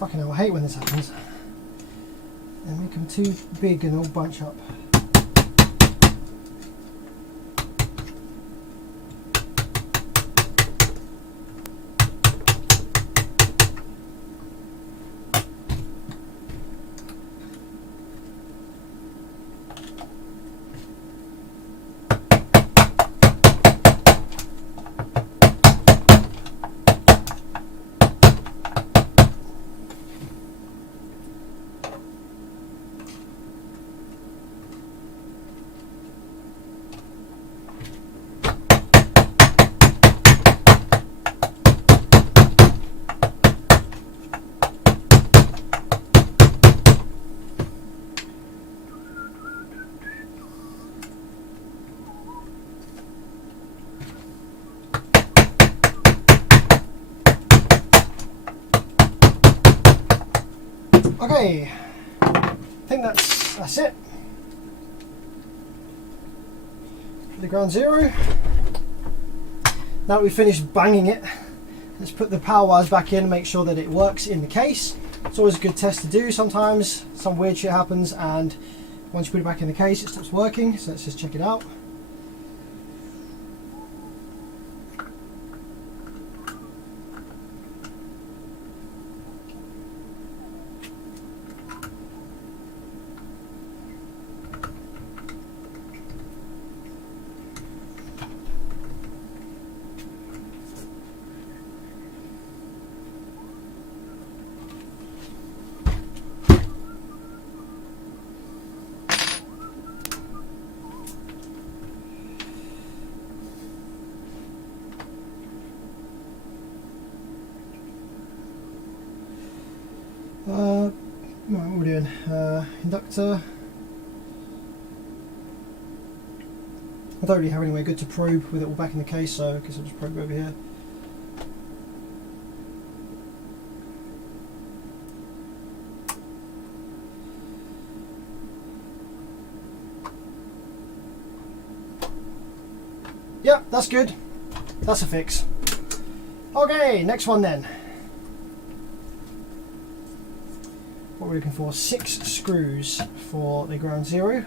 Fucking hell, I hate when this happens. They make them too big and all bunch up. Okay, I think that's it. The ground zero. Now that we've finished banging it, let's put the power wires back in and make sure that it works in the case. It's always a good test to do. Sometimes some weird shit happens and once you put it back in the case it stops working, so let's just check it out. What are we doing? Inductor. I don't really have anywhere good to probe with it all back in the case, so I guess I'll just probe over here. Yeah, that's good. That's a fix. Okay, next one then. What we're looking for, 6 screws for the ground zero.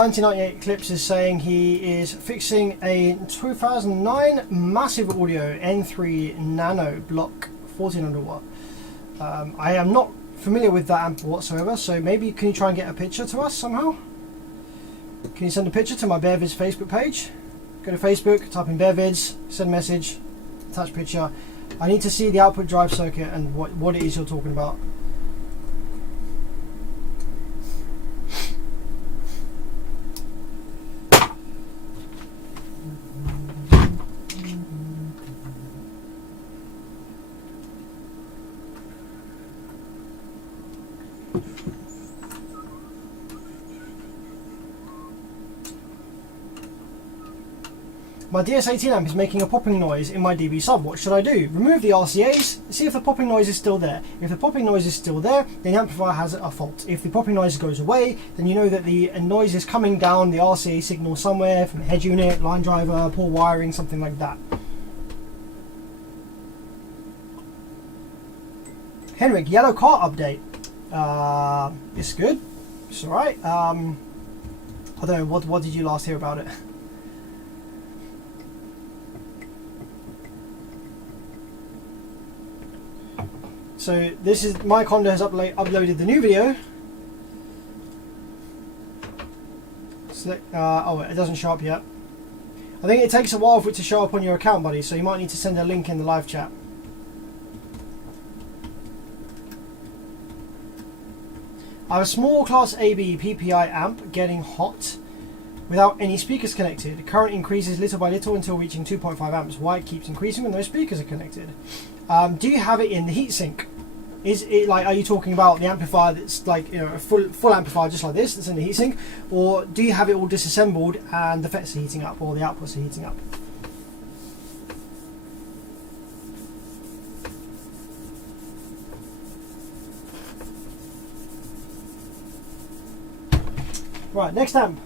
1998 Clips is saying he is fixing a 2009 massive audio N3 Nano block 1400 watt. I am not familiar with that amp whatsoever, so maybe can you try and get a picture to us somehow? Can you send a picture to my BearVids Facebook page? Go to Facebook, type in BearVids, send a message, attach picture. I need to see the output drive circuit and what it is you're talking about. My DS18 amp is making a popping noise in my DB sub. What should I do? Remove the RCAs, see if the popping noise is still there. If the popping noise is still there, then the amplifier has a fault. If the popping noise goes away, then you know that the noise is coming down the RCA signal somewhere from the head unit, line driver, poor wiring, something like that. Henrik, yellow car update. It's good. It's alright. I don't know, what did you last hear about it? So this is my Conda has uploaded the new video. So, oh, it doesn't show up yet. I think it takes a while for it to show up on your account, buddy. So you might need to send a link in the live chat. I have a small class AB PPI amp getting hot without any speakers connected. Current increases little by little until reaching 2.5 amps. Why it keeps increasing when no speakers are connected? Do you have it in the heatsink? Is it like, are you talking about the amplifier that's like, you know, a full amplifier just like this that's in the heatsink, or do you have it all disassembled and the FETs are heating up or the outputs are heating up? Right, next amp.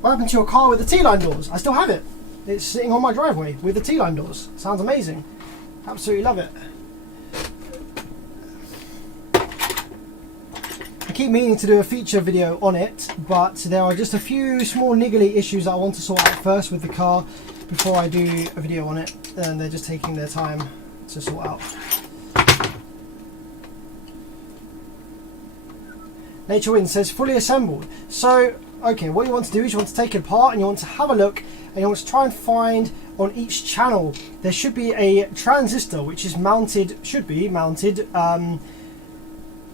What happened to your car with the T-line doors? I still have it. It's sitting on my driveway with the T-line doors. Sounds amazing. Absolutely love it. I keep meaning to do a feature video on it, but there are just a few small niggly issues that I want to sort out first with the car before I do a video on it, and they're just taking their time to sort out. Nature Wind says fully assembled. So, okay, what you want to do is you want to take it apart and you want to have a look and you want to try and find on each channel there should be a transistor which is mounted,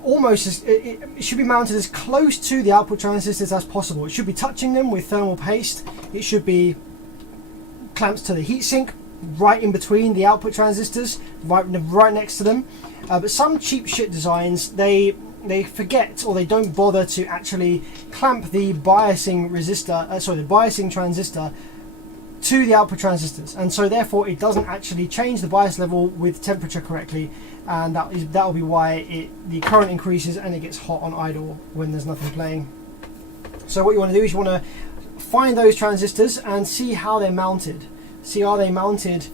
almost as, it should be mounted as close to the output transistors as possible. It should be touching them with thermal paste. It should be clamps to the heatsink right in between the output transistors, right next to them. But some cheap shit designs, they forget or they don't bother to actually clamp the biasing resistor, the biasing transistor to the output transistors, and so therefore it doesn't actually change the bias level with temperature correctly, and that will be why the current increases and it gets hot on idle when there's nothing playing. So what you want to do is you want to find those transistors and see how they're mounted. See, are they mounted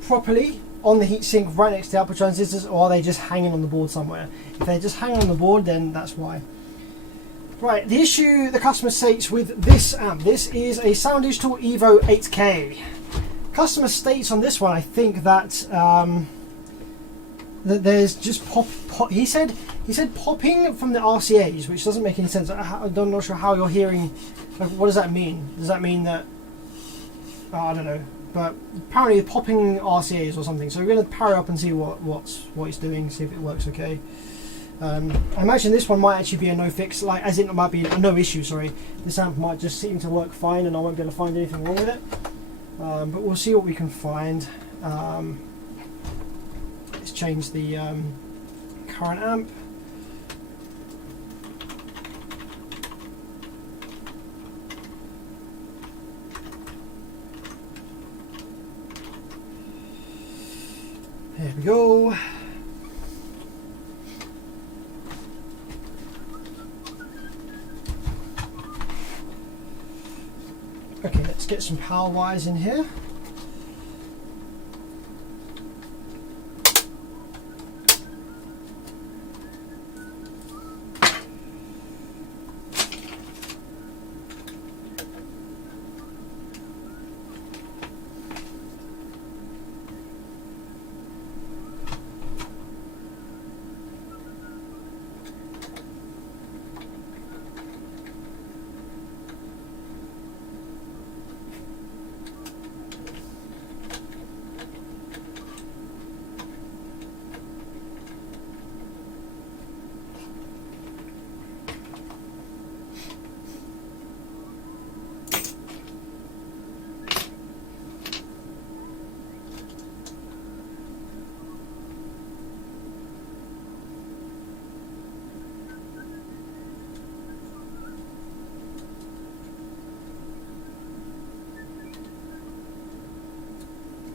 properly on the heatsink right next to the output transistors, or are they just hanging on the board somewhere? If they're just hanging on the board, then that's why. Right, the issue the customer states with this amp, this is a Sound Digital Evo 8K. Customer states on this one, I think that that there's just he said popping from the RCAs, which doesn't make any sense. I'm not sure how you're hearing. Like, what does that mean? Does that mean that I don't know? But apparently popping RCAs or something. So we're going to power up and see what it's doing, see if it works okay. I imagine this one might actually be a no fix, like as in it might be a no issue, sorry. This amp might just seem to work fine and I won't be able to find anything wrong with it. But we'll see what we can find. Let's change the current amp. There we go. Okay, let's get some power wires in here.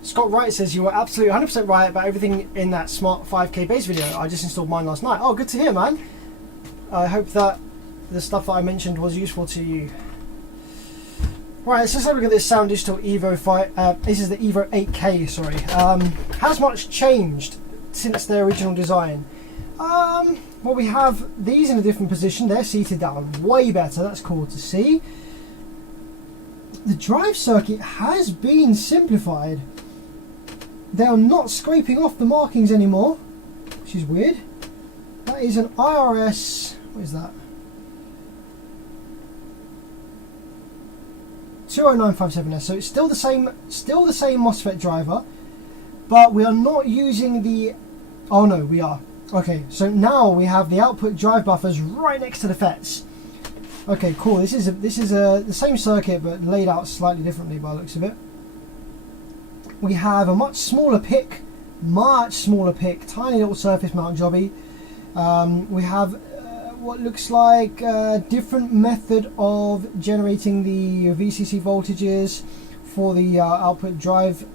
Scott Wright says you were absolutely 100% right about everything in that Smart 5K bass video. I just installed mine last night. Oh, good to hear, man. I hope that the stuff that I mentioned was useful to you. Right, let's just have a look at this Sound Digital Evo 5. This is the Evo 8K, sorry. Has much changed since their original design? Well, we have these in a different position. They're seated down way better. That's cool to see. The drive circuit has been simplified. They are not scraping off the markings anymore, which is weird. That is an IRS, what is that? 20957S. So it's still the same MOSFET driver, but we are not using the. Oh no, we are. Okay, so now we have the output drive buffers right next to the FETs. Okay, cool. This is the same circuit but laid out slightly differently by the looks of it. We have a much smaller pick, tiny little surface mount jobby. We have what looks like a different method of generating the VCC voltages for the output drive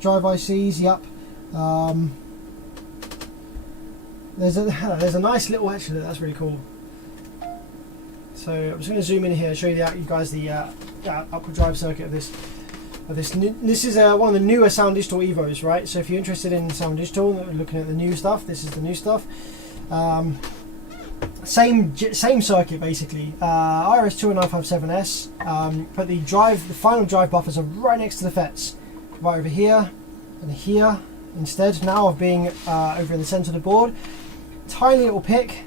ICs. Yep. There's a nice little, actually that's really cool. So I'm just going to zoom in here and show you guys the output drive circuit of this. This is one of the newer Sound Digital Evos, right? So if you're interested in Sound Digital, looking at the new stuff, this is the new stuff. Same circuit basically. IRS 20957S, but the final drive buffers are right next to the FETs, right over here and here. Instead now of being over in the centre of the board, tiny little pick.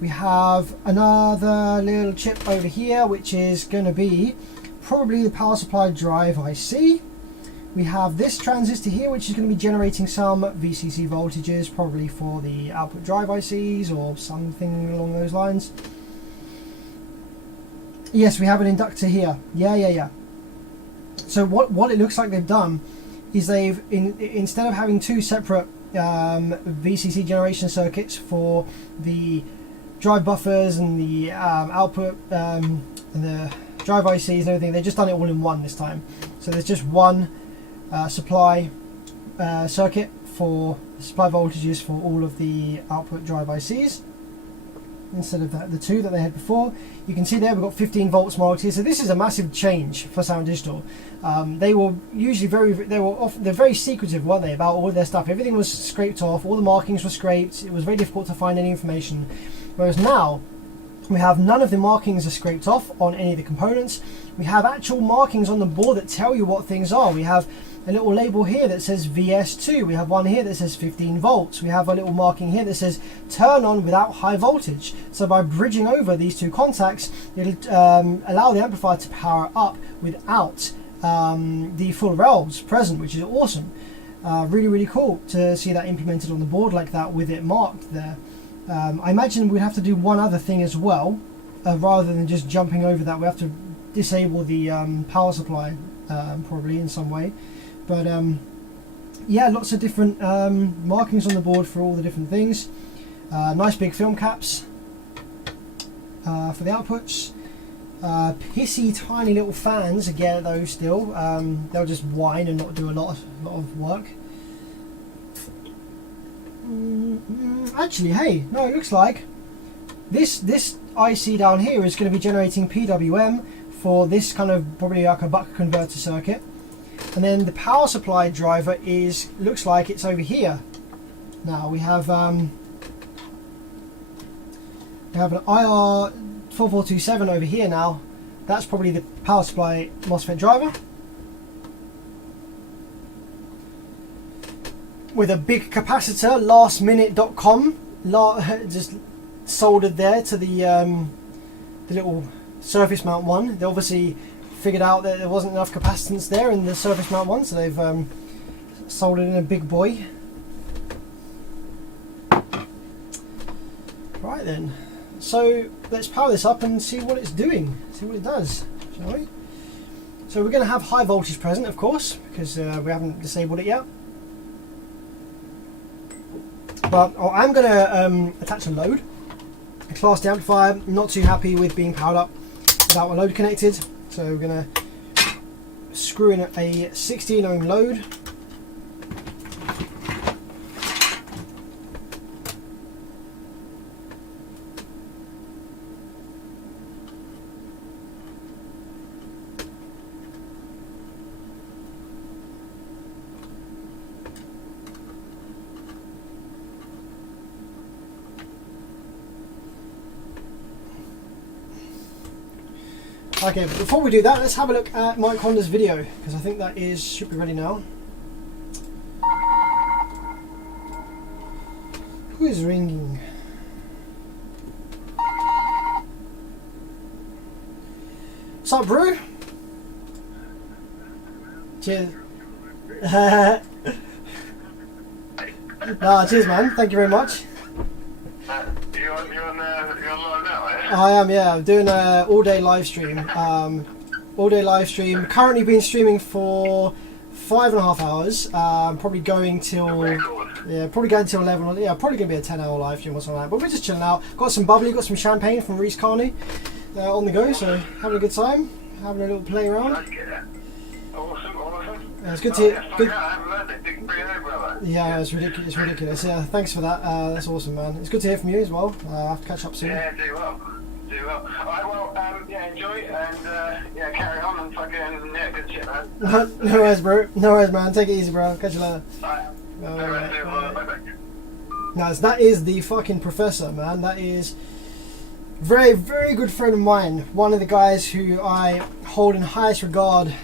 We have another little chip over here, which is going to be probably the power supply drive IC. We have this transistor here, which is going to be generating some VCC voltages, probably for the output drive ICs or something along those lines. Yes, we have an inductor here. Yeah. So what it looks like they've done is they've, instead of having two separate VCC generation circuits for the drive buffers and the output and the drive ICs and everything, they've just done it all in one this time. So there's just one supply circuit for supply voltages for all of the output drive ICs instead of the two that they had before. You can see there we've got 15 volts marked here, so this is a massive change for Sound Digital. They were usually they're very secretive, weren't they, about all of their stuff. Everything was scraped off, all the markings were scraped, it was very difficult to find any information. Whereas now we have none of the markings are scraped off on any of the components. We have actual markings on the board that tell you what things are. We have a little label here that says VS2. We have one here that says 15 volts. We have a little marking here that says turn on without high voltage. So by bridging over these two contacts, it'll allow the amplifier to power up without the full rails present, which is awesome. Really cool to see that implemented on the board like that with it marked there. I imagine we'd have to do one other thing as well, rather than just jumping over that. We have to disable the power supply probably in some way. But yeah, lots of different markings on the board for all the different things. Nice big film caps for the outputs. Pissy tiny little fans again, those still. They'll just whine and not do a lot lot of work. Actually, hey, no, it looks like this IC down here is going to be generating PWM for this kind of probably like a buck converter circuit, and then the power supply driver looks like it's over here. Now we have an IR 4427 over here. Now that's probably the power supply MOSFET driver with a big capacitor, lastminute.com, just soldered there to the little surface mount one. They obviously figured out that there wasn't enough capacitance there in the surface mount one, so they've soldered in a big boy. Right then, so let's power this up and see what it's doing, see what it does, shall we? So we're going to have high voltage present, of course, because we haven't disabled it yet. But I'm going to attach a load, a Class D amplifier. I'm not too happy with being powered up without a load connected, so we're going to screw in a 16 ohm load. Okay, but before we do that, let's have a look at Mike Honda's video, because I think that should be ready now. Who is ringing? What's up, bro? Cheers. Cheers, man. Thank you very much. You're on live now, eh? I am, yeah. I'm doing an all-day live stream. All-day live stream. Currently been streaming for 5.5 hours. Probably going till 11. Yeah, probably gonna be a 10-hour live stream or something like that. But we're just chilling out. Got some bubbly, got some champagne from Reese Carney on the go. So having a good time, having a little play around. Awesome. Yeah, it's good to hear. Good. Yeah, it's ridiculous. Yeah, thanks for that. That's awesome, man. It's good to hear from you as well. I'll have to catch up soon. Yeah, do well. Alright, well, enjoy and carry on and fucking good shit, man. No worries, bro. No worries, man. Take it easy, bro. Catch you later. Bye. Now, that is the fucking professor, man. That is very, very good friend of mine. One of the guys who I hold in highest regard.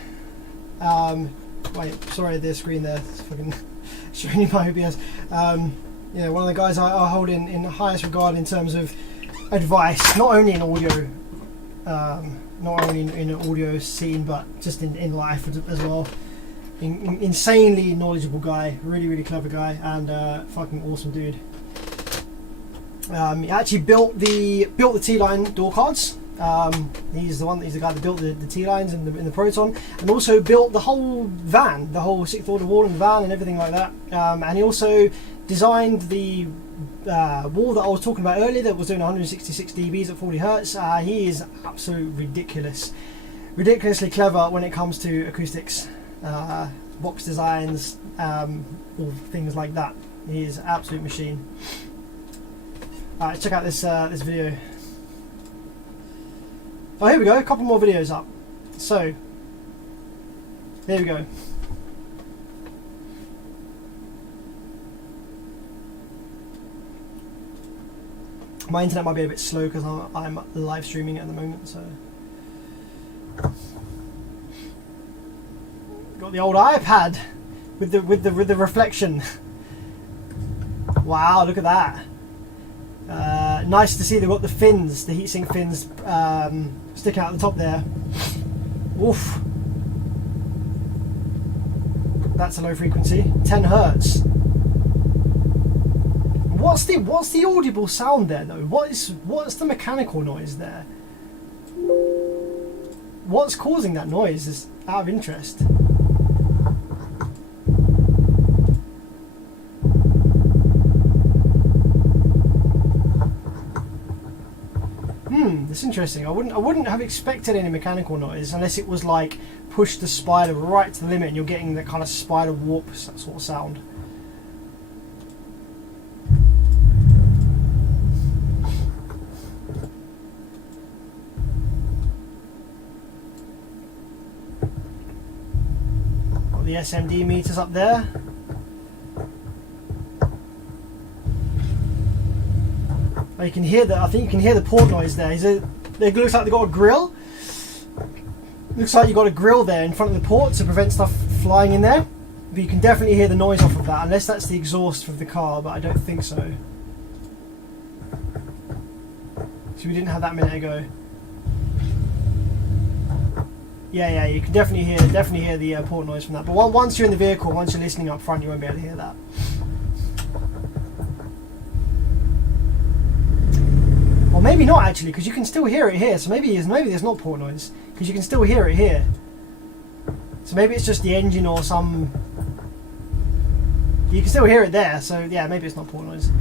Wait, sorry, the screen there. It's fucking showing you my OBS. Yeah, one of the guys I hold in highest regard in terms of advice, not only in audio, not only in an audio scene, but just in life as well. Insanely knowledgeable guy, really clever guy, and fucking awesome dude. He actually built the T-line door cards. He's the guy that built the T-lines in the Proton, and also built the whole van, the whole sixth order wall in the van and everything like that. And he also designed the wall that I was talking about earlier that was doing 166 dBs at 40 hertz. He is absolutely ridiculously clever when it comes to acoustics, box designs, all things like that. He is an absolute machine. Alright, check out this video. Oh, here we go, a couple more videos up. So, there we go. My internet might be a bit slow because I'm live streaming at the moment, so. Got the old iPad with the reflection. Wow, look at that. Nice to see they've got the fins, the heatsink fins sticking out the top there. Oof. That's a low frequency, 10 hertz. What's the audible sound there though? What's the mechanical noise there? What's causing that noise is out of interest. That's interesting. I wouldn't have expected any mechanical noise unless it was like push the spider right to the limit and you're getting that kind of spider warp sort of sound. Got the SMD meters up there. Oh, you can hear that. I think you can hear the port noise there. It looks like they've got a grill. Looks like you've got a grill there in front of the port to prevent stuff flying in there. But you can definitely hear the noise off of that, unless that's the exhaust of the car, but I don't think so. So we didn't have that a minute ago. Yeah, you can definitely hear the port noise from that. But once you're in the vehicle, once you're listening up front, you won't be able to hear that. Or maybe not actually, because you can still hear it here. So maybe there's not port noise, because you can still hear it here. So maybe it's just the engine or some. You can still hear it there. So yeah, maybe it's not port noise.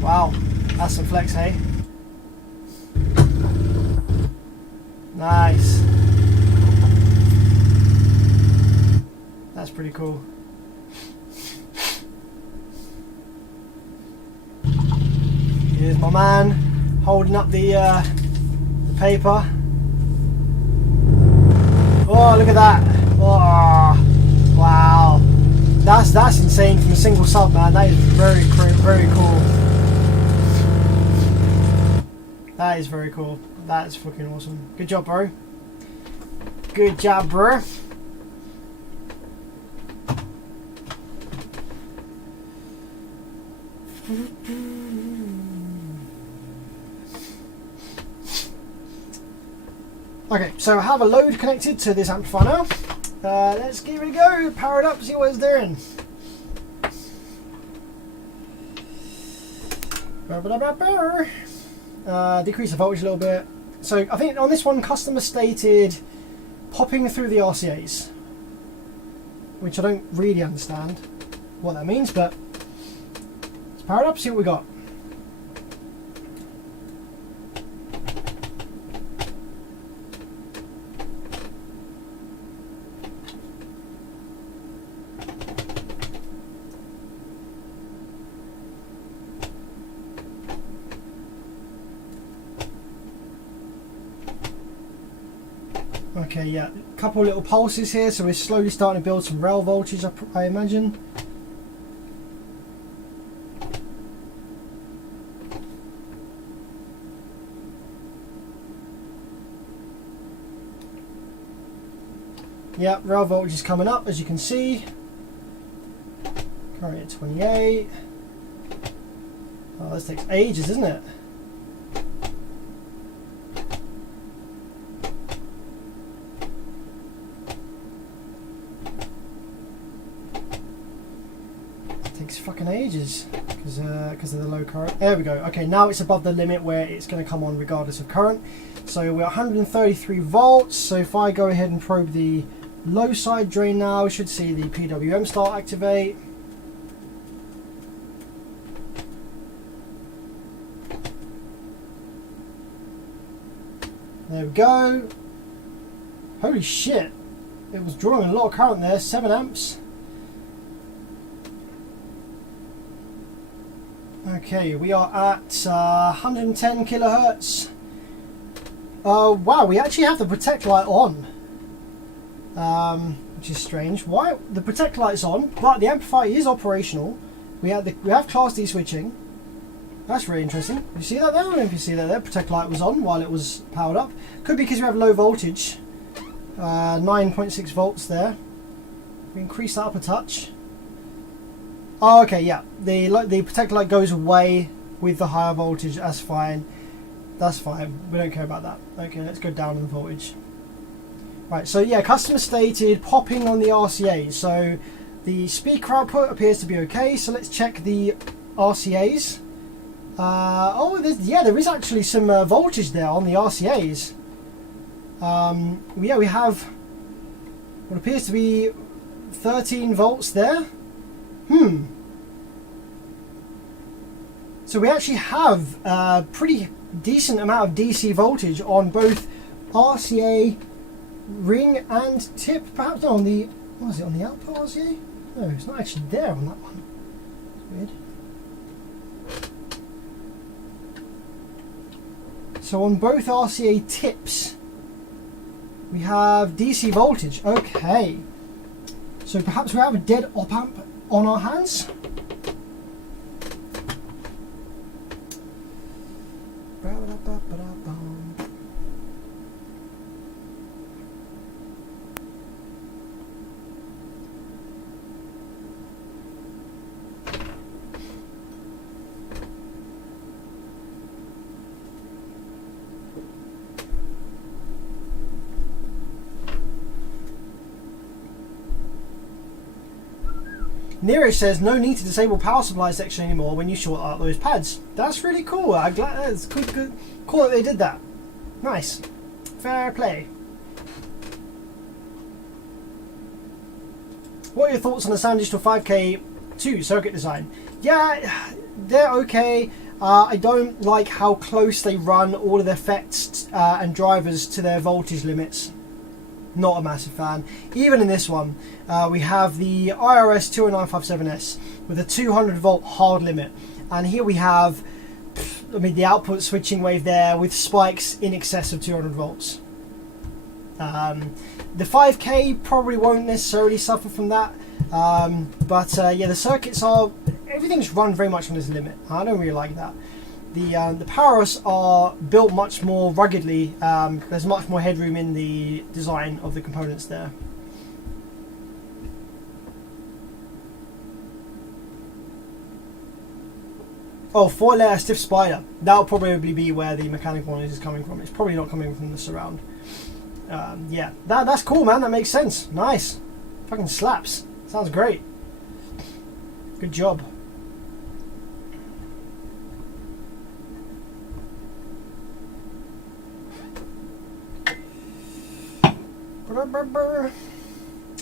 Wow, that's some flex, hey? Nice. That's pretty cool. Here's my man holding up the paper. Oh, look at that! Oh, wow, that's insane from a single sub, man. That is very cool. That is very cool. That is fucking awesome. Good job, bro. Good job, bro. Okay, so I have a load connected to this amplifier now. Let's give it a go, power it up, see what it's doing. Decrease the voltage a little bit. So I think on this one, customer stated popping through the RCAs, which I don't really understand what that means, but let's power it up, see what we got. Okay, yeah, a couple of little pulses here, so we're slowly starting to build some rail voltage, I imagine. Yeah, rail voltage is coming up, as you can see. Currently at 28. Oh, this takes ages, isn't it? Fucking ages because of the low current. There we go. Okay, now it's above the limit where it's going to come on regardless of current. So we're 133 volts. So if I go ahead and probe the low side drain now, we should see the PWM start activate. There we go. Holy shit, it was drawing a lot of current there, 7 amps. Okay, we are at 110 kilohertz. Wow, we actually have the protect light on, which is strange. Why the protect light's on, but the amplifier is operational. We have Class D switching. That's really interesting. You see that there? I don't know if you see that there. Protect light was on while it was powered up. Could be because we have low voltage. 9.6 volts there. We increase that up a touch. Oh, okay, yeah. The protector light goes away with the higher voltage. That's fine. That's fine. We don't care about that. Okay, let's go down in the voltage. Right, so yeah, customer stated popping on the RCA. So the speaker output appears to be okay. So let's check the RCAs. Oh, there is actually some voltage there on the RCAs. Yeah, we have what appears to be 13 volts there. So we actually have a pretty decent amount of DC voltage on both RCA, ring and tip. Perhaps not on the, what is it, on the output RCA? No, it's not actually there on that one. It's weird. So on both RCA tips, we have DC voltage. Okay. So perhaps we have a dead op amp on our hands. Neeraj says no need to disable power supply section anymore when you short out those pads. That's really cool. I'm glad that's good. Cool that they did that. Nice. Fair play. What are your thoughts on the Sound Digital 5K2 circuit design? Yeah, they're okay. I don't like how close they run all of the effects and drivers to their voltage limits. Not a massive fan. Even in this one, we have the IRS 20957S with a 200 volt hard limit, and here we have, I mean, the output switching wave there with spikes in excess of 200 volts. The 5K probably won't necessarily suffer from that, but yeah, the circuits are, everything's run very much on this limit. I don't really like that. The powers are built much more ruggedly. There's much more headroom in the design of the components there. Oh, 4-layer stiff spider. That'll probably be where the mechanical noise is coming from. It's probably not coming from the surround. Yeah, that's cool, man. That makes sense. Nice. Fucking slaps. Sounds great. Good job.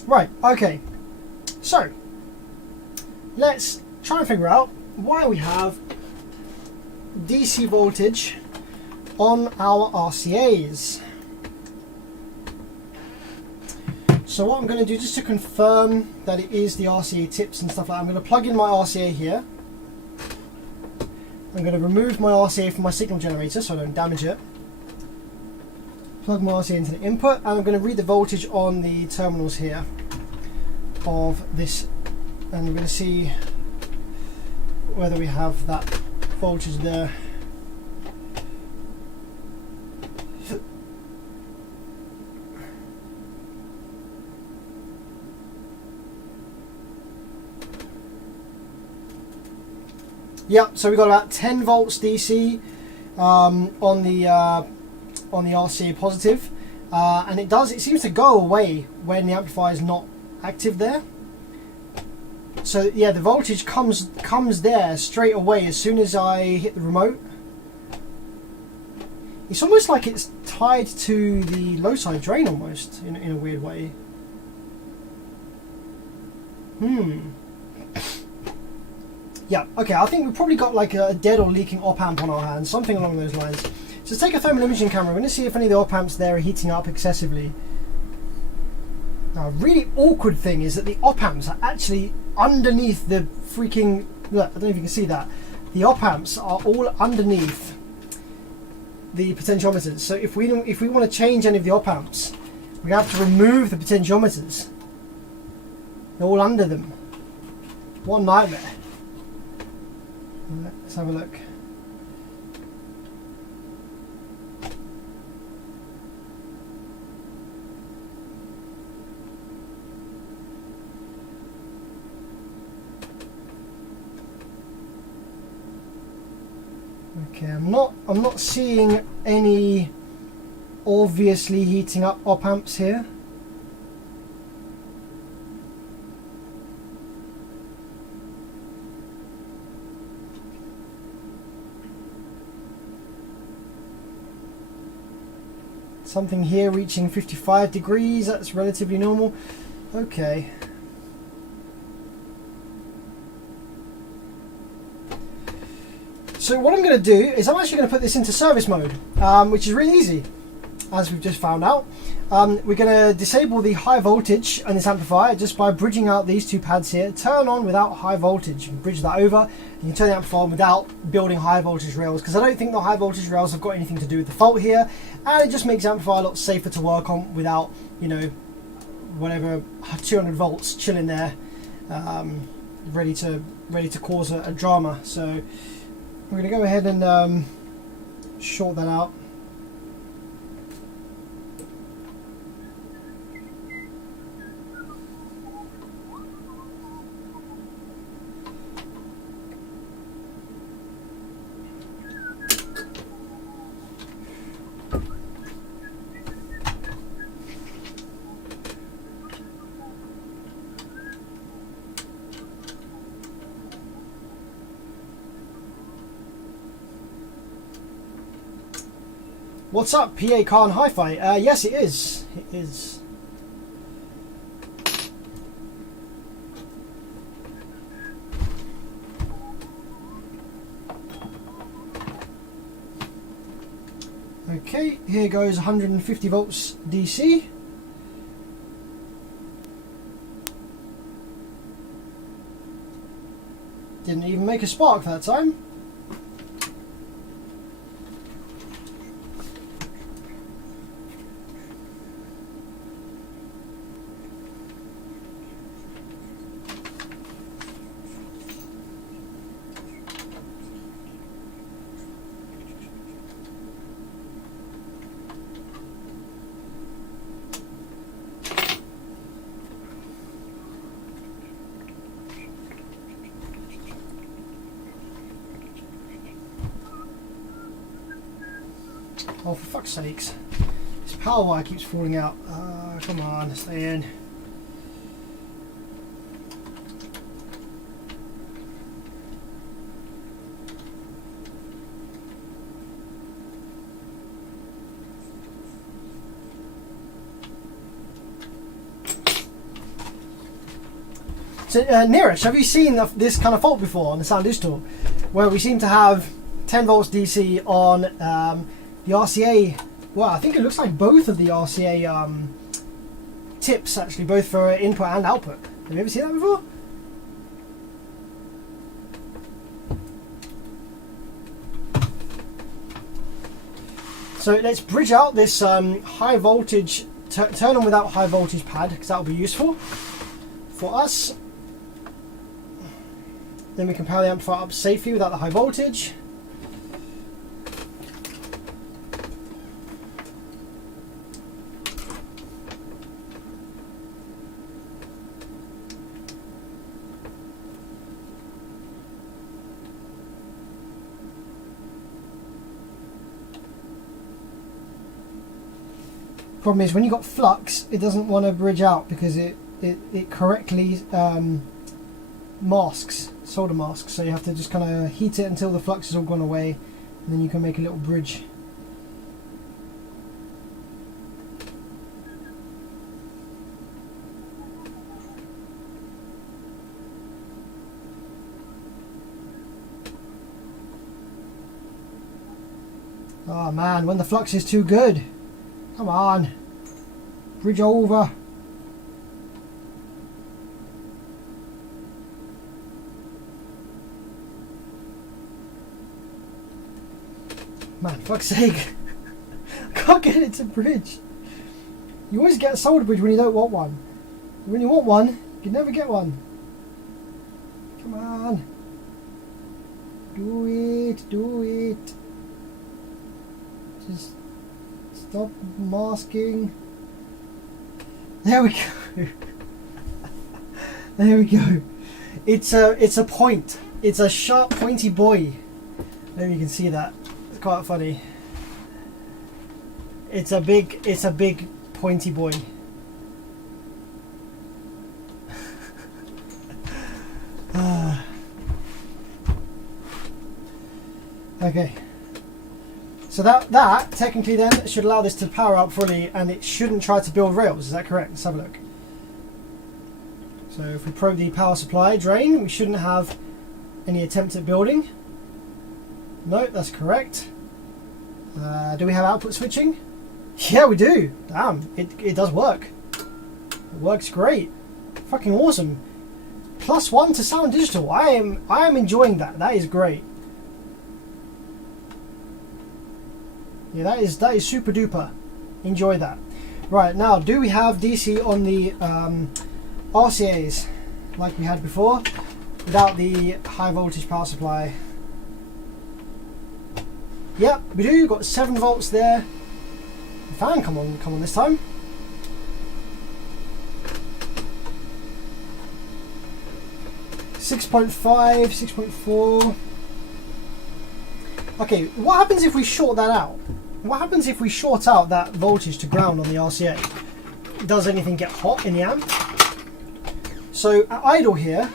Right, okay, so let's try and figure out why we have DC voltage on our RCAs. So what I'm going to do, just to confirm that it is the RCA tips and stuff like that, I'm going to plug in my RCA here. I'm going to remove my RCA from my signal generator so I don't damage it. Plug my RCA into the input, and I'm going to read the voltage on the terminals here of this, and we're going to see whether we have that voltage there. Yep, so we've got about 10 volts DC on the RCA positive, and it seems to go away when the amplifier is not active there. So yeah, the voltage comes there straight away as soon as I hit the remote. It's almost like it's tied to the low side drain almost in a weird way. Yeah, okay, I think we've probably got like a dead or leaking op amp on our hands, something along those lines. So let's take a thermal imaging camera. We're going to see if any of the op amps there are heating up excessively. Now, a really awkward thing is that the op amps are actually underneath the freaking... Look, I don't know if you can see that. The op amps are all underneath the potentiometers. So if we want to change any of the op amps, we have to remove the potentiometers. They're all under them. What a nightmare. Let's have a look. Okay, I'm not seeing any obviously heating up op amps here. Something here reaching 55 degrees, that's relatively normal. Okay. So what I'm going to do is I'm actually going to put this into service mode, which is really easy, as we've just found out. We're going to disable the high voltage on this amplifier just by bridging out these two pads here. Turn on without high voltage. You can bridge that over. You can turn the amplifier on without building high voltage rails, because I don't think the high voltage rails have got anything to do with the fault here, and it just makes the amplifier a lot safer to work on without, you know, whatever 200 volts chilling there, ready to cause a drama. So we're going to go ahead and short that out. What's up, PA Khan Hi-Fi? Yes, it is. It is. Okay, here goes 150 volts DC. Didn't even make a spark that time. Oh, for fuck's sakes. This power wire keeps falling out. Come on, stay in. So, Neeraj, have you seen this kind of fault before on the Sound Digital, where we seem to have 10 volts DC on the RCA? Well, I think it looks like both of the RCA tips, actually, both for input and output. Have you ever seen that before? So let's bridge out this high voltage, turn on without high voltage pad, because that will be useful for us. Then we can power the amplifier up safely without the high voltage. Problem is, when you got flux, it doesn't want to bridge out because it correctly masks, solder masks. So you have to just kind of heat it until the flux has all gone away, and then you can make a little bridge. Oh man, when the flux is too good. Come on, bridge over. Man, fuck's sake. I can't get it to bridge. You always get a solder bridge when you don't want one. When you want one, you can never get one. Come on. Do it, do it. Just stop masking. There we go. There we go. It's a point. It's a sharp, pointy boy. Maybe you can see that. It's quite funny. It's a big pointy boy. Okay. So that technically then should allow this to power up fully, and it shouldn't try to build rails. Is that correct? Let's have a look. So if we probe the power supply drain, we shouldn't have any attempt at building. No, that's correct. Do we have output switching? Yeah, we do. Damn, it does work. It works great. Fucking awesome. +1 to sound digital. I am enjoying that. That is great. Yeah, that is super duper. Enjoy that. Right, now, do we have DC on the RCAs like we had before, without the high voltage power supply? Yep, we do. Got 7 volts there. The fan, come on this time. .5, 6.4. Okay, what happens if we short that out? What happens if we short out that voltage to ground on the RCA? Does anything get hot in the amp? So at idle here,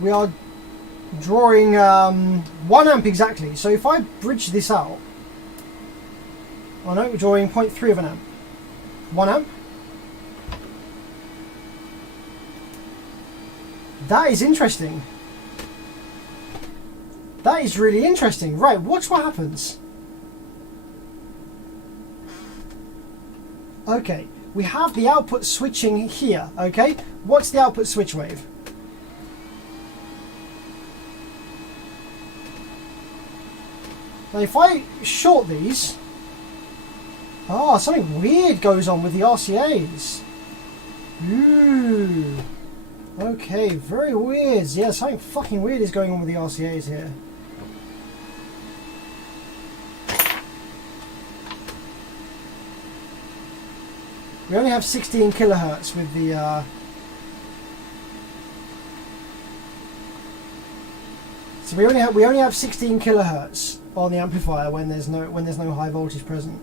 we are drawing 1 amp exactly. So if I bridge this out, oh no, we're drawing 0.3 of an amp. 1 amp. That is interesting. That is really interesting. Right, watch what happens. Okay, we have the output switching here, okay? What's the output switch wave? Now if I short these, something weird goes on with the RCAs. Ooh. Okay, very weird. Yeah, something fucking weird is going on with the RCAs here. We only have 16 kilohertz with the so we only have 16 kilohertz on the amplifier when there's no high voltage present.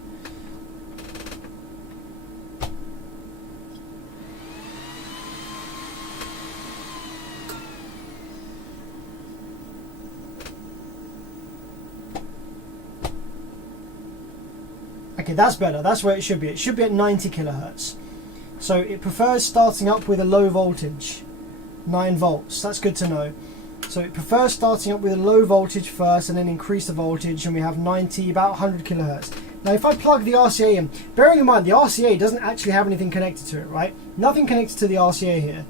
Okay, that's better. That's where it should be. It should be at 90 kilohertz. So it prefers starting up with a low voltage, 9 volts. That's good to know. So it prefers starting up with a low voltage first and then increase the voltage, and we have 90, about 100 kilohertz. Now if I plug the RCA in, bearing in mind the RCA doesn't actually have anything connected to it, right? Nothing connected to the RCA here.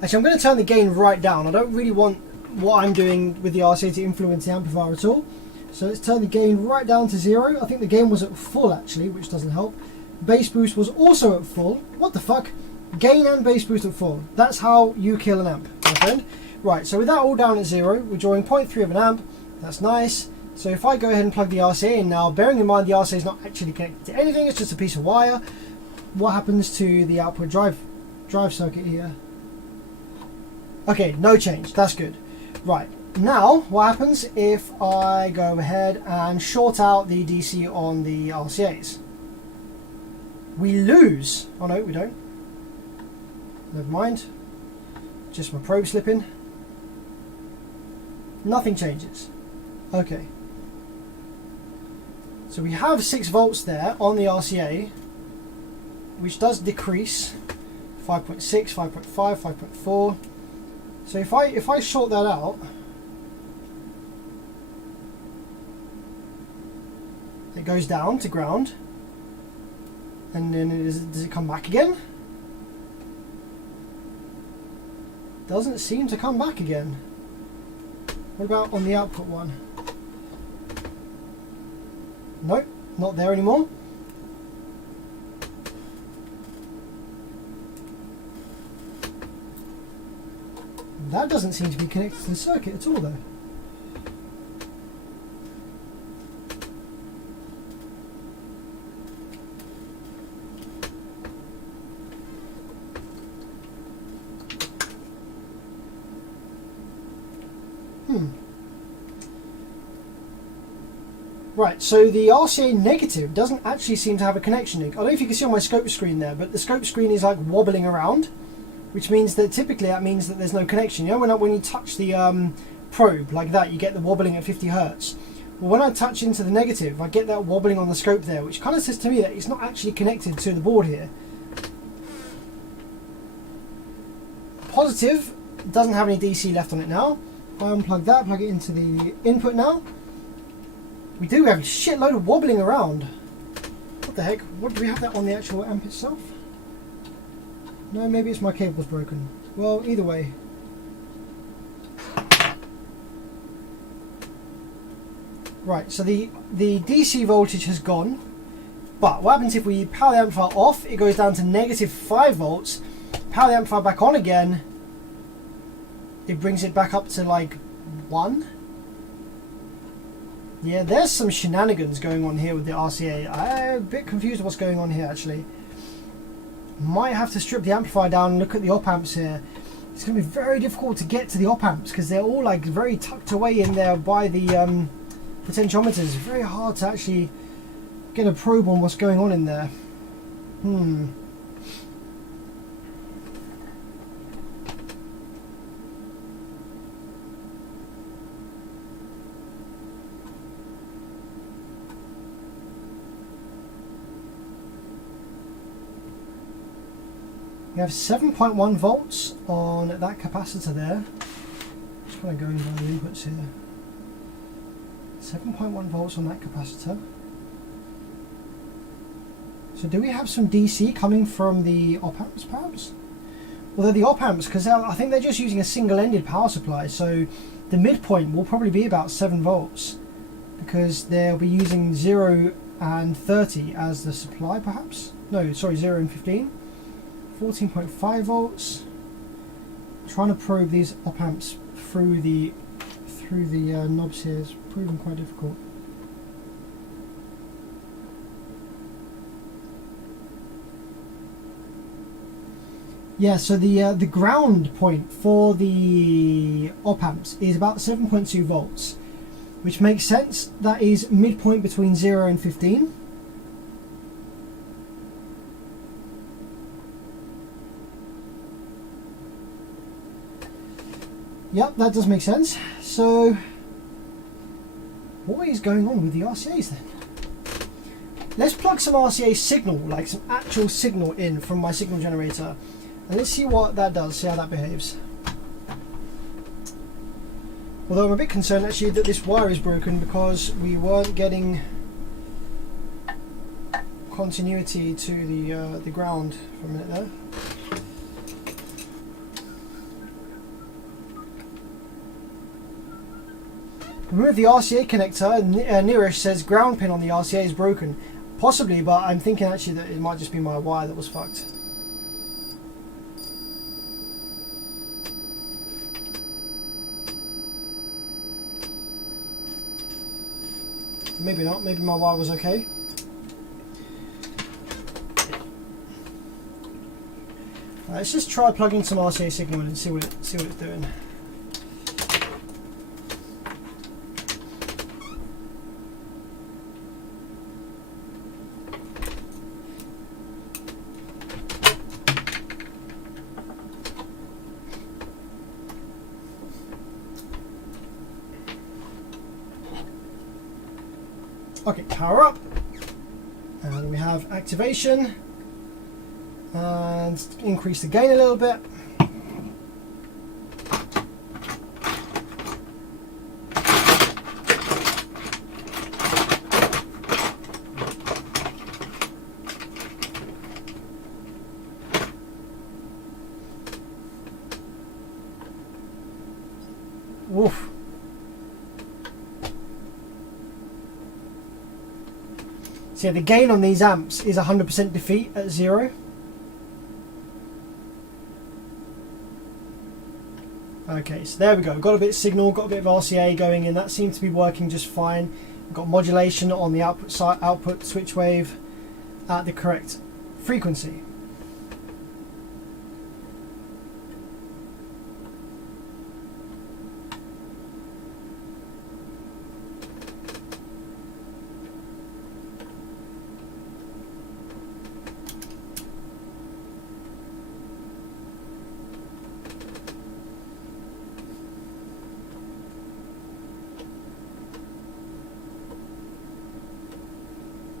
Actually, I'm going to turn the gain right down. I don't really want what I'm doing with the RCA to influence the amplifier at all. So let's turn the gain right down to 0. I think the gain was at full actually, which doesn't help. Bass boost was also at full. What the fuck? Gain and bass boost at full. That's how you kill an amp, my friend. Right, so with that all down at 0, we're drawing 0.3 of an amp. That's nice. So if I go ahead and plug the RCA in now, bearing in mind the RCA is not actually connected to anything, it's just a piece of wire. What happens to the output drive circuit here? Okay, no change. That's good. Right. Now, what happens if I go ahead and short out the DC on the RCAs? We lose. Oh no, we don't. Never mind. Just my probe slipping. Nothing changes. Okay. So we have 6 volts there on the RCA, which does decrease. 5.6, 5.5, 5.4. So if I short that out, it goes down to ground, and then does it come back again? Doesn't seem to come back again. What about on the output one? Nope, not there anymore. That doesn't seem to be connected to the circuit at all though. Right, so the RCA negative doesn't actually seem to have a connection. I don't know if you can see on my scope screen there, but the scope screen is like wobbling around, which means that typically that means that there's no connection. You know, when you touch the probe like that, you get the wobbling at 50 Hertz. Well, when I touch into the negative, I get that wobbling on the scope there, which kind of says to me that it's not actually connected to the board here. Positive doesn't have any DC left on it now. I unplug that, plug it into the input now. We do have a shitload of wobbling around. What the heck? What, do we have that on the actual amp itself? No, maybe it's my cable's broken. Well, either way. Right, so the DC voltage has gone. But what happens if we power the amplifier off? It goes down to -5 volts. Power the amplifier back on again. It brings it back up to like 1. Yeah, there's some shenanigans going on here with the RCA. I'm a bit confused what's going on here actually. Might have to strip the amplifier down and look at the op amps here. It's going to be very difficult to get to the op amps because they're all like very tucked away in there by the potentiometers. It's very hard to actually get a probe on what's going on in there. We have 7.1 volts on that capacitor there. Just kind of going by the inputs here. 7.1 volts on that capacitor. So do we have some DC coming from the op amps perhaps? Well, they're the op amps because I think they're just using a single-ended power supply. So the midpoint will probably be about 7 volts because they'll be using 0 and 30 as the supply perhaps. No, sorry, 0 and 15. 14.5 volts. Trying to probe these op amps through the knobs here is proving quite difficult. Yeah, so the ground point for the op amps is about 7.2 volts, which makes sense. That is midpoint between 0 and 15. Yep, that does make sense. So, what is going on with the RCAs then? Let's plug some RCA signal, like some actual signal in from my signal generator. And let's see what that does, see how that behaves. Although I'm a bit concerned actually that this wire is broken because we weren't getting continuity to the ground for a minute there. Remove the RCA connector. Neerish says ground pin on the RCA is broken. Possibly, but I'm thinking actually that it might just be my wire that was fucked. Maybe not, maybe my wire was okay. Let's just try plugging some RCA signal in and see what it's doing. Okay, power up, and we have activation, and increase the gain a little bit. Woof. So yeah, the gain on these amps is 100% defeat at 0. Okay, so there we go. Got a bit of signal, got a bit of RCA going in. That seems to be working just fine. We've got modulation on the output switch wave at the correct frequency.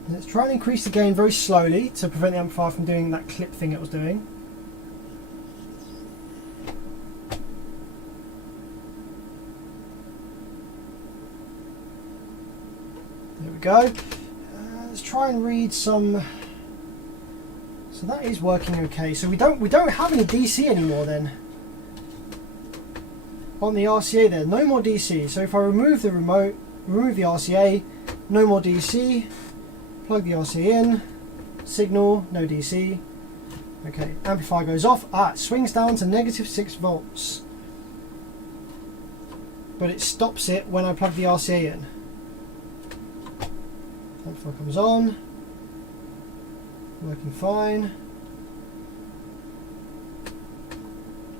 Let's try and increase the gain very slowly to prevent the amplifier from doing that clip thing it was doing. go. Let's try and read some. So that is working okay. So we don't have any DC anymore then. On the RCA there, no more DC. So if I remove the remote, remove the RCA, no more DC. Plug the RCA in. Signal, no DC. Okay, amplifier goes off. It swings down to -6 volts. But it stops it when I plug the RCA in. Amplifier comes on. Working fine.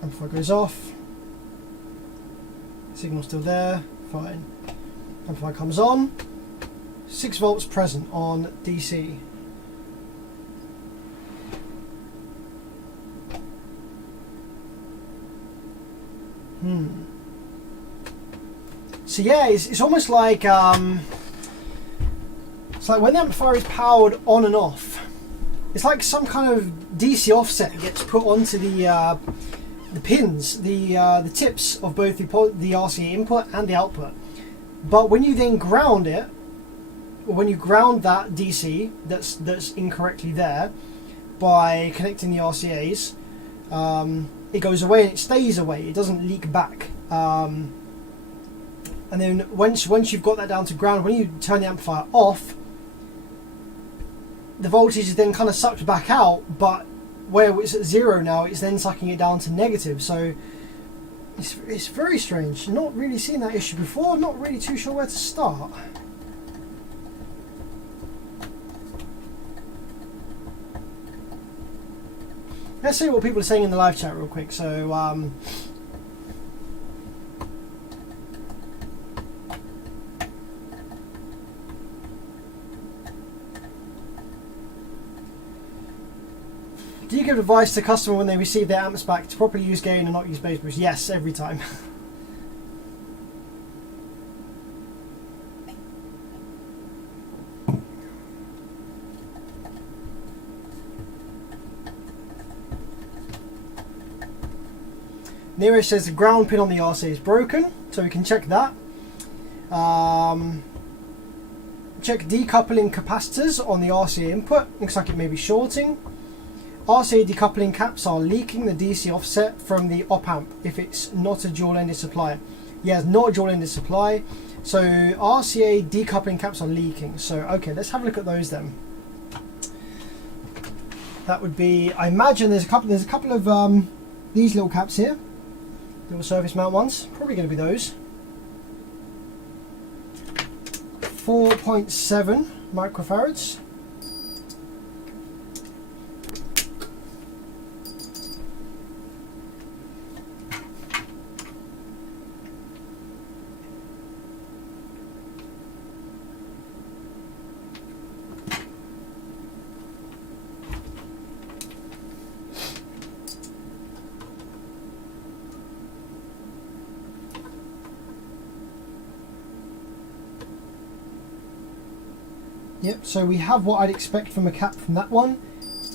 Amplifier goes off. Signal still there. Fine. Amplifier comes on. 6 volts present on DC. So yeah, it's almost like it's like when the amplifier is powered on and off, it's like some kind of DC offset gets put onto the pins, the tips of both the RCA input and the output. But when you then ground it, or when you ground that DC that's incorrectly there by connecting the RCAs, it goes away and it stays away. It doesn't leak back. And then once you've got that down to ground, when you turn the amplifier off, the voltage is then kind of sucked back out, but where it's at 0 now, it's then sucking it down to negative. So it's very strange. Not really seen that issue before. Not really too sure where to start. Let's see what people are saying in the live chat real quick. So do you give advice to customer when they receive their amps back to properly use gain and not use bass boost? Yes, every time. Nearest says the ground pin on the RCA is broken, so we can check that. Check decoupling capacitors on the RCA input. Looks like it may be shorting. RCA decoupling caps are leaking the DC offset from the op-amp if it's not a dual-ended supply. Yeah, it's not a dual-ended supply. So RCA decoupling caps are leaking. So okay, let's have a look at those then. That would be, I imagine there's a couple of these little caps here. Little surface mount ones. Probably going to be those. 4.7 microfarads. Yep, so we have what I'd expect from a cap from that one.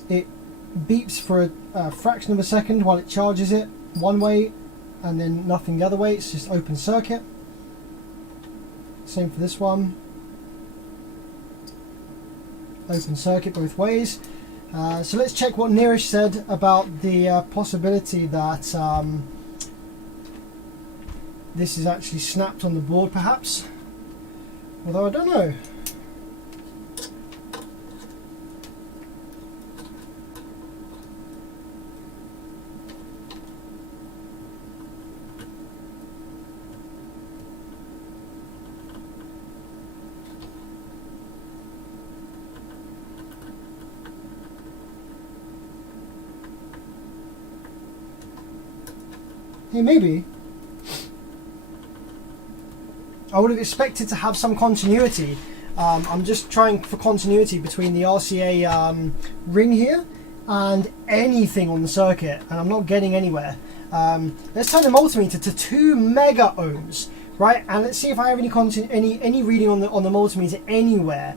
It beeps for a fraction of a second while it charges it one way and then nothing the other way. It's just open circuit. Same for this one. Open circuit both ways. So let's check what Neerish said about the possibility that this is actually snapped on the board perhaps. Although I don't know. Hey, maybe. I would have expected to have some continuity. I'm just trying for continuity between the RCA ring here and anything on the circuit, and I'm not getting anywhere. Let's turn the multimeter to 2 mega ohms, right? And let's see if I have any reading on the multimeter anywhere.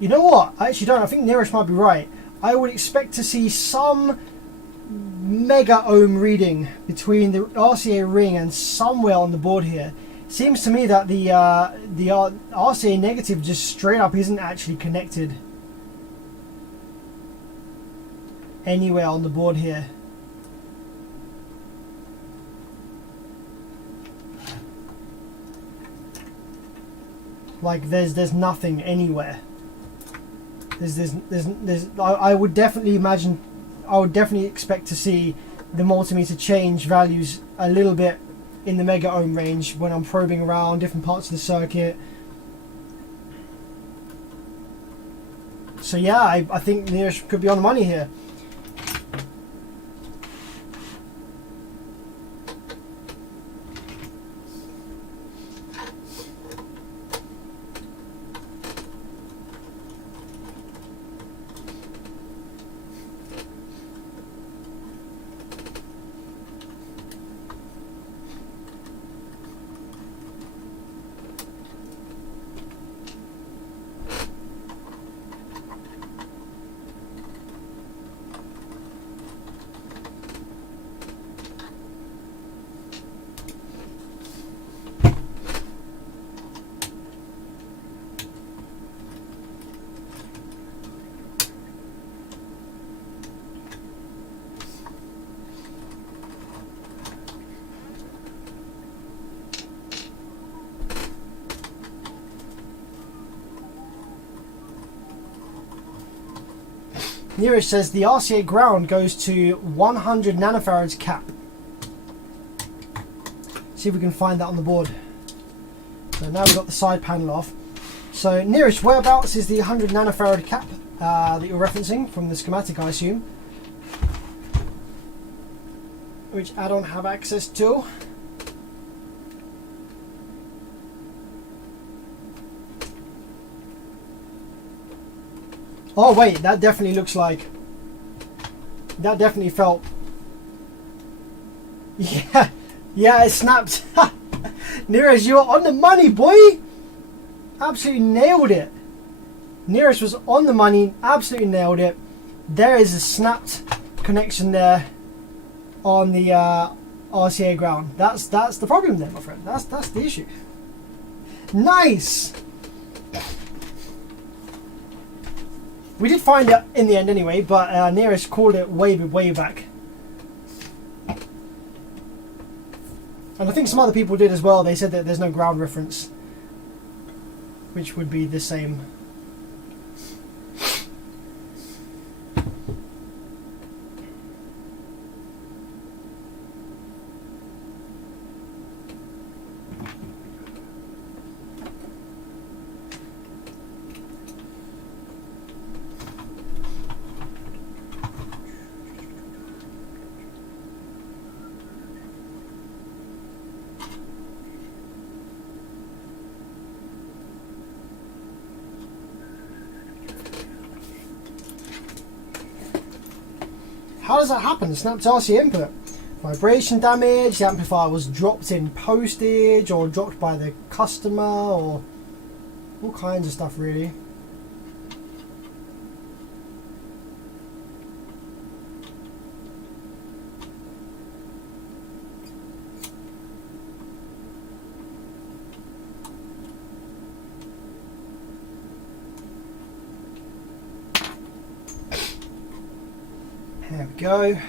You know what? I actually don't. I think Neerish might be right. I would expect to see some mega ohm reading between the RCA ring and somewhere on the board here. Seems to me that the RCA negative just straight up isn't actually connected anywhere on the board here. Like there's nothing anywhere. I would definitely imagine, I would definitely expect to see the multimeter change values a little bit in the mega ohm range when I'm probing around different parts of the circuit. So yeah, I think Nearest could be on the money here. Nearest says the RCA ground goes to 100 nanofarads cap. See if we can find that on the board. So now we've got the side panel off. So Nearest, whereabouts is the 100 nanofarad cap that you're referencing from the schematic, I assume? Which I don't have access to. Oh wait, that definitely looks like... That definitely felt... Yeah, it snapped. Nearest, you're on the money, boy! Absolutely nailed it. Nearest was on the money, absolutely nailed it. There is a snapped connection there on the RCA ground. That's the problem there, my friend. That's the issue. Nice! We did find it in the end anyway, but Nearest called it way back. And I think some other people did as well. They said that there's no ground reference, which would be the same. How does that happen? Snapped RC input. Vibration damage, the amplifier was dropped in postage or dropped by the customer, or all kinds of stuff really. There we go.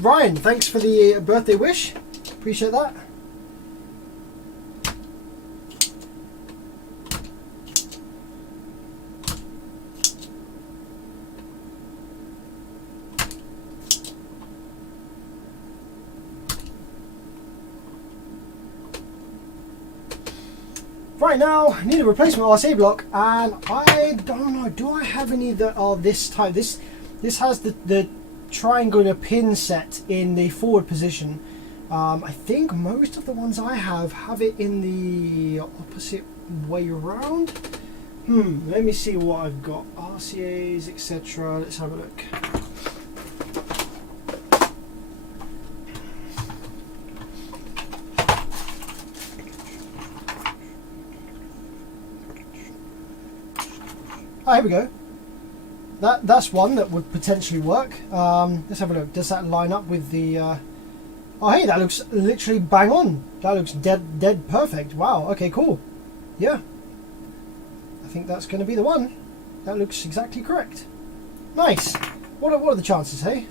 Ryan, thanks for the birthday wish. Appreciate that. Right now, I need a replacement RCA block, and I don't know. Do I have any that are this type? This has the triangular pin set in the forward position. I think most of the ones I have it in the opposite way around. Let me see what I've got. RCAs, etc. Let's have a look. Oh, here we go. That's one that would potentially work. Let's have a look. Does that line up with the... Oh, hey, that looks literally bang on. That looks dead perfect. Wow, okay, cool. Yeah. I think that's going to be the one. That looks exactly correct. Nice. What are the chances, hey?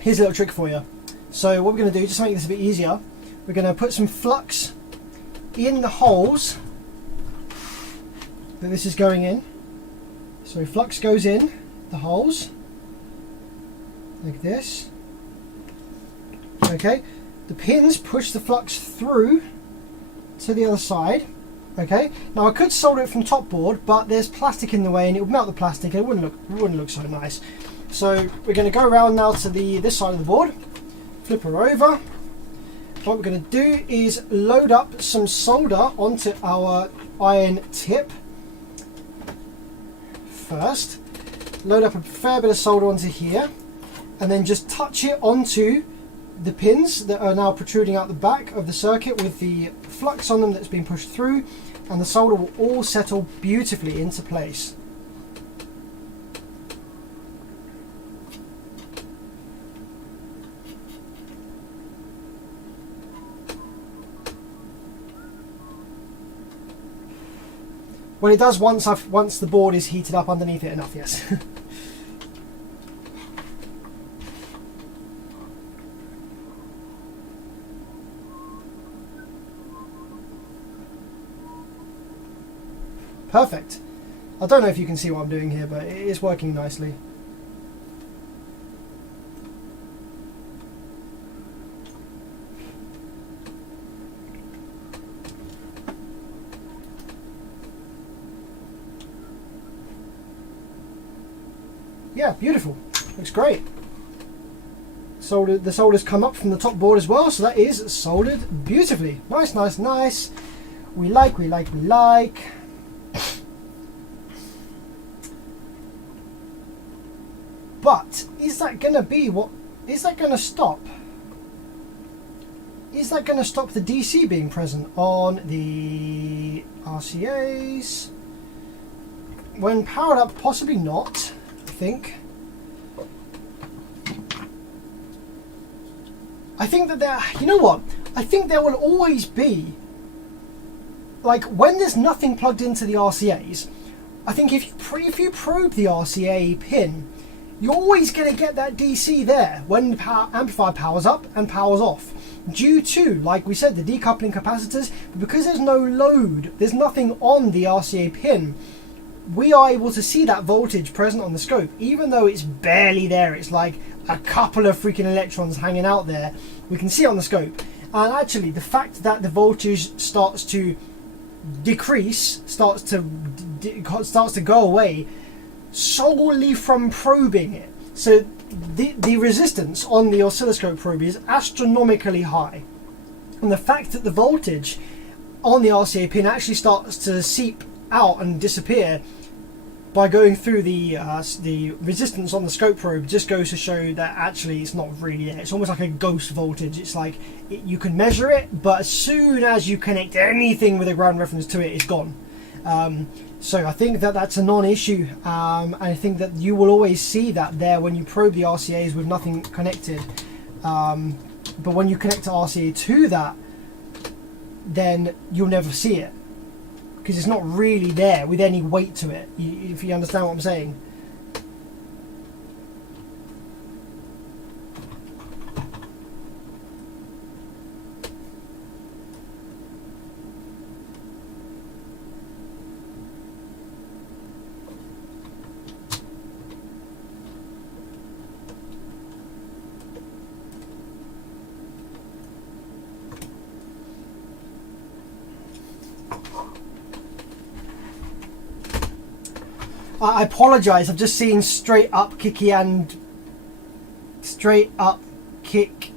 Here's a little trick for you. So what we're going to do, just to make this a bit easier, we're going to put some flux in the holes that this is going in. So flux goes in the holes, like this. Okay, the pins push the flux through to the other side. Okay, now I could solder it from top board, but there's plastic in the way and it would melt the plastic and it wouldn't look so nice. So we're going to go around now to this side of the board, flip her over. What we're going to do is load up some solder onto our iron tip first. Load up a fair bit of solder onto here and then just touch it onto the pins that are now protruding out the back of the circuit with the flux on them that's been pushed through, and the solder will all settle beautifully into place. Well, it does once the board is heated up underneath it enough, yes. Perfect. I don't know if you can see what I'm doing here, but it is working nicely. Yeah, beautiful. Looks great. The solder's come up from the top board as well, so that is soldered beautifully. Nice, nice, nice. We like. But is that going to be what? Is that going to stop? Is that going to stop the DC being present on the RCAs? When powered up, possibly not. I think that there, you know what? I think there will always be, like, when there's nothing plugged into the RCAs, I think if you probe the RCA pin, you're always going to get that DC there when the amplifier powers up and powers off, due to, like we said, the decoupling capacitors. But because there's no load, there's nothing on the RCA pin, we are able to see that voltage present on the scope, even though it's barely there. It's like a couple of freaking electrons hanging out there. We can see it on the scope. And actually, the fact that the voltage starts to decrease, starts to go away, solely from probing it. So the resistance on the oscilloscope probe is astronomically high. And the fact that the voltage on the RCA pin actually starts to seep out and disappear by going through the resistance on the scope probe just goes to show that actually it's not really there. It's almost like a ghost voltage. It's like you can measure it, but as soon as you connect anything with a ground reference to it, it's gone. So I think that that's a non-issue, and I think that you will always see that there when you probe the RCAs with nothing connected. But when you connect to RCA to that, then you'll never see it, because it's not really there with any weight to it, if you understand what I'm saying. I apologise. I've just seen straight up kicky and straight up kick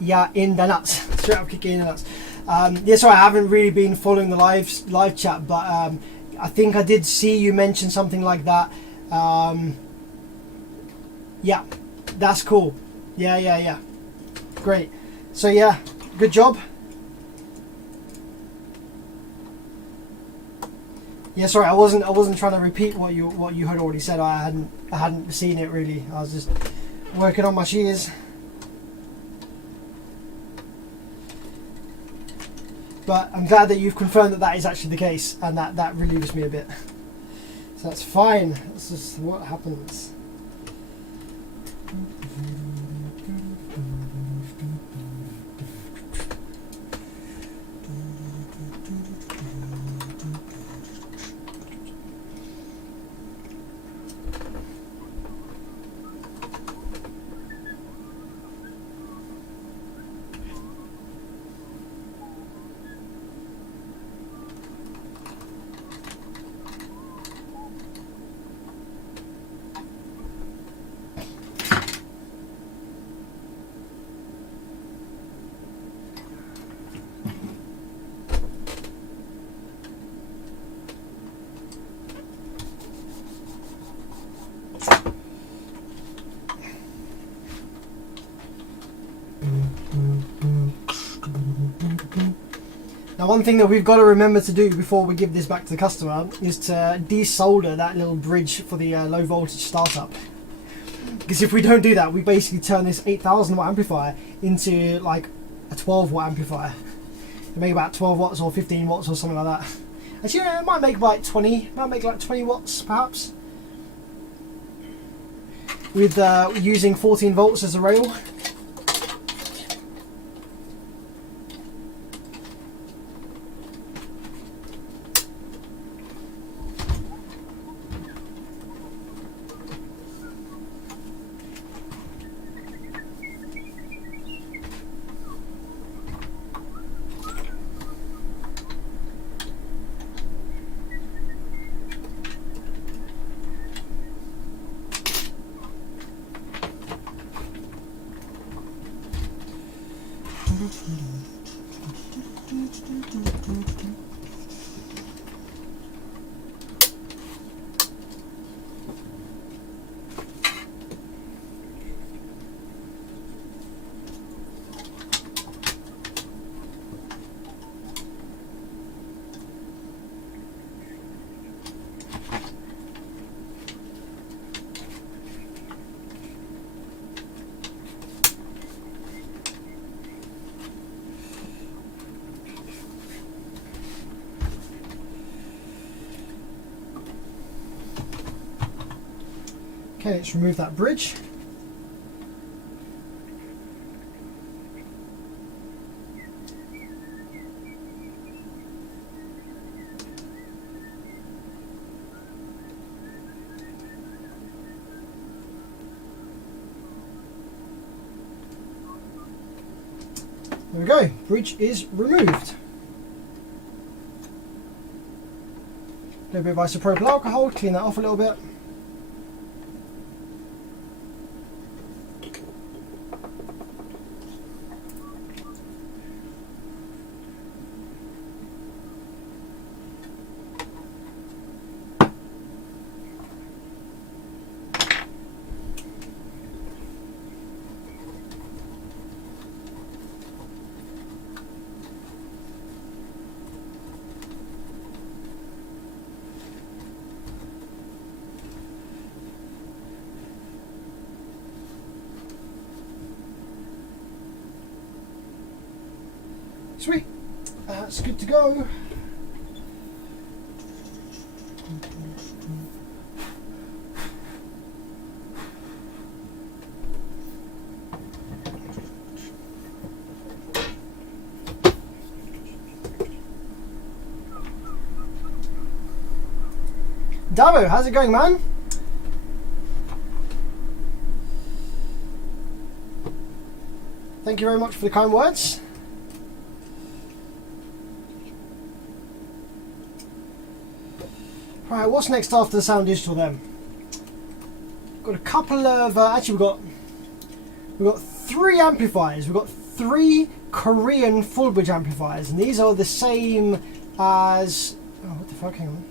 yeah in the nuts. Straight up kicky in the nuts. Yeah, sorry, I haven't really been following the live chat, but I think I did see you mention something like that. Yeah, that's cool. Yeah. Great. So yeah, good job. Yeah, sorry, I wasn't trying to repeat what you had already said. I hadn't seen it really. I was just working on my shears. But I'm glad that you've confirmed that is actually the case, and that relieves me a bit. So that's fine. That's just what happens. Now, one thing that we've got to remember to do before we give this back to the customer is to desolder that little bridge for the low voltage startup. Because if we don't do that, we basically turn this 8,000 watt amplifier into like a 12 watt amplifier. It make about 12 watts or 15 watts or something like that. Actually, it might make like 20. Might make like 20 watts perhaps. With using 14 volts as a rail. Okay, let's remove that bridge. There we go, bridge is removed. A little bit of isopropyl alcohol, clean that off a little bit. Sweet, that's good to go. Davo, how's it going, man? Thank you very much for the kind words. Right, what's next after the Sound Digital then? Got a couple of actually we've got 3 amplifiers. We've got 3 Korean full bridge amplifiers, and these are the same as, oh, what the fuck, hang on.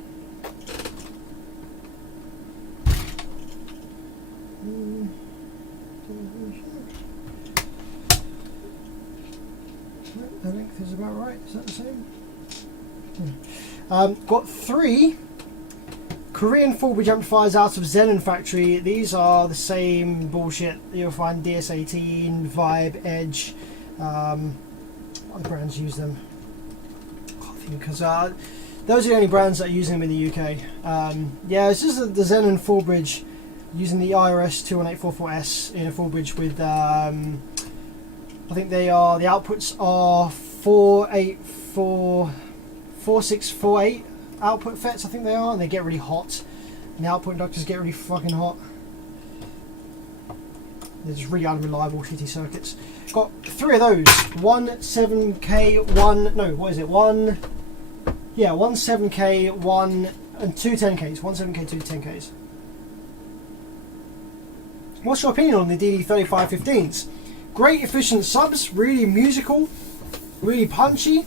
The length is about right. Is that the same? Got 3 Korean full bridge amplifiers out of Zenon factory. These are the same bullshit you'll find DS18, Vibe, Edge. What other brands use them? Because those are the only brands that are using them in the UK. Yeah, it's just the Zenon full bridge using the IRS 21844S in a full bridge with I think they are, the outputs are 4648 output FETs, I think they are, and they get really hot. And the output inductors get really fucking hot. They're just really unreliable, shitty circuits. Got 3 of those. One 7K, one 7K, one and 2 10Ks. One 7K, 2 10Ks. What's your opinion on the DD3515s? Great efficient subs, really musical, really punchy.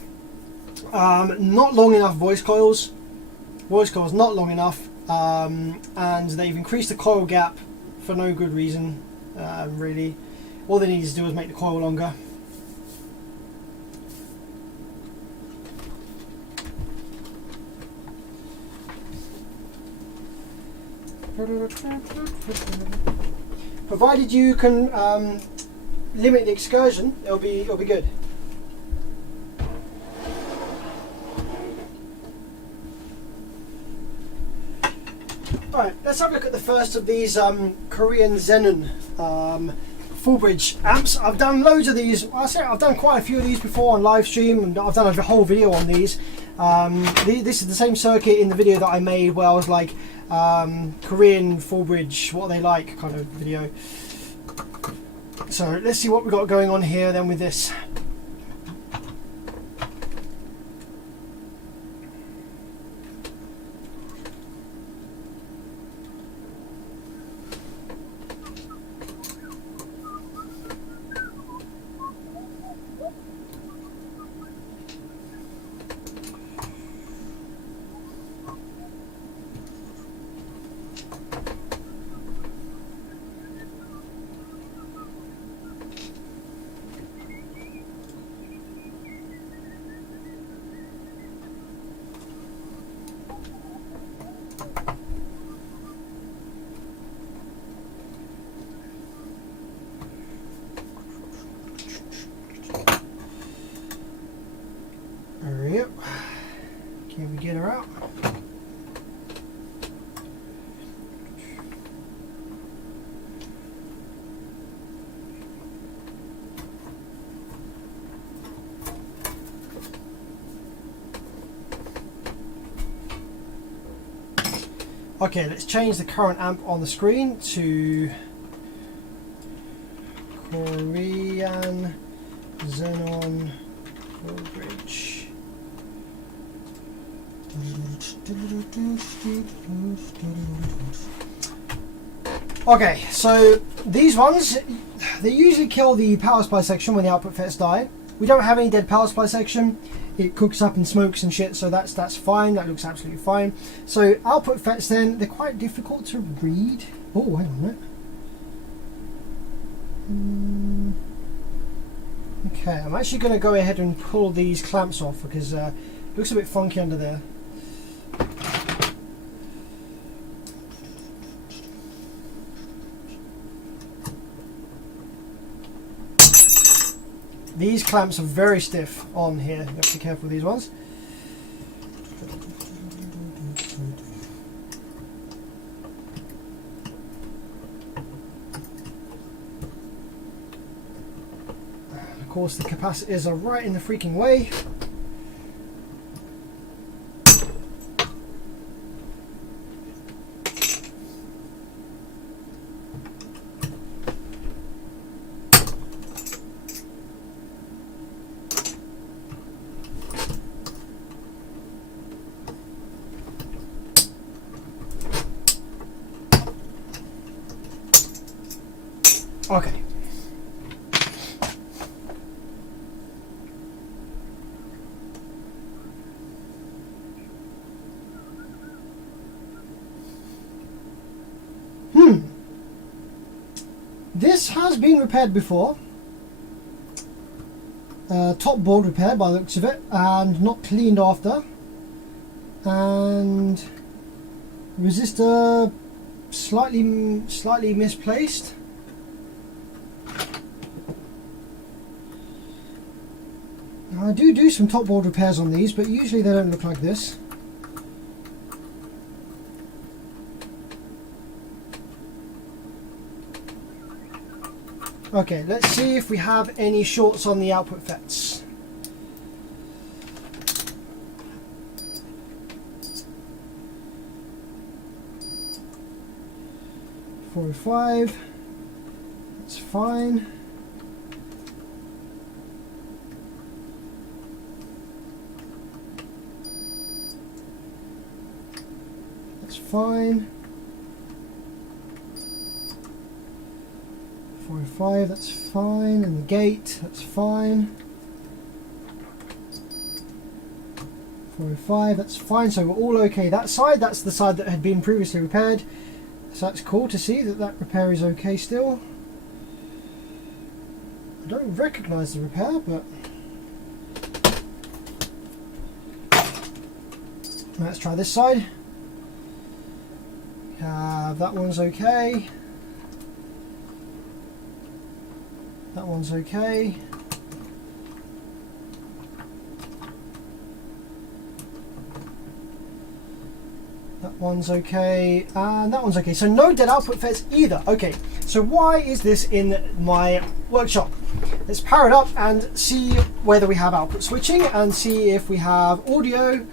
Not long enough voice coils. Voice coils not long enough, and they've increased the coil gap for no good reason. Really, all they need to do is make the coil longer. Provided you can limit the excursion, it'll be good. Alright, let's have a look at the first of these Korean Zenon full bridge amps. I've done loads of these. I've done quite a few of these before on live stream, and I've done a whole video on these. This is the same circuit in the video that I made where I was like, Korean full bridge, what are they like kind of video. So let's see what we've got going on here then with this. Yep. Can we get her out? Okay, let's change the current amp on the screen to Korean Zenon full bridge. Okay, so these ones, they usually kill the power supply section when the output FETs die. We don't have any dead power supply section. It cooks up and smokes and shit, so that's fine. That looks absolutely fine. So output FETs then, they're quite difficult to read. Oh, hang on a minute. Okay, I'm actually going to go ahead and pull these clamps off because it looks a bit funky under there. These clamps are very stiff on here. You have to be careful with these ones. And of course, the capacitors are right in the freaking way. Okay. This has been repaired before. Top board repair by the looks of it, and not cleaned after. And resistor slightly misplaced. I do some top board repairs on these, but usually they don't look like this. Okay, let's see if we have any shorts on the output FETs. .405, that's fine. That's fine. 405, that's fine, and the gate, that's fine. 405, that's fine, so we're all okay that side. That's the side that had been previously repaired, so that's cool to see that that repair is okay still. I don't recognise the repair, but let's try this side. That one's okay. That one's okay. That one's okay. And that one's okay. So no dead output FETs either. Okay, so why is this in my workshop? Let's power it up and see whether we have output switching and see if we have audio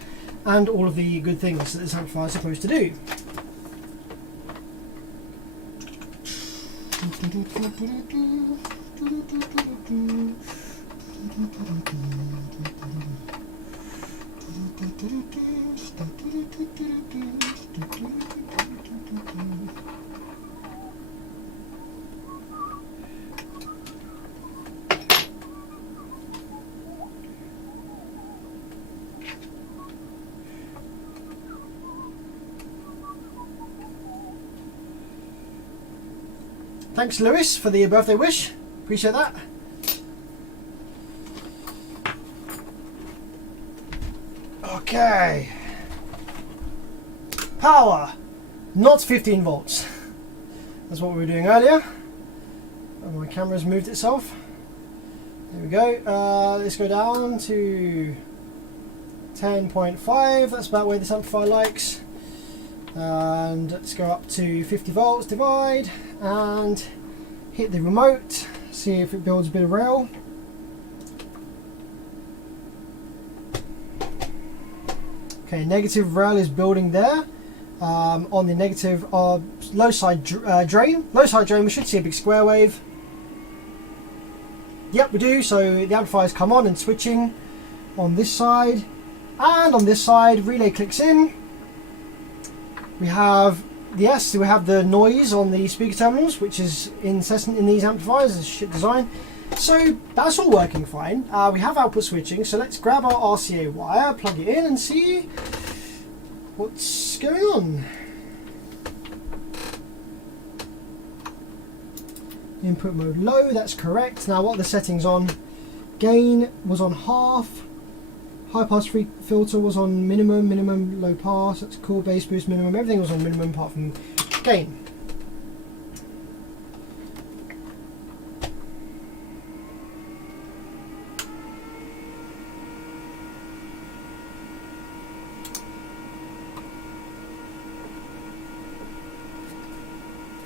and all of the good things that this amplifier is supposed to do. Thanks, Lewis, for the birthday wish. Appreciate that. Okay. Power. Not 15 volts. That's what we were doing earlier. And my camera's moved itself. There we go. Let's go down to 10.5. That's about where this amplifier likes. And let's go up to 50 volts, divide, and hit the remote, see if it builds a bit of rail. Okay, negative rail is building there. On the negative low side drain. Low side drain, we should see a big square wave. Yep, we do. So the amplifiers come on and switching on this side, and on this side, relay clicks in. We have we have the noise on the speaker terminals, which is incessant in these amplifiers. It's shit design. So that's all working fine. We have output switching, so let's grab our RCA wire, plug it in, and see what's going on. Input mode low, that's correct. Now what are the settings on? Gain was on half. High pass filter was on minimum, low pass, that's cool, bass boost minimum, everything was on minimum apart from gain.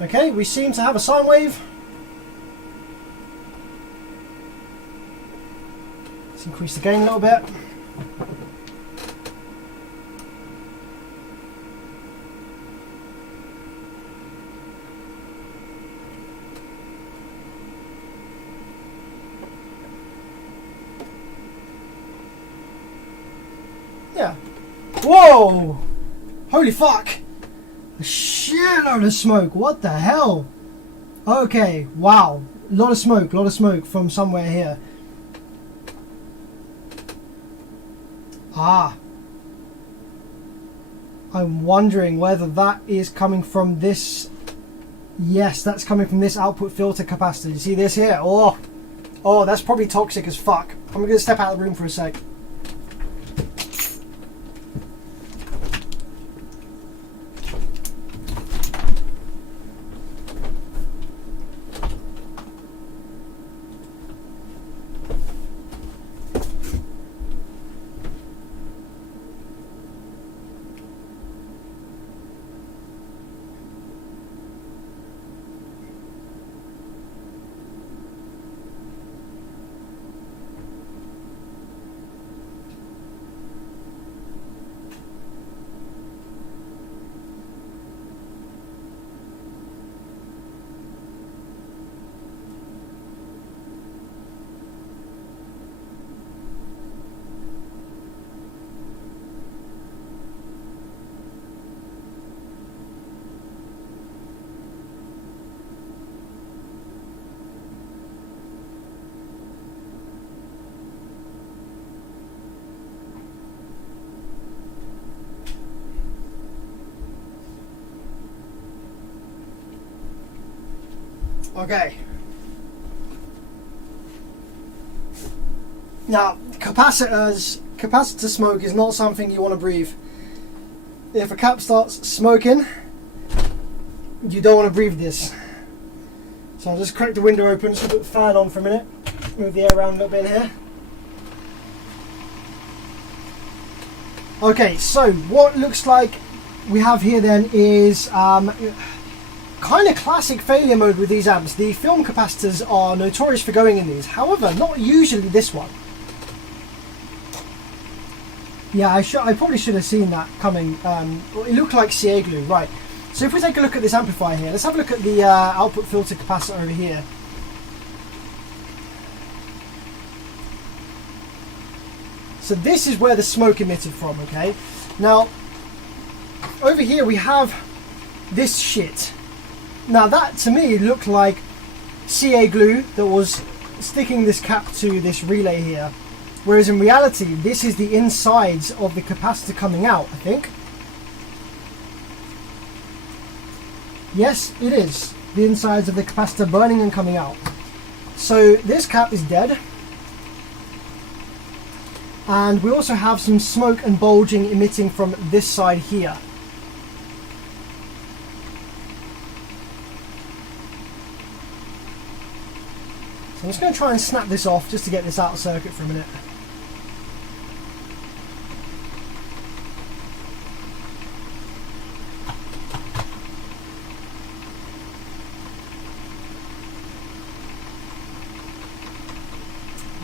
Okay, we seem to have a sine wave. Let's increase the gain a little bit. Yeah. Whoa! Holy fuck! A shitload of smoke. What the hell? Okay, wow. A lot of smoke from somewhere here. Ah. I'm wondering whether that is coming from this. Yes, that's coming from this output filter capacitor. You see this here? Oh, that's probably toxic as fuck. I'm going to step out of the room for a sec. Okay. Now, capacitor smoke is not something you want to breathe. If a cap starts smoking, you don't want to breathe this. So I'll just crack the window open, just put the fan on for a minute, move the air around a little bit in here. Okay, so what looks like we have here then is kind of classic failure mode with these amps. The film capacitors are notorious for going in these. However, not usually this one. Yeah, I probably should have seen that coming. It looked like CA glue, right. So if we take a look at this amplifier here, let's have a look at the output filter capacitor over here. So this is where the smoke emitted from, okay? Now, over here we have this shit. Now that, to me, looked like CA glue that was sticking this cap to this relay here. Whereas in reality, this is the insides of the capacitor coming out, I think. Yes, it is. The insides of the capacitor burning and coming out. So this cap is dead. And we also have some smoke and bulging emitting from this side here. I'm just going to try and snap this off just to get this out of circuit for a minute.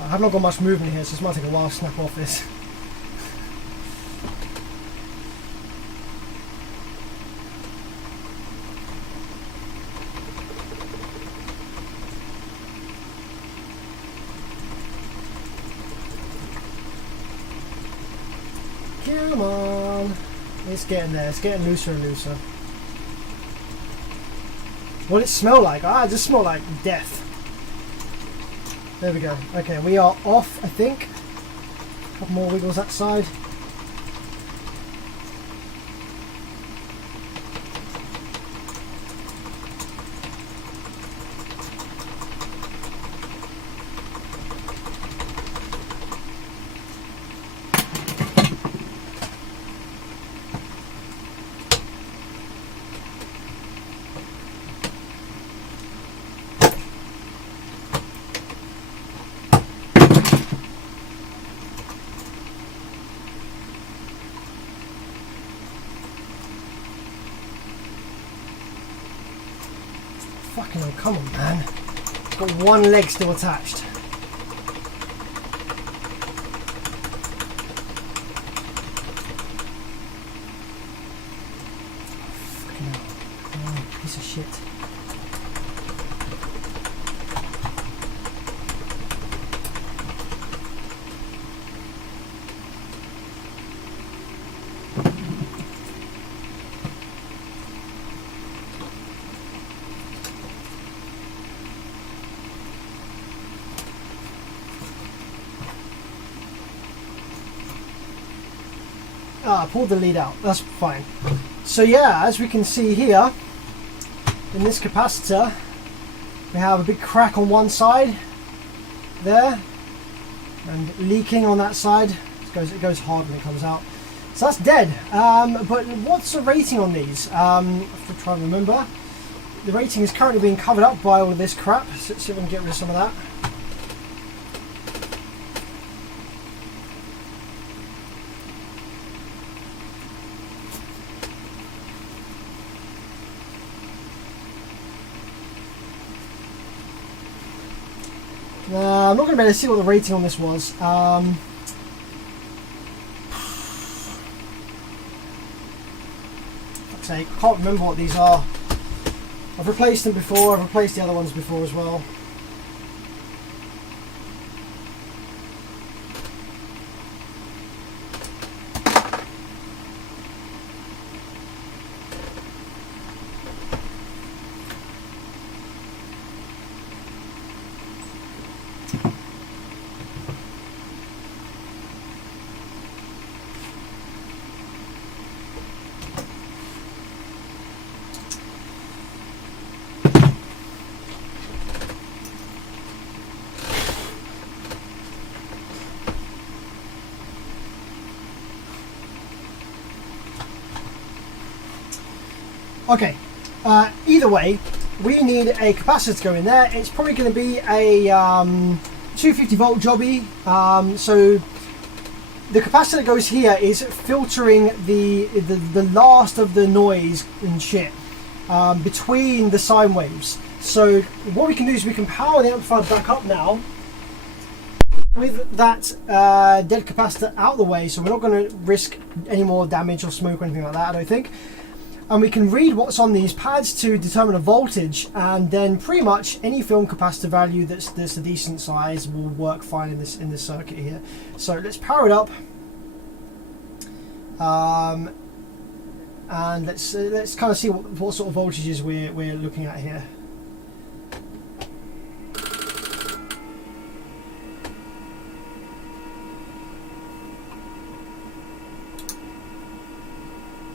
I have not got much movement here, so this might take a while to snap off this. Come on. It's getting there. It's getting looser and looser. What does it smell like? Ah, it just smells like death. There we go. Okay, we are off, I think. A couple more wiggles that side. Fucking hell, come on, man. It's got one leg still attached. Fucking hell. Oh, piece of shit. pulled the lead out. That's fine. So yeah, as we can see here, in this capacitor, we have a big crack on one side there, and leaking on that side. It goes hard when it comes out. So that's dead. But what's the rating on these? I have to try and remember. The rating is currently being covered up by all of this crap. So let's see if we can get rid of some of that. I'm not going to be able to see what the rating on this was. I can't remember what these are. I've replaced them before, I've replaced the other ones before as well. Okay, either way, we need a capacitor to go in there. It's probably going to be a 250 volt jobby. So the capacitor that goes here is filtering the last of the noise and shit between the sine waves. So what we can do is we can power the amplifier back up now with that dead capacitor out of the way, so we're not going to risk any more damage or smoke or anything like that, I don't think. And we can read what's on these pads to determine a voltage, and then pretty much any film capacitor value that's a decent size will work fine in this circuit here. So let's power it up, and let's kind of see what sort of voltages we're looking at here.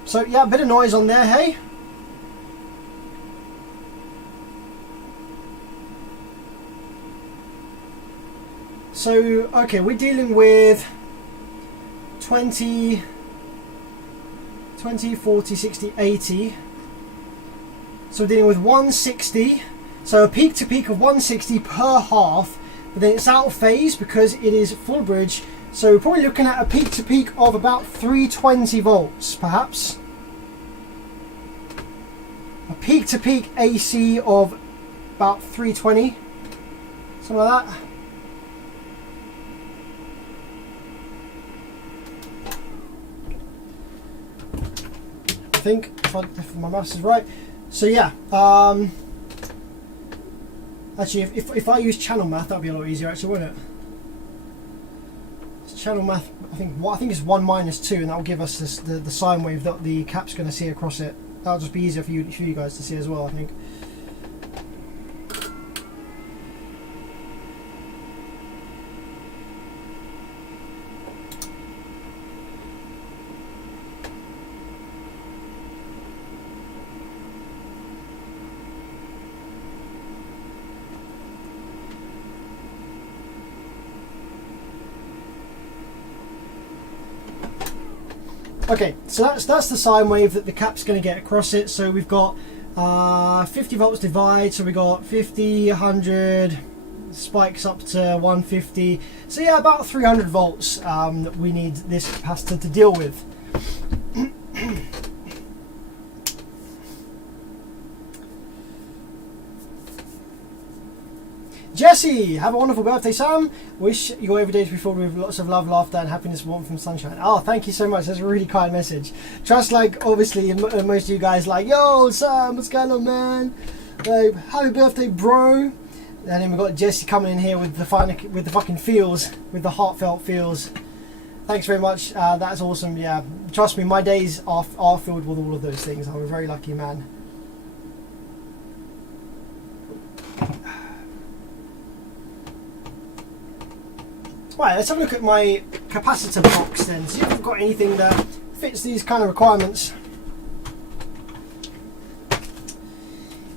So yeah, a bit of noise on there, hey? So, okay, we're dealing with 20, 40, 60, 80. So we're dealing with 160. So a peak to peak of 160 per half, but then it's out of phase because it is full bridge. So we're probably looking at a peak to peak of about 320 volts, perhaps. A peak to peak AC of about 320, something like that. I think, if my maths is right. So yeah, actually if I use channel math, that would be a lot easier actually, wouldn't it? Channel math, I think it's 1 minus 2, and that will give us the sine wave that the cap's going to see across it. That'll just be easier for you guys to see as well, I think. Okay, so that's the sine wave that the cap's going to get across it. So we've got 50 volts divide, so we got 50, 100, spikes up to 150. So yeah, about 300 volts that we need this capacitor to deal with. Jesse, have a wonderful birthday, Sam. Wish your every day to be filled with lots of love, laughter, and happiness, warmth from sunshine. Oh, thank you so much. That's a really kind message. Trust, like, obviously, most of you guys like, yo, Sam, what's going on, man? Like, happy birthday, bro. And then we've got Jesse coming in here with the fucking feels, with the heartfelt feels. Thanks very much. That's awesome. Yeah, trust me, my days are filled with all of those things. I'm a very lucky man. Right, let's have a look at my capacitor box then. See if I've got anything that fits these kind of requirements.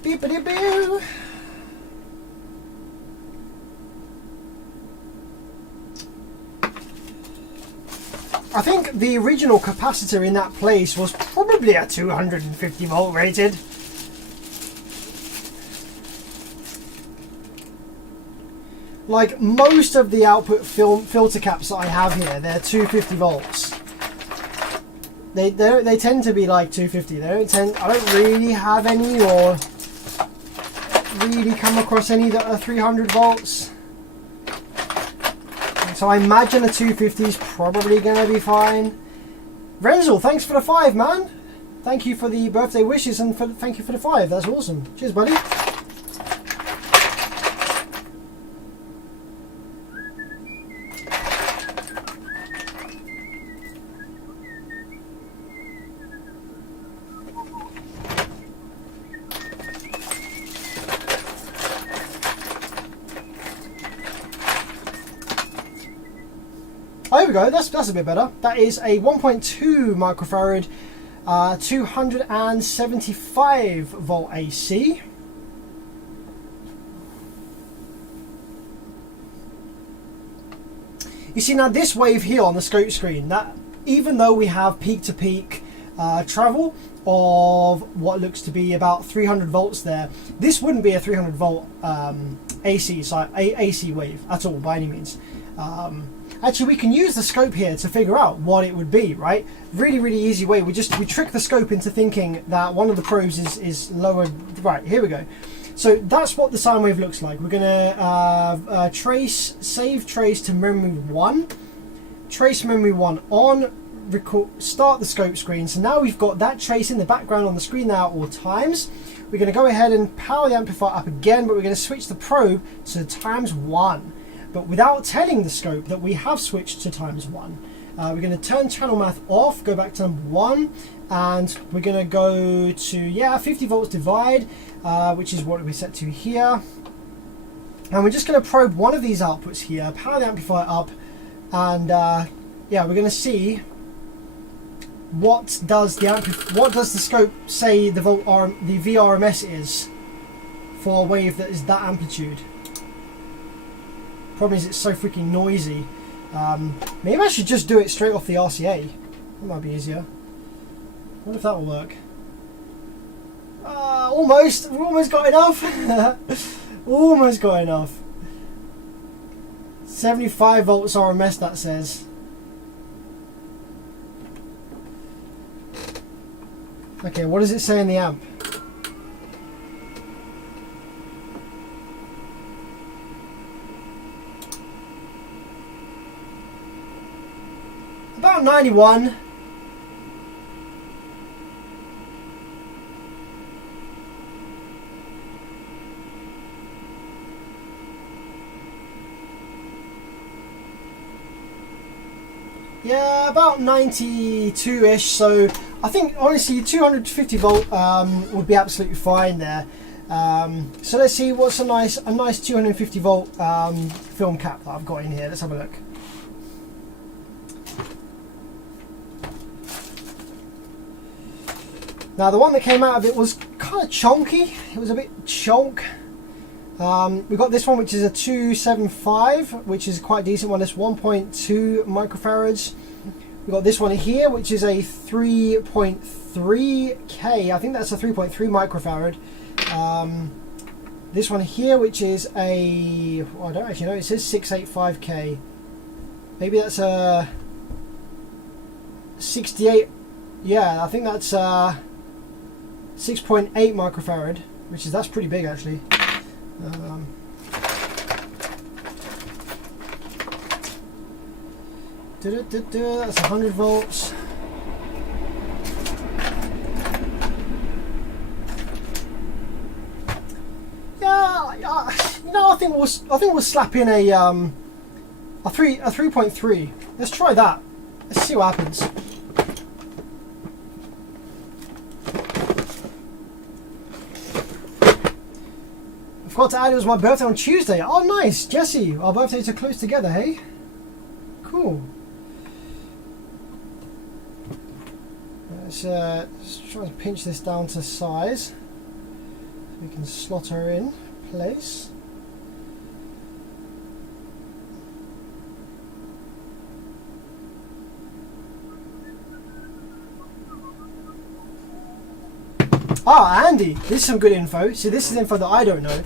Beep-a-dee-boo. I think the original capacitor in that place was probably a 250 volt rated. Like most of the output filter caps that I have here, they're 250 volts. They tend to be like 250. I don't really have any or really come across any that are 300 volts. So I imagine a 250 is probably going to be fine. Renzel, thanks for the 5, man. Thank you for the birthday wishes and thank you for the 5. That's awesome. Cheers, buddy. Oh, here we go. That's a bit better. That is a 1.2 microfarad, 275 volt AC. You see now this wave here on the scope screen, that even though we have peak-to-peak travel of what looks to be about 300 volts there, this wouldn't be a 300 volt AC wave at all by any means. Actually, we can use the scope here to figure out what it would be, right? Really easy way. We trick the scope into thinking that one of the probes is lower. Right, here we go. So that's what the sine wave looks like. We're gonna save trace to memory 1, trace memory 1 on, start the scope screen. So now we've got that trace in the background on the screen now at all times. We're gonna go ahead and power the amplifier up again, but we're gonna switch the probe to ×1. But without telling the scope that we have switched to ×1. We're going to turn channel math off, go back to number 1, and we're going to go to 50 volts divide, which is what we set to here. And we're just going to probe one of these outputs here, power the amplifier up, and we're going to see what does the scope say the VRMS is for a wave that is that amplitude. Problem is it's so freaking noisy. Maybe I should just do it straight off the RCA. That might be easier. I wonder if that will work. Almost. We've almost got enough. Almost got enough. 75 volts RMS, that says. Okay, what does it say in the amp? About 91. Yeah, about 92-ish. So I think honestly 250 volt would be absolutely fine there. So let's see what's a nice 250 volt film cap that I've got in here. Let's have a look. Now the one that came out of it was kind of chonky. It was a bit chonk. We got this one, which is a 275, which is quite a decent one. It's 1.2 microfarads. We got this one here, which is a 3.3K. I think that's a 3.3 microfarad. This one here, which is a, I don't actually know. It says 685K. Maybe that's a 68. Yeah, I think that's 6.8 microfarad, that's pretty big actually. That's 100 volts. Yeah, you know, I think we'll slap in a 3.3. Let's try that. Let's see what happens. Forgot to add it was my birthday on Tuesday. Oh, nice, Jesse. Our birthdays are close together, hey? Cool. Let's try to pinch this down to size so we can slot her in place. Ah, Andy, this is some good info. So this is info that I don't know.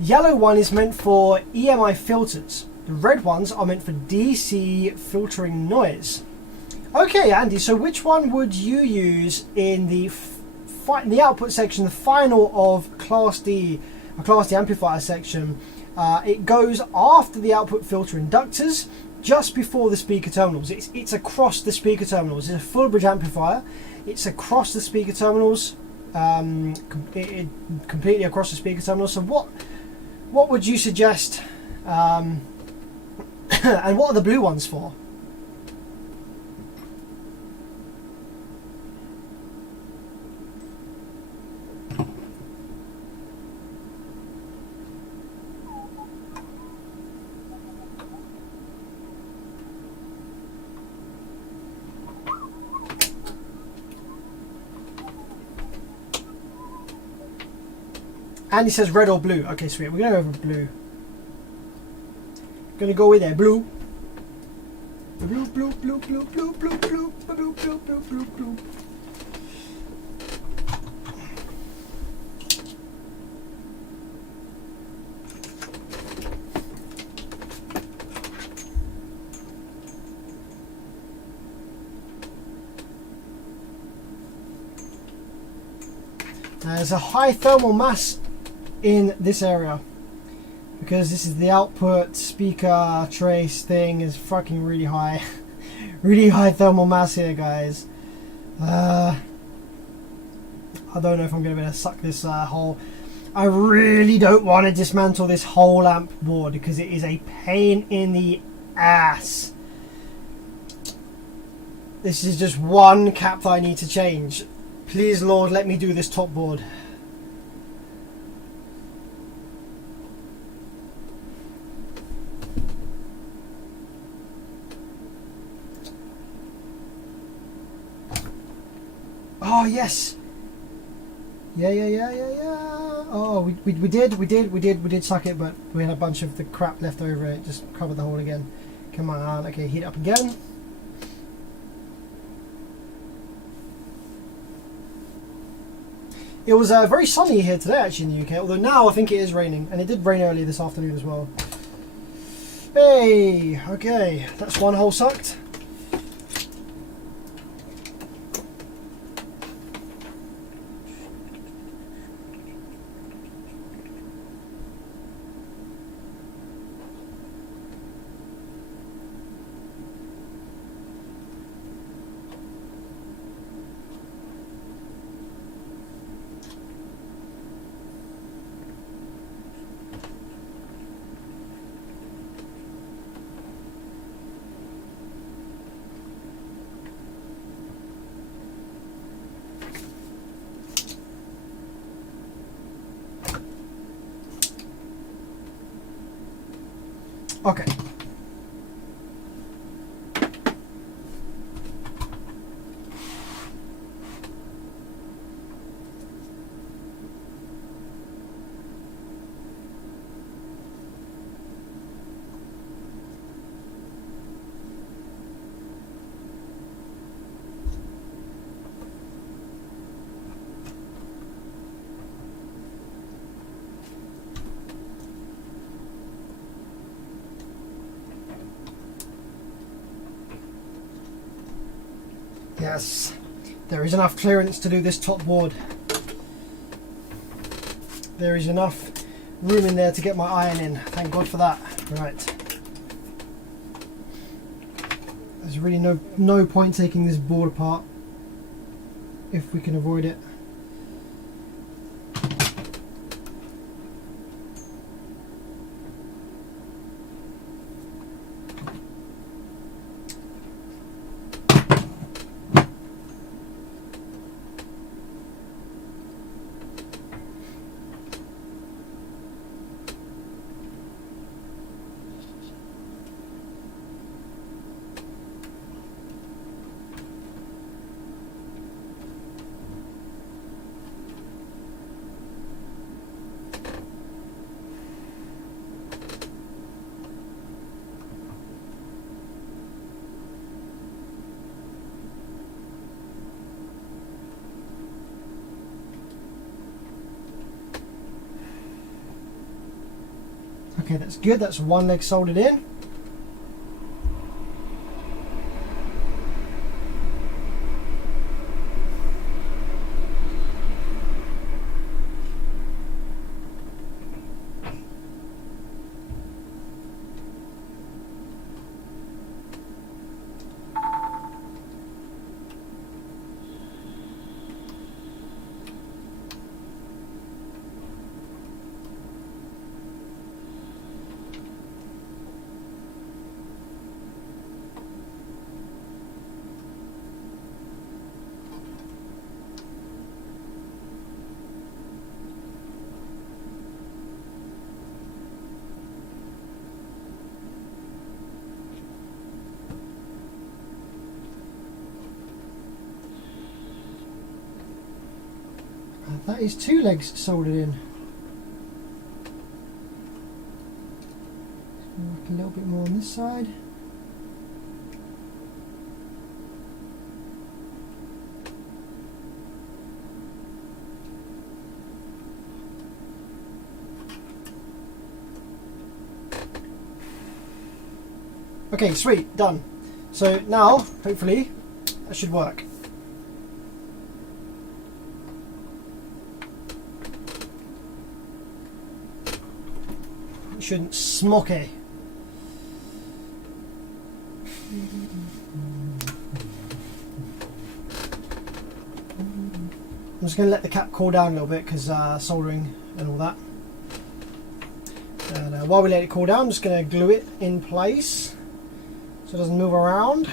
Yellow one is meant for EMI filters. The red ones are meant for DC filtering noise. Okay, Andy, so which one would you use in the output section, the final of Class D amplifier section? It goes after the output filter inductors, just before the speaker terminals. It's across the speaker terminals. It's a full bridge amplifier. It's across the speaker terminals, completely across the speaker terminals. So what would you suggest? And what are the blue ones for? Andy says red or blue. Okay, sweet. We're going to go with blue. Gonna go with that blue. Blue, blue, blue, blue, blue, blue, blue, blue, blue, blue, blue, blue. There's a high thermal mass in this area because this is the output speaker trace thing is fucking really high. Really high thermal mass here, guys. I don't know if I'm going to be able to suck this whole... I really don't want to dismantle this whole amp board because it is a pain in the ass. This is just one cap that I need to change. Please, Lord, let me do this top board. Oh, yes. Yeah. Oh, we did suck it, but we had a bunch of the crap left over it. Just covered the hole again. Come on. Okay, heat up again. It was very sunny here today, actually, in the UK. Although now I think it is raining, and it did rain earlier this afternoon as well. Hey, okay, that's one hole sucked. Okay. Yes, there is enough clearance to do this top board. There is enough room in there to get my iron in. Thank God for that. Right. There's really no point taking this board apart if we can avoid it. Okay, that's good. That's one leg soldered in. That is two legs soldered in. Work a little bit more on this side. Okay, sweet, done. So now, hopefully, that should work. Shouldn't smoke it. I'm just going to let the cap cool down a little bit because soldering and all that. And while we let it cool down, I'm just going to glue it in place so it doesn't move around.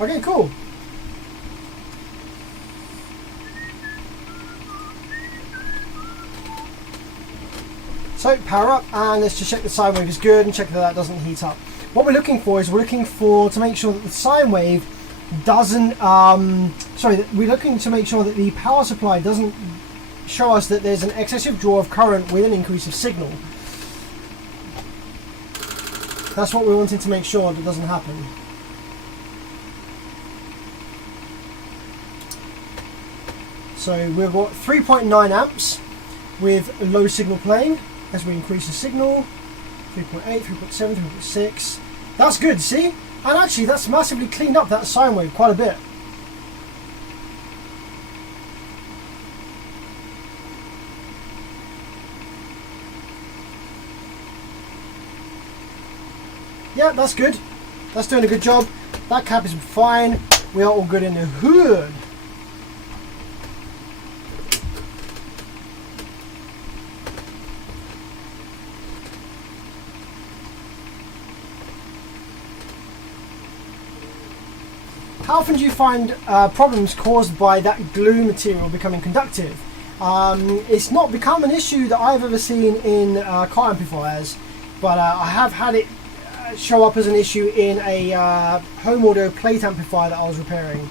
Okay, cool. So power up, and let's just check the sine wave is good and check that that doesn't heat up. What we're looking for is to make sure that the sine wave doesn't, we're looking to make sure that the power supply doesn't show us that there's an excessive draw of current with an increase of signal. That's what we're wanting to make sure that doesn't happen. So we've got 3.9 amps with low signal playing as we increase the signal. 3.8, 3.7, 3.6. That's good, see? And actually that's massively cleaned up that sine wave quite a bit. Yeah, that's good. That's doing a good job. That cap is fine. We are all good in the hood. How often do you find problems caused by that glue material becoming conductive? It's not become an issue that I've ever seen in car amplifiers, but I have had it show up as an issue in a home audio plate amplifier that I was repairing.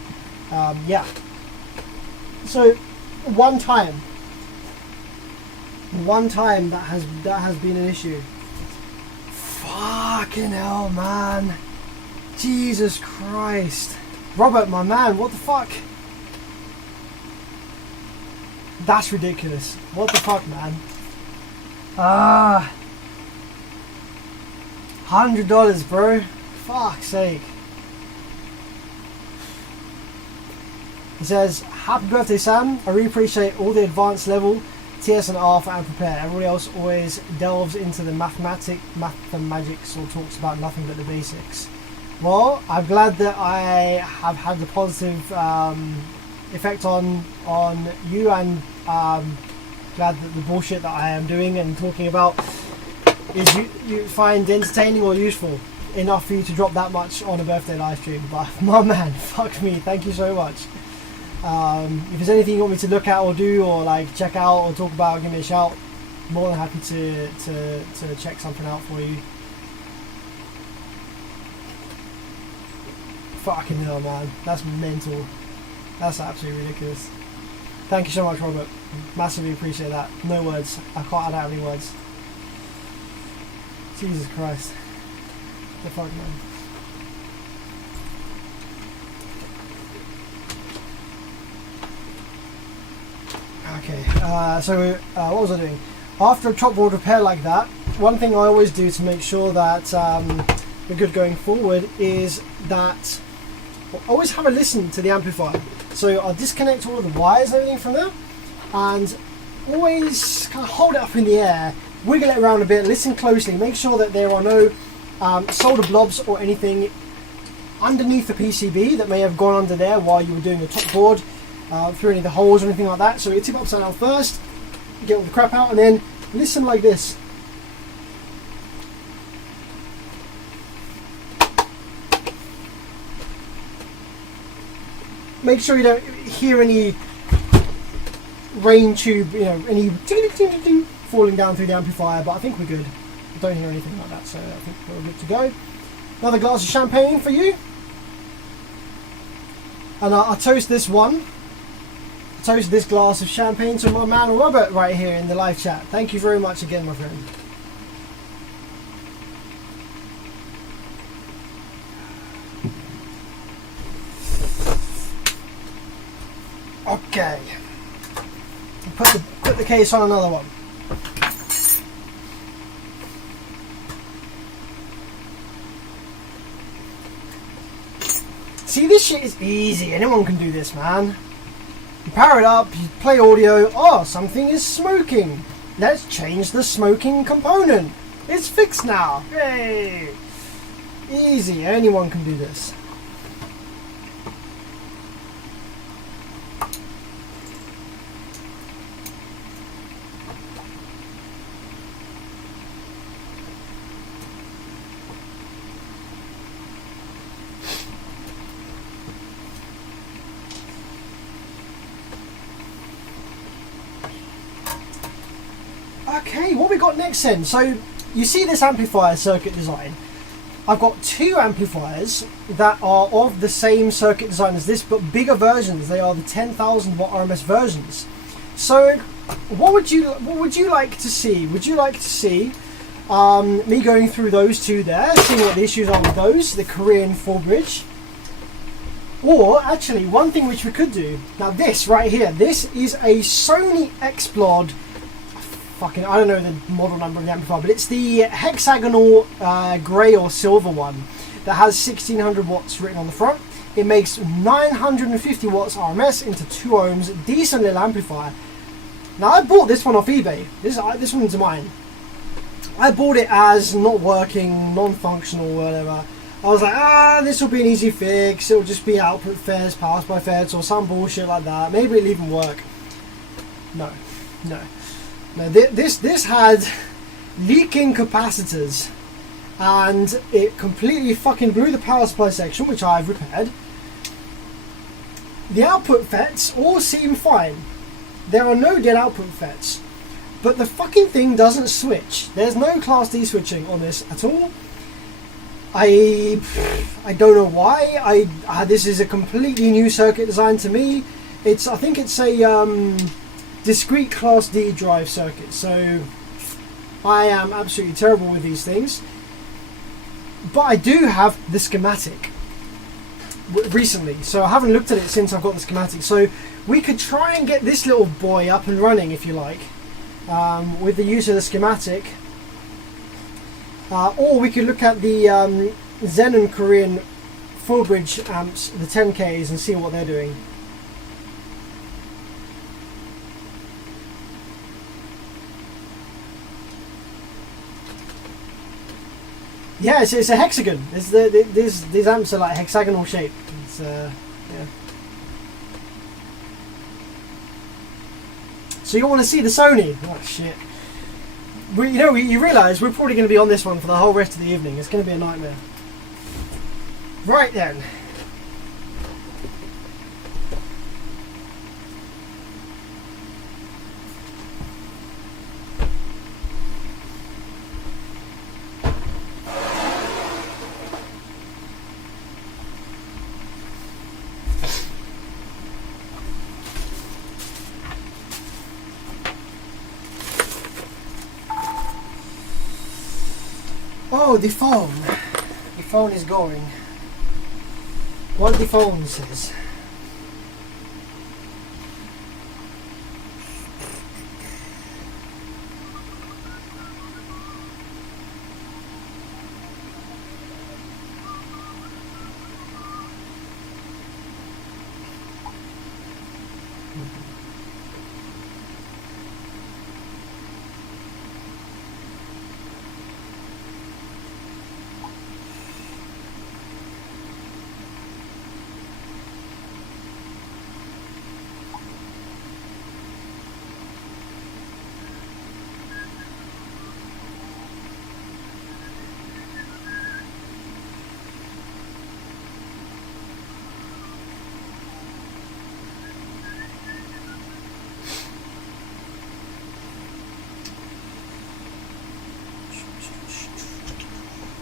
Yeah. So one time that has been an issue. Fucking hell, man. Jesus Christ. Robert, my man, what the fuck? That's ridiculous. What the fuck, man? $100, bro. Fuck's sake. He says, happy birthday, Sam. I really appreciate all the advanced level TS and R for Amplifier. Everybody else always delves into the mathematics or talks about nothing but the basics. Well, I'm glad that I have had the positive effect on you, and glad that the bullshit that I am doing and talking about is you find entertaining or useful enough for you to drop that much on a birthday live stream. But my man, fuck me, thank you so much. If there's anything you want me to look at or do or like check out or talk about, give me a shout. More than happy to check something out for you. Fucking hell, man, that's mental. That's absolutely ridiculous. Thank you so much, Robert. Massively appreciate that. No words. I can't add out any words. Jesus Christ. The fuck, man. Okay, so what was I doing? After a top board repair like that, one thing I always do to make sure that we're good going forward is that I always have a listen to the amplifier. So I'll disconnect all of the wires and everything from there, and always kind of hold it up in the air, wiggle it around a bit, listen closely, make sure that there are no solder blobs or anything underneath the PCB that may have gone under there while you were doing the top board, through any of the holes or anything like that. So you tip upside down first, get all the crap out, and then listen like this. Make sure you don't hear any rain tube, you know, any ding, ding, ding, ding, falling down through the amplifier, but I think we're good. I don't hear anything like that, so I think we're good to go. Another glass of champagne for you. And I'll toast this one. I'll toast this glass of champagne to my man Robert right here in the live chat. Thank you very much again, my friend. Okay. Put the case on another one. See, this shit is easy. Anyone can do this, man. You power it up, you play audio. Oh, something is smoking. Let's change the smoking component. It's fixed now. Yay! Easy. Anyone can do this. Okay, what we got next then? So you see this amplifier circuit design. I've got two amplifiers that are of the same circuit design as this, but bigger versions. They are the 10,000 watt RMS versions. So what would you like to see? Would you like to see me going through those two there, seeing what the issues are with those, the Korean 4-bridge? Or actually, one thing which we could do, now this right here, this is a Sony X-Blood. Fucking, I don't know the model number of the amplifier, but it's the hexagonal grey or silver one that has 1600 watts written on the front. It makes 950 watts RMS into 2 ohms, decent little amplifier. Now I bought this one off eBay. This one's mine. I bought it as not working, non-functional, whatever. I was like, this will be an easy fix. It'll just be output fairs, pass by fairs, or some bullshit like that. Maybe it'll even work. No. Now this had leaking capacitors, and it completely fucking blew the power supply section, which I've repaired. The output FETs all seem fine. There are no dead output FETs, but the fucking thing doesn't switch. There's no Class D switching on this at all. I don't know why. This is a completely new circuit design to me. I think it's a discrete Class D drive circuit, so I am absolutely terrible with these things. But I do have the schematic recently, so I haven't looked at it since I've got the schematic. So we could try and get this little boy up and running, if you like, with the use of the schematic. Or we could look at the Xenon Korean full bridge amps, the 10Ks, and see what they're doing. Yeah, it's a hexagon. These amps are like hexagonal shape. It's yeah. So you want to see the Sony? Oh shit! You realise we're probably going to be on this one for the whole rest of the evening. It's going to be a nightmare. Right then. Oh, the phone. The phone is going. What the phone says.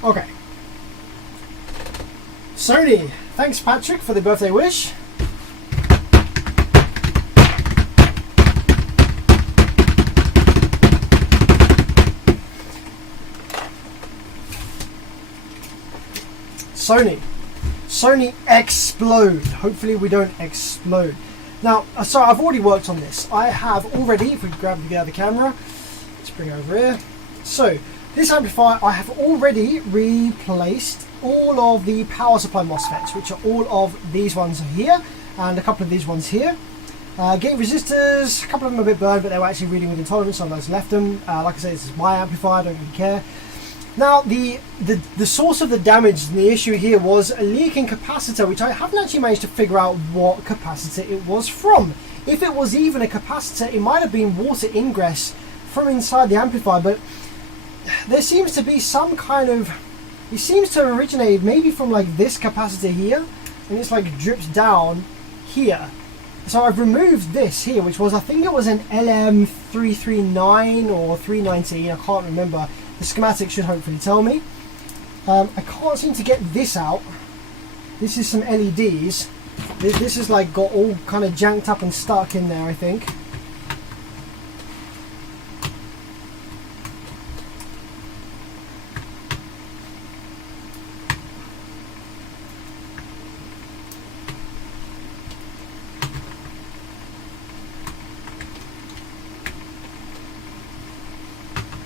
Okay. Sony, thanks Patrick for the birthday wish. Sony explode. Hopefully we don't explode. Now, so I've already worked on this. I have already, if we grab the other camera, let's bring it over here. So, this amplifier, I have already replaced all of the power supply MOSFETs, which are all of these ones here, and a couple of these ones here. Gate resistors, a couple of them are a bit burned, but they were actually reading with intolerance, so I just left them. Like I say, this is my amplifier, I don't really care. Now, the source of the damage and the issue here was a leaking capacitor, which I haven't actually managed to figure out what capacitor it was from. If it was even a capacitor, it might have been water ingress from inside the amplifier, but there seems to be some kind of, it seems to originate maybe from like this capacitor here, and it's like drips down here. So I've removed this here, which was, I think it was an LM339 or 319, I can't remember. The schematic should hopefully tell me. I can't seem to get this out. This is some LEDs. This is like got all kind of janked up and stuck in there, I think.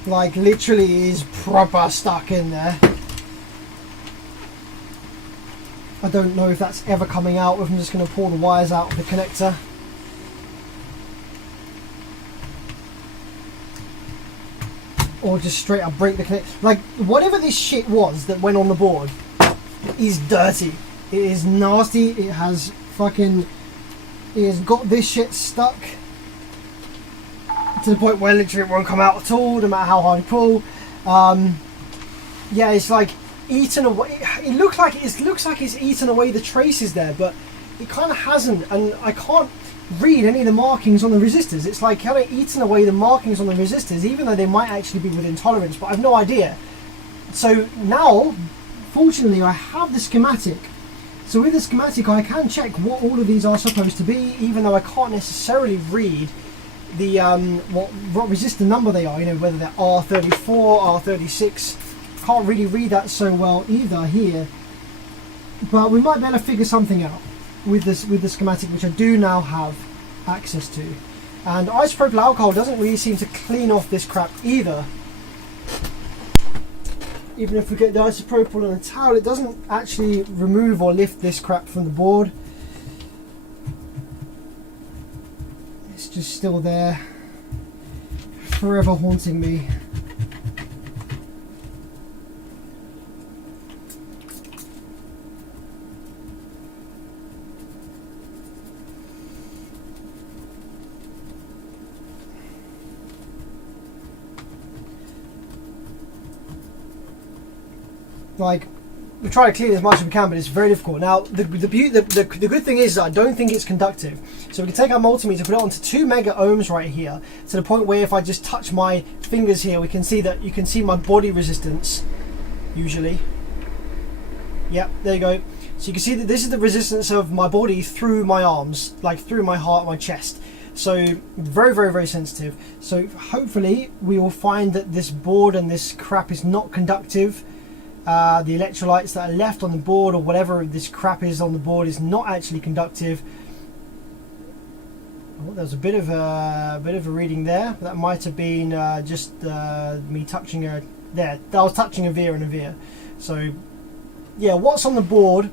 Like literally is proper stuck in there. I don't know if that's ever coming out, if I'm just going to pull the wires out of the connector. Or just straight up break the connector. Like, whatever this shit was that went on the board is dirty. It is nasty. It has fucking... It has got this shit stuck to the point where literally it won't come out at all, no matter how hard you pull. Yeah, it's like eaten away. It looks like it's eaten away the traces there, but it kind of hasn't, and I can't read any of the markings on the resistors. It's like kind of eaten away the markings on the resistors, even though they might actually be within tolerance, but I've no idea. So now, fortunately, I have the schematic. So with the schematic, I can check what all of these are supposed to be, even though I can't necessarily read the what resistor number they are, you know, whether they're R34, R36, can't really read that so well either here. But we might be able to figure something out with the schematic, which I do now have access to. And isopropyl alcohol doesn't really seem to clean off this crap either. Even if we get the isopropyl and a towel, it doesn't actually remove or lift this crap from the board. It's just still there, forever haunting me. Like, we try to clean it as much as we can, but it's very difficult. Now, the good thing is that I don't think it's conductive. So we can take our multimeter, put it onto 2 mega ohms right here, to the point where if I just touch my fingers here, we can see that you can see my body resistance, usually. Yep, there you go. So you can see that this is the resistance of my body through my arms, like through my heart, my chest. So very, very, very sensitive. So hopefully we will find that this board and this crap is not conductive. The electrolytes that are left on the board, or whatever this crap is on the board, is not actually conductive. Oh, there's a bit of a reading there. That might have been just me touching a there. I was touching a veer and a veer. So yeah, what's on the board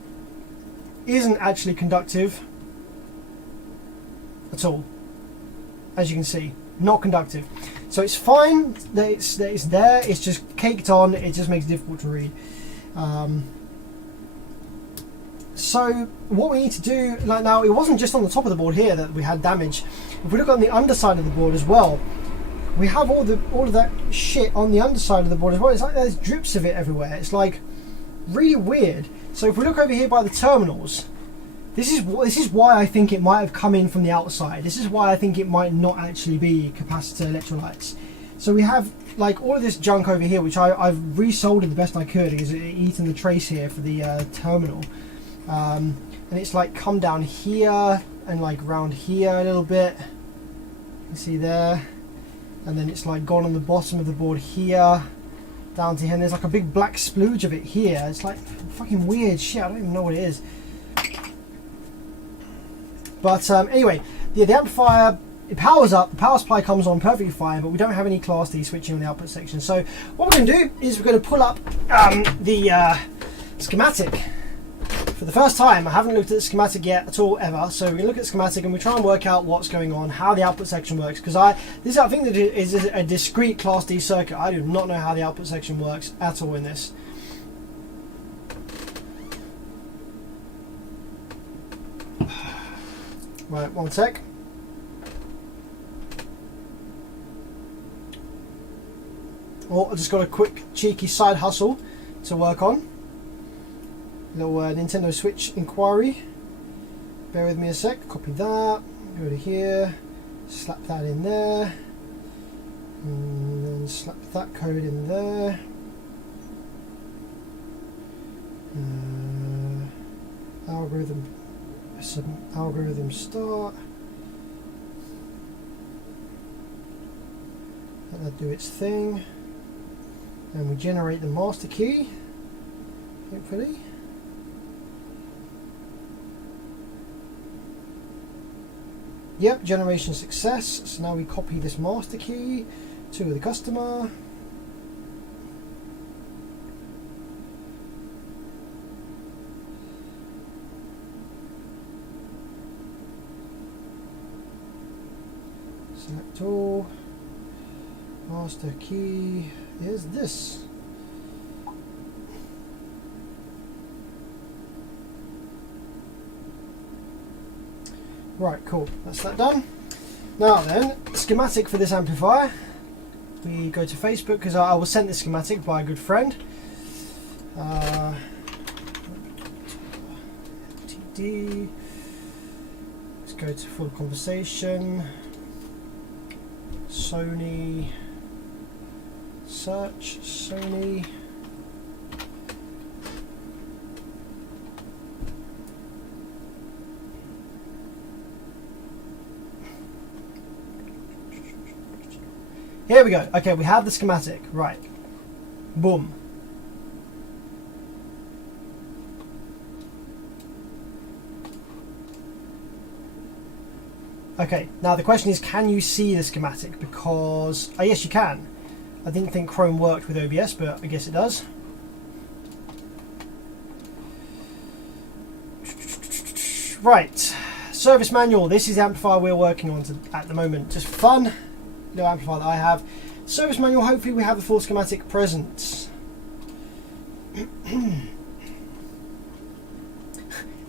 isn't actually conductive at all. As you can see, not conductive. So it's fine that it's there, it's just caked on, it just makes it difficult to read. So what we need to do, like now, it wasn't just on the top of the board here that we had damage. If we look on the underside of the board as well, we have all of that shit on the underside of the board as well. It's like there's drips of it everywhere. It's like really weird. So if we look over here by the terminals, this is why I think it might have come in from the outside. This is why I think it might not actually be capacitor electrolytes. So we have like all of this junk over here, which I've resoldered the best I could because it eaten the trace here for the terminal. And it's like come down here and like round here a little bit. You see there? And then it's like gone on the bottom of the board here, down to here. And there's like a big black splooge of it here. It's like fucking weird shit. I don't even know what it is. But anyway, the amplifier, it powers up, the power supply comes on perfectly fine, but we don't have any Class D switching on the output section. So what we're going to do is we're going to pull up the schematic. For the first time, I haven't looked at the schematic yet at all, ever. So we're going to look at the schematic and we try and work out what's going on, how the output section works. Because I think that it is a discrete Class D circuit. I do not know how the output section works at all in this. Right, one sec. Oh, I just got a quick cheeky side hustle to work on. Little Nintendo Switch inquiry. Bear with me a sec. Copy that. Go to here. Slap that in there. And then slap that code in there. Algorithm start. Let that do its thing. And we generate the master key, hopefully. Yep, generation success. So now we copy this master key to the customer. Select all. Master key is this. Right, cool. That's that done. Now then, schematic for this amplifier. We go to Facebook because I was sent this schematic by a good friend. TD. Let's go to full conversation. Sony. Search Sony. Here we go. Okay, we have the schematic. Right. Boom. Okay, now the question is, can you see the schematic? Because, oh yes you can. I didn't think Chrome worked with OBS, but I guess it does. Right, service manual. This is the amplifier we're working on at the moment. Just for fun, little amplifier that I have. Service manual, hopefully we have the full schematic present.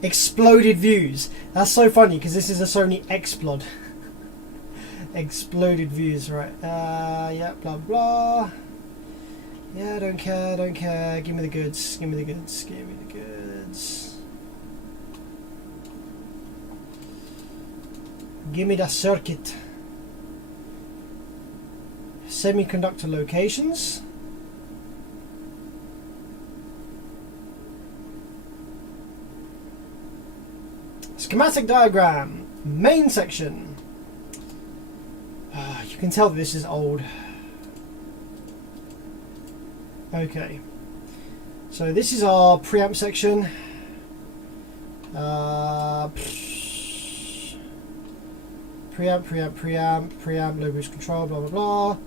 Exploded views. That's so funny because this is a Sony Explode. Exploded views, right? Yeah, blah blah. Yeah, don't care, don't care. Give me the goods. Give me the goods. Give me the goods. Give me the circuit. Semiconductor locations. Schematic diagram. Main section. You can tell that this is old. Okay. So this is our preamp section. Preamp, low boost control, blah blah blah.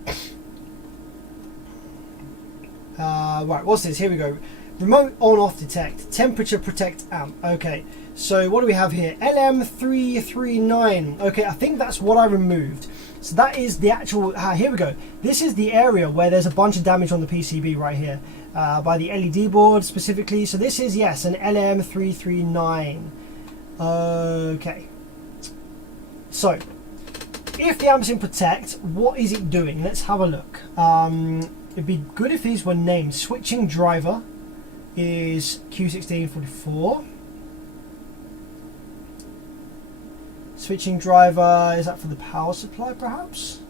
Right, what's this? Here we go. Remote on-off detect, temperature protect amp. Okay, so what do we have here? LM339. Okay, I think that's what I removed. So that is the actual, here we go. This is the area where there's a bunch of damage on the PCB right here, by the LED board specifically. So this is, yes, an LM339. Okay. So, if the amp's in protect, what is it doing? Let's have a look. It'd be good if these were named. Switching driver is Q1644. Switching driver, is that for the power supply perhaps?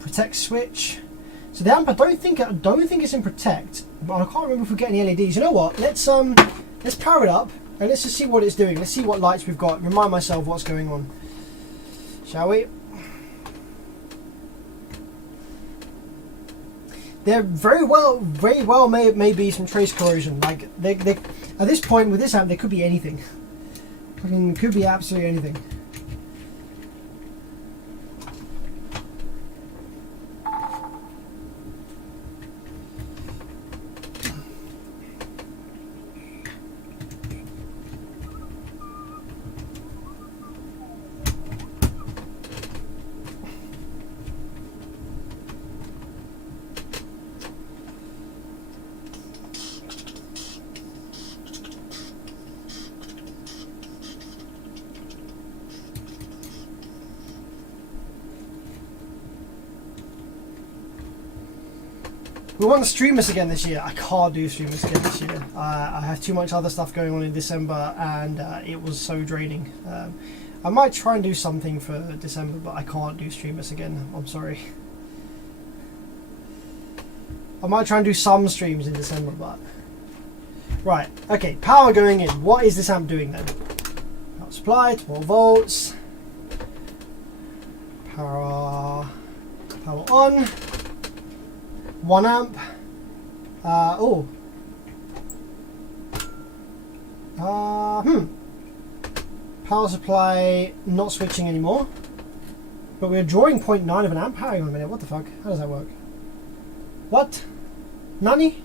Protect switch. So the amp, I don't think it's in protect, but I can't remember if we get any LEDs. You know what? Let's power it up and let's just see what it's doing. Let's see what lights we've got. Remind myself what's going on. Shall we? There very well may be some trace corrosion. Like they at this point with this amp, there could be anything. I mean, could be absolutely anything. We want to stream this again this year. I can't do stream this again this year. I have too much other stuff going on in December, and it was so draining. I might try and do something for December, but I can't do stream this again. I'm sorry. I might try and do some streams in December, but right. Okay, power going in. What is this amp doing then? Power supply, 12 volts. Power on. 1 amp. Power supply not switching anymore. But we're drawing 0.9 of an amp. Hang on a minute, what the fuck? How does that work? What? Nani?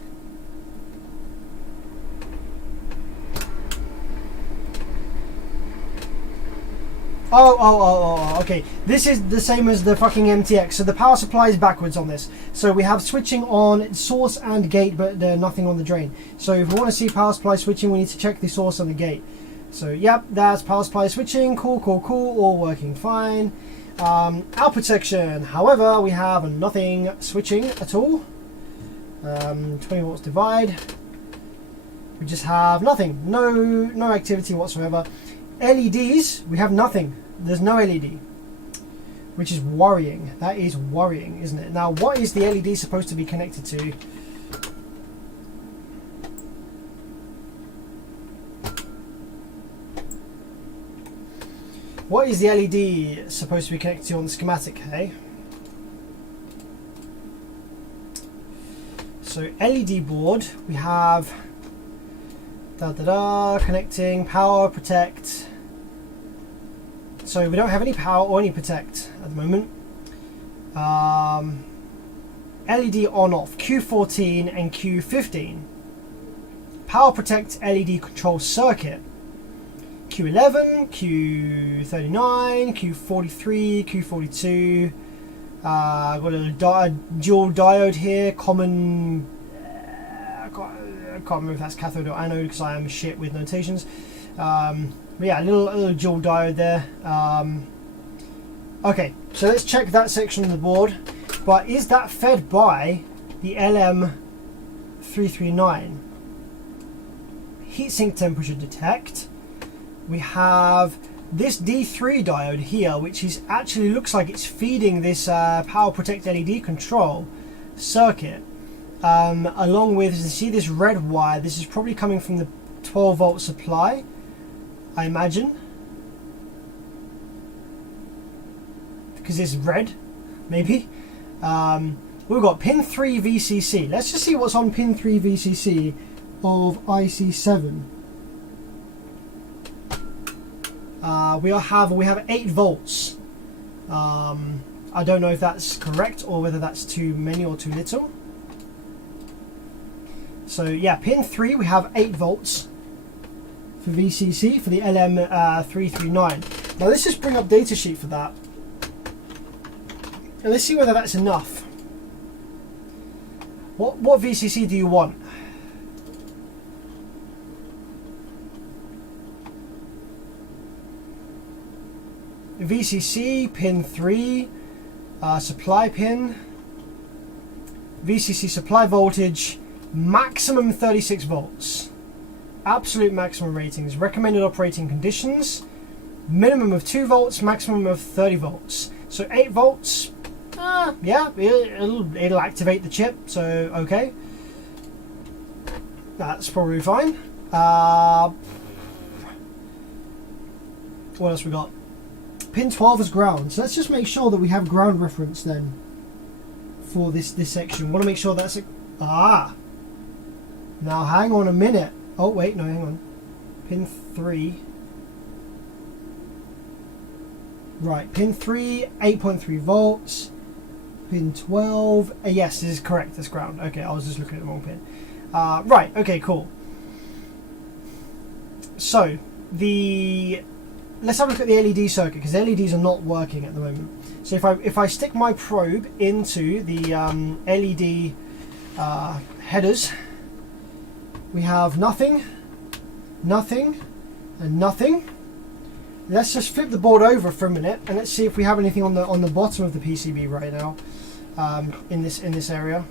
Oh, okay. This is the same as the fucking MTX. So the power supply is backwards on this. So we have switching on source and gate, but nothing on the drain. So if we want to see power supply switching, we need to check the source and the gate. So yep, that's power supply switching. Cool, all working fine. Output section. However, we have nothing switching at all. 20 volts divide. We just have nothing. No activity whatsoever. LEDs, we have nothing. There's no LED, which is worrying. That is worrying, isn't it? Now, what is the LED supposed to be connected to? What is the LED supposed to be connected to on the schematic, hey? So LED board, we have Connecting, power, protect. So we don't have any power or any protect at the moment. LED on off, Q14 and Q15. Power protect LED control circuit. Q11, Q39, Q43, Q42. Got a little dual diode here, common. I can't remember if that's cathode or anode because I am shit with notations. But yeah, a little dual diode there. Okay, so let's check that section of the board. But is that fed by the LM339? Heatsink temperature detect. We have this D3 diode here, which is actually looks like it's feeding this power protect LED control circuit. Along with, you see this red wire, this is probably coming from the 12 volt supply, I imagine. Because it's red, maybe. We've got pin 3 VCC. Let's just see what's on pin 3 VCC of IC7. We have 8 volts. I don't know if that's correct or whether that's too many or too little. So yeah, pin 3 we have 8 volts for VCC for the LM339. Now let's just bring up datasheet for that. And let's see whether that's enough. What VCC do you want? VCC pin 3, supply pin, VCC supply voltage, maximum 36 volts, absolute maximum ratings, recommended operating conditions, minimum of 2 volts, maximum of 30 volts. So 8 volts, yeah, it'll activate the chip, so okay. That's probably fine. What else we got? Pin 12 is ground, so let's just make sure that we have ground reference then for this section. Want to make sure that's now hang on a minute. Oh wait, no, hang on. Pin 3. Right, pin 3, 8.3 volts. Pin 12. Yes, this is correct. That's ground. Okay, I was just looking at the wrong pin. Right. Okay. Cool. So let's have a look at the LED circuit because LEDs are not working at the moment. So if I stick my probe into the LED headers, we have nothing, nothing, and nothing. Let's just flip the board over for a minute and let's see if we have anything on the bottom of the PCB right now in this area.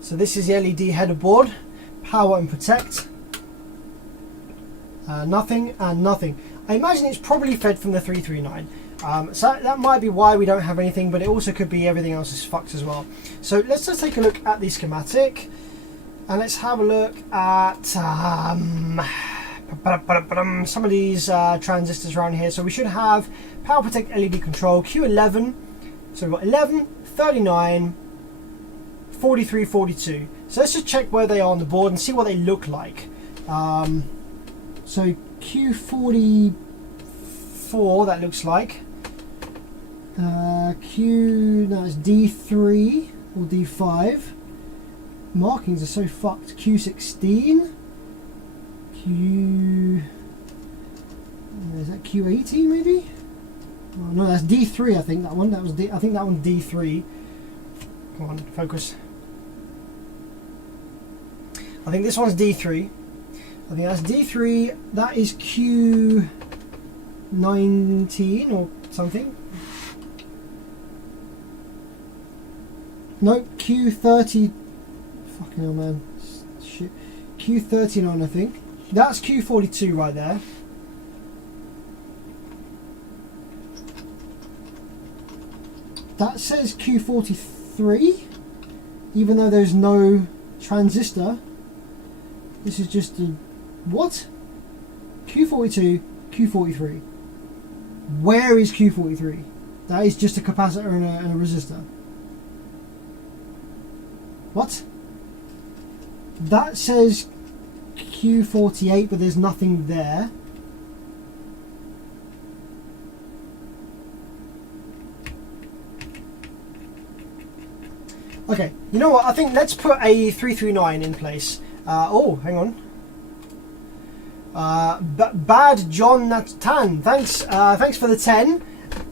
So this is the LED header board, power and protect. Nothing and nothing. I imagine it's probably fed from the 339. So that might be why we don't have anything, but it also could be everything else is fucked as well. So let's just take a look at the schematic. And let's have a look at some of these transistors around here. So we should have power protect LED control, Q11. So we've got 11, 39, 43, 42. So let's just check where they are on the board and see what they look like. So Q44, that looks like. No, it's D3 or D5. Markings are so fucked. Q16, is that Q18 maybe? Oh, no, that's D3. I think that one. I think that one's D3. Come on, focus. I think this one's D3. I think that's D3. That is Q19 or something. No, Q30. Fucking hell, man. Shit. Q39, I think. That's Q42 right there. That says Q43, even though there's no transistor. This is just a... What? Q42, Q43. Where is Q43? That is just a capacitor and a resistor. What? That says Q48, but there's nothing there. Okay, you know what? I think let's put a 339 in place. Oh, hang on. Bad John Natan, thanks for the 10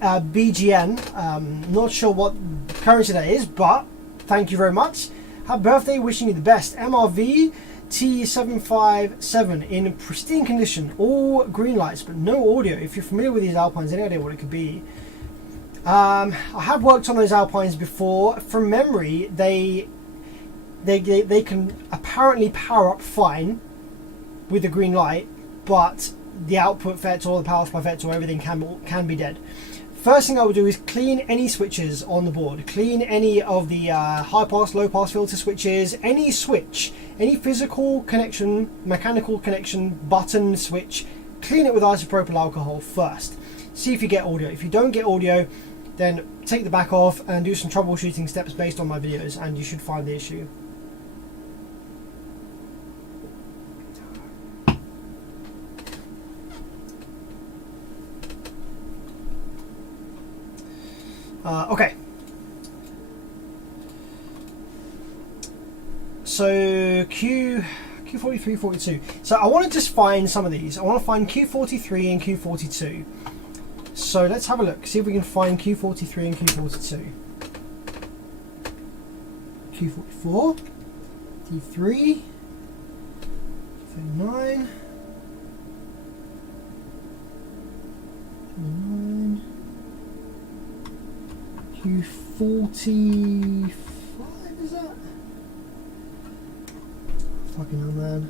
BGN. Not sure what currency that is, but thank you very much. Happy birthday, wishing you the best. MRV T757 in pristine condition, all green lights but no audio. If you're familiar with these Alpines, any idea what it could be? I have worked on those Alpines before. From memory, they can apparently power up fine with the green light, but the output FET or the power supply FET or everything can be dead. First thing I would do is clean any switches on the board. Clean any of the high pass, low pass filter switches, any switch, any physical connection, mechanical connection, button switch. Clean it with isopropyl alcohol first. See if you get audio. If you don't get audio, then take the back off and do some troubleshooting steps based on my videos, and you should find the issue. Okay. So Q43, 42. So I want to just find some of these. I want to find Q43 and Q42. So let's have a look, see if we can find Q43 and Q42. Q44, T3, 39, 39, Q45, is that? Fucking hell, man.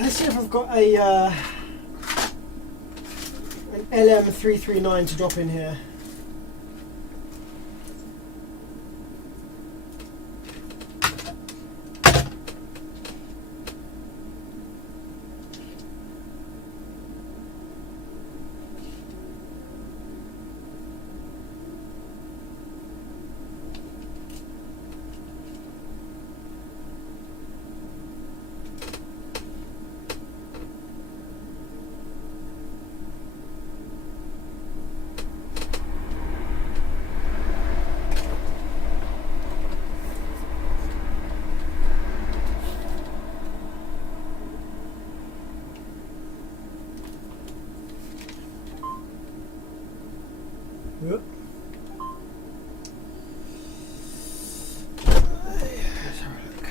Let's see if I've got a an LM339 to drop in here. Yep. Let's have a look.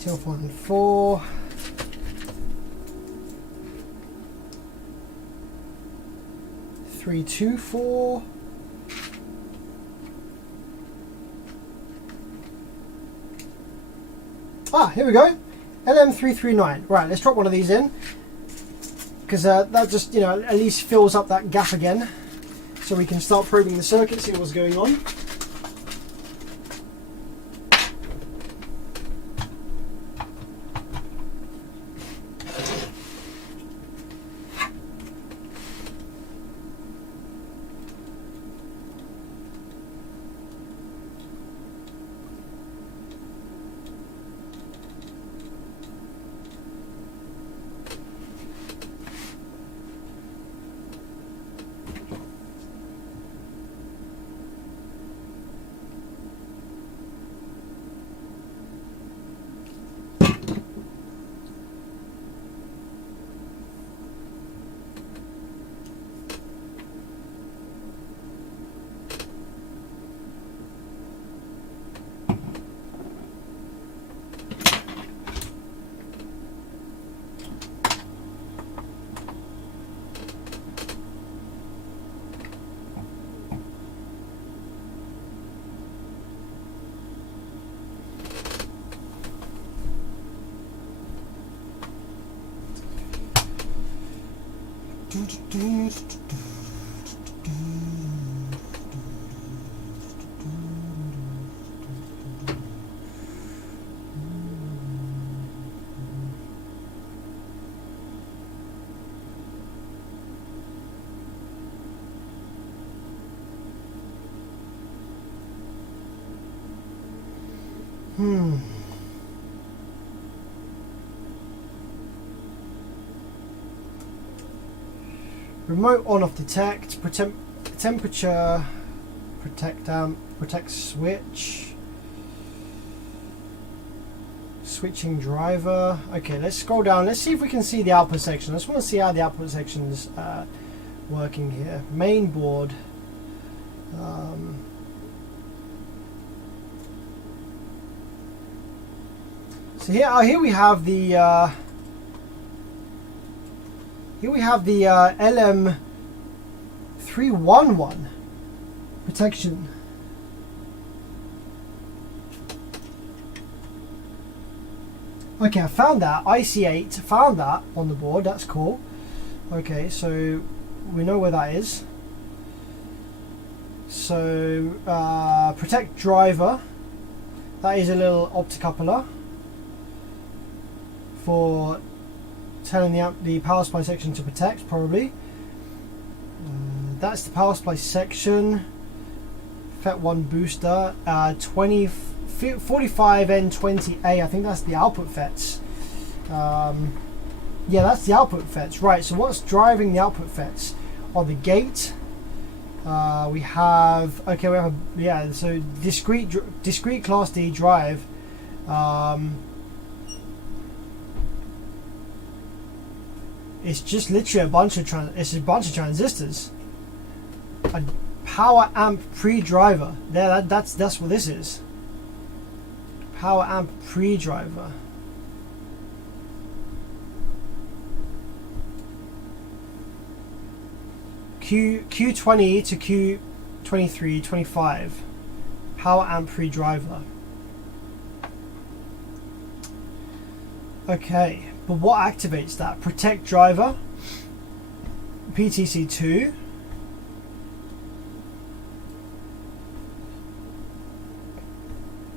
Telephone 4. Three, 2, 4. Ah, here we go. LM339. Right, let's drop one of these in, because that just, you know, at least fills up that gap again, so we can start probing the circuit, see what's going on. Remote on off detect, temperature, protect switch, switching driver. Okay, let's scroll down. Let's see if we can see the output section. I just want to see how the output section's working here. Main board. So here we have the LM311 protection. Okay, I found that IC8. Found that on the board. That's cool. Okay, so we know where that is. So protect driver. That is a little optocoupler for telling the power supply section to protect, probably. That's the power supply section. FET1 booster. 45N20A. I think that's the output FETs. Yeah, that's the output FETs. Right. So what's driving the output FETs? On the gate. We have so discrete class D drive. It's just literally a bunch of transistors. A power amp pre-driver. There, that's what this is. Power amp pre-driver. Q20 to Q23, 25. Power amp pre-driver. Okay. But what activates that? Protect driver, PTC2,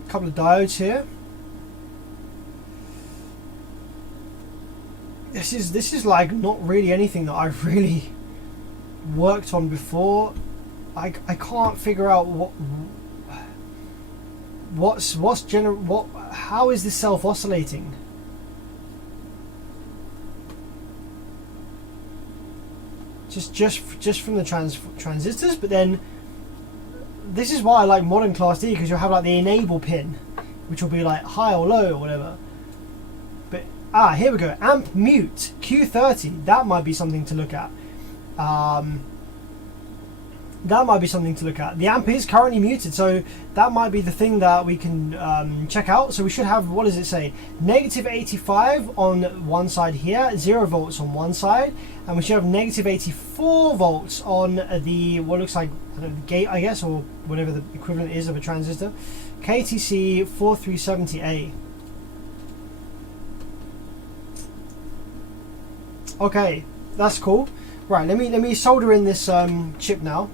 a couple of diodes here. This is like not really anything that I've really worked on before. I can't figure out how is this self-oscillating? Just from the transistors, but then this is why I like modern Class D, because you'll have like the enable pin, which will be like high or low or whatever. But here we go, amp mute Q30. That might be something to look at. The amp is currently muted, so that might be the thing that we can check out. So we should have, what does it say? Negative 85 on one side here, 0 volts on one side, and we should have negative 84 volts on the, what looks like, I don't know, the gate, I guess, or whatever the equivalent is of a transistor. KTC 4370A. Okay, that's cool. Right, let me solder in this chip now.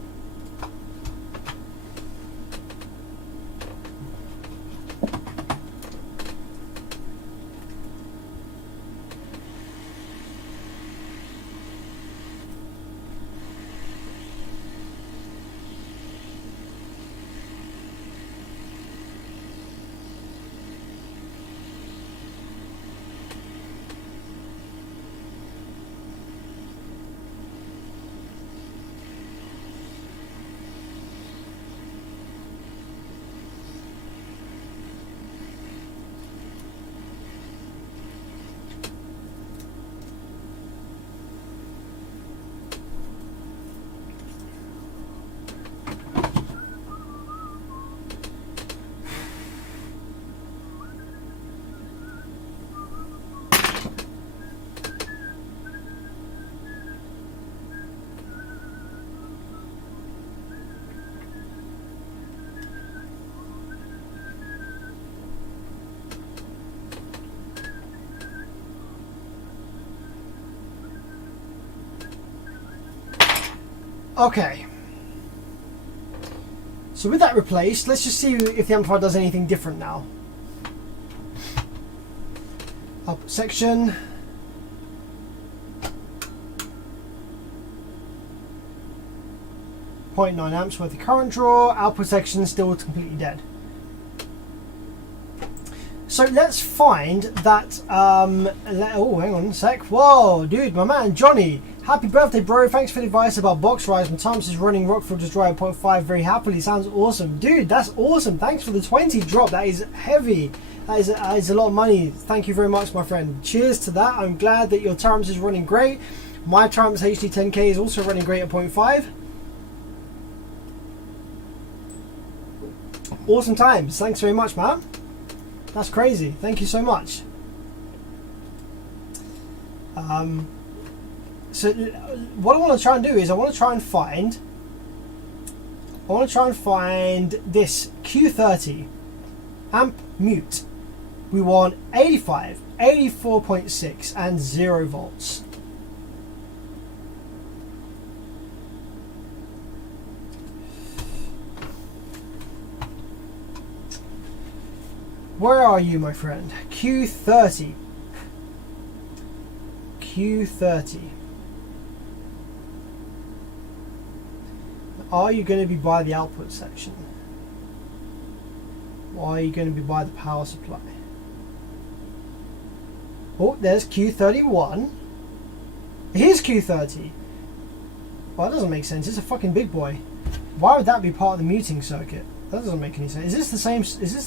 Okay, so with that replaced, let's just see if the amplifier does anything different now. Output section. .9 amps worth of current draw. Output section still completely dead. So let's find that. Oh, hang on a sec. Whoa, dude, my man Johnny. Happy birthday, bro. Thanks for the advice about box rise. My Thomas is running Rockfield just drive 0.5 very happily. Sounds awesome. Dude, that's awesome. Thanks for the 20 drop. That is heavy. That is a lot of money. Thank you very much, my friend. Cheers to that. I'm glad that your Thomas is running great. My Thomas HD10K is also running great at 0.5. Awesome times. Thanks very much, man. That's crazy. Thank you so much. So what I want to try and do is I want to try and find this Q30 amp mute. We want 85, 84.6 and 0 volts. Where are you, my friend? Q30. Q30. Are you going to be by the output section? Or are you going to be by the power supply? Oh, there's Q31. Here's Q30. Well, that doesn't make sense. It's a fucking big boy. Why would that be part of the muting circuit? That doesn't make any sense. Is this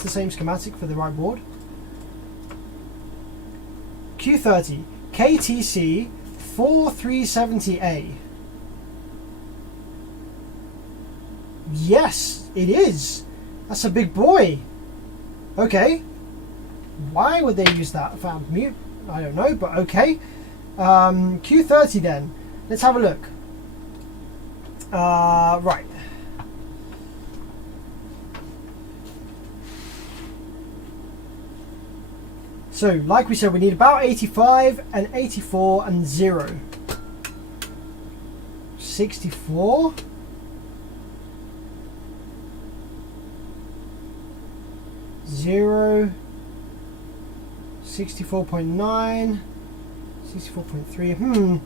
the same schematic for the right board? Q30 KTC 4370A. Yes, it is. That's a big boy. Okay. Why would they use that for amp mute? I don't know, but okay. Q30 then. Let's have a look. Right. So, like we said, we need about 85 and 84 and 0. 64. 0. 64.9. 64.3.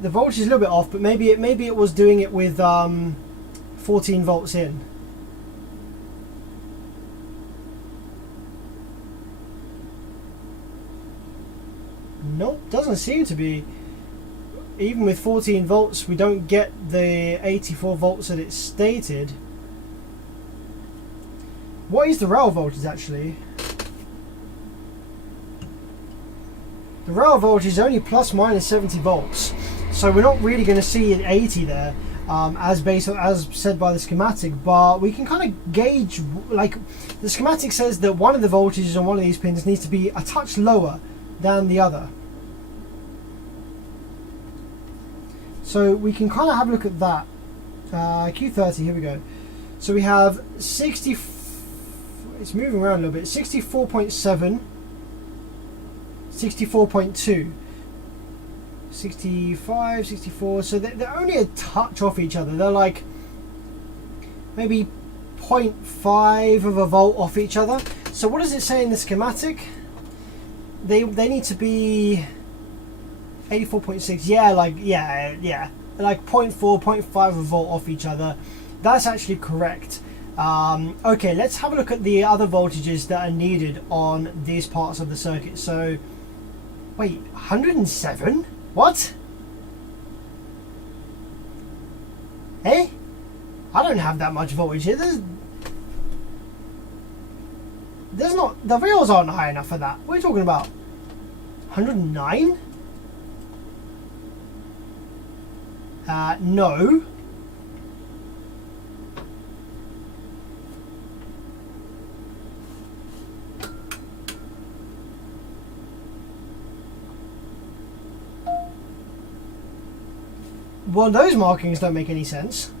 The voltage is a little bit off, but maybe it was doing it with 14 volts in. Nope, doesn't seem to be. Even with 14 volts, we don't get the 84 volts that it's stated. What is the rail voltage actually? The rail voltage is only plus minus 70 volts, so we're not really going to see an 80 there, as said by the schematic. But we can kind of gauge, like the schematic says that one of the voltages on one of these pins needs to be a touch lower than the other. So we can kind of have a look at that. Q30, here we go. So we have 60, it's moving around a little bit, 64.7, 64.2, 65, 64, so they're only a touch off each other. They're like maybe 0.5 of a volt off each other. So what does it say in the schematic? They need to be 84.6, yeah, like like 0.4, 0.5 of a volt off each other. That's actually correct. Okay, let's have a look at the other voltages that are needed on these parts of the circuit. So, wait, 107? What? Hey? I don't have that much voltage here. There's not, the rails aren't high enough for that. What are you talking about? 109? No. Well, those markings don't make any sense.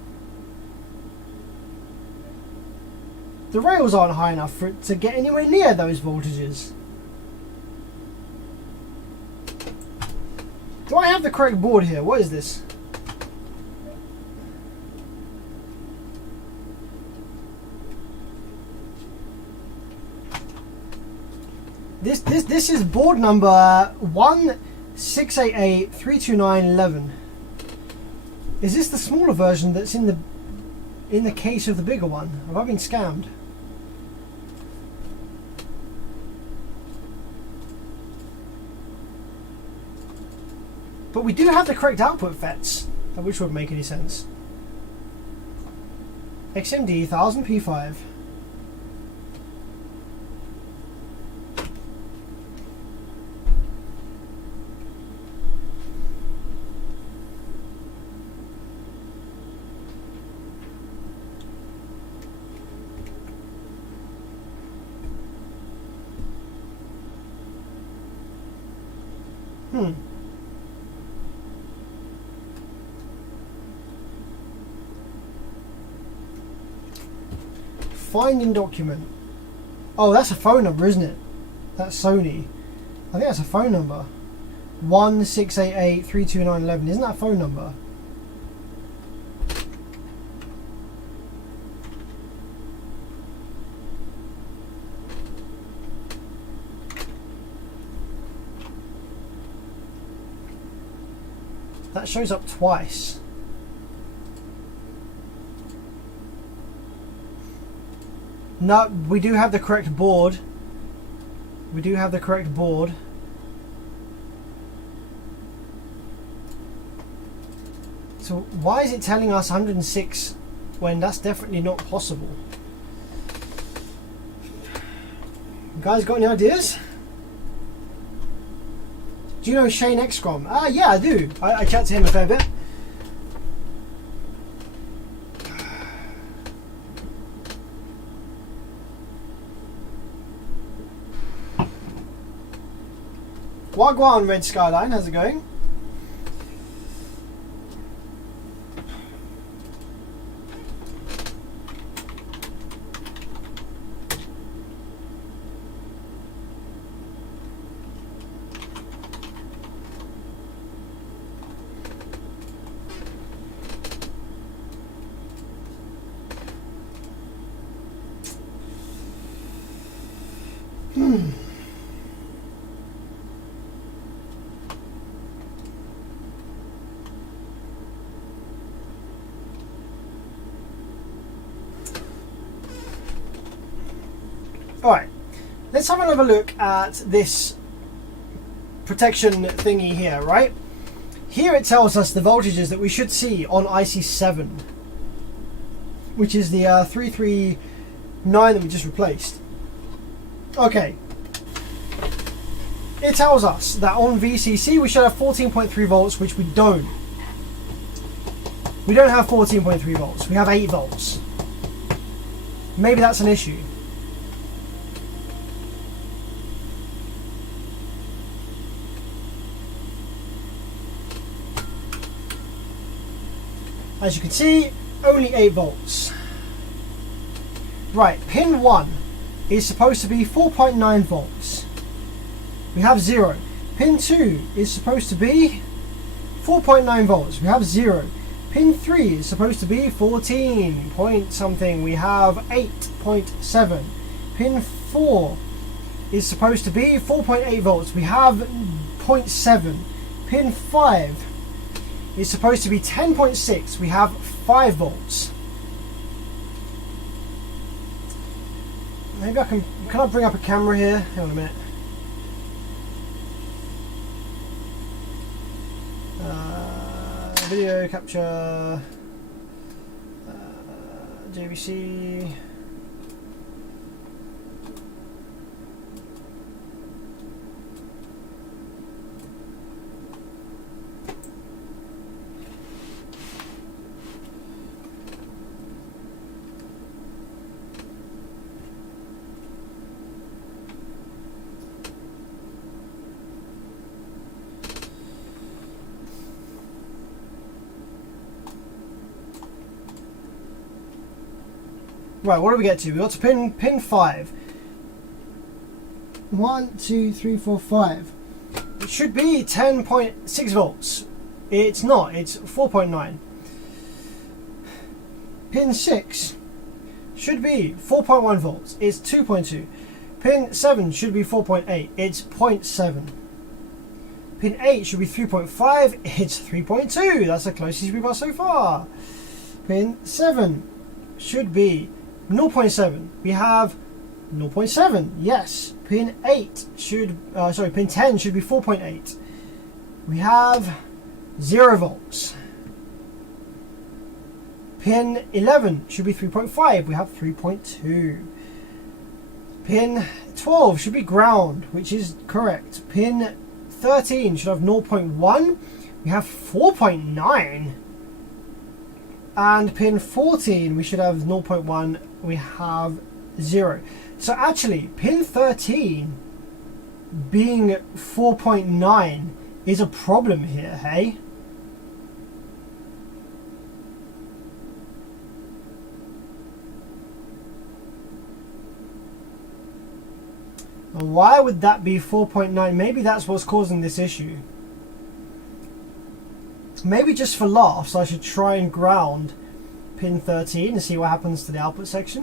The rails aren't high enough for it to get anywhere near those voltages. Do I have the correct board here? What is this? This is board number 168832911. Is this the smaller version that's in the case of the bigger one? Have I been scammed? But we do have the correct output FETs, which would make any sense. XMD 1000 P5. Finding document. Oh, that's a phone number, isn't it? That's Sony. I think that's a phone number. 1688-32911. Isn't that a phone number? That shows up twice. No, we do have the correct board. We do have the correct board. So why is it telling us 106 when that's definitely not possible? You guys got any ideas? Do you know Shane Excrom? Yeah, I do. I chat to him a fair bit. Wagwan Red Skyline, how's it going? Alright, let's have another look at this protection thingy here, right? Here it tells us the voltages that we should see on IC7, which is the 339 that we just replaced. Okay, it tells us that on VCC we should have 14.3 volts, which we don't. We don't have 14.3 volts, we have 8 volts. Maybe that's an issue. As you can see, only 8 volts. Right, pin 1 is supposed to be 4.9 volts. We have 0. Pin 2 is supposed to be 4.9 volts. We have 0. Pin 3 is supposed to be 14 point something. We have 8.7. Pin 4 is supposed to be 4.8 volts. We have 0.7. Pin 5 is supposed to be 10.6. We have 5 volts. Maybe I can I bring up a camera here? Hang on a minute. Video capture, JVC. Right, what do we get to? We got to pin 5. 1, 2, 3, 4, 5. It should be 10.6 volts. It's not, it's 4.9. Pin 6 should be 4.1 volts. It's 2.2. Pin 7 should be 4.8. It's 0.7. Pin 8 should be 3.5. It's 3.2. That's the closest we've got so far. Pin 7 should be 0.7. We have 0.7. Yes. Pin 8 should, pin 10 should be 4.8. We have 0 volts. Pin 11 should be 3.5. We have 3.2. Pin 12 should be ground, which is correct. Pin 13 should have 0.1. We have 4.9. And pin 14 we should have 0.1. We have 0. So actually, pin 13 being 4.9 is a problem here, hey? Why would that be 4.9? Maybe that's what's causing this issue. Maybe just for laughs I should try and ground pin 13 and see what happens to the output section.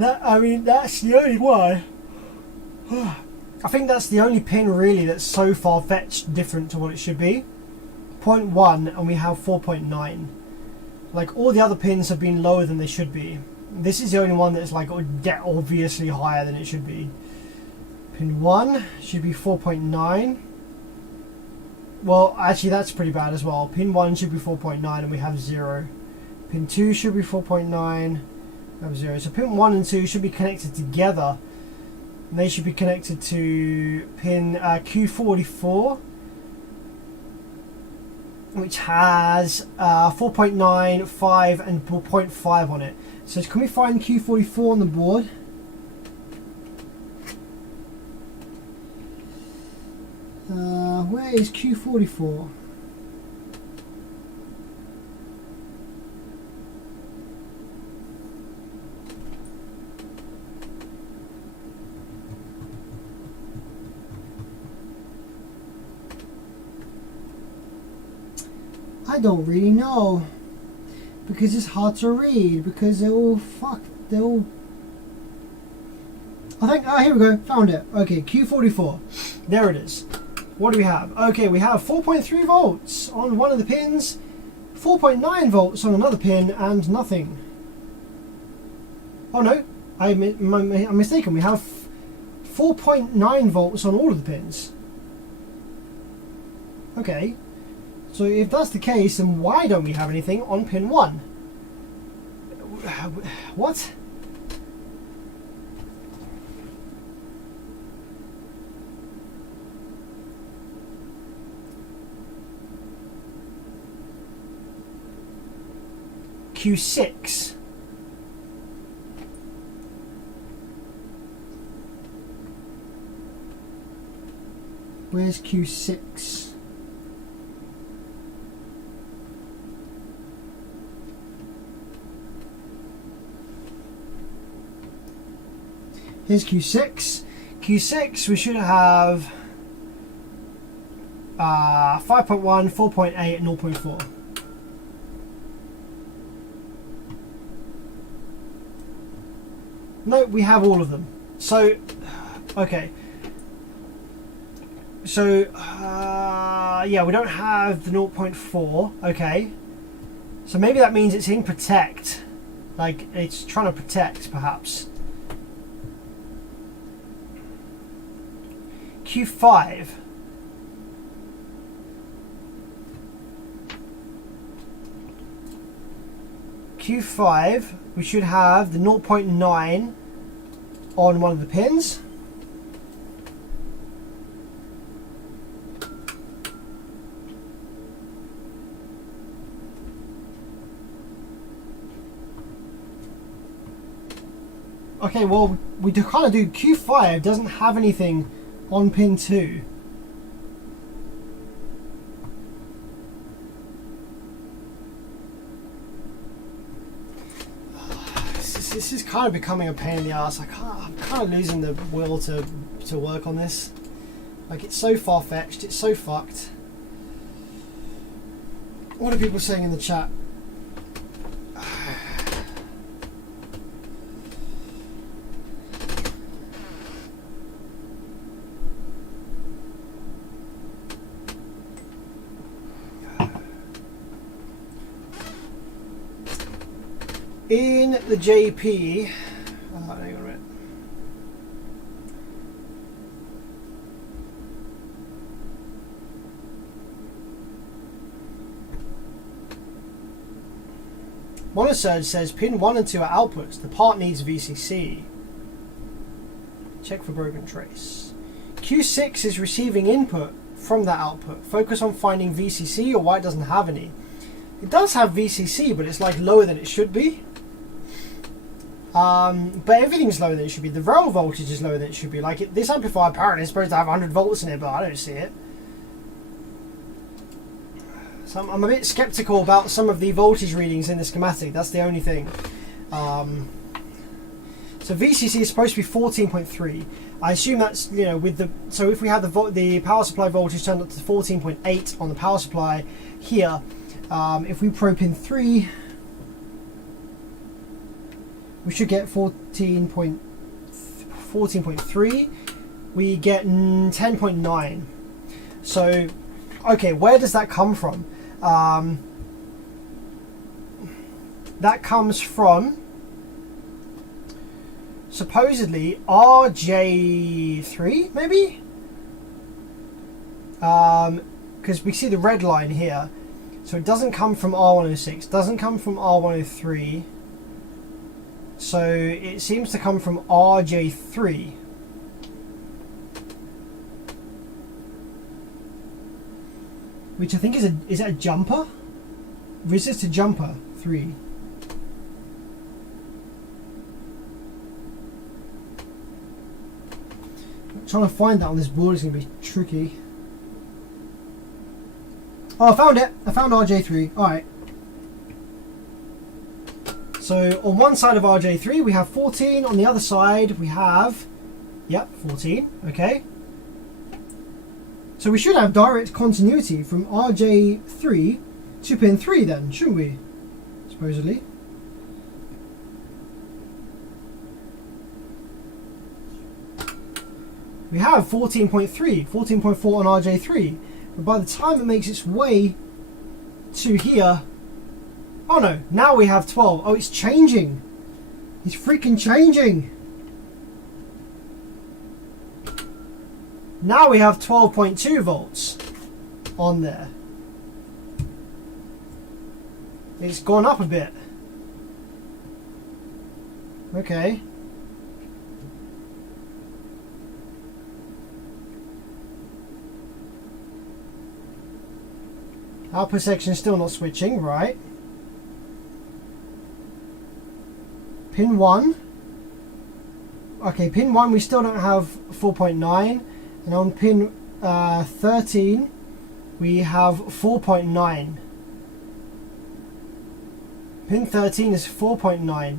I mean, that's the only one. I think that's the only pin really that's so far-fetched different to what it should be. 0.1 and we have 4.9. Like, all the other pins have been lower than they should be. This is the only one that's like obviously higher than it should be. Pin 1 should be 4.9. Well, actually that's pretty bad as well. Pin 1 should be 4.9 and we have 0. Pin 2 should be 4.9. We have 0. So pin 1 and 2 should be connected together. And they should be connected to pin Q44, which has 4.9, 5 and 0.5 on it. So can we find Q44 on the board? Where is Q44? I don't really know, because it's hard to read, because they're all I think, here we go, found it. Okay, Q44, there it is. What do we have? Okay, we have 4.3 volts on one of the pins, 4.9 volts on another pin, and nothing. Oh no, I'm mistaken, we have 4.9 volts on all of the pins. Okay. So if that's the case, then why don't we have anything on pin 1? What? Q6. Where's Q6? Here's Q6. Q6 we should have 5.1, 4.8 and 0.4. No, we have all of them. So, okay. So, yeah, we don't have the 0.4. Okay. So maybe that means it's in protect. Like, it's trying to protect, perhaps. Q5. Q5, we should have the 0.9 on one of the pins. Okay, well, we kind of do. Q5 doesn't have anything on pin 2. This is kind of becoming a pain in the ass. I'm kind of losing the will to work on this. Like, it's so far-fetched, it's so fucked. What are people saying in the chat? In the JP, hang on a minute. Monosurge says pin 1 and 2 are outputs. The part needs VCC. Check for broken trace. Q6 is receiving input from that output. Focus on finding VCC or why it doesn't have any. It does have VCC, but it's like lower than it should be. But everything's lower than it should be. The rail voltage is lower than it should be. Like this amplifier apparently is supposed to have 100 volts in it, but I don't see it. So I'm a bit skeptical about some of the voltage readings in the schematic. That's the only thing. So VCC is supposed to be 14.3. I assume that's, you know, with the, so if we had the power supply voltage turned up to 14.8 on the power supply here, if we probe pin 3, we should get 14.3. We get 10.9. So, okay, where does that come from? That comes from supposedly RJ3, maybe? Because we see the red line here. So it doesn't come from R106, doesn't come from R103. So it seems to come from RJ3. Which I think is that a jumper? Resistor jumper 3. Trying to find that on this board is going to be tricky. Oh, I found it! I found RJ3. Alright. So on one side of RJ3 we have 14, on the other side we have, yep, 14, okay. So we should have direct continuity from RJ3 to pin 3 then, shouldn't we? Supposedly. We have 14.3, 14.4 on RJ3, but by the time it makes its way to here, oh no, now we have 12. Oh, it's changing. It's freaking changing. Now we have 12.2 volts on there. It's gone up a bit. Okay. Output section still not switching, right? Pin 1. Okay, pin 1 we still don't have 4.9. And on pin 13 we have 4.9. Pin 13 is 4.9.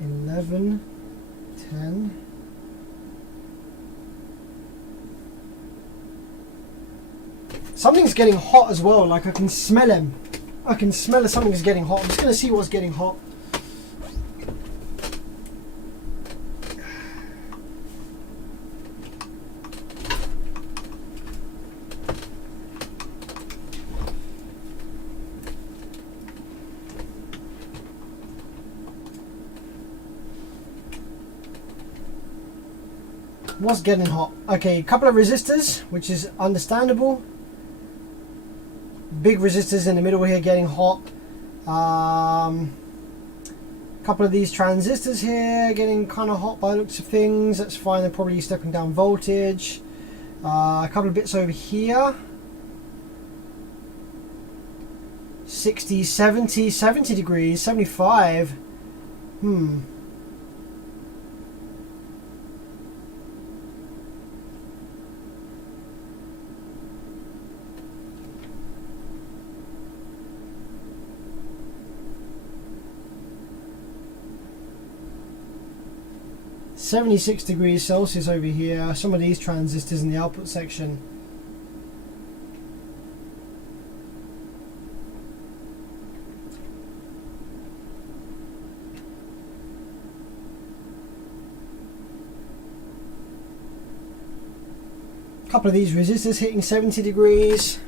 11, 10. Something's getting hot as well, like I can smell him. I can smell something's getting hot. I'm just going to see what's getting hot. What's getting hot? Okay, a couple of resistors, which is understandable. Big resistors in the middle here getting hot. Couple of these transistors here getting kind of hot by the looks of things. That's fine, they're probably stepping down voltage. A couple of bits over here. 60, 70, 70 degrees, 75. 76 degrees Celsius over here. Some of these transistors in the output section. A couple of these resistors hitting 70 degrees.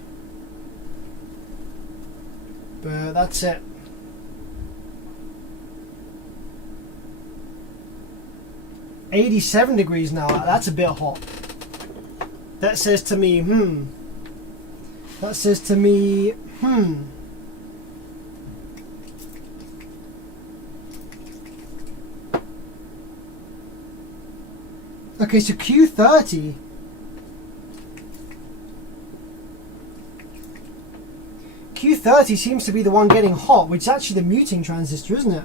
But that's it. $87 degrees now. That's a bit hot. That says to me, That says to me, Okay, so Q30. Q30 seems to be the one getting hot, which is actually the muting transistor, isn't it?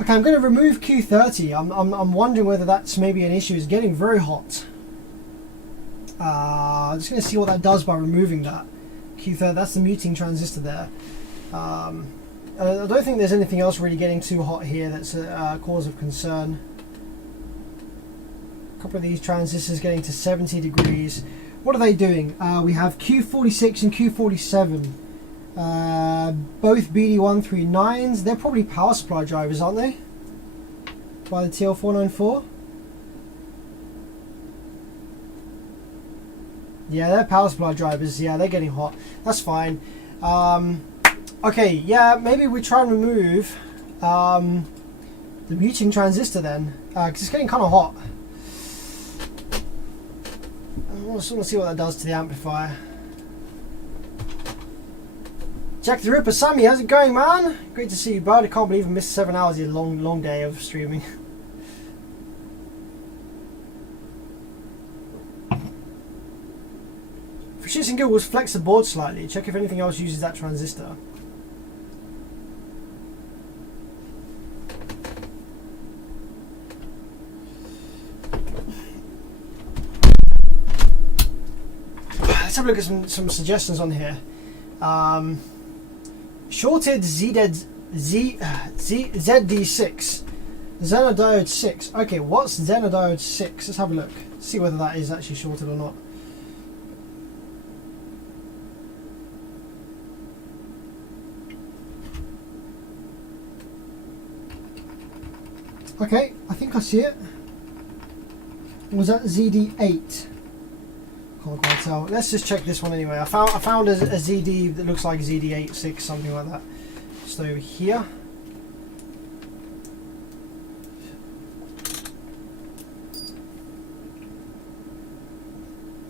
Okay, I'm going to remove Q30. I'm wondering whether that's maybe an issue. It's getting very hot. I'm just going to see what that does by removing that. Q30, that's the muting transistor there. I don't think there's anything else really getting too hot here that's a cause of concern. A couple of these transistors getting to 70 degrees. What are they doing? We have Q46 and Q47. Both BD139s. They're probably power supply drivers, aren't they? By the TL494. Yeah, they're power supply drivers. Yeah, they're getting hot. That's fine. Okay, yeah, maybe we try and remove the muting transistor then, because it's getting kind of hot. I just want to see what that does to the amplifier. Jack the Ripper, Sammy, how's it going, man? Great to see you, bud. I can't believe I missed 7 hours of a long day of streaming. For shits and giggles, flex the board slightly. Check if anything else uses that transistor. Let's have a look at some suggestions on here. Shorted ZD6. Xenodiode 6. Okay, what's Xenodiode 6? Let's have a look. See whether that is actually shorted or not. Okay, I think I see it. Was that ZD8? Can't quite tell. Let's just check this one anyway. I found a ZD that looks like ZD86, something like that. Just over here.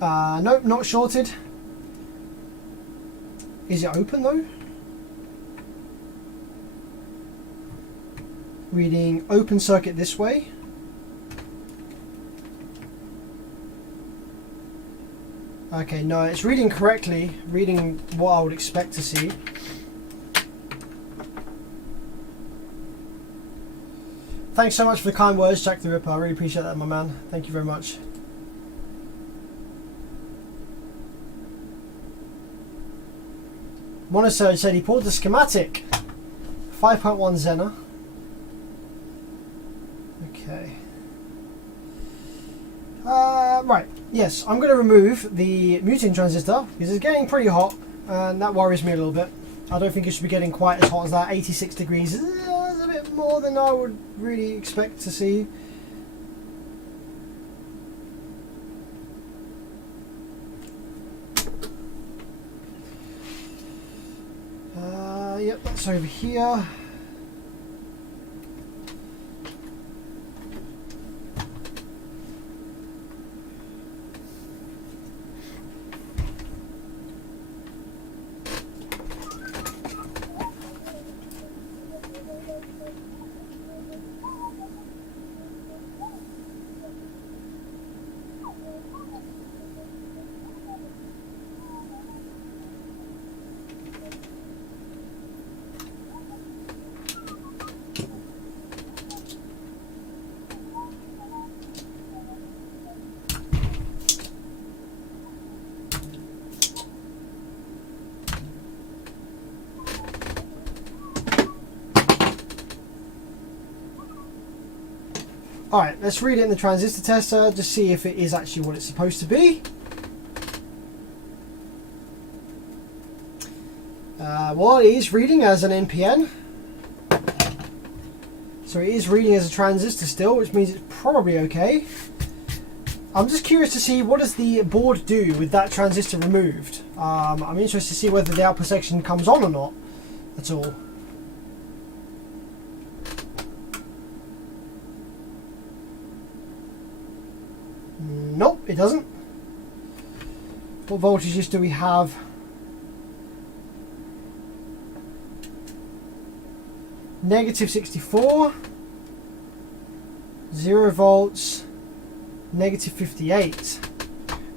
Nope, not shorted. Is it open though? Reading open circuit this way. Okay, no, it's reading correctly, reading what I would expect to see. Thanks so much for the kind words, Jack the Ripper. I really appreciate that, my man. Thank you very much. Monosurge said he pulled the schematic. 5.1 Xena. Okay. Right. Yes, I'm going to remove the muting transistor because it's getting pretty hot, and that worries me a little bit. I don't think it should be getting quite as hot as that. 86 degrees is a bit more than I would really expect to see. Yep, that's over here. Alright, let's read it in the transistor tester, just see if it is actually what it's supposed to be. Well, it is reading as an NPN. So it is reading as a transistor still, which means it's probably okay. I'm just curious to see what does the board do with that transistor removed. I'm interested to see whether the output section comes on or not. That's all. Nope, it doesn't. What voltages do we have? Negative 64, 0 volts, negative 58.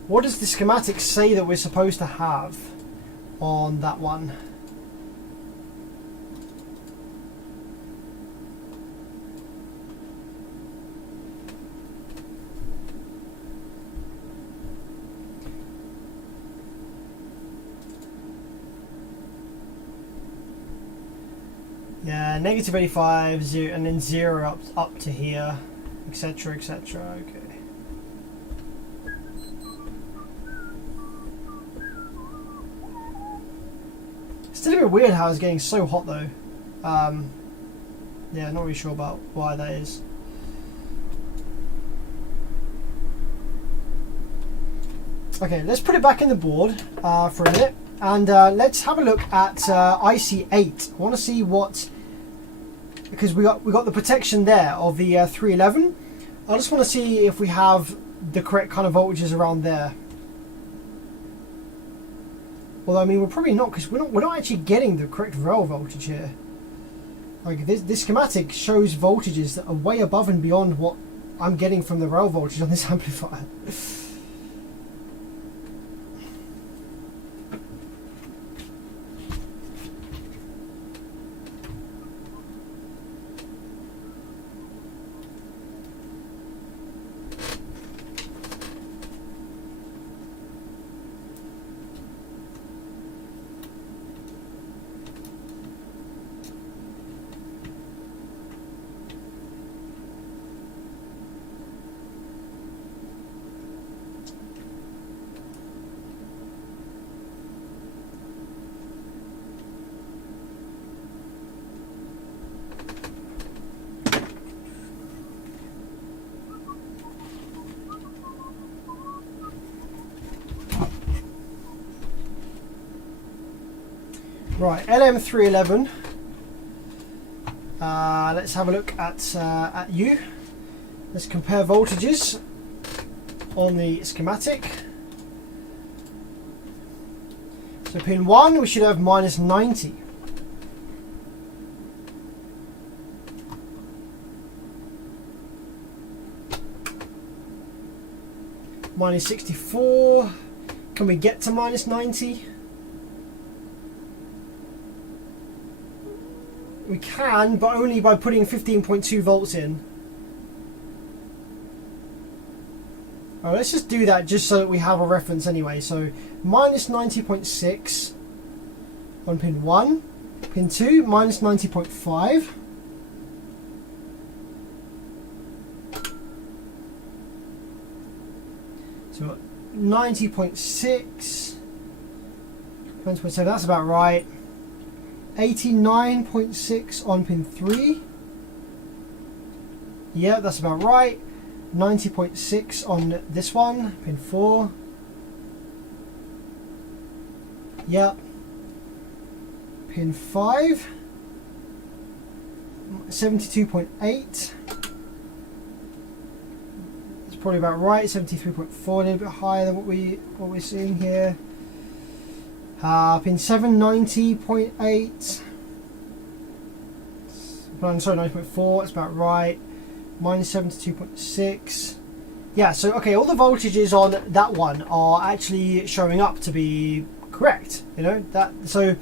What does the schematic say that we're supposed to have on that one? Yeah, negative 85, 0, and then 0 up to here, etc, etc. Okay. Still a bit weird how it's getting so hot though. Yeah, not really sure about why that is. Okay, let's put it back in the board for a minute, and let's have a look at IC8. I want to see what, because we got the protection there of the 311. I just want to see if we have the correct kind of voltages around there. Although I mean we're probably not, because we're not actually getting the correct rail voltage here. Like this schematic shows voltages that are way above and beyond what I'm getting from the rail voltage on this amplifier. Right, LM311. Let's have a look at U. Let's compare voltages on the schematic. So pin 1, we should have minus 90. Minus 64. Can we get to minus 90? We can, but only by putting 15.2 volts in. Alright, let's just do that just so that we have a reference anyway. So minus 90.6 on pin 1. Pin 2, minus 90.5. So 90.6. 20.7, that's about right. 89.6 on pin 3. Yeah, that's about right. 90.6 on this one, pin 4. Yep. Pin 5. 72.8. That's probably about right. 73.4, a little bit higher than what we're seeing here. Pin 7, 90.8. Sorry, 90.4. That's about right. Minus 72.6. Yeah, so okay, all the voltages on that one are actually showing up to be correct. You know that, so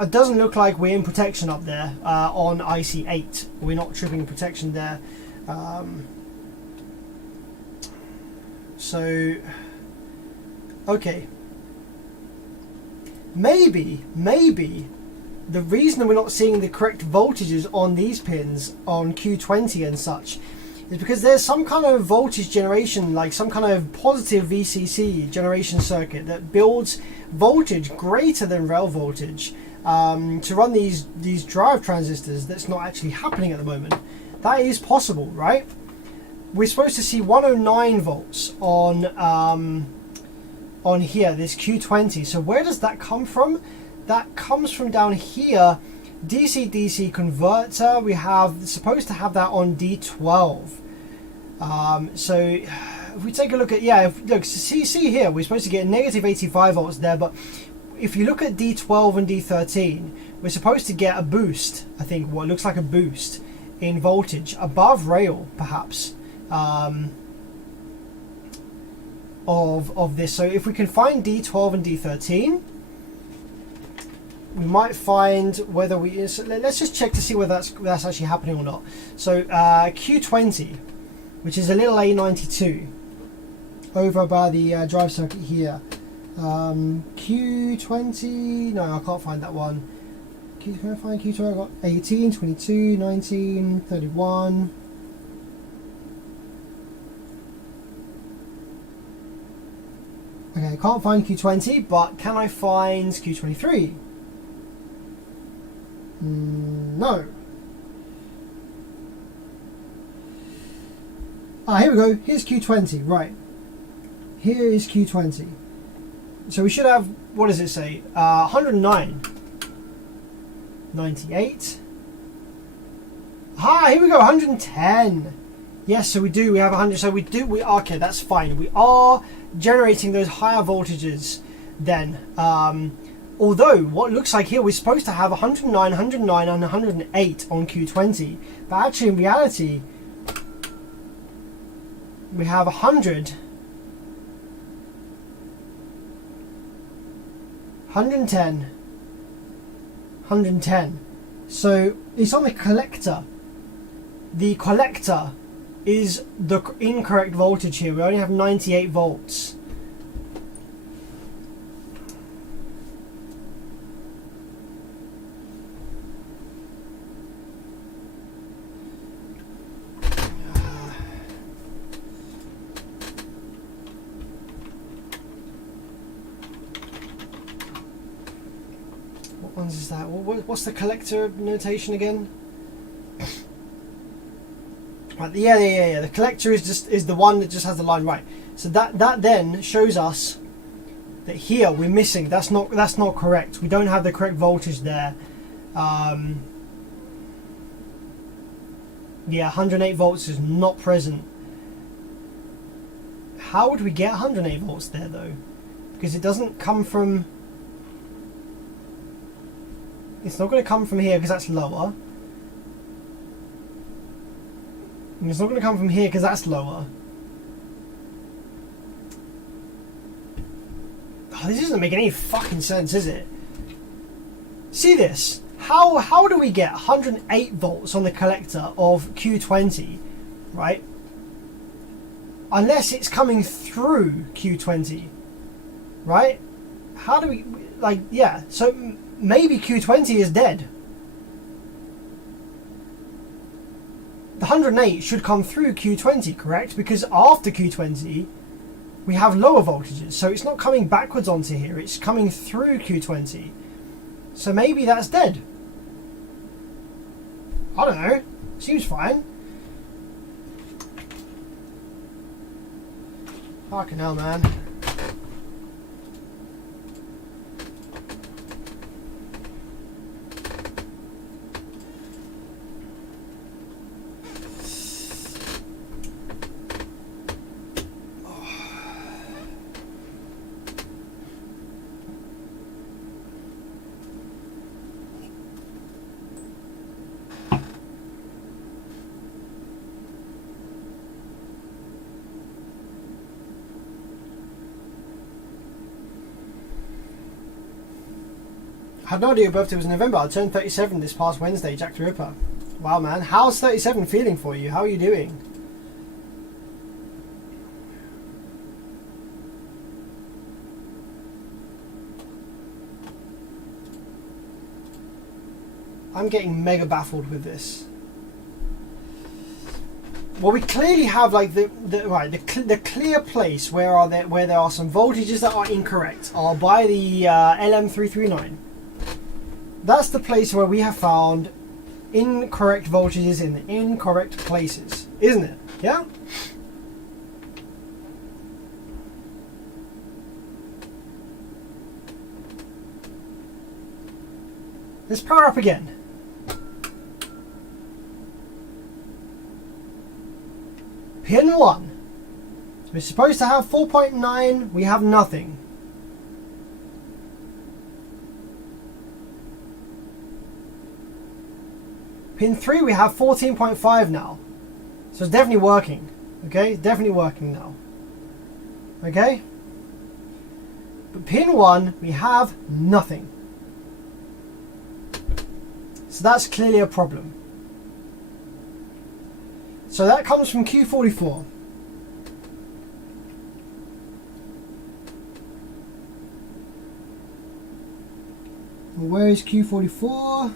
it doesn't look like we're in protection up there on IC8. We're not tripping protection there. So okay. Maybe the reason we're not seeing the correct voltages on these pins on Q20 and such is because there's some kind of voltage generation, like some kind of positive VCC generation circuit that builds voltage greater than rail voltage to run these drive transistors. That's not actually happening at the moment. That is possible, right? We're supposed to see 109 volts on here, this Q20. So where does that come from? That comes from down here. DC-DC converter, we have supposed to have that on D12. So if we take a look at, look, see here, we're supposed to get negative 85 volts there, but if you look at D12 and D13, we're supposed to get a boost, I think, what looks like a boost in voltage above rail, perhaps, of this. So if we can find D12 and D13, we might find whether we. So let's just check to see whether that's actually happening or not. So Q20, which is a little A92, over by the drive circuit here. Q20. No, I can't find that one. Can I find Q20? I've got 18, 22, 19, 31. Okay, I can't find Q20, but can I find Q23? No. Here we go. Here's Q20. Right. Here is Q20. So we should have, what does it say? 109. 98. Here we go. 110. Yes, so we do. We have 100. So okay, that's fine. We are generating those higher voltages then. Although, what looks like here, we're supposed to have 109, 109 and 108 on Q20. But actually, in reality, we have 100, 110, 110. So, it's on the collector. The collector is the incorrect voltage here. We only have 98 volts. What ones is that? What's the collector notation again? Right, yeah. The collector is the one that just has the line right. So that then shows us that here we're missing. That's not correct. We don't have the correct voltage there. Yeah, 108 volts is not present. How would we get 108 volts there though? Because it doesn't come from. It's not going to come from here because that's lower. And it's not going to come from here because that's lower. Oh, this doesn't make any fucking sense, is it? See this? How do we get 108 volts on the collector of Q20, right? Unless it's coming through Q20, right? How do we, like, yeah, so maybe Q20 is dead. The 108 should come through Q20, correct? Because after Q20, we have lower voltages. So it's not coming backwards onto here. It's coming through Q20. So maybe that's dead. I don't know. Seems fine. Fucking hell, man. I had no idea your birthday was in November. I turned 37 this past Wednesday, Jack the Ripper. Wow, man. How's 37 feeling for you? How are you doing? I'm getting mega baffled with this. Well, we clearly have like the clear place where there are some voltages that are incorrect are by the LM339. That's the place where we have found incorrect voltages in the incorrect places, isn't it? Yeah? Let's power up again. Pin 1. So we're supposed to have 4.9, we have nothing. Pin 3, we have 14.5 now. So it's definitely working. Okay, it's definitely working now. Okay? But pin 1, we have nothing. So that's clearly a problem. So that comes from Q44. Where is Q44?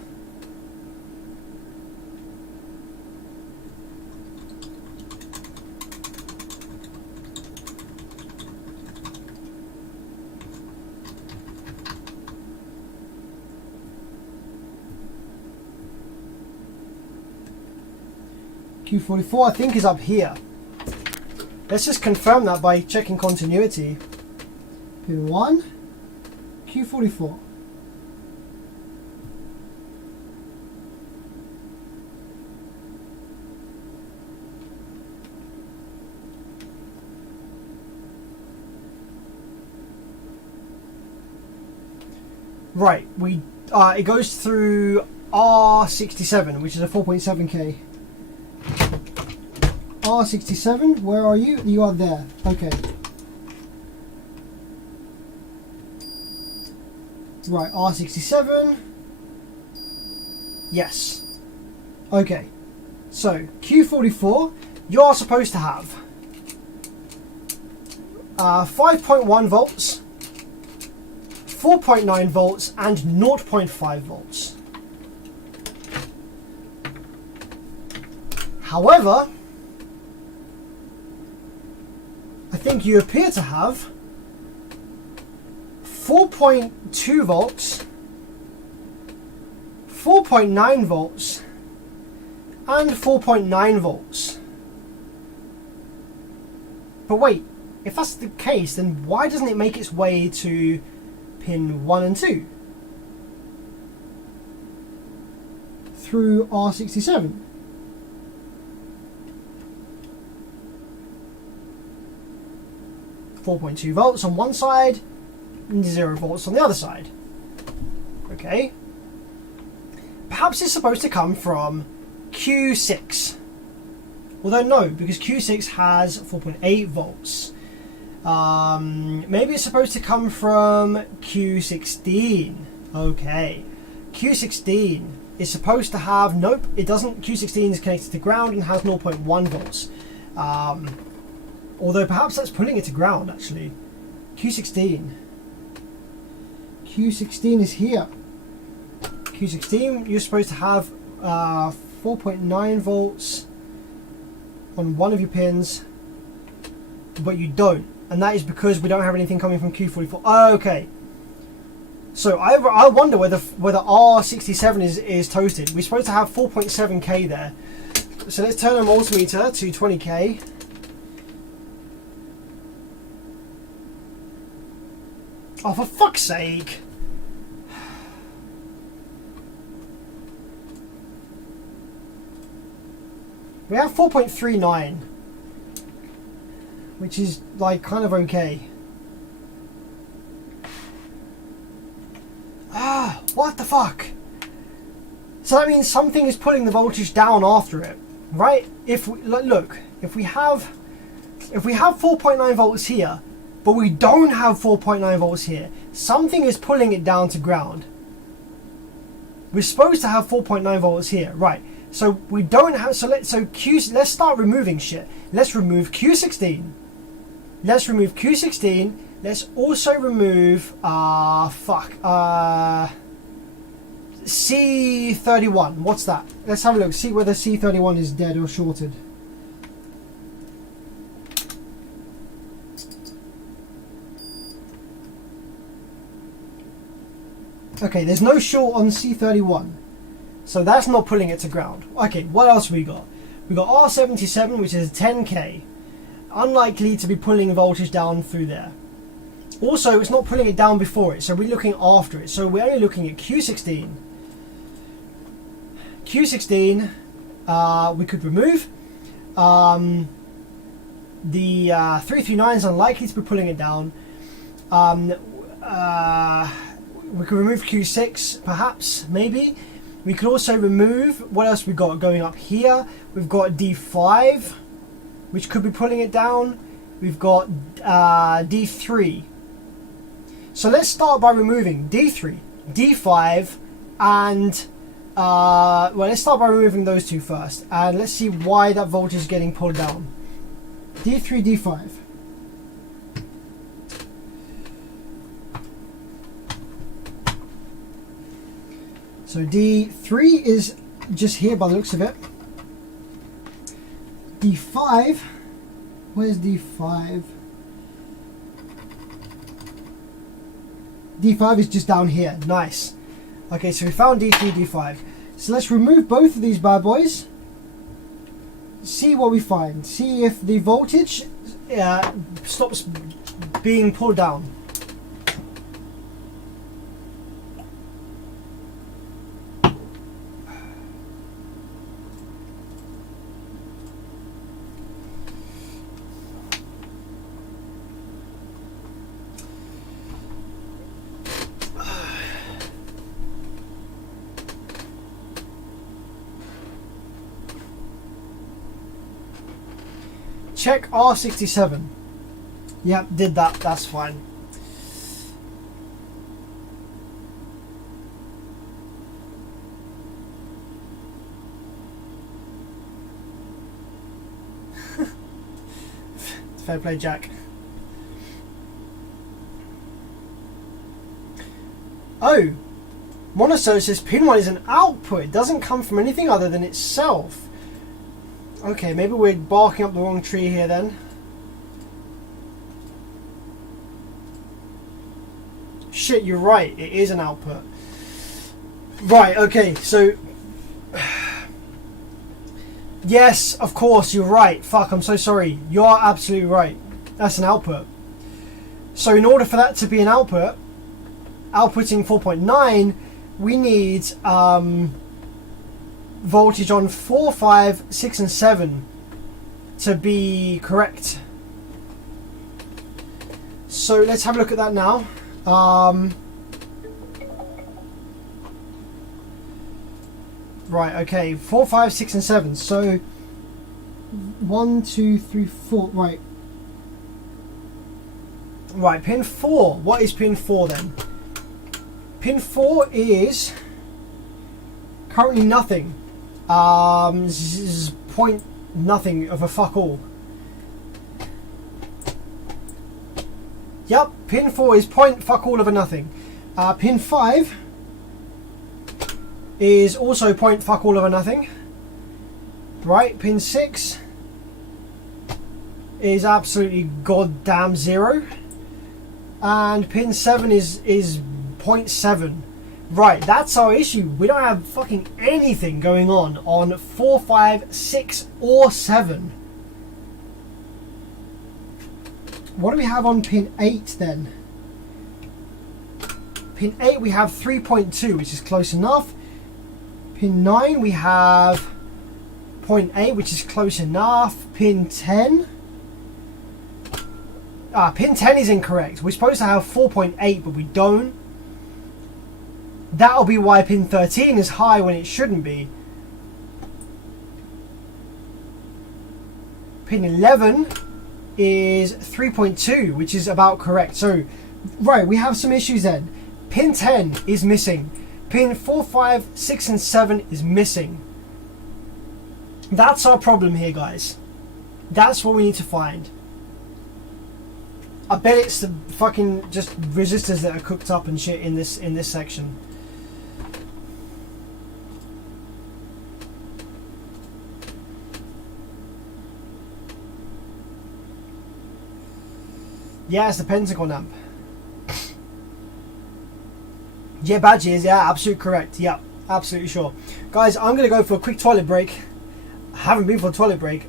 Q44 I think is up here. Let's just confirm that by checking continuity. Pin 1, Q44. Right, it goes through R67, which is a 4.7K. R67, where are you? You are there. Okay. Right, R67. Yes. Okay. So, Q44, you're supposed to have 5.1 volts, 4.9 volts, and 0.5 volts. However, I think you appear to have 4.2 volts, 4.9 volts, and 4.9 volts. But wait, if that's the case, then why doesn't it make its way to pin 1 and 2 through R67? .2 volts on one side and 0 volts on the other side. Okay. Perhaps it's supposed to come from Q6. Although no, because Q6 has 4.8 volts. Maybe it's supposed to come from Q16. Okay. Q16 is supposed to have, nope, it doesn't. Q16 is connected to ground and has 0.1 volts. Although perhaps that's putting it to ground actually. Q16 is here. Q16, you're supposed to have 4.9 volts on one of your pins, but you don't, and that is because we don't have anything coming from Q44. Okay, so I wonder whether R67 is toasted. We're supposed to have 4.7K there, so let's turn our multimeter to 20K. Oh, for fuck's sake! We have 4.39, which is like kind of okay. Ah, what the fuck? So that means something is putting the voltage down after it, right? If we look, if we have 4.9 volts here, but we don't have 4.9 volts here, something is pulling it down to ground. We're supposed to have 4.9 volts here, right? So we don't have. Let's start removing shit. Let's remove Q16. Let's remove Q16. Let's also remove C31. What's that? Let's have a look. See whether C31 is dead or shorted. Okay, there's no short on C31. So that's not pulling it to ground. Okay, what else we got? We got R77, which is 10k. Unlikely to be pulling voltage down through there. Also, it's not pulling it down before it, so we're looking after it. So we're only looking at Q16. Q16, we could remove. The 339 is unlikely to be pulling it down. We could remove Q6, perhaps, maybe. We could also remove, what else we got going up here? We've got D5, which could be pulling it down. We've got D3. So let's start by removing D3, D5, and well, let's start by removing those two first, and let's see why that voltage is getting pulled down. D3, D5. So D3 is just here by the looks of it. D5, where's D5? D5 is just down here. Nice. Okay, so we found D3, D5. So let's remove both of these bad boys. See what we find. See if the voltage stops being pulled down. Check R67. Yep, did that. That's fine. Fair play, Jack. Oh, Monoso says pin 1 is an output. It doesn't come from anything other than itself. Okay, maybe we're barking up the wrong tree here then. Shit, you're right. It is an output. Right, okay, so... Yes, of course, you're right. Fuck, I'm so sorry. You are absolutely right. That's an output. So in order for that to be an output, outputting 4.9, we need... voltage on 4, 5, 6 and 7 to be correct. So let's have a look at that now. Right, okay, 4, 5, 6 and 7. So 1, 2, 3, 4. Right, pin 4. What is pin 4 then? Pin 4 is currently nothing. Point nothing of a fuck all. Yep, pin 4 is point fuck all of a nothing. Pin 5 is also point fuck all of a nothing. Right, pin 6 is absolutely goddamn 0. And pin 7 is 0.7. Right, that's our issue. We don't have fucking anything going on 4, 5, 6 or 7. What do we have on pin 8 then? Pin 8 we have 3.2, which is close enough. Pin 9 we have 0.8, which is close enough. Pin 10. Pin 10 is incorrect. We're supposed to have 4.8, but we don't. That'll be why pin 13 is high when it shouldn't be. Pin 11 is 3.2, which is about correct. So, right, we have some issues then. Pin 10 is missing. Pin 4, 5, 6 and 7 is missing. That's our problem here, guys. That's what we need to find. I bet it's the fucking just resistors that are cooked up and shit in this section. Yeah, it's the Pentagon amp. Yeah, badges. Yeah, absolutely correct. Yeah, absolutely sure. Guys, I'm gonna go for a quick toilet break. I haven't been for a toilet break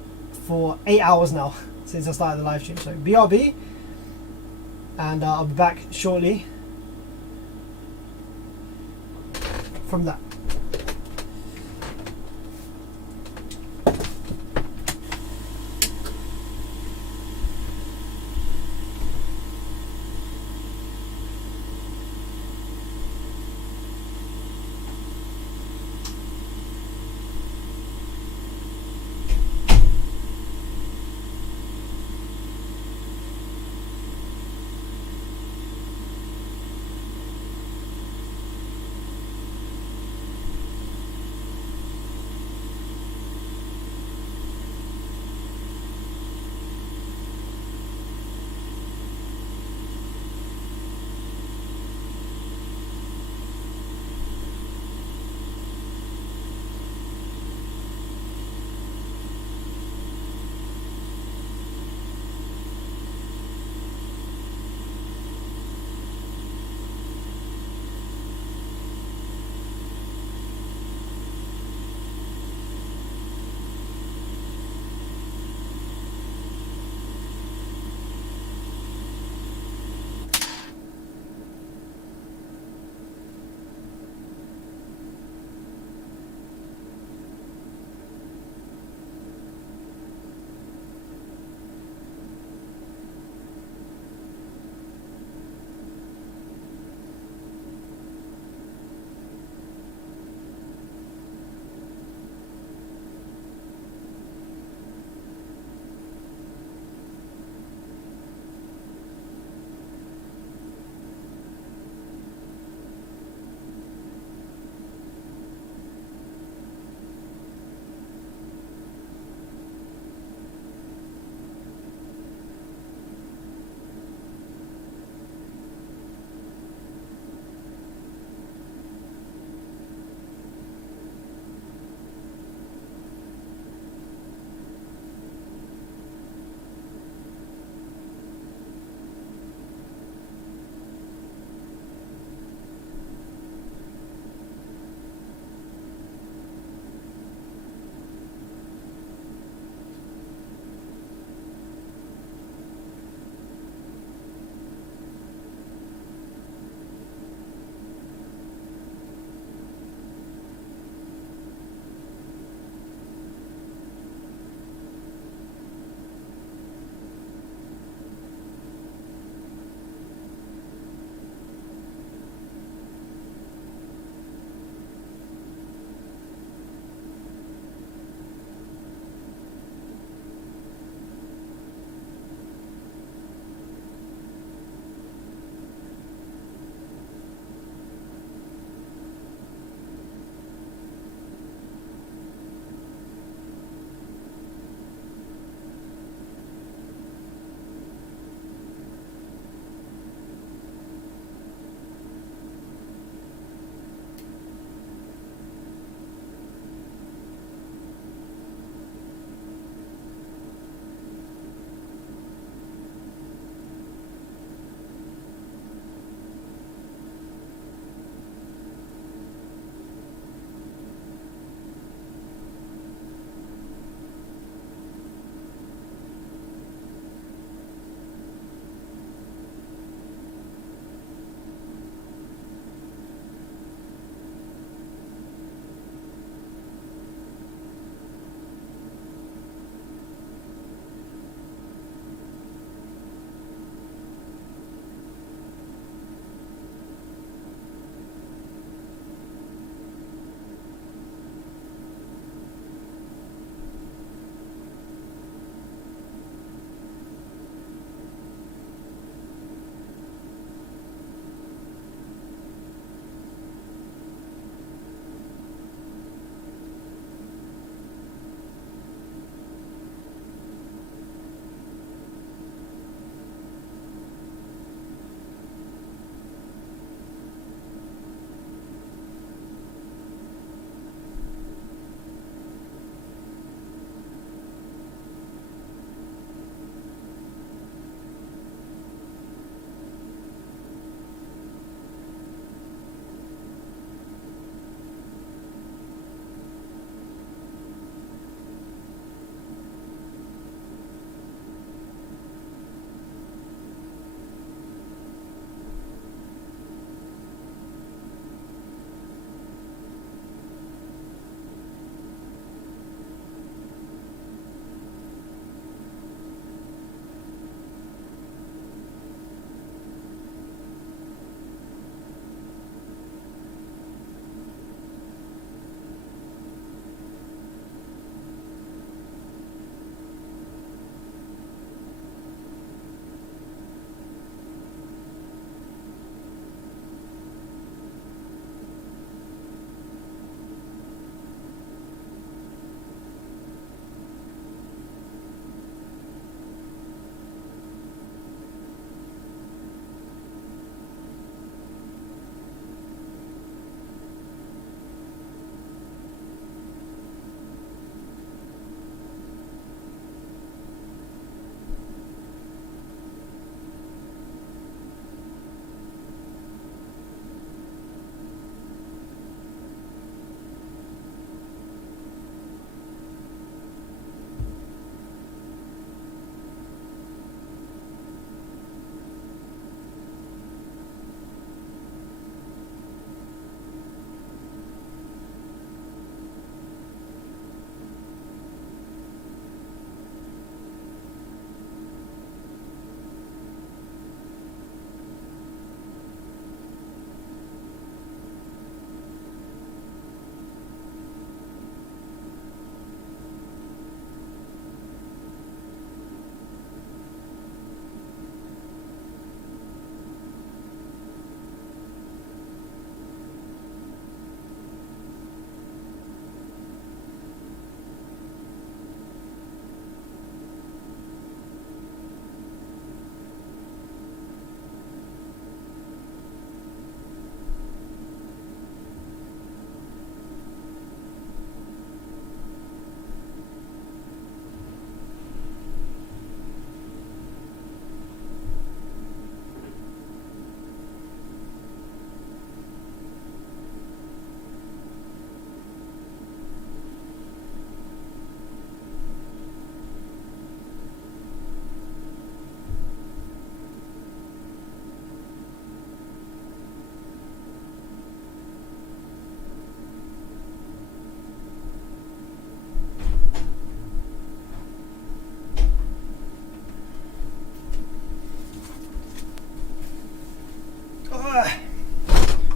for 8 hours now since I started the live stream. So BRB, and I'll be back shortly from that.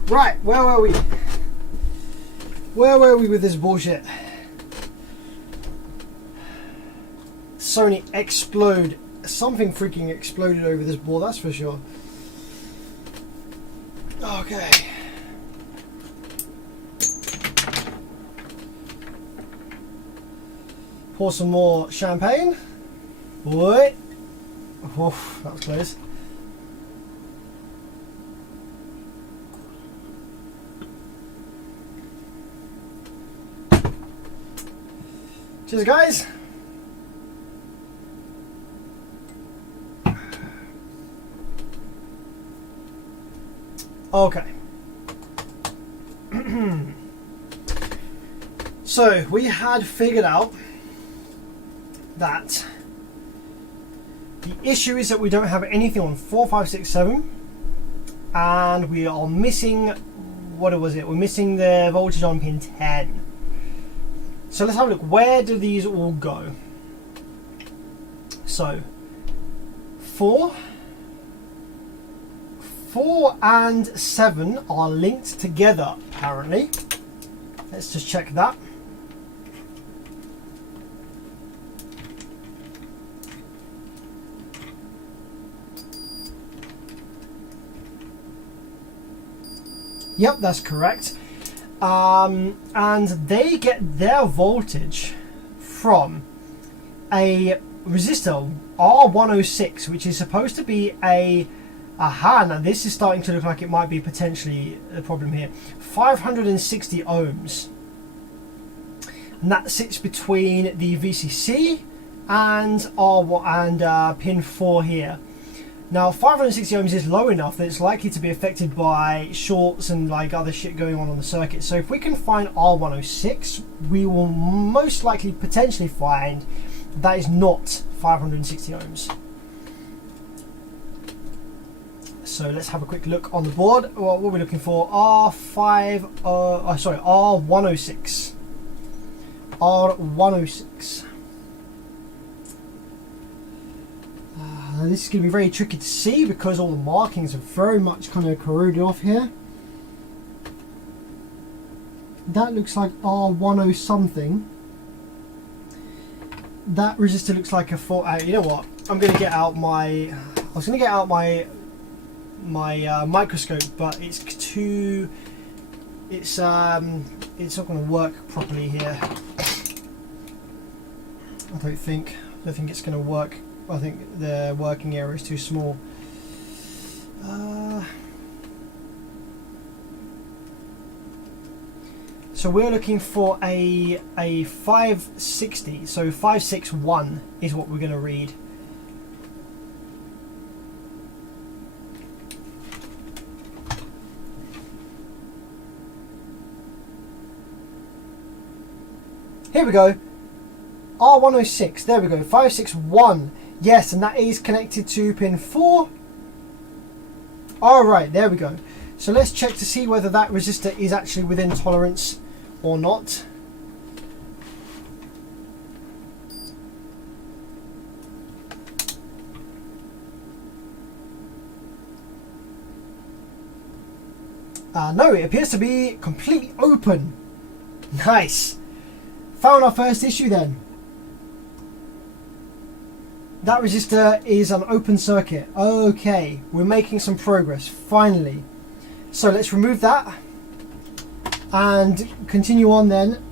Right, where were we? Where were we with this bullshit? Sony explode. Something freaking exploded over this board, that's for sure. Okay. Pour some more champagne. Boy. Oof, that was close. Cheers, guys. Okay. So we had figured out that the issue is that we don't have anything on 4, 5, 6, 7, and we are missing, what was it? We're missing the voltage on pin 10. So let's have a look. Where do these all go? So 4 and 7 are linked together apparently. Let's just check that. Yep, that's correct. And they get their voltage from a resistor R106, which is supposed to be aha, now this is starting to look like it might be potentially a problem here. 560 ohms. And that sits between the VCC and pin 4 here. Now 560 ohms is low enough that it's likely to be affected by shorts and like other shit going on the circuit. So if we can find R106, we will most likely potentially find that is not 560 ohms. So let's have a quick look on the board. What are we looking for? R106. R106. This is going to be very tricky to see because all the markings are very much kind of corroded off here. That looks like R10 something. That resistor looks like a 4. You know what? I'm going to get out my. I was going to get out my microscope, but it's too. It's not going to work properly here. I don't think it's going to work. I think the working area is too small. So we're looking for a 560. So 561 is what we're going to read. Here we go. R106. There we go. 561. Yes, and that is connected to pin 4. Alright, there we go. So let's check to see whether that resistor is actually within tolerance or not. No, it appears to be completely open. Nice. Found our first issue then. That resistor is an open circuit. Okay, we're making some progress, finally. So let's remove that and continue on then.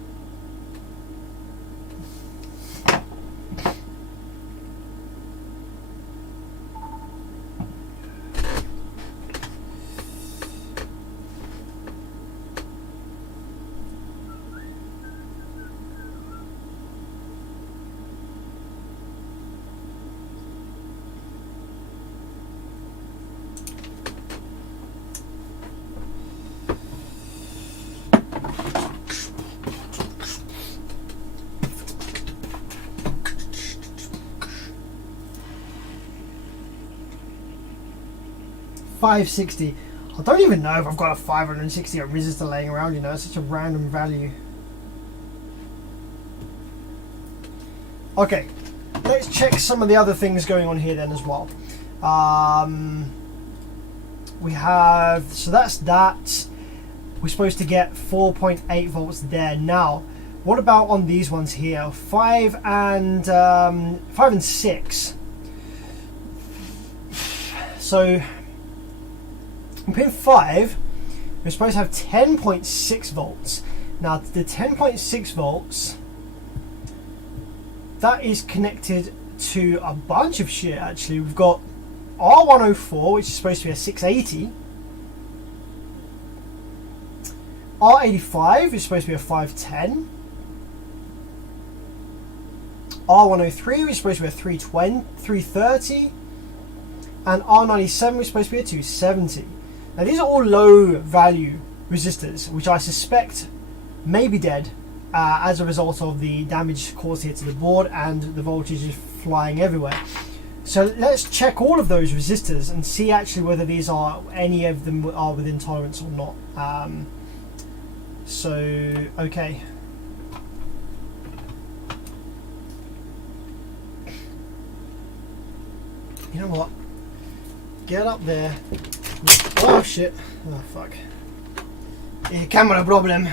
$560. I don't even know if I've got a 560 resistor laying around, you know, it's such a random value. Okay, let's check some of the other things going on here then as well. We have, so that's that. we're supposed to get 4.8 volts there. Now, what about on these ones here? 5 and 6. So on pin 5, we're supposed to have 10.6 volts. Now the 10.6 volts, that is connected to a bunch of shit actually. We've got R104, which is supposed to be a 680. R85 is supposed to be a 510. R103 is supposed to be a 330. And R97 is supposed to be a 270. Now these are all low value resistors, which I suspect may be dead as a result of the damage caused here to the board and the voltage is flying everywhere. So let's check all of those resistors and see actually whether these are, any of them are within tolerance or not. Okay. You know what? Get up there. Oh shit. Oh fuck. Camera problem.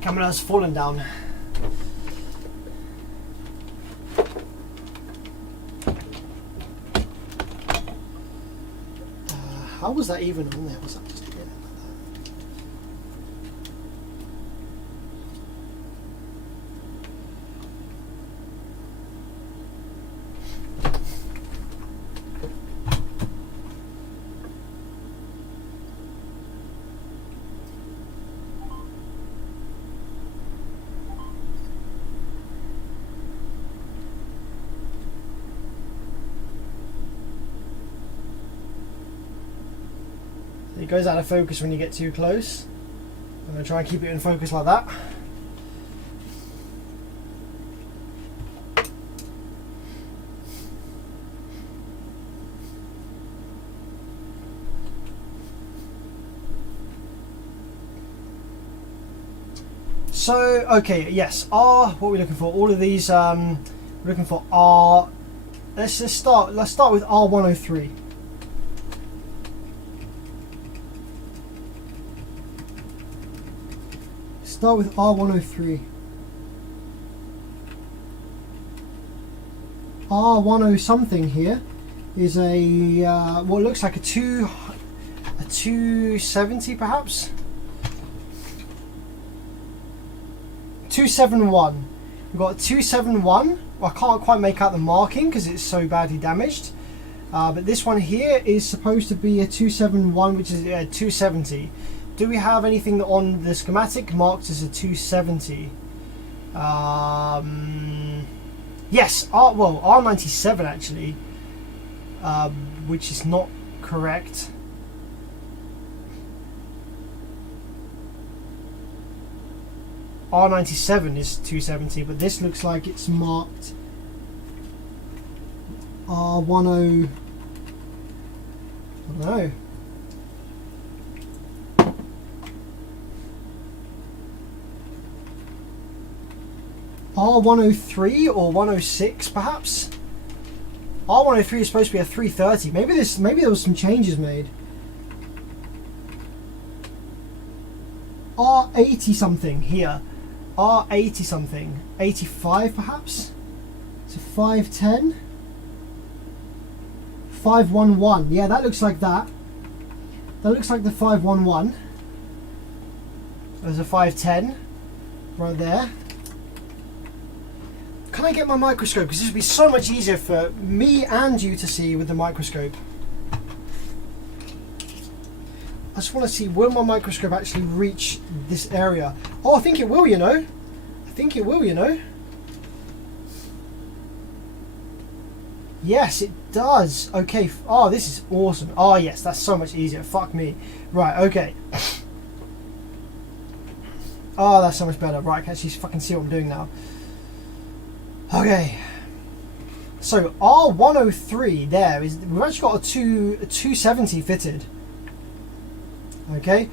Camera's fallen down. How was that even on there? Was that just again like It goes out of focus when you get too close. I'm going to try and keep it in focus like that. So, okay, yes, R, what are we looking for? All of these, we're looking for R, let's start with R103. Start with R103. R10 something here is a what looks like a 270 perhaps. 271. We've got a 271. I can't quite make out the marking because it's so badly damaged. But this one here is supposed to be a 271, which is a 270. Do we have anything on the schematic marked as a 270? Yes, R97 actually, which is not correct. R97 is 270, but this looks like it's marked R10. I don't know. R103 or 106 perhaps. R103 is supposed to be a 330. Maybe there was some changes made. R80 something here. R80 something. 85 perhaps. So 510. 511. Yeah, that looks like that. That looks like the 511. There's a 510 right there. Can I get my microscope? Because this would be so much easier for me and you to see with the microscope. I just want to see, will my microscope actually reach this area? Oh, I think it will, you know. I think it will, you know. Yes, it does. Okay. Oh, this is awesome. Oh, yes, that's so much easier. Fuck me. Right, okay. Oh, that's so much better. Right, I can actually fucking see what I'm doing now. Okay, so R103 there is, we've actually got a 270 fitted. Okay,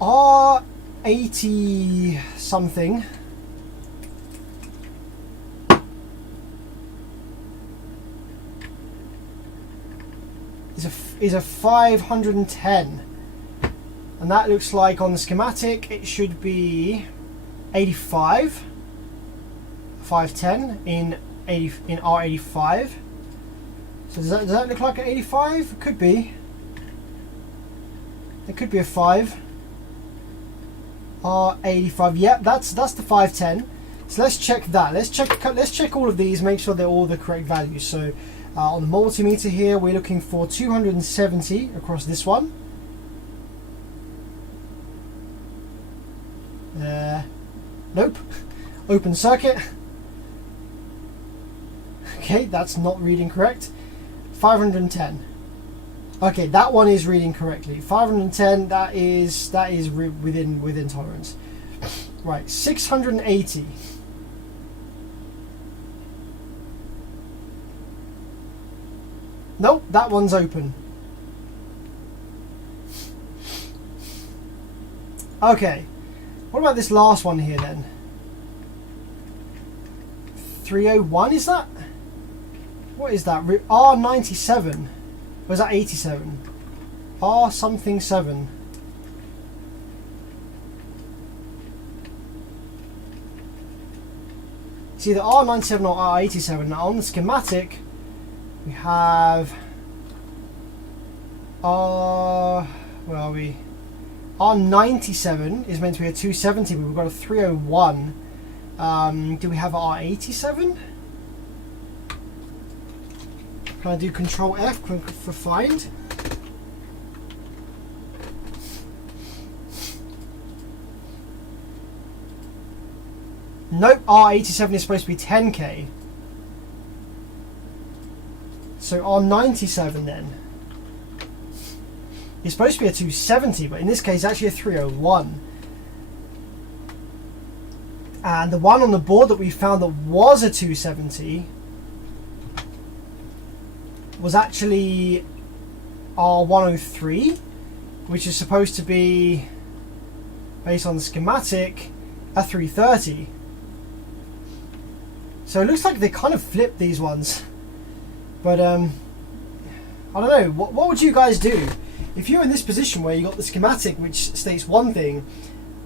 R80 something is a 510. And that looks like on the schematic it should be 85, 510 in R85. So does that look like an 85? It could be. It could be a 5. R85. Yep, that's the 510. So let's check that. Let's check all of these, make sure they're all the correct values. So on the multimeter here, we're looking for 270 across this one. Nope. Open circuit. Okay, that's not reading correct. 510. Okay, that one is reading correctly. 510. That is within tolerance. Right, 680. Nope, that one's open. Okay, what about this last one here then? 301 is that? What is that? R97. Or is that 87? R something 7. It's either R97 or R87. Now on the schematic we have where are we? R97 is meant to be a 270, but we've got a 301. Do we have R87? Can I do Control F for find? Nope, R87 is supposed to be 10k. So R97 then is supposed to be a 270, but in this case actually a 301. And the one on the board that we found that was a 270 was actually R103, which is supposed to be, based on the schematic, a 330. So it looks like they kind of flipped these ones. But I don't know, what would you guys do if you're in this position where you got the schematic which states one thing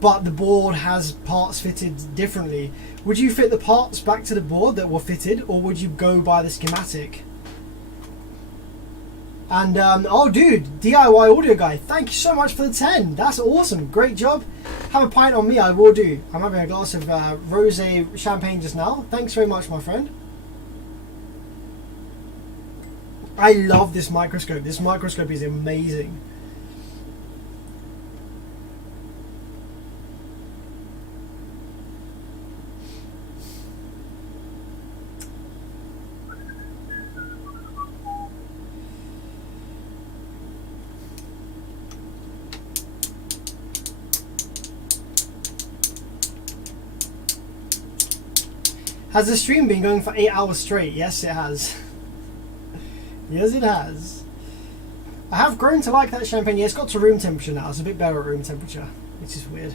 but the board has parts fitted differently? Would you fit the parts back to the board that were fitted, or would you go by the schematic? And oh dude, DIY audio guy, thank you so much for the 10. That's awesome, great job. Have a pint on me, I will do. I'm having a glass of rosé champagne just now. Thanks very much, my friend. I love this microscope. This microscope is amazing. Has the stream been going for 8 hours straight? Yes, it has. Yes, it has. I have grown to like that champagne. Yeah, it's got to room temperature now. It's a bit better at room temperature, which is weird.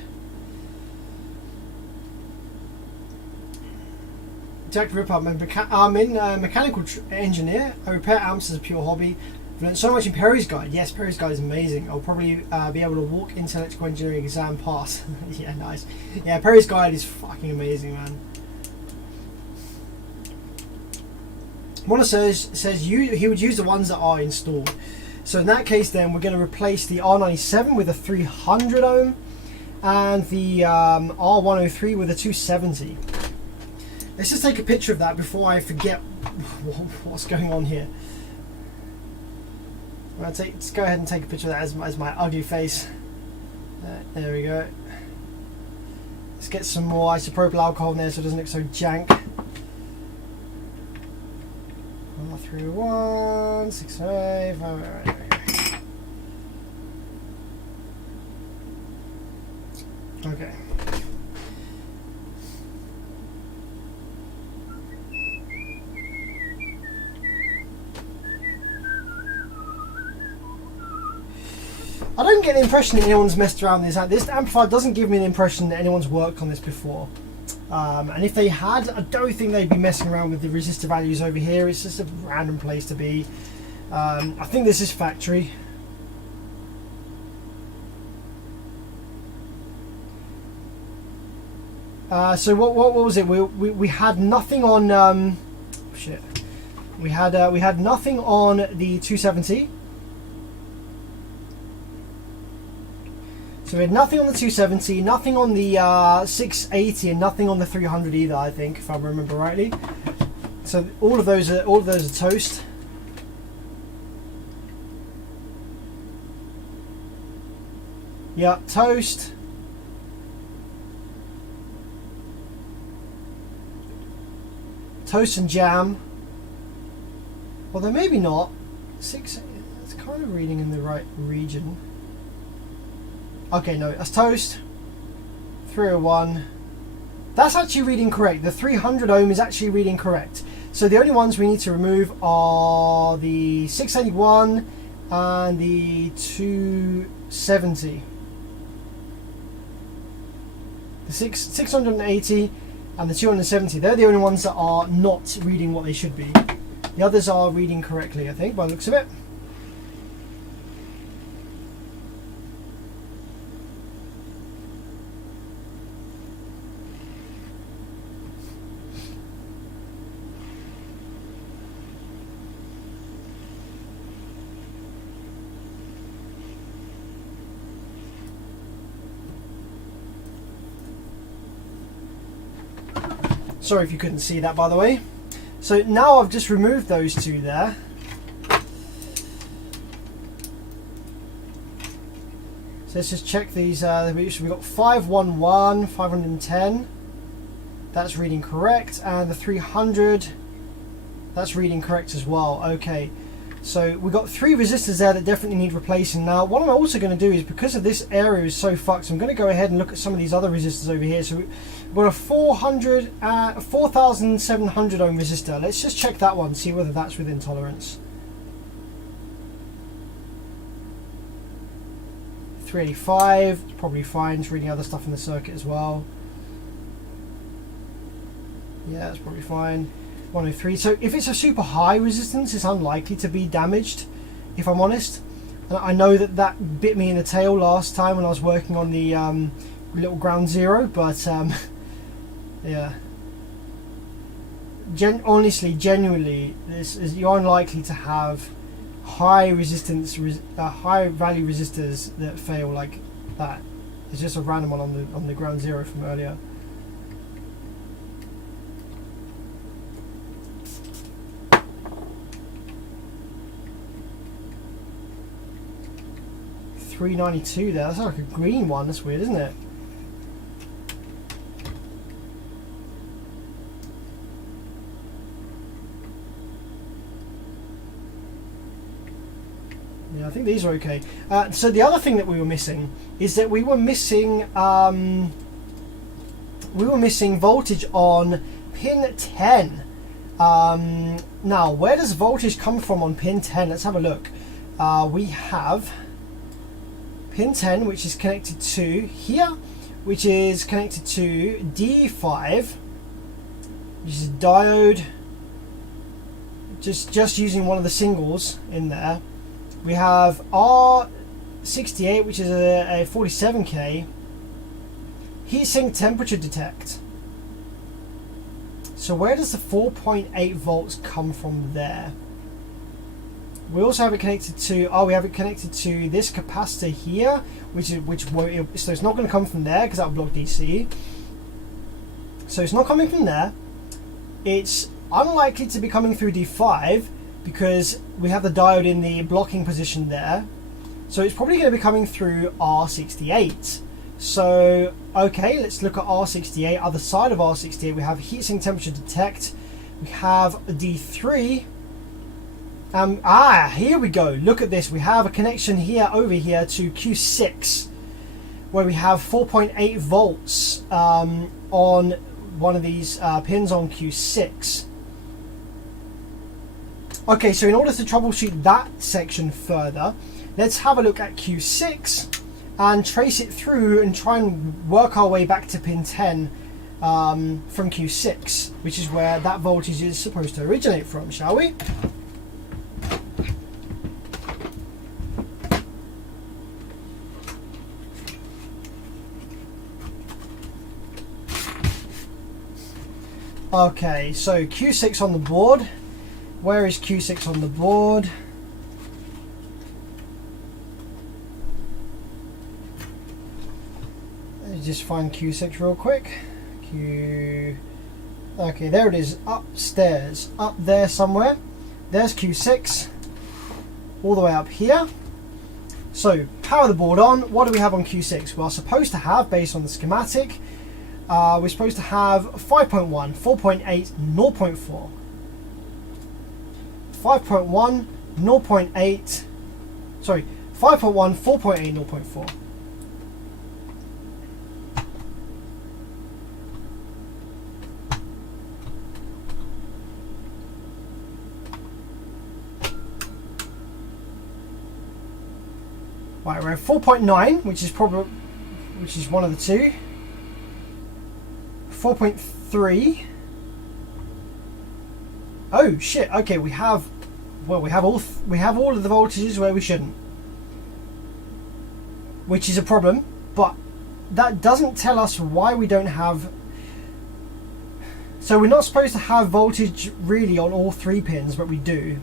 Jack Ripper, I'm in mechanical engineer. I repair amps as a pure hobby. I've learned so much in Perry's Guide. Yes, Perry's Guide is amazing. I'll probably be able to walk into electrical engineering exam pass. Yeah, nice. Yeah, Perry's Guide is fucking amazing, man. Mona says he would use the ones that are installed. So in that case then we're going to replace the R97 with a 300 ohm and the R103 with a 270. Let's just take a picture of that before I forget what's going on here. Let's go ahead and take a picture of that as my ugly face. There we go. Let's get some more isopropyl alcohol in there so it doesn't look so jank. 301, 65, alright. Okay. I don't get the impression that anyone's messed around with this. This amplifier doesn't give me the impression that anyone's worked on this before. And if they had, I don't think they'd be messing around with the resistor values over here. It's just a random place to be. I think this is factory. So what was it? We had nothing on shit. We had nothing on the 270. So we had nothing on the 270, nothing on the 680, and nothing on the 300 either. I think, if I remember rightly. So all of those are toast. Yeah, toast. Toast and jam. Although maybe not. It's kind of reading in the right region. Okay, no, that's toast. 301. That's actually reading correct. The 300 ohm is actually reading correct. So the only ones we need to remove are the 681 and the 270. The 680 and the 270, they're the only ones that are not reading what they should be. The others are reading correctly, I think, by the looks of it. Sorry if you couldn't see that, by the way. So now I've just removed those two there. So let's just check these. We've got 511, 510. That's reading correct. And the 300, that's reading correct as well. Okay. So we've got 3 resistors there that definitely need replacing. Now what I'm also going to do is, because of this area is so fucked, I'm going to go ahead and look at some of these other resistors over here. So we've got a 4,700 ohm resistor. Let's just check that one, see whether that's within tolerance. 385, it's probably fine. It's reading other stuff in the circuit as well. Yeah, that's probably fine. 103. So if it's a super high resistance, it's unlikely to be damaged, if I'm honest. And I know that bit me in the tail last time when I was working on the little ground zero, but yeah. Honestly, genuinely, you're unlikely to have high resistance, high value resistors that fail like that. It's just a random one on the ground zero from earlier. $392 there. That's like a green one. That's weird, isn't it? Yeah, I think these are okay. So the other thing that we were missing is that we were missing voltage on pin 10. Now, where does voltage come from on pin 10? Let's have a look. We have pin 10, which is connected to here, which is connected to D5, which is a diode, just using one of the singles in there. We have R68, which is a 47K, heatsink temperature detect. So where does the 4.8 volts come from there? We also have it connected to, we have it connected to this capacitor here, so it's not going to come from there because that will block DC. So it's not coming from there. It's unlikely to be coming through D5 because we have the diode in the blocking position there. So it's probably going to be coming through R68. So, okay, let's look at R68. Other side of R68, we have heatsink temperature detect. We have D3. Here we go. Look at this. We have a connection here, over here, to Q6, where we have 4.8 volts on one of these pins on Q6. Okay, so in order to troubleshoot that section further, let's have a look at Q6 and trace it through and try and work our way back to pin 10 from Q6, which is where that voltage is supposed to originate from, shall we? Okay, so Q6 on the board. Where is Q6 on the board? Let me just find Q6 real quick. Okay, there it is, upstairs, up there somewhere. There's Q6, all the way up here. So, power the board on. What do we have on Q6? We're supposed to have, based on the schematic, we're supposed to have 5.1, 4.8, 0.4. 5.1, 0.8, sorry, 5.1, 4.8, 0.4. Right, we're at 4.9, which is probably, which is one of the two. 4.3. Oh shit! Okay, we have, well, we have all of the voltages where we shouldn't, which is a problem. But that doesn't tell us why we don't have. So we're not supposed to have voltage really on all 3 pins, but we do.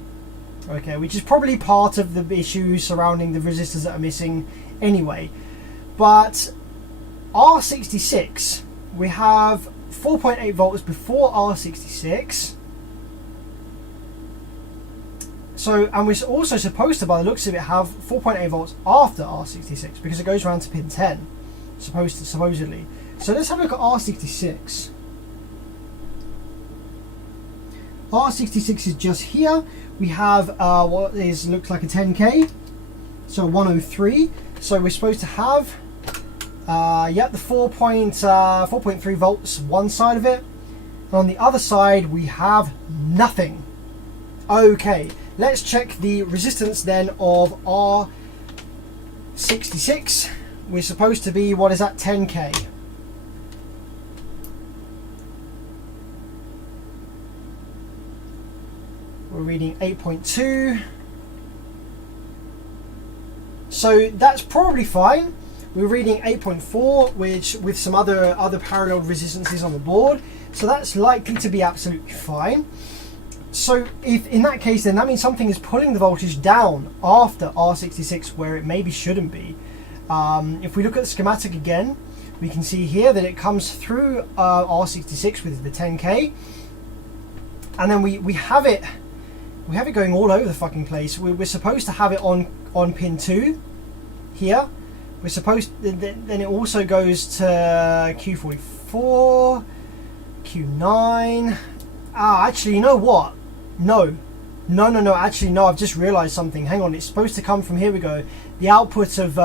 Okay, which is probably part of the issues surrounding the resistors that are missing anyway. But R66, we have 4.8 volts before R66. So, and we're also supposed to, by the looks of it, have 4.8 volts after R66 because it goes around to pin 10, supposedly. So let's have a look at R66. R66 is just here. We have what looks like a 10K, so 103. So we're supposed to have, yeah, the 4.3 volts one side of it, and on the other side we have nothing. Okay, let's check the resistance then of R66. We're supposed to be, what is that, 10K. We're reading 8.2. So that's probably fine. We're reading 8.4, which with some other parallel resistances on the board. So that's likely to be absolutely fine. So if in that case, then that means something is pulling the voltage down after R66 where it maybe shouldn't be. If we look at the schematic again, we can see here that it comes through R66 with the 10K, and then we have it going all over the fucking place. We're supposed to have it on pin 2 here. We're supposed then it also goes to Q44, Q9. Actually, you know what? No. Actually, no. I've just realised something. Hang on. It's supposed to come from, here we go. The output of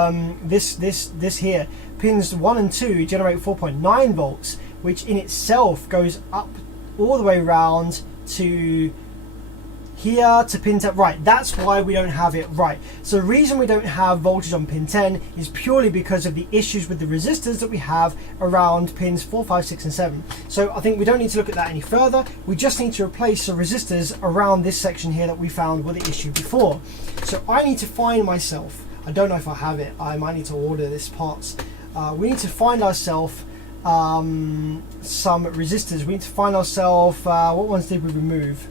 this here, pins 1 and 2 generate 4.9 volts, which in itself goes up all the way around to here to pin 10. Right, that's why we don't have it. Right, so the reason we don't have voltage on pin 10 is purely because of the issues with the resistors that we have around pins 4, 5, 6 and 7. So I think we don't need to look at that any further. We just need to replace the resistors around this section here that we found were the issue before. So I need to find myself, I don't know if I have it, I might need to order this parts. We need to find ourselves some resistors. We need to find ourselves, what ones did we remove?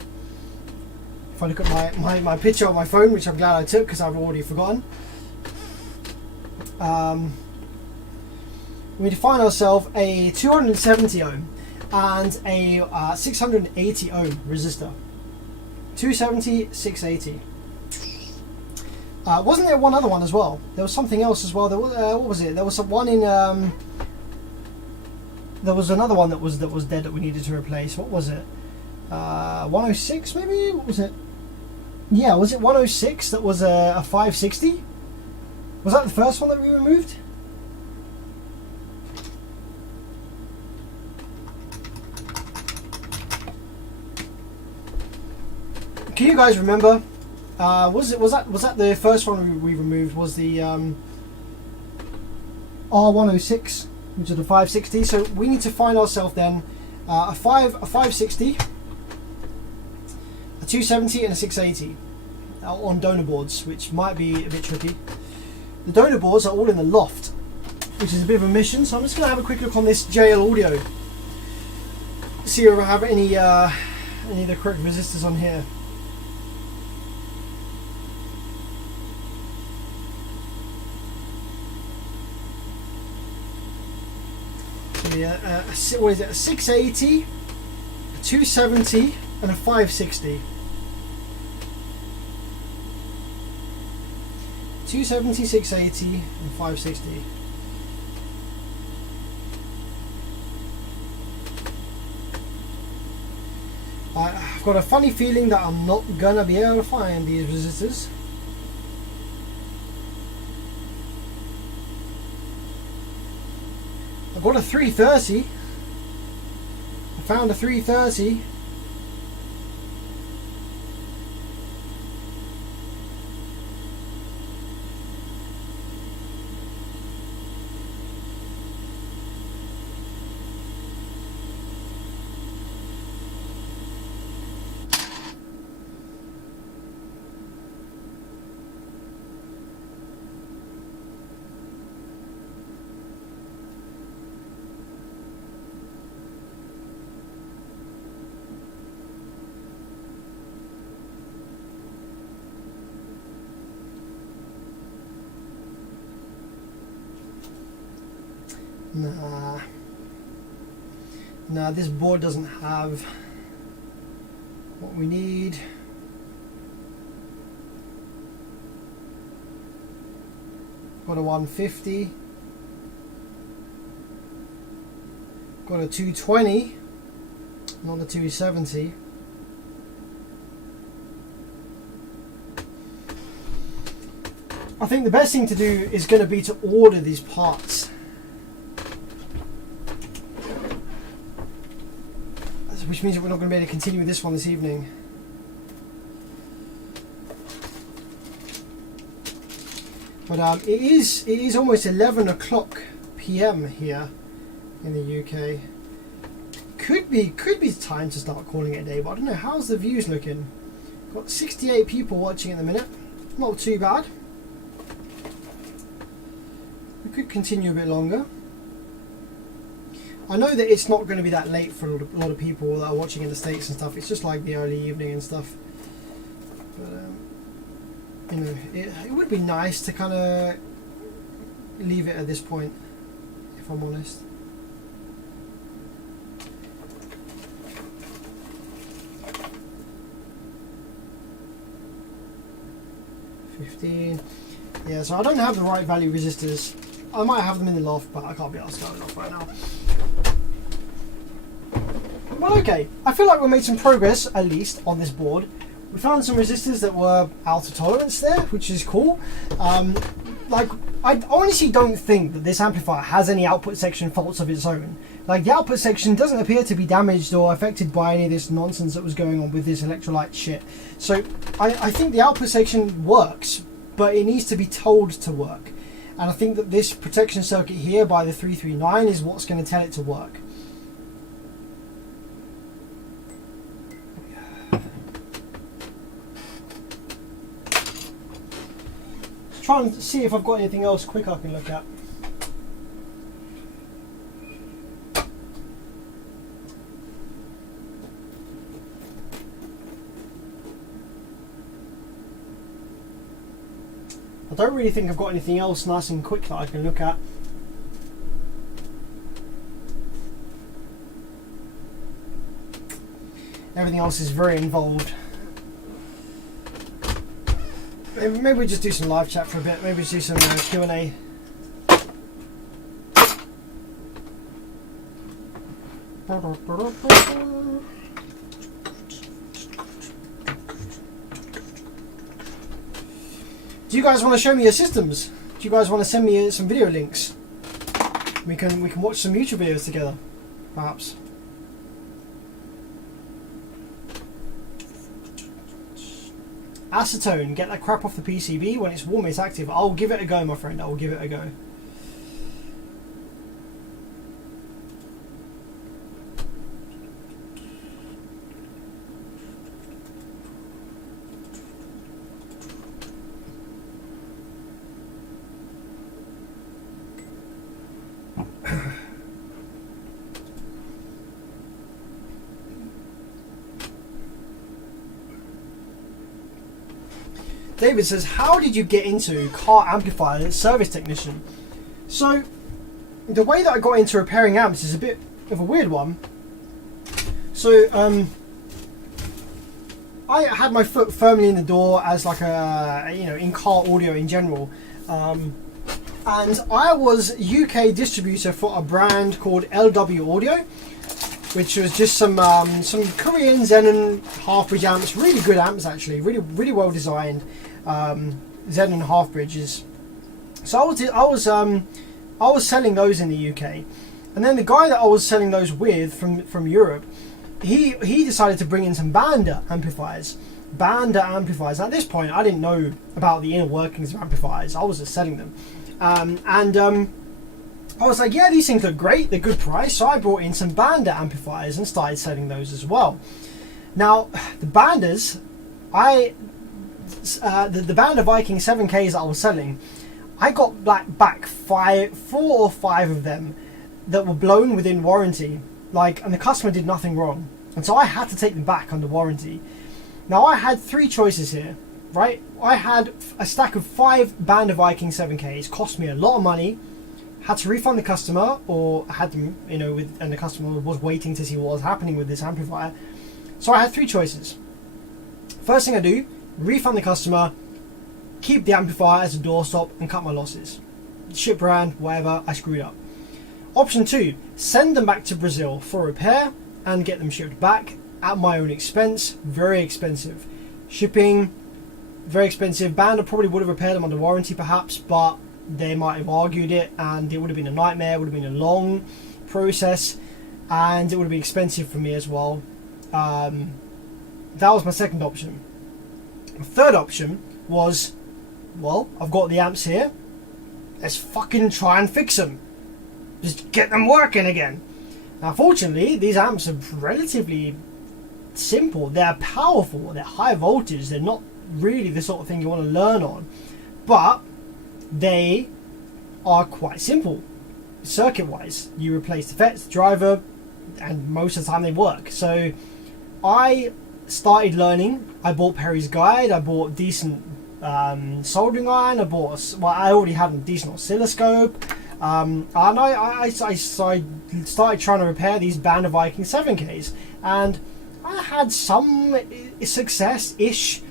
If I look at my picture on my phone, which I'm glad I took because I've already forgotten. We need to find ourselves a 270 ohm and a 680 ohm resistor. 270, 680. Wasn't there one other one as well? There was something else as well. There was, what was it? There was some one in. There was another one that was dead that we needed to replace. What was it? 106 maybe? What was it? Yeah, was it 106 that was a 560? Was that the first one that we removed? Can you guys remember? Was that the first one we removed? Was the R106, which is the 560? So we need to find ourselves then a 560. 270 and a 680 on donor boards, which might be a bit tricky. The donor boards are all in the loft, which is a bit of a mission, so I'm just going to have a quick look on this JL Audio. see if I have any of the correct resistors on here. So yeah, what is it? A 680, a 270, and a 560. 270, 680, and 560. I've got a funny feeling that I'm not gonna be able to find these resistors. I've got a 330. I found a 330. Nah, this board doesn't have what we need. Got a 150. Got a 220, not a 270. I think the best thing to do is going to be to order these parts. Which means that we're not going to be able to continue with this one this evening. But it is almost 11 o'clock PM here in the UK. Could be time to start calling it a day, but I don't know. How's the views looking? Got 68 people watching at the minute. Not too bad. We could continue a bit longer. I know that it's not going to be that late for a lot of people that are watching in the States and stuff. It's just like the early evening and stuff. But you know, it would be nice to kind of leave it at this point, if I'm honest. Yeah, so I don't have the right value resistors. I might have them in the loft, but I can't be asked to go in the loft right now. Well, okay, I feel like we made some progress, at least, on this board. We found some resistors that were out of tolerance there, which is cool. Like, I honestly don't think that this amplifier has any output section faults of its own. Like, the output section doesn't appear to be damaged or affected by any of this nonsense that was going on with this electrolyte shit. So, I think the output section works, but it needs to be told to work. And I think that this protection circuit here by the 339 is what's going to tell it to work. Try and see if I've got anything else quick I can look at. I don't really think I've got anything else nice and quick that I can look at. Everything else is very involved. Maybe we just do some live chat for a bit. Maybe just do some Q&A. Do you guys want to show me your systems? Do you guys want to send me some video links? We can watch some YouTube videos together, perhaps. Acetone, get that crap off the PCB. When it's warm, it's active. I'll give it a go, my friend. I'll give it a go. David says, how did you get into car amplifier service technician? So, the way that I got into repairing amps is a bit of a weird one. So, I had my foot firmly in the door as like a, in car audio in general. And I was UK distributor for a brand called LW Audio, which was just some Korean Xenon half-bridge amps, really good amps actually, really well designed Xenon half-bridges. So I was selling those in the UK, and then the guy that I was selling those with from Europe, he decided to bring in some Banda amplifiers. At this point, I didn't know about the inner workings of amplifiers. I was just selling them, I was like, yeah, these things look great, they're good price, so I brought in some Banda amplifiers and started selling those as well. Now, the Bandas, the Banda Viking 7Ks that I was selling, I got back 4 or 5 of them that were blown within warranty, and the customer did nothing wrong, and so I had to take them back under warranty. Now, I had 3 choices here, right? I had a stack of 5 Banda Viking 7Ks, cost me a lot of money, had to refund the customer, or had them, and the customer was waiting to see what was happening with this amplifier. So I had 3 choices. First thing I do, refund the customer, keep the amplifier as a doorstop, and cut my losses. Ship brand, whatever, I screwed up. Option 2, send them back to Brazil for repair and get them shipped back at my own expense. Very expensive. Shipping, very expensive. Banda probably would have repaired them under warranty perhaps, but they might have argued it and it would have been a nightmare, it would have been a long process, and it would have been expensive for me as well. That was my second option. My third option was, well, I've got the amps here, let's fucking try and fix them. Just get them working again. Now fortunately, these amps are relatively simple, they're powerful, they're high voltage, they're not really the sort of thing you want to learn on, but they are quite simple circuit wise. You replace the FETs, the driver, and most of the time they work. So I started learning. I bought Perry's Guide, I bought decent soldering iron, I already had a decent oscilloscope, and I started trying to repair these Banda Viking 7Ks, and I had some success-ish.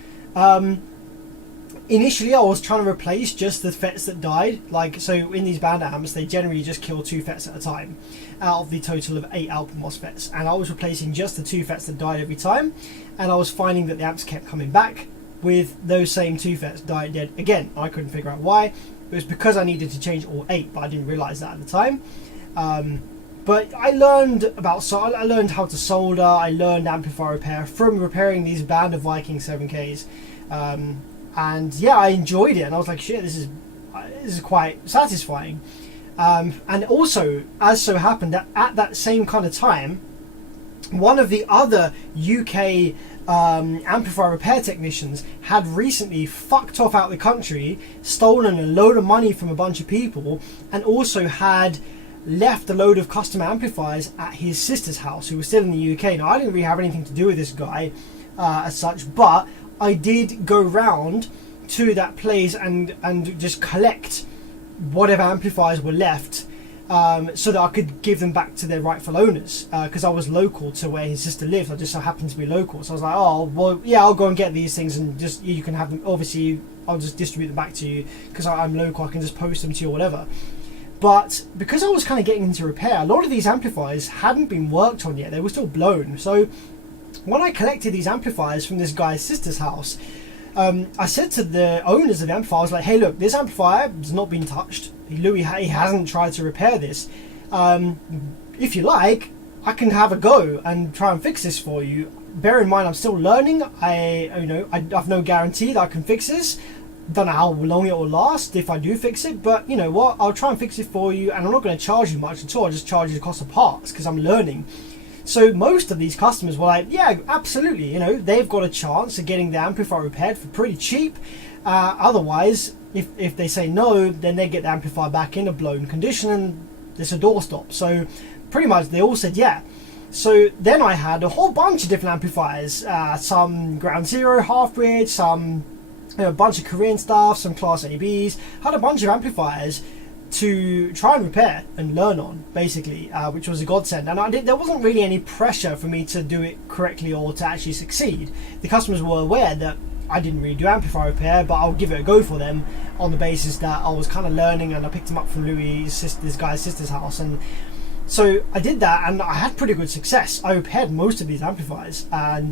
Initially I was trying to replace just the FETs that died, so in these Banda amps they generally just kill 2 FETs at a time out of the total of 8 output MOSFETs, and I was replacing just the 2 FETs that died every time, and I was finding that the amps kept coming back with those same 2 FETs died dead again. I couldn't figure out why. It was because I needed to change all 8, but I didn't realise that at the time. But I learned I learned how to solder, I learned amplifier repair from repairing these Banda Viking 7Ks. And yeah, I enjoyed it, and I was like, shit, this is quite satisfying. And also, as so happened, that at that same kind of time, one of the other UK amplifier repair technicians had recently fucked off out the country, stolen a load of money from a bunch of people, and also had left a load of custom amplifiers at his sister's house, who was still in the UK. Now, I didn't really have anything to do with this guy as such, but I did go round to that place and just collect whatever amplifiers were left, so that I could give them back to their rightful owners, because I was local to where his sister lived. I just so happened to be local, so I was like, oh well, yeah, I'll go and get these things, and just you can have them. Obviously I'll just distribute them back to you because I'm local, I can just post them to you or whatever. But because I was kind of getting into repair, a lot of these amplifiers hadn't been worked on yet, they were still blown. So when I collected these amplifiers from this guy's sister's house, I said to the owners of the amplifier, I was like, hey look, this amplifier has not been touched, he hasn't tried to repair this. If you like, I can have a go and try and fix this for you. Bear in mind, I'm still learning. I have no guarantee that I can fix this. Don't know how long it will last if I do fix it, but you know what, I'll try and fix it for you, and I'm not going to charge you much at all. I'll just charge you the cost of parts because I'm learning. So most of these customers were like, yeah, absolutely, you know, they've got a chance of getting the amplifier repaired for pretty cheap. Otherwise, if they say no, then they get the amplifier back in a blown condition and it's a doorstop. So pretty much they all said yeah. So then I had a whole bunch of different amplifiers, some ground zero half bridge, some a bunch of Korean stuff, some Class ABs, had a bunch of amplifiers to try and repair and learn on, basically, which was a godsend. And there wasn't really any pressure for me to do it correctly or to actually succeed. The customers were aware that I didn't really do amplifier repair, but I'll give it a go for them on the basis that I was kind of learning, and I picked them up from this guy's sister's house. And so I did that, and I had pretty good success. I repaired most of these amplifiers, and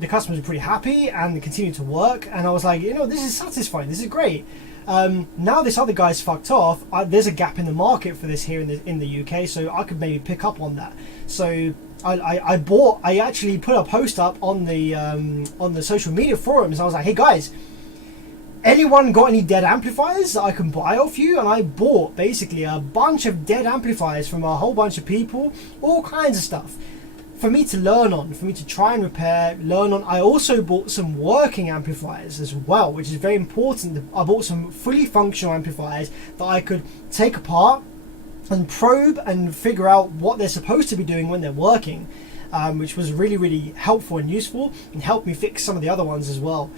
the customers were pretty happy, and they continued to work. And I was like, you know, this is satisfying. This is great. Now this other guy's fucked off. There's a gap in the market for this here in the UK, so I could maybe pick up on that. So I actually put a post up on the social media forums. I was like, hey guys, anyone got any dead amplifiers that I can buy off you? And I bought basically a bunch of dead amplifiers from a whole bunch of people, all kinds of stuff for me to learn on, for me to try and repair, learn on. I also bought some working amplifiers as well, which is very important. I bought some fully functional amplifiers that I could take apart and probe and figure out what they're supposed to be doing when they're working, which was really, really helpful and useful, and helped me fix some of the other ones as well.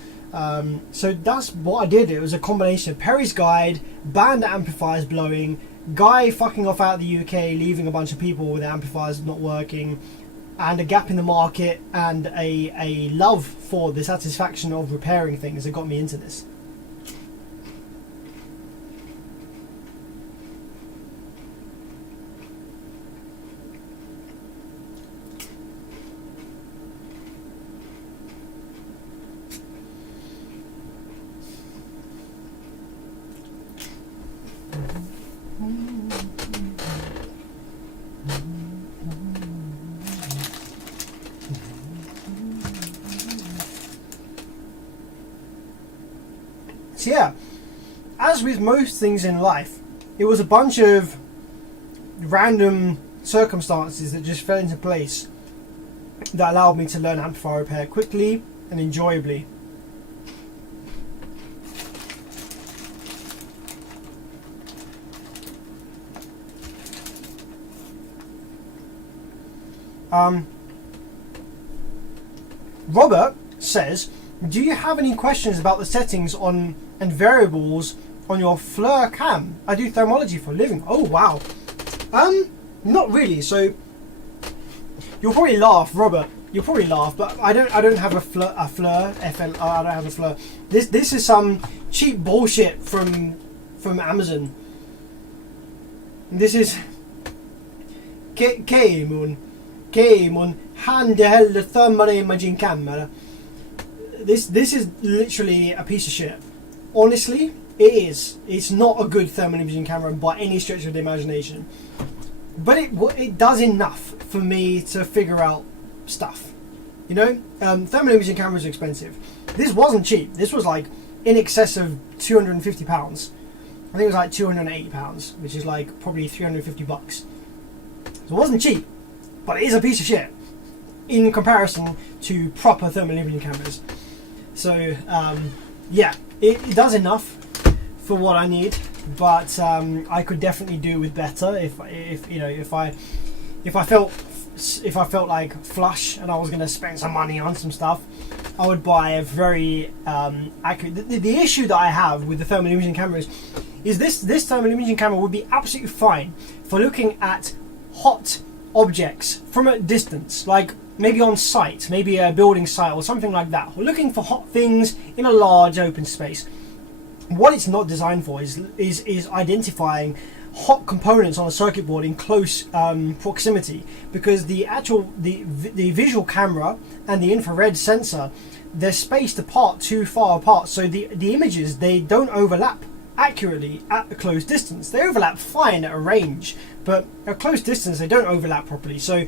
So that's what I did. It was a combination of Perry's guide, banned amplifiers blowing, guy fucking off out of the UK, leaving a bunch of people with amplifiers not working, and a gap in the market, and a love for the satisfaction of repairing things that got me into this. So yeah, as with most things in life, it was a bunch of random circumstances that just fell into place that allowed me to learn amplifier repair quickly and enjoyably. Robert says, do you have any questions about the settings on and variables on your FLIR cam? I do thermology for a living. Oh wow. Not really. So you'll probably laugh, Robert. You'll probably laugh, but I don't have a FLIR FL. I don't have a FLIR. This is some cheap bullshit from Amazon. This is Keimun handheld thermal imaging camera. This is literally a piece of shit. Honestly, it is. It's not a good thermal imaging camera by any stretch of the imagination. But it does enough for me to figure out stuff. You know, thermal imaging cameras are expensive. This wasn't cheap. This was like in excess of £250. I think it was like £280, which is like probably $350. So it wasn't cheap, but it is a piece of shit in comparison to proper thermal imaging cameras. So yeah, it does enough for what I need, but I could definitely do with better if I felt like flush and I was going to spend some money on some stuff. I would buy a very accurate. The issue that I have with the thermal imaging cameras is this thermal imaging camera would be absolutely fine for looking at hot objects from a distance, like maybe on site, maybe a building site or something like that. We're looking for hot things in a large open space. What it's not designed for is identifying hot components on a circuit board in close proximity, because the visual camera and the infrared sensor, they're spaced apart, too far apart, so the images, they don't overlap accurately at a close distance. They overlap fine at a range, but at close distance they don't overlap properly. So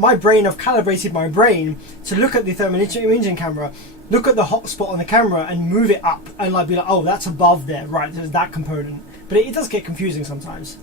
I've calibrated my brain to look at the thermal imaging camera, look at the hot spot on the camera and move it up and like be like, oh, that's above there, right, there's that component. But it does get confusing sometimes.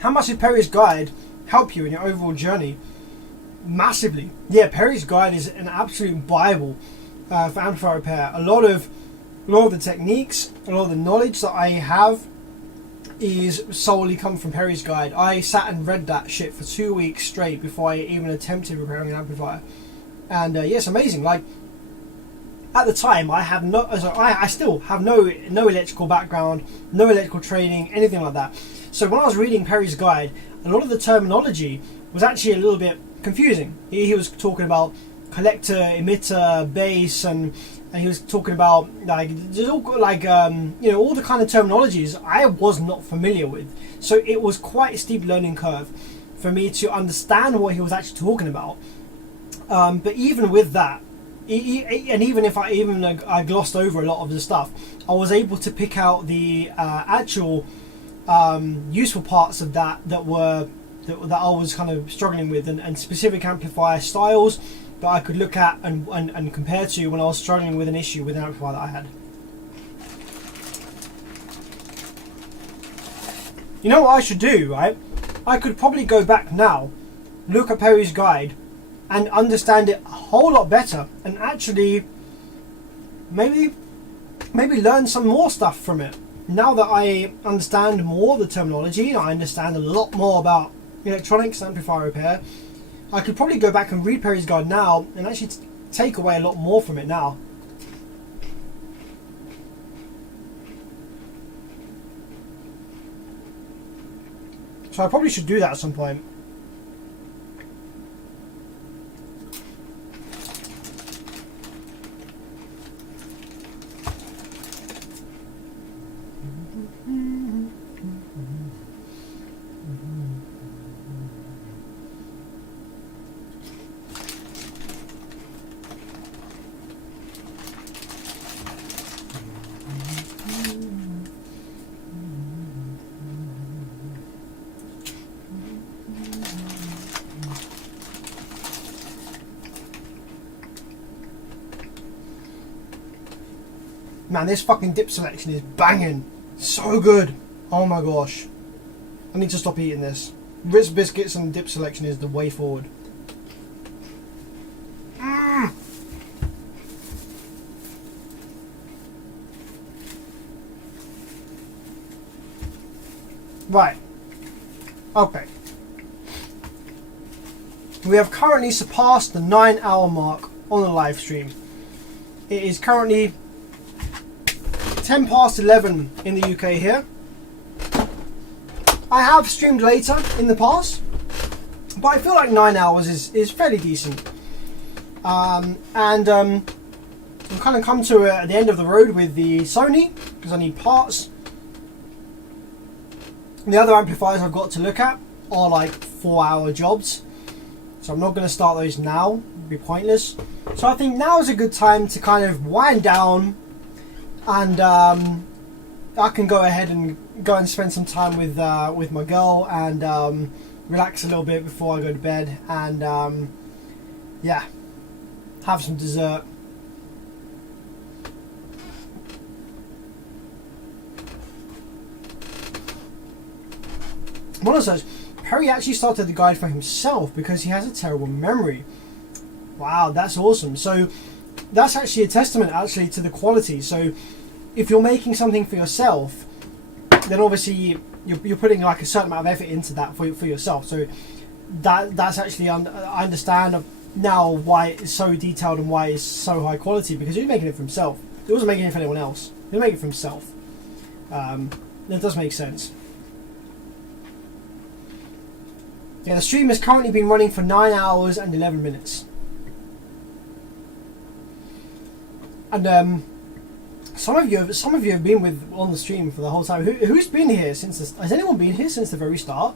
How much did Perry's guide help you in your overall journey? Massively. Yeah, Perry's Guide is an absolute bible for amplifier repair. A lot of the techniques, a lot of the knowledge that I have is solely come from Perry's Guide. I sat and read that shit for 2 weeks straight before I even attempted repairing an amplifier. And yeah, it's amazing. Like, at the time, I still have no electrical background, no electrical training, anything like that. So when I was reading Perry's Guide, a lot of the terminology was actually a little bit confusing. He was talking about collector, emitter, base, and he was talking about like just all like you know, all the kind of terminologies I was not familiar with. So it was quite a steep learning curve for me to understand what he was actually talking about. But even with that, and even if I glossed over a lot of the stuff, I was able to pick out the actual useful parts of that I was kind of struggling with, and specific amplifier styles that I could look at and compare to when I was struggling with an issue with an amplifier that I had. You know what I should do, right? I could probably go back now, look at Perry's Guide, and understand it a whole lot better, and actually maybe learn some more stuff from it. Now that I understand more of the terminology, I understand a lot more about electronics and amplifier repair, I could probably go back and read Perry's Guide now and actually take away a lot more from it now. So I probably should do that at some point. Man, this fucking dip selection is banging. So good. Oh my gosh. I need to stop eating this. Ritz biscuits and dip selection is the way forward. Right. Okay. We have currently surpassed the 9-hour mark on the live stream. It is currently 10 past 11 in the UK here. I have streamed later in the past, but I feel like 9 hours is fairly decent. I've kind of come to the end of the road with the Sony, because I need parts. The other amplifiers I've got to look at are like 4-hour jobs, so I'm not going to start those now. It'd be pointless. So I think now is a good time to kind of wind down, and I can go ahead and go and spend some time with my girl and relax a little bit before I go to bed, and yeah, have some dessert. One of those, Perry actually started the guide for himself because he has a terrible memory. Wow, that's awesome. So that's actually a testament to the quality. So if you're making something for yourself, then obviously you're putting like a certain amount of effort into that for yourself. So that's actually, I understand now why it's so detailed and why it's so high quality, because he's making it for himself. He wasn't making it for anyone else. He was making it for himself. That does make sense. Yeah, the stream has currently been running for 9 hours and 11 minutes. And some of you have been on the stream for the whole time. Who's been here since this? Has anyone been here since the very start?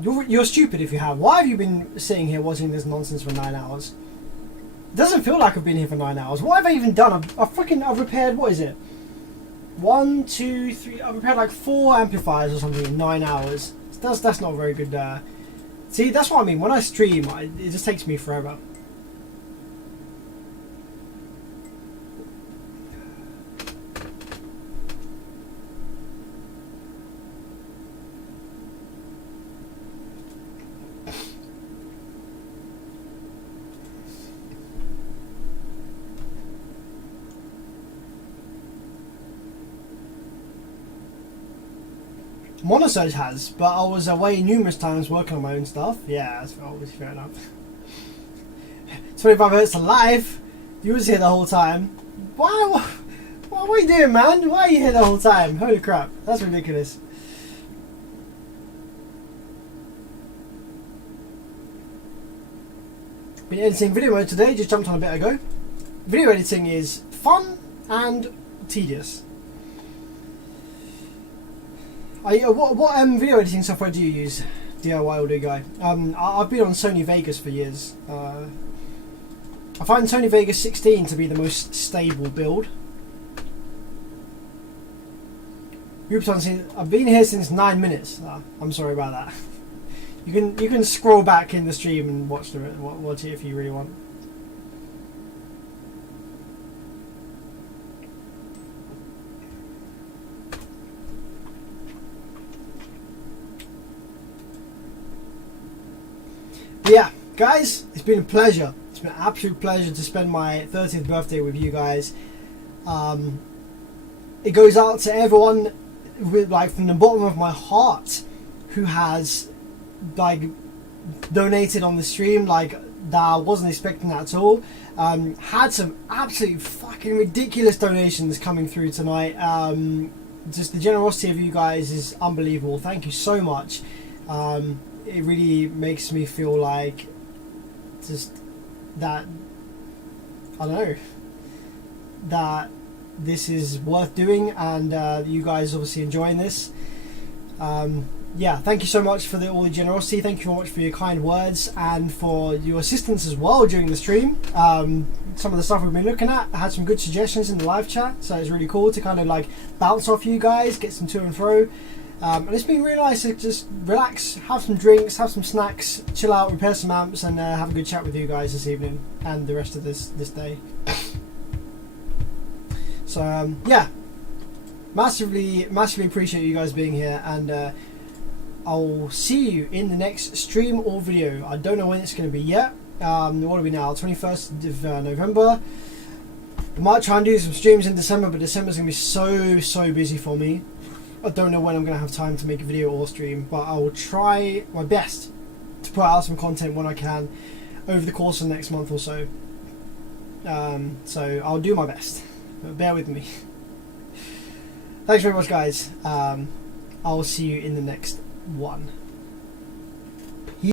You're stupid if you have. Why have you been sitting here watching this nonsense for 9 hours? It doesn't feel like I've been here for 9 hours. What have I even done? I've repaired, what is it? 1, 2, 3. I've repaired like 4 amplifiers or something in 9 hours. That's not very good. See, that's what I mean. When I stream, it just takes me forever. Monosurge has, but I was away numerous times working on my own stuff. Yeah, that's obviously fair enough. 25 hertz alive. You was here the whole time. Wow. What are you doing, man? Why are you here the whole time? Holy crap, that's ridiculous. Been editing video mode today, just jumped on a bit ago. Video editing is fun and tedious. What video editing software do you use, DIY audio guy? I've been on Sony Vegas for years. I find Sony Vegas 16 to be the most stable build. I've been here since 9 minutes. I'm sorry about that. You can scroll back in the stream and watch it if you really want. But yeah, guys, it's been a pleasure. It's been an absolute pleasure to spend my 30th birthday with you guys. It goes out to everyone with, like, from the bottom of my heart, who has, like, donated on the stream, like, that I wasn't expecting that at all. Had some absolutely fucking ridiculous donations coming through tonight. Just the generosity of you guys is unbelievable. Thank you so much. It really makes me feel like just that, I don't know, that this is worth doing, and you guys obviously enjoying this. Yeah, thank you so much for all the generosity. Thank you so much for your kind words and for your assistance as well during the stream. Some of the stuff we've been looking at, I had some good suggestions in the live chat, so it's really cool to kind of like bounce off you guys, get some to and fro. And it's been really nice to just relax, have some drinks, have some snacks, chill out, repair some amps, and have a good chat with you guys this evening and the rest of this day. So yeah, massively appreciate you guys being here, and I'll see you in the next stream or video. I don't know when it's going to be yet. What are we now? 21st of November. I might try and do some streams in December, but December's going to be so busy for me. I don't know when I'm going to have time to make a video or stream, but I will try my best to put out some content when I can over the course of the next month or so. So I'll do my best, but bear with me. Thanks very much, guys. I'll see you in the next one.